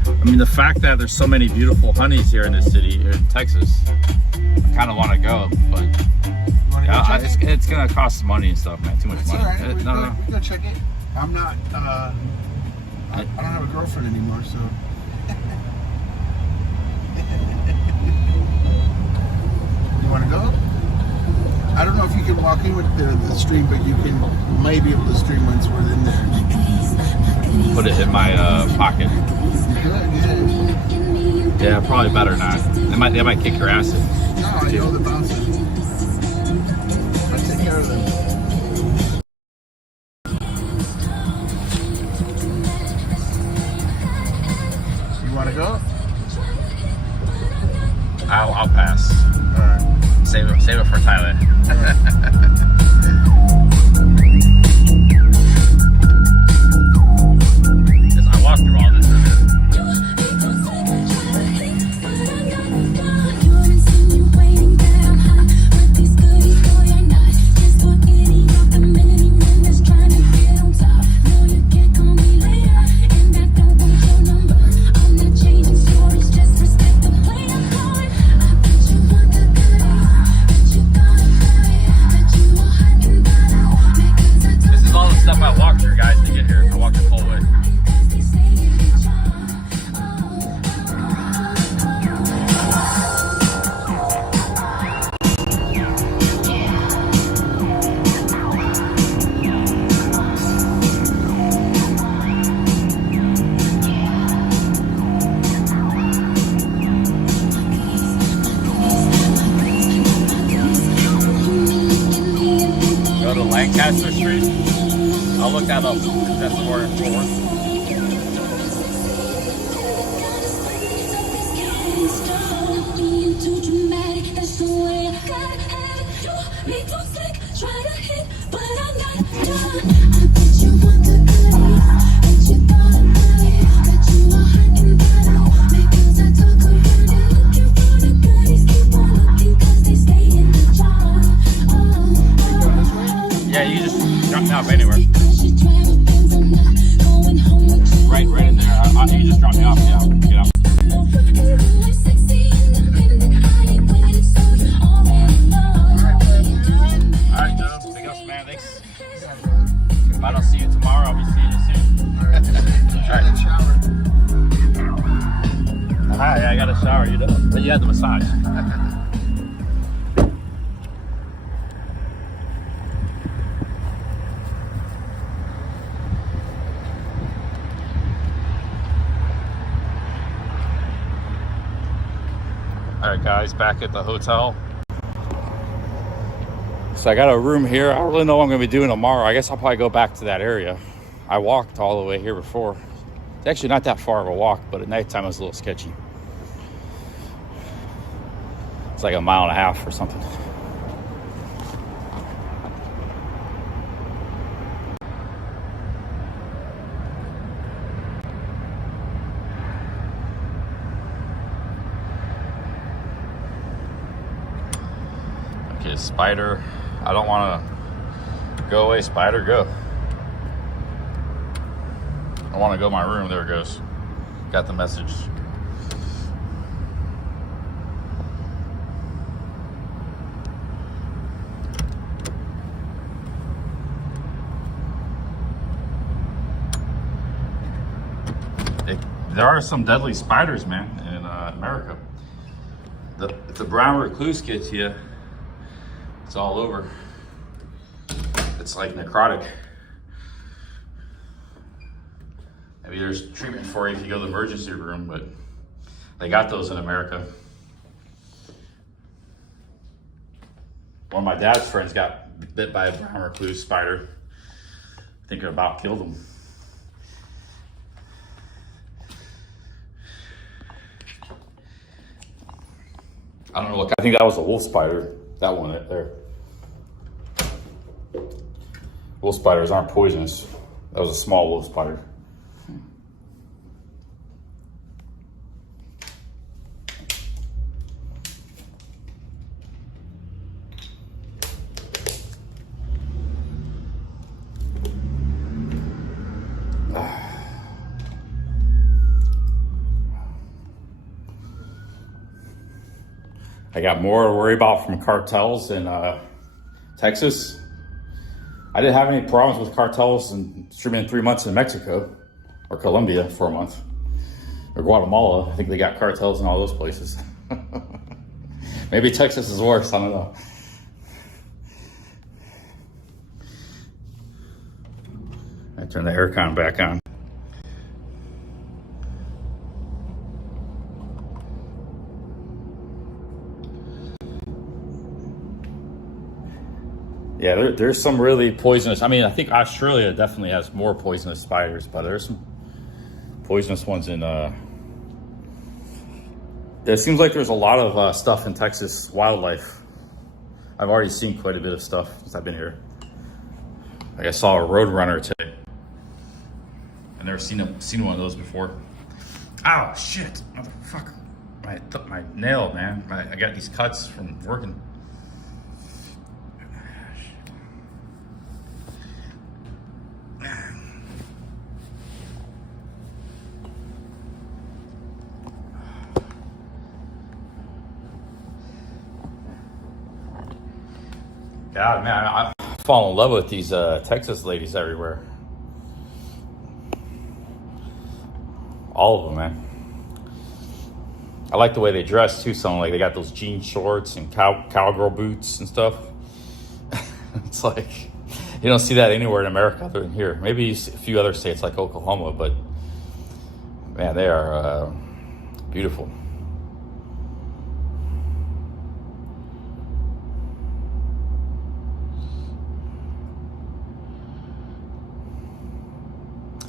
I mean, the fact that there's so many beautiful honeys here in this city, here in Texas, I kind of want to go, but yeah, it's gonna cost money and stuff, man. Too much It's money. all right. We No. can check it. I'm not. I don't have a girlfriend anymore, so. You want to go? I don't know if you can walk in with the stream, but you may be able to stream once we're in there. Put it in my pocket. You could, yeah. Yeah, probably better not. They might kick your ass in. No, with you. know the bouncers. I take care of them. You want to go? I'll pass. All right. Save it for Thailand. Because I walked through all this. I walked through, guys, to get here. I walked the whole way. Go to Lancaster Street. I'll look that up. That's the word for yeah, you just drop me off anywhere. Right in there. You just drop me off. Yeah, get out. All right, Joe. Big ups, man. Thanks. If I don't see you tomorrow, I'll be seeing you soon. All right. Hi, I got a shower. You know, but you had the massage. Alright guys, back at the hotel. So I got a room here. I don't really know what I'm going to be doing tomorrow. I guess I'll probably go back to that area. I walked all the way here before. It's actually not that far of a walk, but at nighttime it's a little sketchy. It's like a mile and a half or something. Okay, spider. I don't want to go away. Spider, go. I want to go my room. There it goes. Got the message. There are some deadly spiders, man, in America. If the brown recluse gets you, it's all over. It's like necrotic. Maybe there's treatment for you if you go to the emergency room, but they got those in America. One of my dad's friends got bit by a brown recluse spider. I think it about killed him. I don't know what, I think that was a wolf spider. That one right there. Wolf spiders aren't poisonous. That was a small wolf spider. I got more to worry about from cartels in Texas. I didn't have any problems with cartels in streaming 3 months in Mexico or Colombia for a month or Guatemala. I think they got cartels in all those places. Maybe Texas is worse, I don't know. I turn the aircon back on. Yeah, there's some really poisonous. I mean, I think Australia definitely has more poisonous spiders, but there's some poisonous ones in. It seems like there's a lot of stuff in Texas wildlife. I've already seen quite a bit of stuff since I've been here. Like I saw a roadrunner today. I've never seen one of those before. Ow, shit, motherfucker! My nail, man. I got these cuts from working. God, man, I fall in love with these Texas ladies everywhere. All of them, man. I like the way they dress too. Some like they got those jean shorts and cowgirl boots and stuff. It's like you don't see that anywhere in America other than here. Maybe a few other states like Oklahoma, but man, they are beautiful.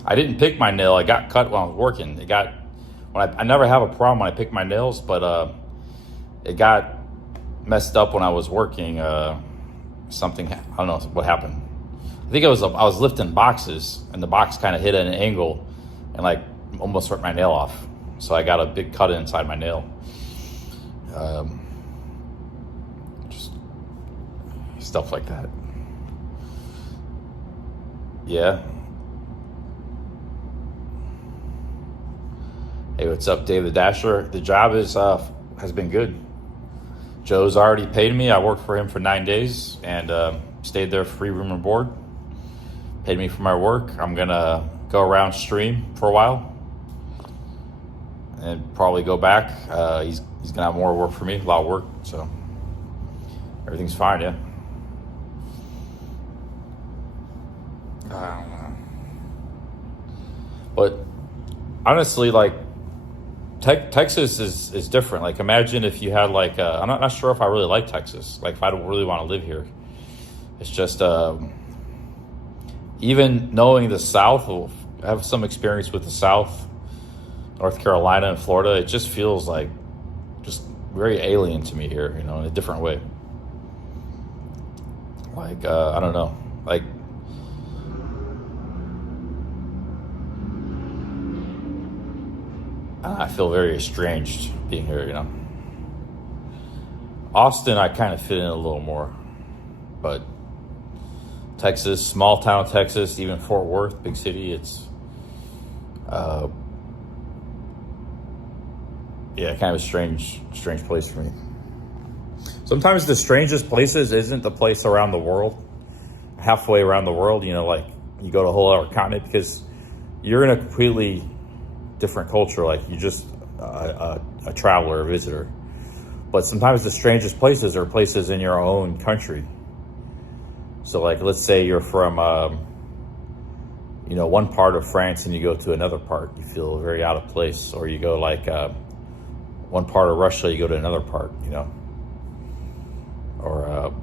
I didn't pick my nail. I got cut while I was working. I never have a problem when I pick my nails, but it got messed up when I was working. Something, I don't know what happened. I think I was lifting boxes, and the box kind of hit at an angle, and like almost ripped my nail off. So I got a big cut inside my nail. Just stuff like that. Yeah. Hey, what's up, Dave the Dasher? The job has been good. Joe's already paid me. I worked for him for 9 days and stayed there free room and board. Paid me for my work. I'm gonna go around stream for a while and probably go back. He's gonna have more work for me, a lot of work, so everything's fine, yeah. I don't know. But honestly, like, Texas is different. Like, imagine if you had like I'm not sure if I really like Texas. Like, if I don't really want to live here. It's just even knowing the South, I have some experience with the South, North Carolina and Florida. It just feels like just very alien to me here, you know, in a different way. Like I don't know, like. I feel very estranged being here, you know. Austin, I kind of fit in a little more. But Texas, small town Texas, even Fort Worth, big city, it's, yeah, kind of a strange place for me. Sometimes the strangest places isn't the place around the world, halfway around the world, you know, like you go to a whole other continent, because you're in a completely different culture, like you're just a traveler, a visitor. But sometimes the strangest places are places in your own country. So like, let's say you're from you know, one part of France and you go to another part, you feel very out of place. Or you go like one part of Russia, you go to another part, you know. Or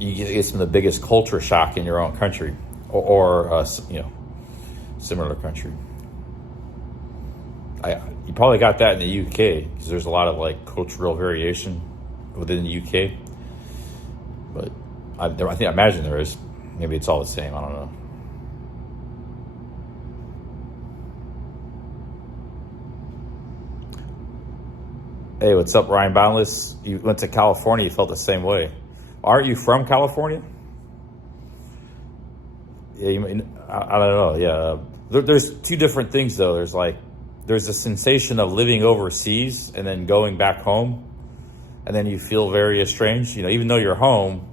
you get some of the biggest culture shock in your own country, or you know, similar country. You probably got that in the UK, because there's a lot of like cultural variation within the UK. But I imagine there is. Maybe it's all the same. I don't know. Hey, what's up, Ryan Boundless? You went to California. You felt the same way. Aren't you from California? Yeah, I don't know. Yeah, there's two different things though. There's a sensation of living overseas and then going back home, and then you feel very estranged. You know, even though you're home,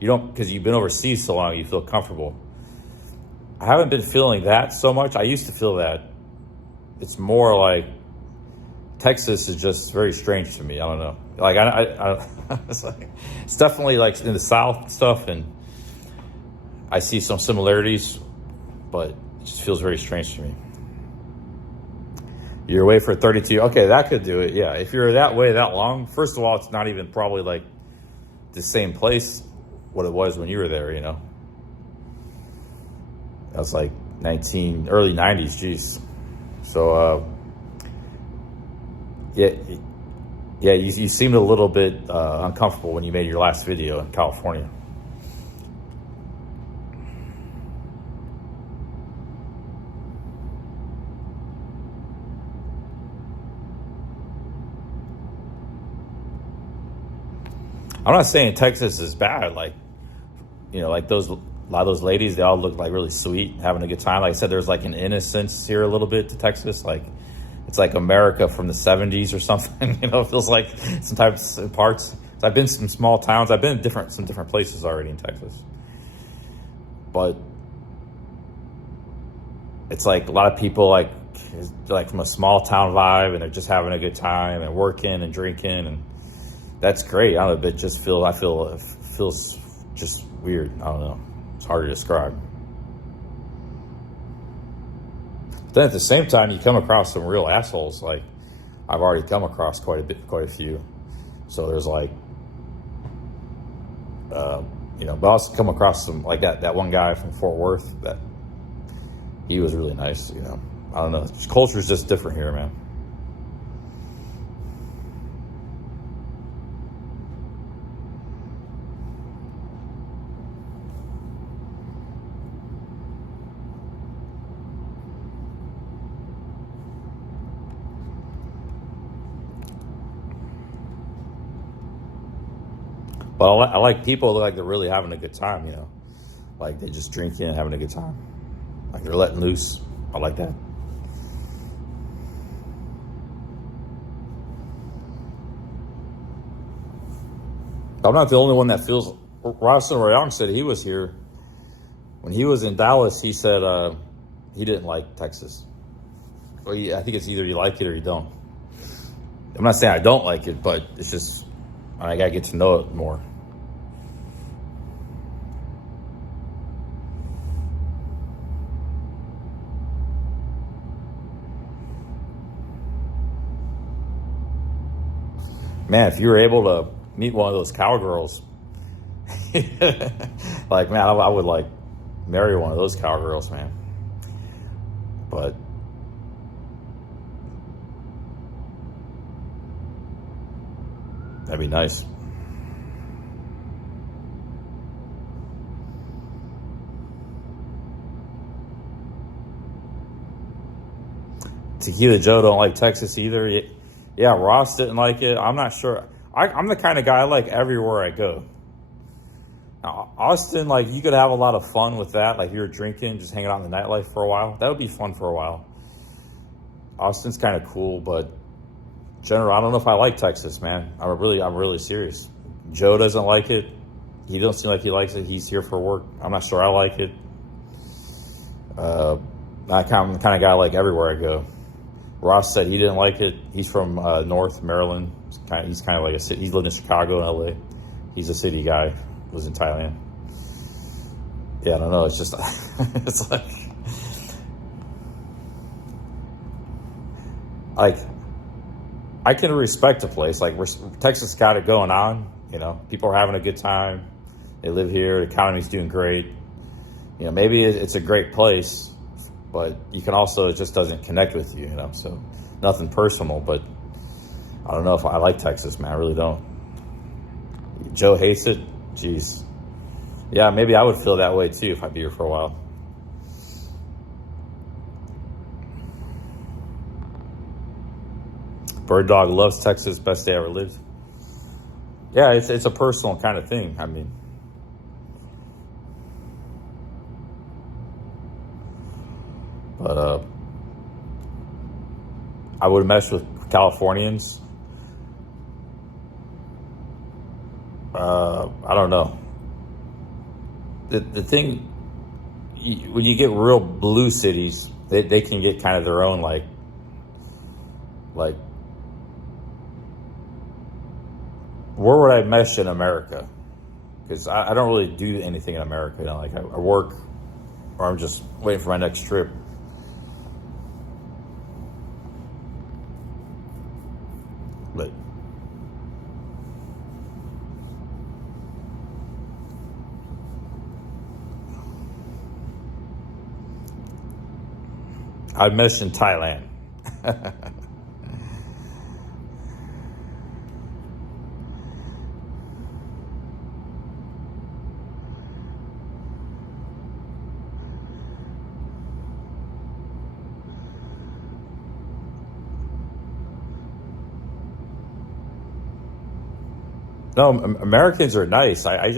you don't, because you've been overseas so long, you feel comfortable. I haven't been feeling that so much. I used to feel that. It's more like Texas is just very strange to me. I don't know. Like I it's definitely like in the South stuff, and I see some similarities, but it just feels very strange to me. You're away for 32. Okay, that could do it. Yeah, if you're that way that long, first of all, it's not even probably like the same place what it was when you were there, you know. That was like early 90s, geez. So, yeah, you seemed a little bit uncomfortable when you made your last video in California. I'm not saying Texas is bad, like, you know, like a lot of those ladies, they all look like really sweet, having a good time. Like I said, there's like an innocence here a little bit to Texas. Like, it's like America from the 70s or something, you know, it feels like sometimes in parts. So I've been to some small towns. I've been in some different places already in Texas. But it's like a lot of people like from a small town vibe, and they're just having a good time and working and drinking, and that's great. I don't know, but it feels just weird. I don't know. It's hard to describe. But then at the same time, you come across some real assholes. Like, I've already come across quite a few. So there's like, you know, but I also come across some, like that one guy from Fort Worth, that he was really nice, you know. I don't know. Culture's just different here, man. But I like people that look like they're really having a good time, you know. Like, they're just drinking and having a good time. Like, they're letting loose. I like that. I'm not the only one that feels... Rosson Royong said he was here. When he was in Dallas, he said he didn't like Texas. Well, I think it's either you like it or you don't. I'm not saying I don't like it, but it's just... I gotta get to know it more. Man, if you were able to meet one of those cowgirls, like, man, I would like marry one of those cowgirls, man. But that'd be nice. Tequila Joe don't like Texas either. Yeah, Ross didn't like it. I'm not sure. I'm the kind of guy I like everywhere I go. Now, Austin, like, you could have a lot of fun with that. Like, you're drinking, just hanging out in the nightlife for a while. That would be fun for a while. Austin's kind of cool, but general, I don't know if I like Texas, man. I'm really serious. Joe doesn't like it. He don't seem like he likes it. He's here for work. I'm not sure I like it. I'm the kind of guy I like everywhere I go. Ross said he didn't like it. He's from North Maryland. He's kind of like a city. He's lived in Chicago and LA. He's a city guy. Lives in Thailand. Yeah, I don't know. It's just, it's like I can respect a place. Like, Texas got it going on. You know, people are having a good time. They live here. The economy's doing great. You know, maybe it's a great place, but you can also, it just doesn't connect with you, you know. So nothing personal, but I don't know if I like Texas, man. I really don't. Joe hates it. Jeez. Yeah, maybe I would feel that way too if I'd be here for a while. Bird Dog loves Texas, best day ever lived. Yeah, it's a personal kind of thing. I mean, but I would mess with Californians. I don't know. The thing, when you get real blue cities, they can get kind of their own like where would I mesh in America? Because I don't really do anything in America. You know, like I work, or I'm just waiting for my next trip. But I mentioned Thailand. No, Americans are nice. I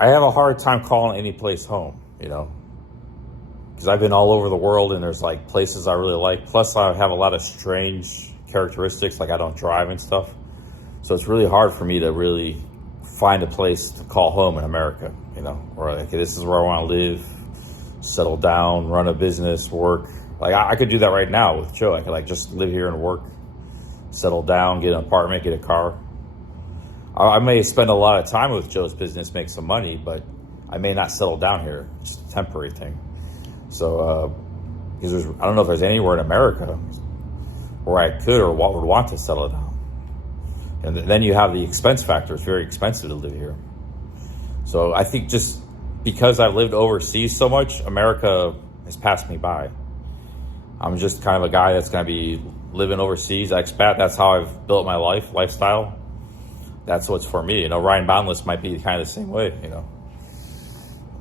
have a hard time calling any place home, you know, because I've been all over the world and there's like places I really like. Plus, I have a lot of strange characteristics, like I don't drive and stuff. So it's really hard for me to really find a place to call home in America, you know, or like this is where I want to live, settle down, run a business, work. Like I could do that right now with Joe. I could like just live here and work. Settle down, get an apartment, get a car. I may spend a lot of time with Joe's business, make some money, but I may not settle down here. It's a temporary thing. So, because I don't know if there's anywhere in America where I could or would want to settle down. And then you have the expense factor. It's very expensive to live here. So I think just because I've lived overseas so much, America has passed me by. I'm just kind of a guy that's going to be living overseas, expat. That's how I've built my lifestyle. That's what's for me. You know, Ryan Boundless might be kind of the same way, you know.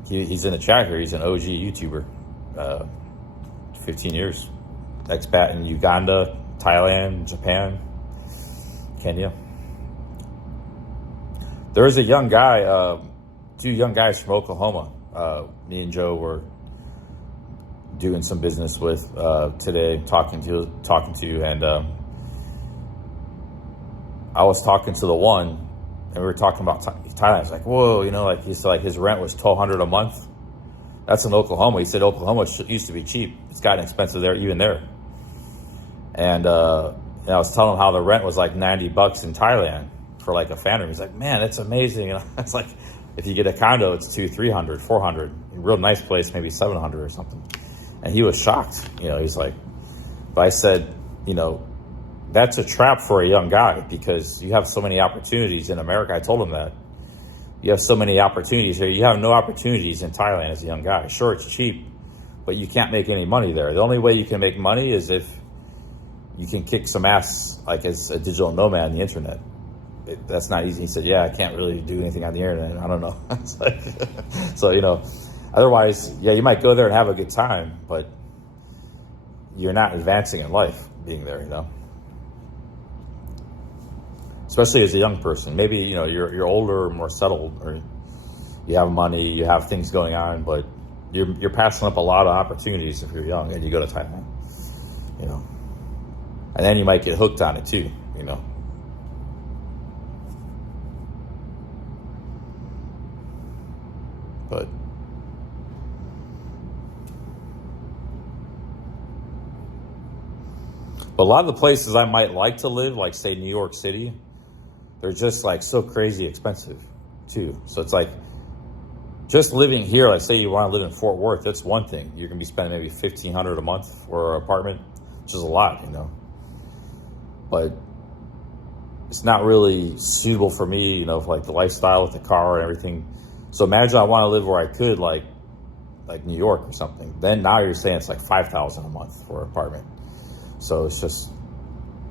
He's in the chat here. He's an OG YouTuber. 15 years. Expat in Uganda, Thailand, Japan, Kenya. There's a young guy, two young guys from Oklahoma. Me and Joe were doing some business with today, talking to you, and I was talking to the one, and we were talking about Thailand. It's like, whoa, you know, like he said, like his rent was $1,200 a month. That's in Oklahoma. He said Oklahoma used to be cheap. It's gotten expensive there, even there. And I was telling him how the rent was like $90 in Thailand for like a family. He's like, man, that's amazing. You know, it's like if you get a condo, it's $200, $300, $400. A real nice place, maybe $700 or something. And he was shocked. You know, he's like, but I said, you know, that's a trap for a young guy because you have so many opportunities in America. I told him that. You have so many opportunities here. You have no opportunities in Thailand as a young guy. Sure, it's cheap, but you can't make any money there. The only way you can make money is if you can kick some ass, like as a digital nomad on the internet. That's not easy. He said, yeah, I can't really do anything on the internet. I don't know. It's like, so, you know, otherwise, yeah, you might go there and have a good time, but you're not advancing in life being there, you know. Especially as a young person. Maybe, you know, you're older, more settled, or you have money, you have things going on, but you're passing up a lot of opportunities if you're young and you go to Thailand, you know. And then you might get hooked on it too, you know. But a lot of the places I might like to live, like say New York City, they're just like so crazy expensive too. So it's like just living here, like say you want to live in Fort Worth, that's one thing. You're going to be spending maybe $1,500 a month for an apartment, which is a lot, you know. But it's not really suitable for me, you know, for like the lifestyle with the car and everything. So imagine I want to live where I could, like New York or something. Then now you're saying it's like $5,000 a month for an apartment. So it's just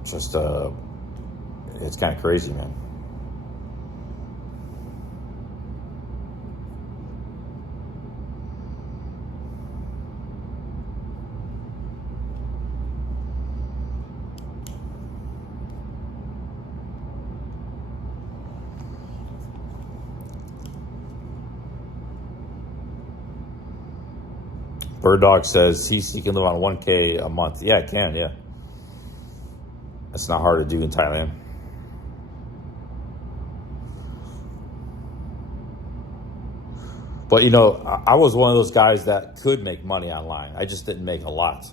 it's kind of crazy, man. Bird Dog says he can live on $1K a month. Yeah, it can, yeah. That's not hard to do in Thailand. But, you know, I was one of those guys that could make money online. I just didn't make a lot.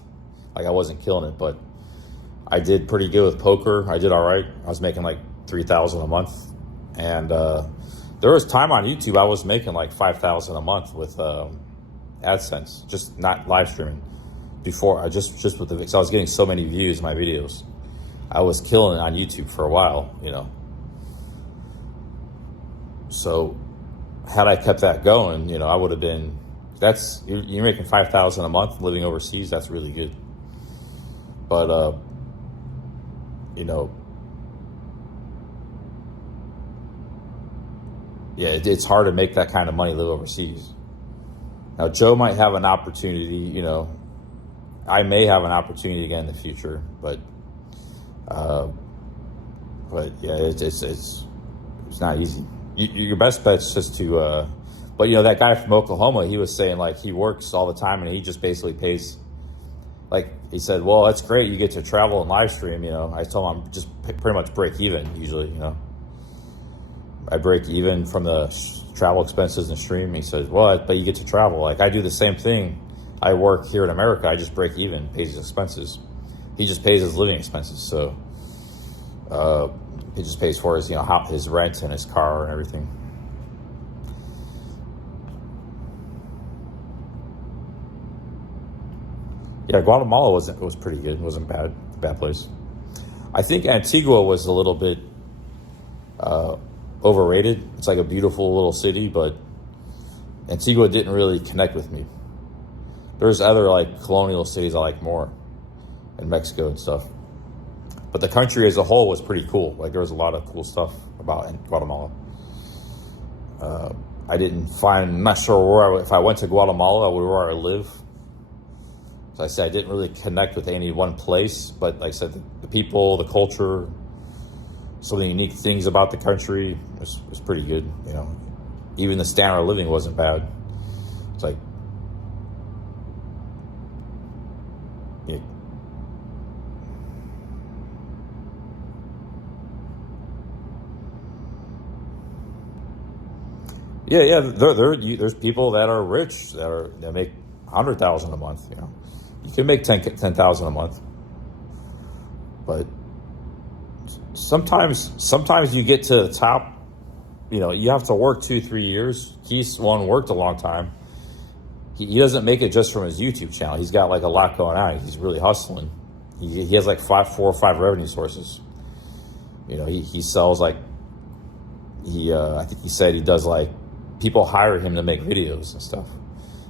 Like, I wasn't killing it, but I did pretty good with poker. I did all right. I was making like $3,000 a month. And there was time on YouTube I was making like $5,000 a month with AdSense, just not live streaming. Before, just with the, because I was getting so many views in my videos. I was killing it on YouTube for a while, you know. So had I kept that going, you know, I would have been that's you're making $5,000 a month living overseas. That's really good. But you know, yeah, it's hard to make that kind of money live overseas. Now, Joe might have an opportunity. You know, I may have an opportunity again in the future, but yeah, it's not easy. Your best bet's just to. But you know, that guy from Oklahoma, he was saying like he works all the time and he just basically pays. Like he said, well, that's great. You get to travel and live stream. You know, I told him I'm just pretty much break even usually. You know, I break even from the travel expenses and stream. He says, well, but you get to travel. Like I do the same thing. I work here in America. I just break even, pays his expenses. He just pays his living expenses. So he just pays for his, you know, his rent and his car and everything. Yeah, Guatemala was pretty good. It wasn't bad place. I think Antigua was a little bit overrated. It's like a beautiful little city, but Antigua didn't really connect with me. There's other like colonial cities I like more, in Mexico and stuff. But the country as a whole was pretty cool. Like there was a lot of cool stuff about in Guatemala. I'm not sure if I went to Guatemala, where I live. So I said I didn't really connect with any one place, but like I said, the people, the culture, some of the unique things about the country was pretty good. You know, even the standard of living wasn't bad. It's like, yeah. There's people that are rich that make $100,000 a month. You know, you can make 10,000 a month, but sometimes you get to the top. You know, you have to work 2-3 years. Keith worked a long time. He doesn't make it just from his YouTube channel. He's got like a lot going on. He's really hustling. He has like 4 or 5 revenue sources. You know, he sells like I think he said he does like people hire him to make videos and stuff.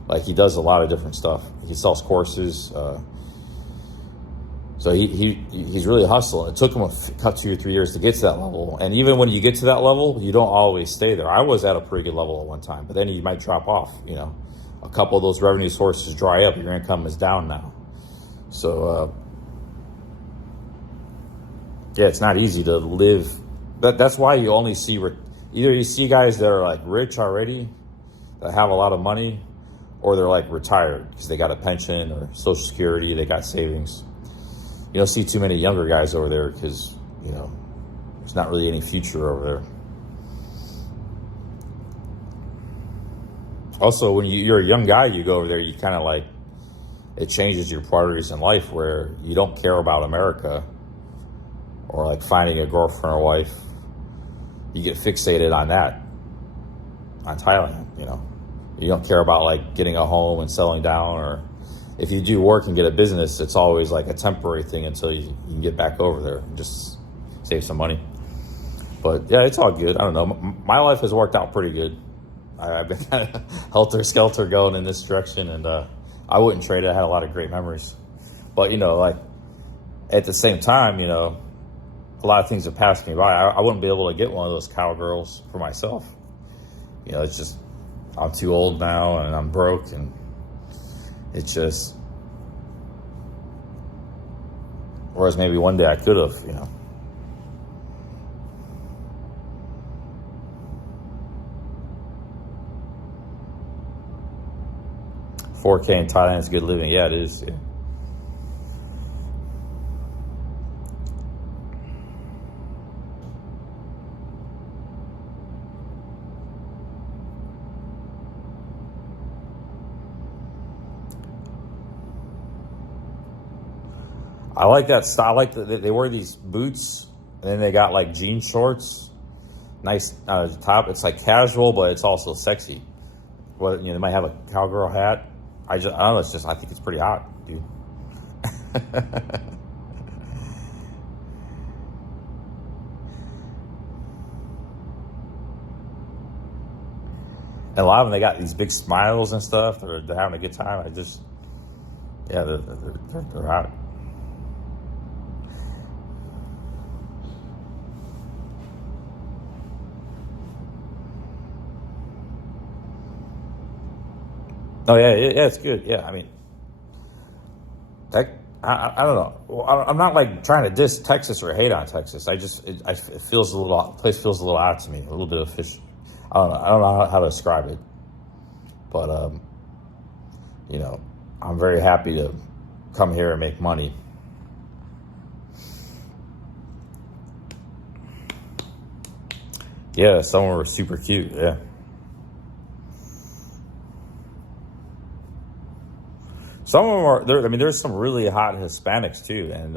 Like he does a lot of different stuff. He sells courses. So he's really hustling. It took him a 2 or 3 years to get to that level. And even when you get to that level, you don't always stay there. I was at a pretty good level at one time, but then you might drop off. You know, a couple of those revenue sources dry up. Your income is down now. So yeah, it's not easy to live. That's why you only see either you see guys that are like rich already, that have a lot of money, or they're like retired because they got a pension or Social Security, they got savings. You don't see too many younger guys over there because, you know, there's not really any future over there. Also, when you're a young guy, you go over there, you kind of like, it changes your priorities in life where you don't care about America or like finding a girlfriend or wife. You get fixated on that, on Thailand, you know. You don't care about like getting a home and settling down, or if you do work and get a business, it's always like a temporary thing until you can get back over there and just save some money. But yeah, it's all good. I don't know. My life has worked out pretty good. I've been kind of helter-skelter going in this direction, and I wouldn't trade it. I had a lot of great memories. But, you know, like at the same time, you know, a lot of things have passed me by. I wouldn't be able to get one of those cowgirls for myself. You know, it's just, I'm too old now and I'm broke, and it's just, whereas maybe one day I could have, you know. $4K in Thailand is good living. Yeah, it is. Yeah. I like that style. I like that they wear these boots, and then they got like jean shorts. Nice top. It's like casual, but it's also sexy. Well, you know, they might have a cowgirl hat. I don't know. It's just, I think it's pretty hot, dude. And a lot of them, they got these big smiles and stuff. They're having a good time. They're hot. Oh yeah, it's good. Yeah, I mean, I don't know. Well, I'm not like trying to diss Texas or hate on Texas. It feels the place feels a little odd to me. A little bit of fish. I don't know how to describe it, but you know, I'm very happy to come here and make money. Yeah, some were super cute. Yeah. Some of them are there. I mean, there's some really hot Hispanics too, and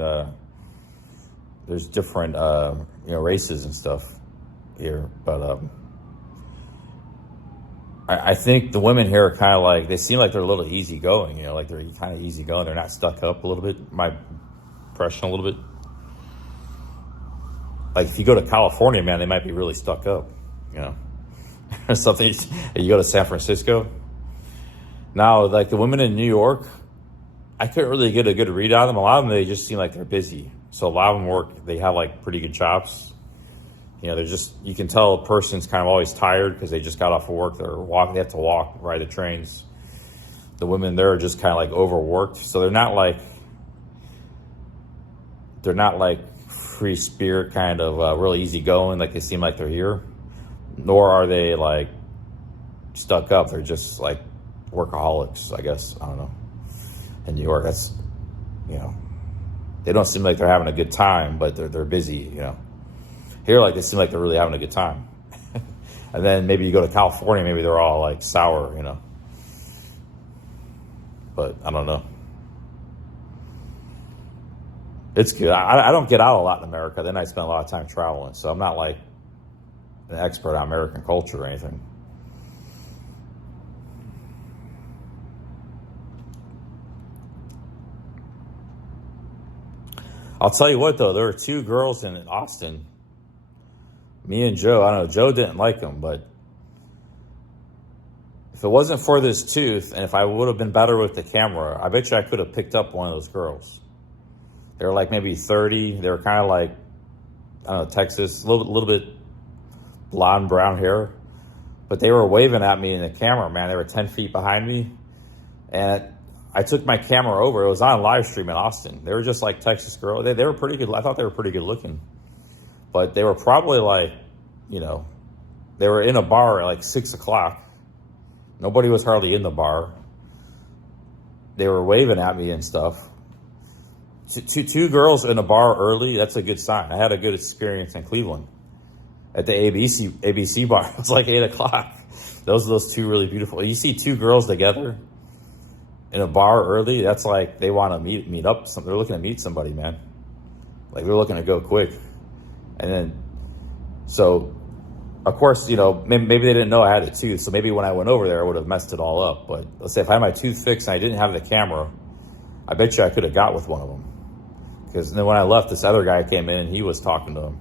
there's different races and stuff here. But I think the women here are kind of like, they seem like they're a little easygoing. You know, like they're kind of easygoing. They're not stuck up a little bit. My impression a little bit. Like if you go to California, man, they might be really stuck up. You know, or something. You go to San Francisco. Now, like the women in New York, I couldn't really get a good read on them. A lot of them, they just seem like they're busy. So a lot of them work, they have like pretty good jobs. You know, they're just, you can tell a person's kind of always tired because they just got off of work. They have to walk, ride the trains. The women there are just kind of like overworked. So they're not like free spirit kind of really easygoing, like they seem like they're here. Nor are they like stuck up. They're just like workaholics, I guess. I don't know. In New York, that's, you know, they don't seem like they're having a good time, but they're busy, you know. Here, like, they seem like they're really having a good time. And then maybe you go to California, maybe they're all like sour, you know. But I don't know. It's good. I don't get out a lot in America. Then I spend a lot of time traveling, so I'm not like an expert on American culture or anything. I'll tell you what, though, there were two girls in Austin, me and Joe. I don't know, Joe didn't like them, but if it wasn't for this tooth, and if I would have been better with the camera, I bet you I could have picked up one of those girls. They were like maybe 30. They were kind of like, I don't know, Texas, a little bit blonde, brown hair. But they were waving at me in the camera, man. They were 10 feet behind me. And I took my camera over. It was on live stream in Austin. They were just like Texas girls. They were pretty good. I thought they were pretty good looking. But they were probably like, you know, they were in a bar at like 6 o'clock. Nobody was hardly in the bar. They were waving at me and stuff. Two girls in a bar early, that's a good sign. I had a good experience in Cleveland at the ABC bar. It was like 8 o'clock. Those two really beautiful. You see two girls together in a bar early, that's like they want to meet up. They're looking to meet somebody, man. Like they're looking to go quick. And then, so, of course, you know, maybe they didn't know I had a tooth. So maybe when I went over there, I would have messed it all up. But let's say if I had my tooth fixed and I didn't have the camera, I bet you I could have got with one of them. Because then when I left, this other guy came in and he was talking to them.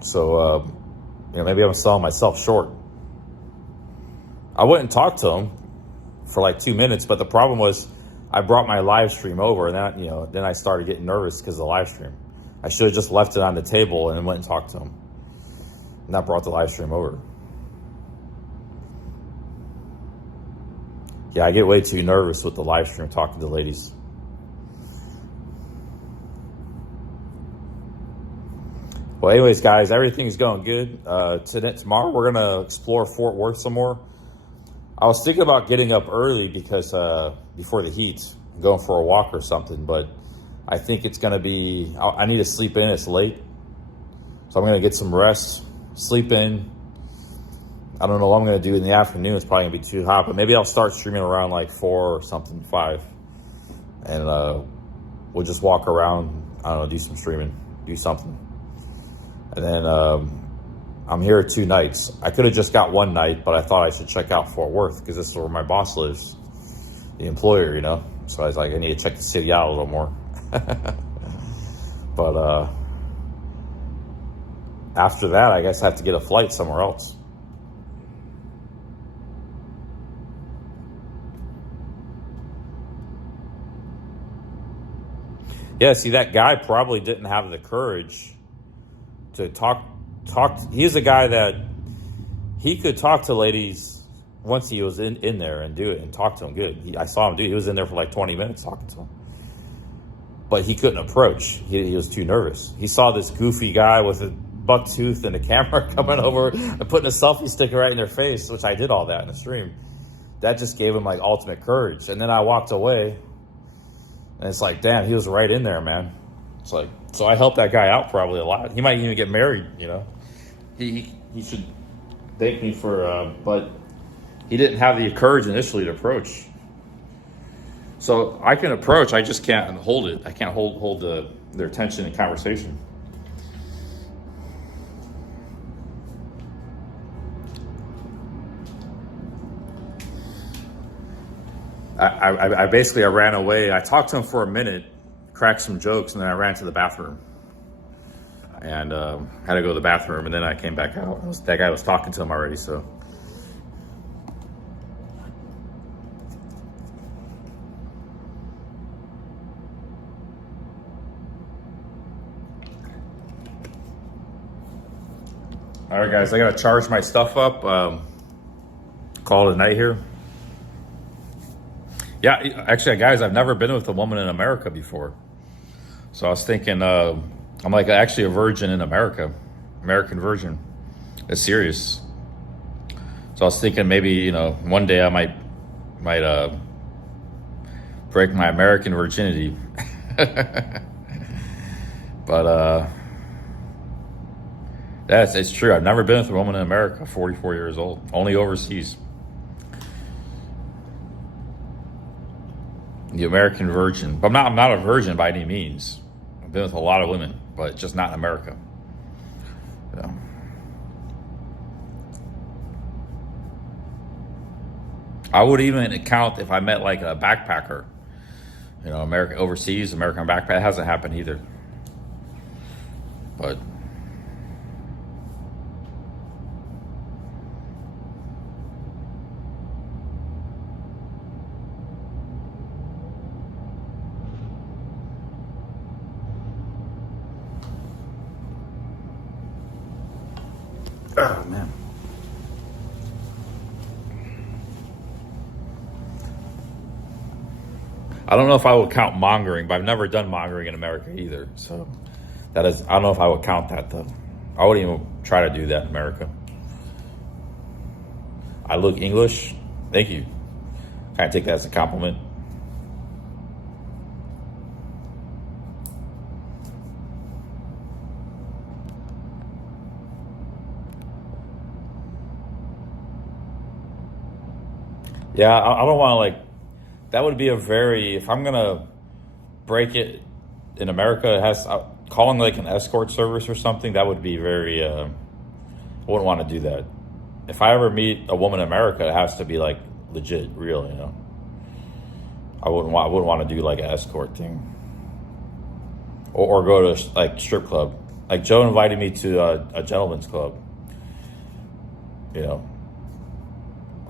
So, you know, maybe I'm selling myself short. I wouldn't talk to him for like 2 minutes, but the problem was I brought my live stream over, and then I started getting nervous because of the live stream. I should have just left it on the table and went and talked to him, and that brought the live stream over. Yeah, I get way too nervous with the live stream talking to ladies. Well, anyways, guys, everything's going good. Tomorrow we're gonna explore Fort Worth some more. I was thinking about getting up early because before the heat, going for a walk or something, but I think it's going to be, I need to sleep in. It's late. So I'm going to get some rest, sleep in. I don't know what I'm going to do in the afternoon. It's probably going to be too hot, but maybe I'll start streaming around like 4 or something, 5. And we'll just walk around, I don't know, do some streaming, do something. And then I'm here 2 nights. I could have just got 1 night, but I thought I should check out Fort Worth because this is where my boss lives, the employer, you know. So I was like, I need to check the city out a little more. But after that, I guess I have to get a flight somewhere else. Yeah, see, that guy probably didn't have the courage to talk. He's a guy that he could talk to ladies once he was in there and do it and talk to them good. I saw him do it. He was in there for like 20 minutes talking to them. But he couldn't approach. He was too nervous. He saw this goofy guy with a buck tooth and a camera coming over and putting a selfie sticker right in their face, which I did all that in the stream. That just gave him like ultimate courage. And then I walked away. And it's like, damn, he was right in there, man. It's like, so I helped that guy out probably a lot. He might even get married, you know. He should thank me for, but he didn't have the courage initially to approach. So I can approach, I just can't hold it. I can't hold their attention in conversation. I basically ran away. I talked to him for a minute, cracked some jokes, and then I ran to the bathroom. And had to go to the bathroom, and then I came back out. That guy was talking to him already, so. All right, guys, I gotta charge my stuff up. Call it a night here. Yeah, actually, guys, I've never been with a woman in America before. So I was thinking, I'm like actually a virgin in America, American virgin. It's serious. So I was thinking maybe, you know, one day I might break my American virginity. But it's true. I've never been with a woman in America, 44 years old, only overseas. The American virgin. But I'm not a virgin by any means. I've been with a lot of women, but just not in America. Yeah. I would even count if I met like a backpacker. You know, overseas, American backpacker. It hasn't happened either. But oh, man. I don't know if I would count mongering, but I've never done mongering in America either. So I don't know if I would count that though. I wouldn't even try to do that in America. I look English. Thank you. Kind of take that as a compliment. Yeah, I don't want to like, that would be if I'm going to break it in America, calling like an escort service or something, that would be very, I wouldn't want to do that. If I ever meet a woman in America, it has to be like legit, real, you know. I wouldn't want to do like an escort thing. Or go to like strip club. Like Joe invited me to a gentleman's club, you know.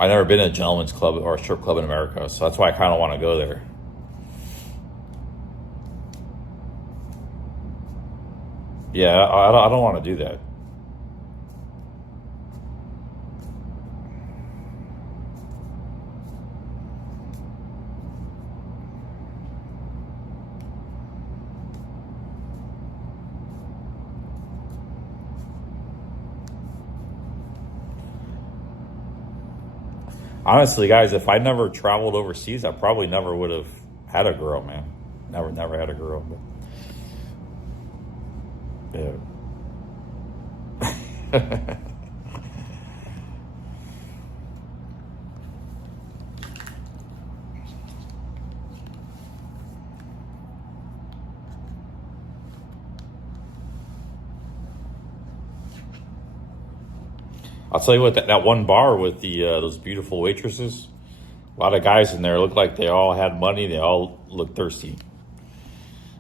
I've never been in a gentleman's club or a strip club in America, so that's why I kind of want to go there. Yeah, I don't want to do that. Honestly, guys, if I never traveled overseas, I probably never would have had a girl, man. Never had a girl. But, yeah. I'll tell you what, that one bar with those beautiful waitresses, a lot of guys in there looked like they all had money. They all looked thirsty.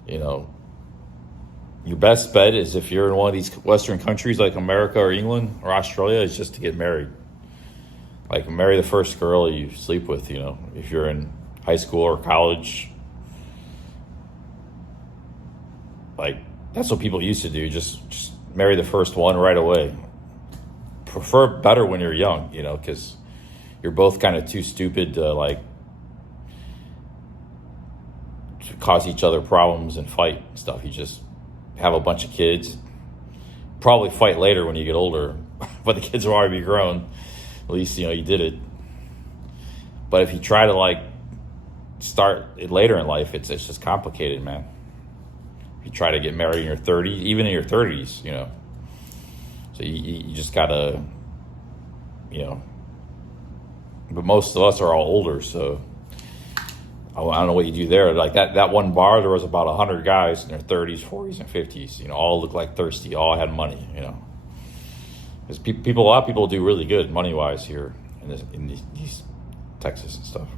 You know, your best bet is if you're in one of these Western countries like America or England or Australia, is just to get married. Like, marry the first girl you sleep with, you know, if you're in high school or college. Like, that's what people used to do. Just marry the first one right away. Prefer better when you're young, you know, because you're both kind of too stupid to, like, to cause each other problems and fight and stuff. You just have a bunch of kids. Probably fight later when you get older, but the kids will already be grown. At least, you know, you did it. But if you try to, like, start it later in life, it's just complicated, man. If you try to get married in your 30s, even in your 30s, you know. So you just gotta, you know. But most of us are all older, so I don't know what you do there. Like that one bar, there was about 100 guys in their 30s, 40s, and 50s. You know, all looked like thirsty, all had money, you know. Because a lot of people do really good money-wise here in these Texas and stuff.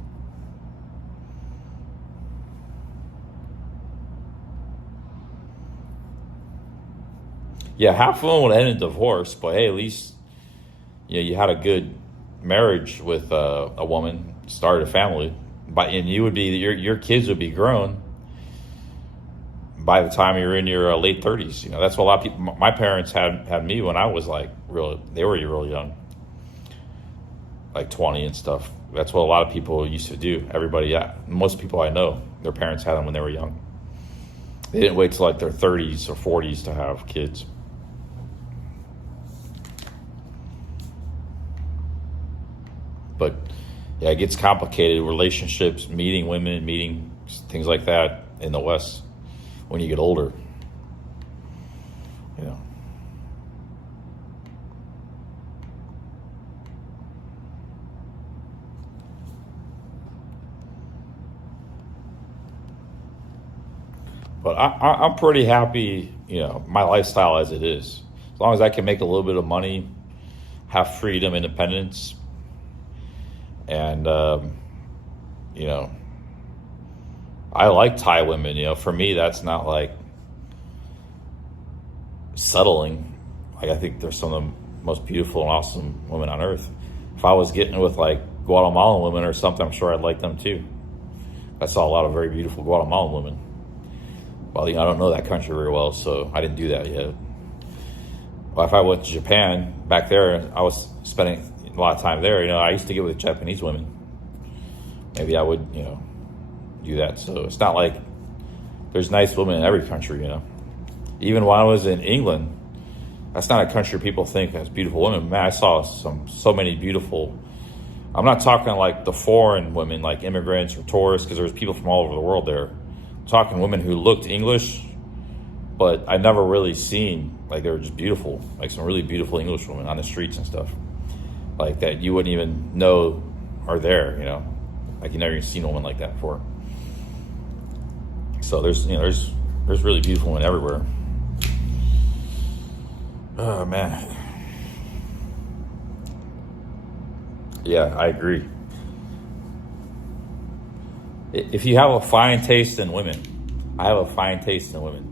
Yeah, half of them would end in divorce, but hey, at least, you know, you had a good marriage with a woman, started a family, and you would be your kids would be grown by the time you're in your late 30s. You know, that's what a lot of people. My parents had me when I was like they were real young, like 20 and stuff. That's what a lot of people used to do. Most people I know, their parents had them when they were young. They didn't wait till like their 30s or 40s to have kids. But yeah, it gets complicated. Relationships, meeting women, meeting things like that in the West when you get older. You know. But I'm pretty happy, you know, my lifestyle as it is. As long as I can make a little bit of money, have freedom, independence, and, you know, I like Thai women. You know, for me, that's not like settling. Like, I think there's some of the most beautiful and awesome women on earth. If I was getting with like Guatemalan women or something, I'm sure I'd like them too. I saw a lot of very beautiful Guatemalan women. Well, you know, I don't know that country very well, so I didn't do that yet. But if I went to Japan, back there, I was spending a lot of time there. You know, I used to get with Japanese women. Maybe I would, you know, do that. So it's not like there's nice women in every country, you know. Even when I was in England, that's not a country people think has beautiful women. Man, I saw so many beautiful. I'm not talking like the foreign women, like immigrants or tourists, because there's people from all over the world there. I'm talking women who looked English, but I never really seen, like, they were just beautiful, like some really beautiful English women on the streets and stuff, like that you wouldn't even know are there, you know, like you never even seen a woman like that before. So there's really beautiful women everywhere. Oh man, yeah, I agree. If you have a fine taste in women, I have a fine taste in women.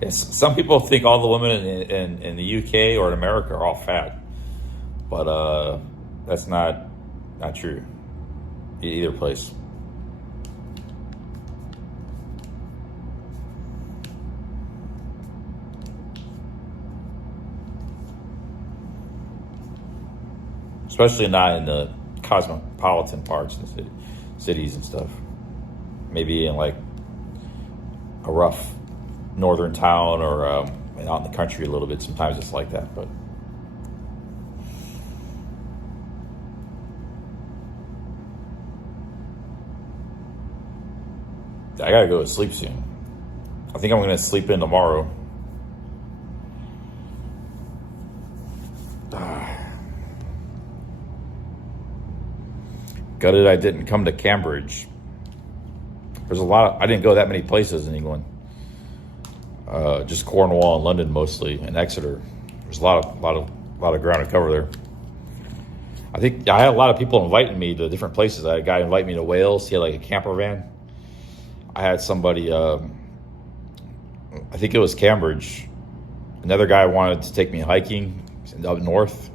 Yes, some people think all the women in the UK or in America are all fat, but that's not true. Either place. Especially not in the cosmopolitan parts of the cities and stuff. Maybe in like a rough northern town or out in the country a little bit. Sometimes it's like that, but I gotta go to sleep soon. I think I'm gonna sleep in tomorrow. Gutted I didn't come to Cambridge. There's a lot I didn't go that many places in England. just Cornwall and London mostly, and Exeter. There's a lot of ground to cover there. I think I had a lot of people inviting me to different places. I had a guy invite me to Wales. He had like a camper van. I had somebody, I think it was Cambridge. Another guy wanted to take me hiking up north.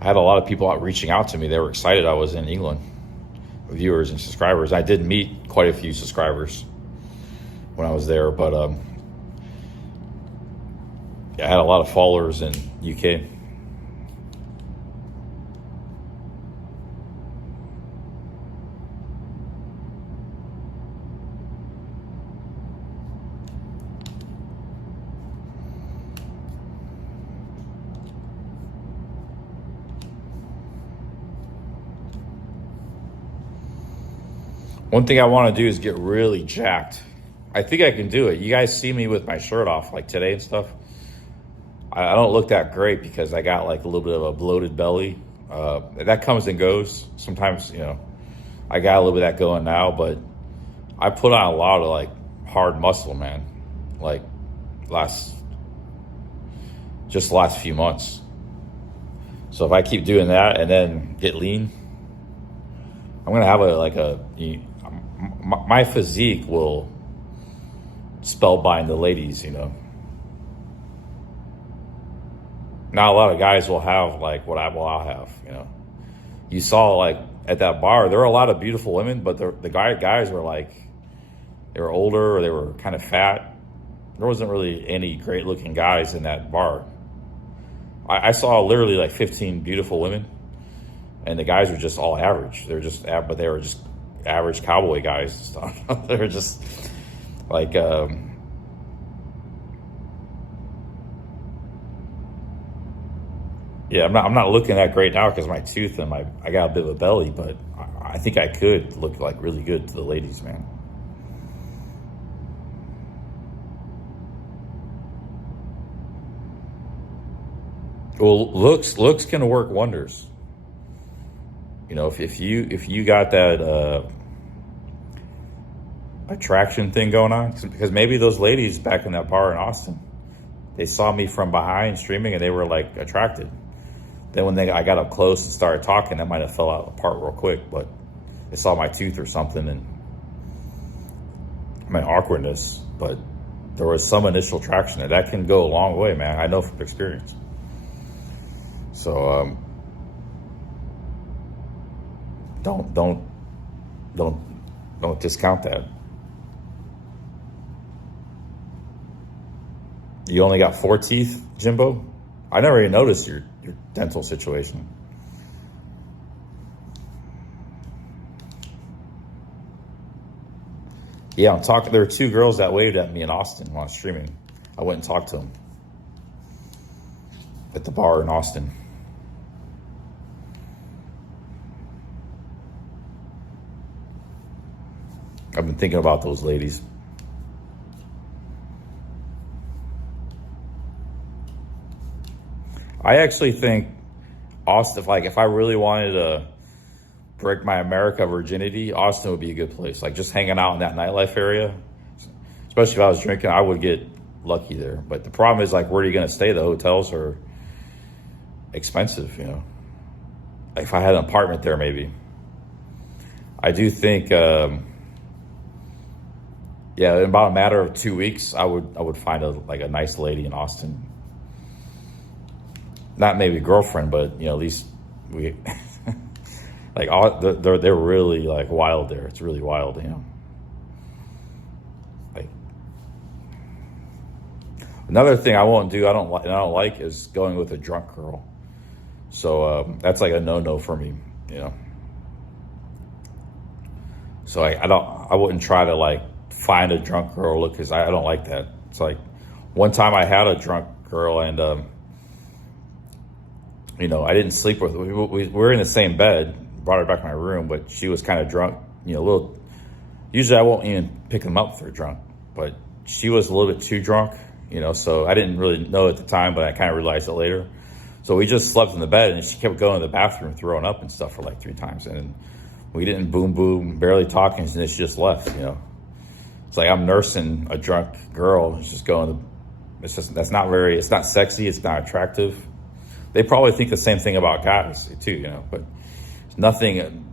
I had a lot of people reaching out to me. They were excited I was in England, viewers and subscribers. I did meet quite a few subscribers when I was there, but I had a lot of followers in UK. One thing I want to do is get really jacked. I think I can do it. You guys see me with my shirt off like today and stuff. I don't look that great because I got like a little bit of a bloated belly. That comes and goes. Sometimes, you know, I got a little bit of that going now, but I put on a lot of like hard muscle, man. Like last few months. So if I keep doing that and then get lean, I'm gonna have my physique will spellbind the ladies, you know. Not a lot of guys will have like what I'll have, you know. You saw like at that bar, there were a lot of beautiful women, but the guys were like, they were older or they were kind of fat. There wasn't really any great looking guys in that bar. I saw literally like 15 beautiful women, and the guys were just all average. They were just average cowboy guys and stuff. They were just like, yeah, I'm not looking that great now because my tooth and I got a bit of a belly, but I think I could look like really good to the ladies, man. Well, looks can work wonders. You know, if you got that attraction thing going on, because maybe those ladies back in that bar in Austin, they saw me from behind streaming and they were like attracted. Then when I got up close and started talking, that might have fell out apart real quick, but they saw my tooth or something and my awkwardness, but there was some initial attraction, and that can go a long way, man. I know from experience. So don't discount that. You only got 4 teeth, Jimbo? I never even noticed your dental situation. Yeah, I'm talking. There were 2 girls that waved at me in Austin while I was streaming. I went and talked to them at the bar in Austin. I've been thinking about those ladies. I actually think Austin, if I really wanted to break my America virginity, Austin would be a good place. Like just hanging out in that nightlife area, especially if I was drinking, I would get lucky there. But the problem is, like, where are you going to stay? The hotels are expensive, you know. Like if I had an apartment there, maybe. I do think, yeah, in about a matter of 2 weeks, I would find a nice lady in Austin. Not maybe a girlfriend, but you know, at least we like they're really like wild there. It's really wild, you know. Like another thing I won't do, I don't like is going with a drunk girl. So that's like a no for me, you know. So I wouldn't try to like find a drunk girl because I don't like that. It's like one time I had a drunk girl and you know, I didn't sleep with her. We were in the same bed, brought her back to my room, but she was kind of drunk, you know, usually I won't even pick them up if they're drunk, but she was a little bit too drunk, you know, so I didn't really know at the time, but I kind of realized it later. So we just slept in the bed and she kept going to the bathroom, throwing up and stuff for like 3 times. And we didn't boom, barely talking, and she just left, you know. It's like I'm nursing a drunk girl. It's just going. It's not sexy. It's not attractive. They probably think the same thing about guys too, you know. But nothing,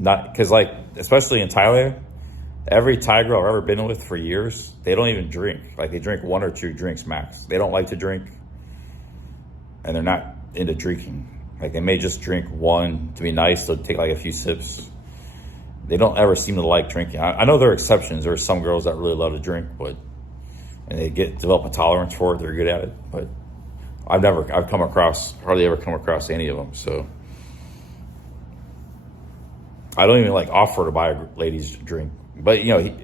not because like especially in Thailand, every Thai girl I've ever been with for years, they don't even drink. Like they drink 1 or 2 drinks max. They don't like to drink, and they're not into drinking. Like they may just drink 1 to be nice. They'll take like a few sips. They don't ever seem to like drinking. I know there are exceptions. There are some girls that really love to drink, and they develop a tolerance for it. They're good at it. But I've hardly ever come across any of them. So I don't even like offer to buy a lady's drink. But you know,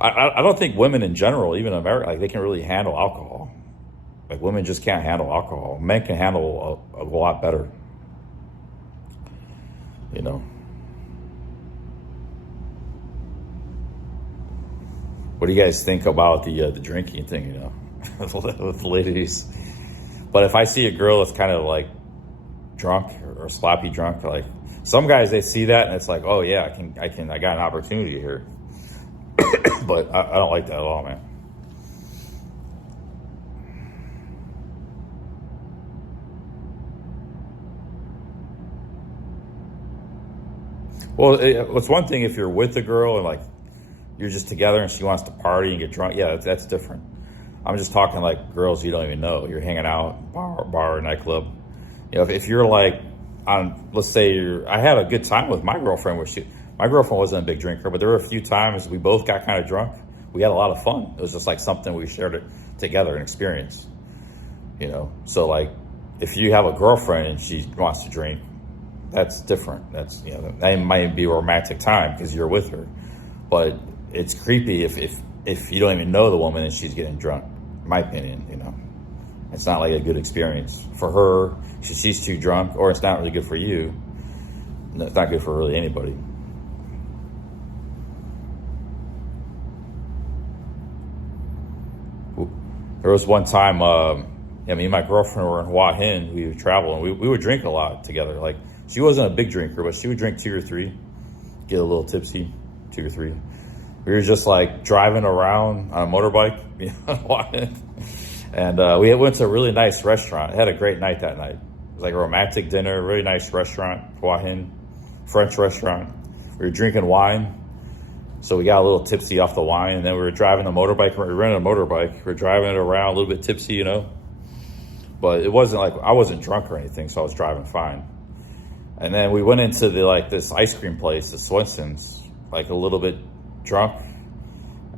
I don't think women in general, even in America, like they can really handle alcohol. Like women just can't handle alcohol. Men can handle a lot better. You know. What do you guys think about the drinking thing, you know, with the ladies? But if I see a girl that's kind of like drunk or sloppy drunk, like some guys, they see that and it's like, oh yeah, I got an opportunity here. But I don't like that at all, man. Well, it's one thing if you're with a girl and like you're just together and she wants to party and get drunk. Yeah, that's different. I'm just talking like girls you don't even know. You're hanging out, bar, nightclub. You know, if you're like, let's say I had a good time with my girlfriend my girlfriend wasn't a big drinker, but there were a few times we both got kind of drunk. We had a lot of fun. It was just like something we shared it together, an experience, you know? So like, if you have a girlfriend and she wants to drink, that's different. That's, you know, that might be a romantic time because you're with her, but it's creepy if you don't even know the woman and she's getting drunk, in my opinion, you know. It's not like a good experience. For her, she's too drunk, or it's not really good for you. It's not good for really anybody. There was one time, me and my girlfriend were in Hua Hin. We would travel, and we would drink a lot together. Like, she wasn't a big drinker, but she would drink 2 or 3, get a little tipsy, 2 or 3. We were just like driving around on a motorbike, you know, and we went to a really nice restaurant. Had a great night that night. It was like a romantic dinner, really nice restaurant, Hua Hin, French restaurant. We were drinking wine, so we got a little tipsy off the wine, and then we were driving a motorbike. We rented a motorbike. We were driving it around a little bit tipsy, you know, but it wasn't like I wasn't drunk or anything, so I was driving fine. And then we went into this ice cream place, the Swenson's, like a little bit drunk,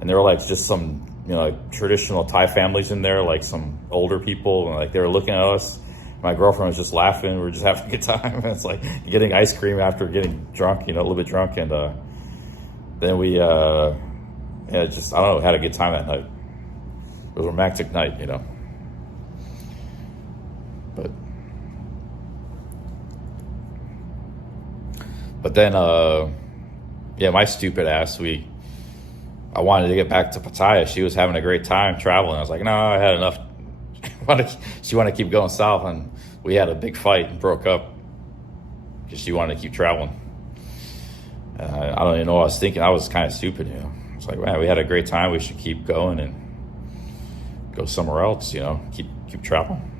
and there were like just some, you know, like traditional Thai families in there, like some older people, and like they were looking at us. My girlfriend was just laughing. We were just having a good time. It's like getting ice cream after getting drunk, you know, a little bit drunk, and then we I don't know, had a good time that night. It was a romantic night, you know. But then my stupid ass, I wanted to get back to Pattaya. She was having a great time traveling. I was like, no, I had enough. She wanted to keep going south, and we had a big fight and broke up because she wanted to keep traveling. I don't even know what I was thinking. I was kind of stupid, you know. I was like, man, we had a great time. We should keep going and go somewhere else, you know, keep traveling.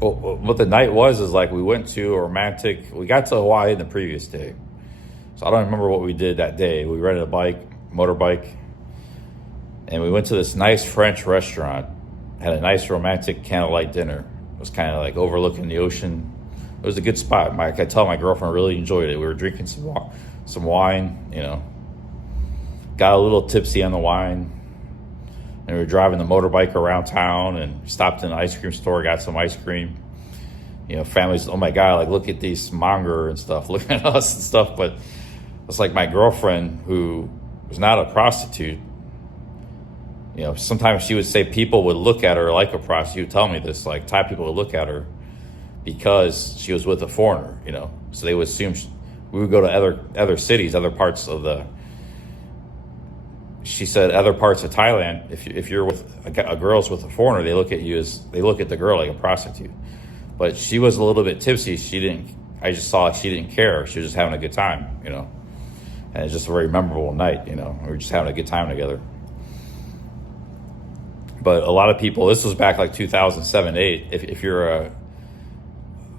Well, what the night was is like we went to a romantic. We got to Hawaii the previous day, so I don't remember what we did that day. We rented a motorbike, and we went to this nice French restaurant. Had a nice romantic candlelight dinner. It was kind of like overlooking the ocean. It was a good spot. I could tell my girlfriend really enjoyed it. We were drinking some wine, you know. Got a little tipsy on the wine. And we were driving the motorbike around town and stopped in an ice cream store, got some ice cream. You know, families, oh my God, like look at these monger and stuff, looking at us and stuff. But it's like my girlfriend, who was not a prostitute, you know, sometimes she would say people would look at her like a prostitute. She would tell me this, like Thai people would look at her because she was with a foreigner, you know. So they would assume we would go to other cities, other parts of she said other parts of Thailand, if you're with a girl's with a foreigner, they look at the girl like a prostitute. But she was a little bit tipsy. I just saw she didn't care. She was just having a good time, you know. And it's just a very memorable night, you know. We were just having a good time together. But a lot of people, this was back like 2007, 8. If you're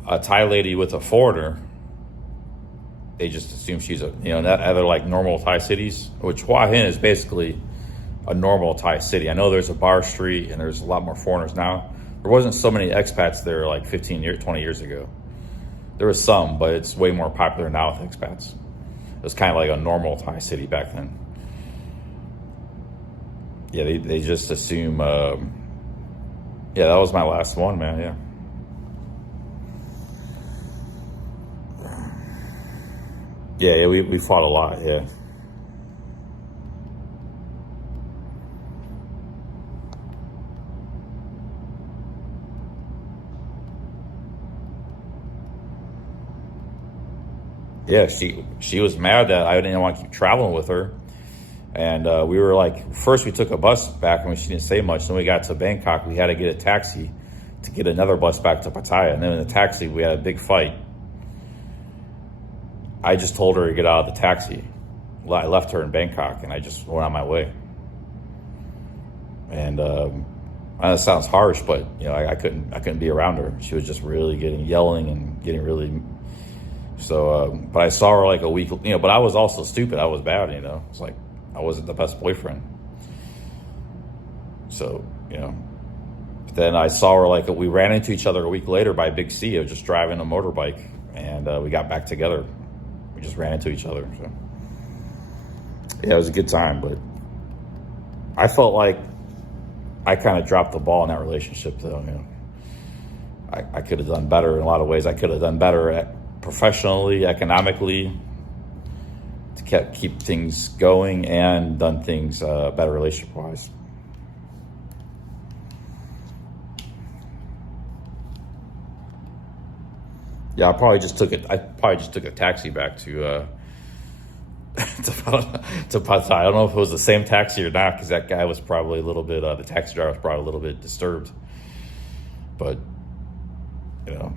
a Thai lady with a foreigner, they just assume she's other like normal Thai cities, which Hua Hin is basically a normal Thai city. I know there's a bar street and there's a lot more foreigners now. There wasn't so many expats there like 20 years ago. There was some, but it's way more popular now with expats. It was kind of like a normal Thai city back then. Yeah, they just assume, that was my last one, man, yeah. Yeah, we fought a lot, yeah. Yeah, she was mad that I didn't want to keep traveling with her. And we were like, first we took a bus back and she didn't say much. Then we got to Bangkok, we had to get a taxi to get another bus back to Pattaya. And then in the taxi, we had a big fight. I just told her to get out of the taxi. I left her in Bangkok and I just went on my way. And I know it sounds harsh, but I couldn't be around her. She was just really yelling and getting really. So, but I saw her like a week. But I was also stupid. I was bad. It's like I wasn't the best boyfriend. So But then I saw her we ran into each other a week later by Big C. I was just driving a motorbike, and we got back together. We just ran into each other. So yeah, it was a good time, but I felt like I kind of dropped the ball in that relationship, though. I could have done better in a lot of ways. I could have done better professionally, economically, to keep things going, and done things better relationship-wise. Yeah, I probably just took a taxi back to Pattaya. I don't know if it was the same taxi or not, because that guy was probably a little bit. The taxi driver was probably a little bit disturbed. But I don't know.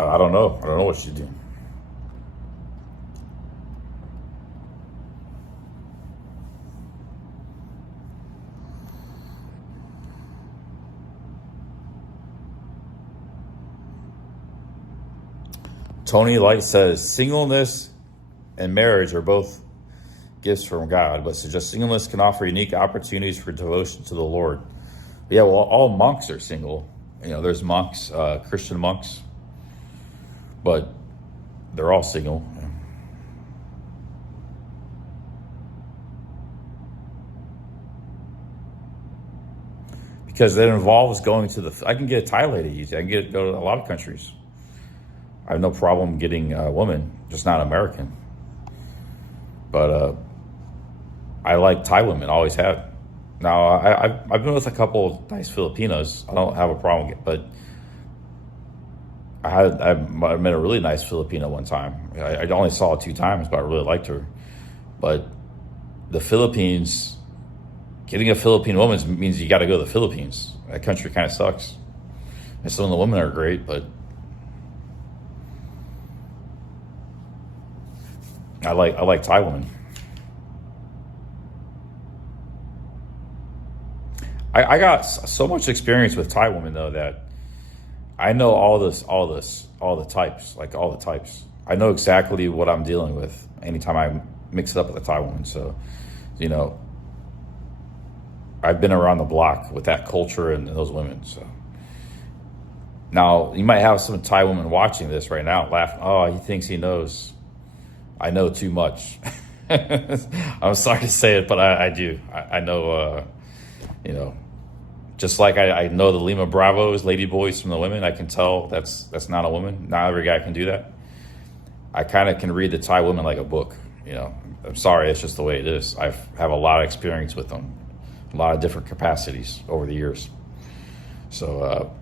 I don't know what she's doing. Tony Light says, singleness and marriage are both gifts from God, but suggests singleness can offer unique opportunities for devotion to the Lord. Yeah, well, all monks are single. There's monks, Christian monks, but they're all single. Because it involves going to I can get a Thai lady easy. I can go to a lot of countries. I have no problem getting a woman, just not American. But I like Thai women, always have. Now, I've been with a couple of nice Filipinos. I don't have a problem with it, but I met a really nice Filipino one time. I only saw her 2 times, but I really liked her. But the Philippines, getting a Philippine woman means you got to go to the Philippines. That country kind of sucks. And some of the women are great, but I like Thai women. I got so much experience with Thai women, though, that I know all the types. I know exactly what I'm dealing with anytime I mix it up with a Thai woman. So, I've been around the block with that culture and those women. So now you might have some Thai women watching this right now laughing. Oh, he thinks he knows. I know too much. I'm sorry to say it, but I do. I know, just like I know the Lima Bravos, ladyboys from the women, I can tell that's not a woman. Not every guy can do that. I kind of can read the Thai women like a book. I'm sorry, it's just the way it is. I have a lot of experience with them, a lot of different capacities over the years. So,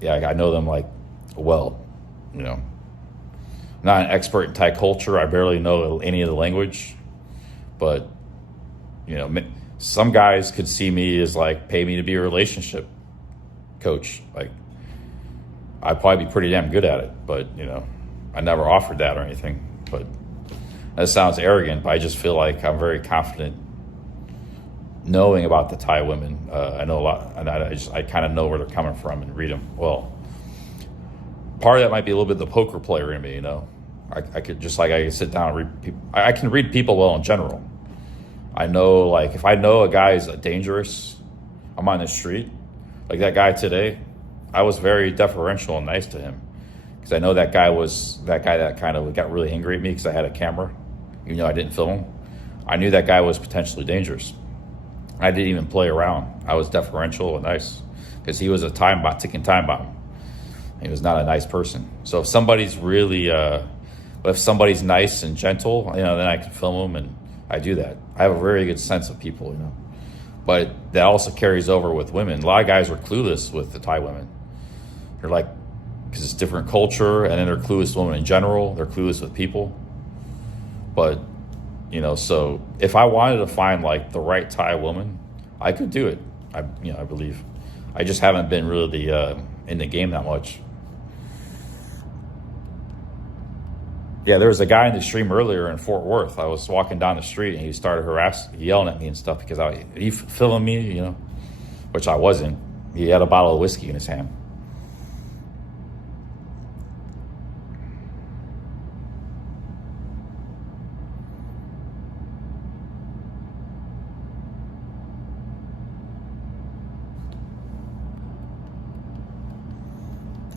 I know them like well. you know. Not an expert in Thai culture. I barely know any of the language. But, you know, some guys could see me as like, pay me to be a relationship coach. Like, I'd probably be pretty damn good at it. But, you know, I never offered that or anything. But that sounds arrogant, but I just feel like I'm very confident knowing about the Thai women. I know a lot, and I kind of know where they're coming from and read them well. Part of that might be a little bit the poker player in me, you know. I could just like I can sit down and read people. I can read people well in general. I know, like, if I know a guy is dangerous, I'm on the street, like that guy today, I was very deferential and nice to him because I know that guy that kind of got really angry at me because I had a camera, even though I didn't film him. I knew that guy was potentially dangerous. I didn't even play around. I was deferential and nice because he was a ticking time bomb. He was not a nice person. So if somebody's really, if somebody's nice and gentle, you know, then I can film them, and I do that. I have a very good sense of people, you know. But that also carries over with women. A lot of guys are clueless with the Thai women. They're like, because it's different culture, and then they're clueless with women in general. They're clueless with people. But, you know, so if I wanted to find like the right Thai woman, I could do it. I believe. I just haven't been really in the game that much. Yeah, there was a guy in the stream earlier in Fort Worth. I was walking down the street and he started yelling at me and stuff because he filming me, you know, which I wasn't. He had a bottle of whiskey in his hand.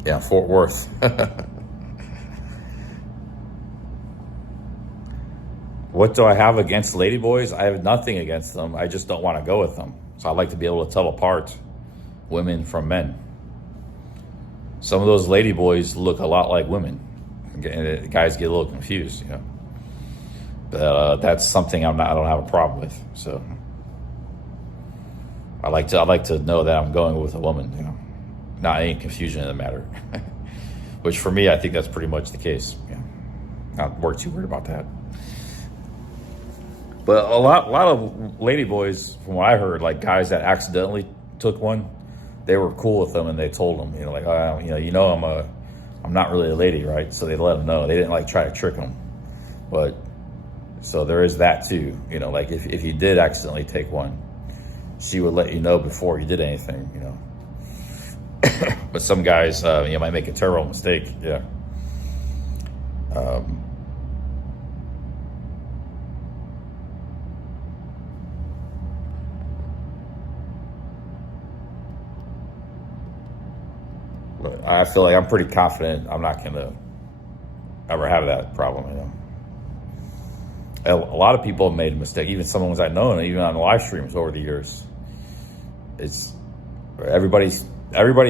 Yeah, Fort Worth. What do I have against ladyboys? I have nothing against them. I just don't want to go with them. So I like to be able to tell apart women from men. Some of those ladyboys look a lot like women. Guys get a little confused, you know. But that's something I don't have a problem with. So I like to know that I'm going with a woman, you know. Not any confusion in the matter. Which for me, I think that's pretty much the case. Yeah. Not work too worried about that. But a lot of ladyboys, from what I heard, like guys that accidentally took one, they were cool with them and they told them, you know, like, I'm not really a lady, right? So they let them know. They didn't like try to trick them. But so there is that too, you know, like if you did accidentally take one, she would let you know before you did anything, you know. But some guys, might make a terrible mistake. Yeah. But I feel like I'm pretty confident I'm not going to ever have that problem, you know. A lot of people have made a mistake, even some ones I know, and even on live streams over the years. It's everybody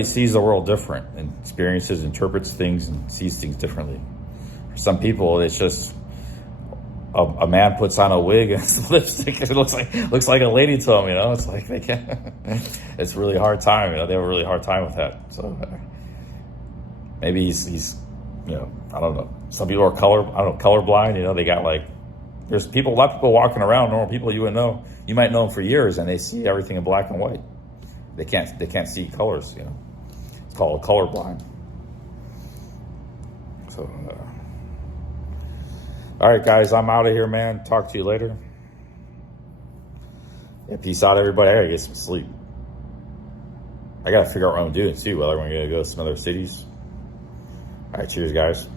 sees the world different and experiences, interprets things, and sees things differently. For some people, it's just a man puts on a wig and some lipstick. It looks like a lady to them, you know. It's like they can't. It's a really hard time, you know. They have a really hard time with that. So maybe he's, you know, I don't know. Some people are colorblind. You know, they got like. There's a lot of people walking around, normal people you might know them for years, and they see everything in black and white. They can't see colors, you know. It's called colorblind. So, all right, guys, I'm out of here, man. Talk to you later. Yeah, peace out, everybody. I gotta get some sleep. I gotta figure out what I'm doing too. Whether I'm gonna go to some other cities. All right, cheers, guys.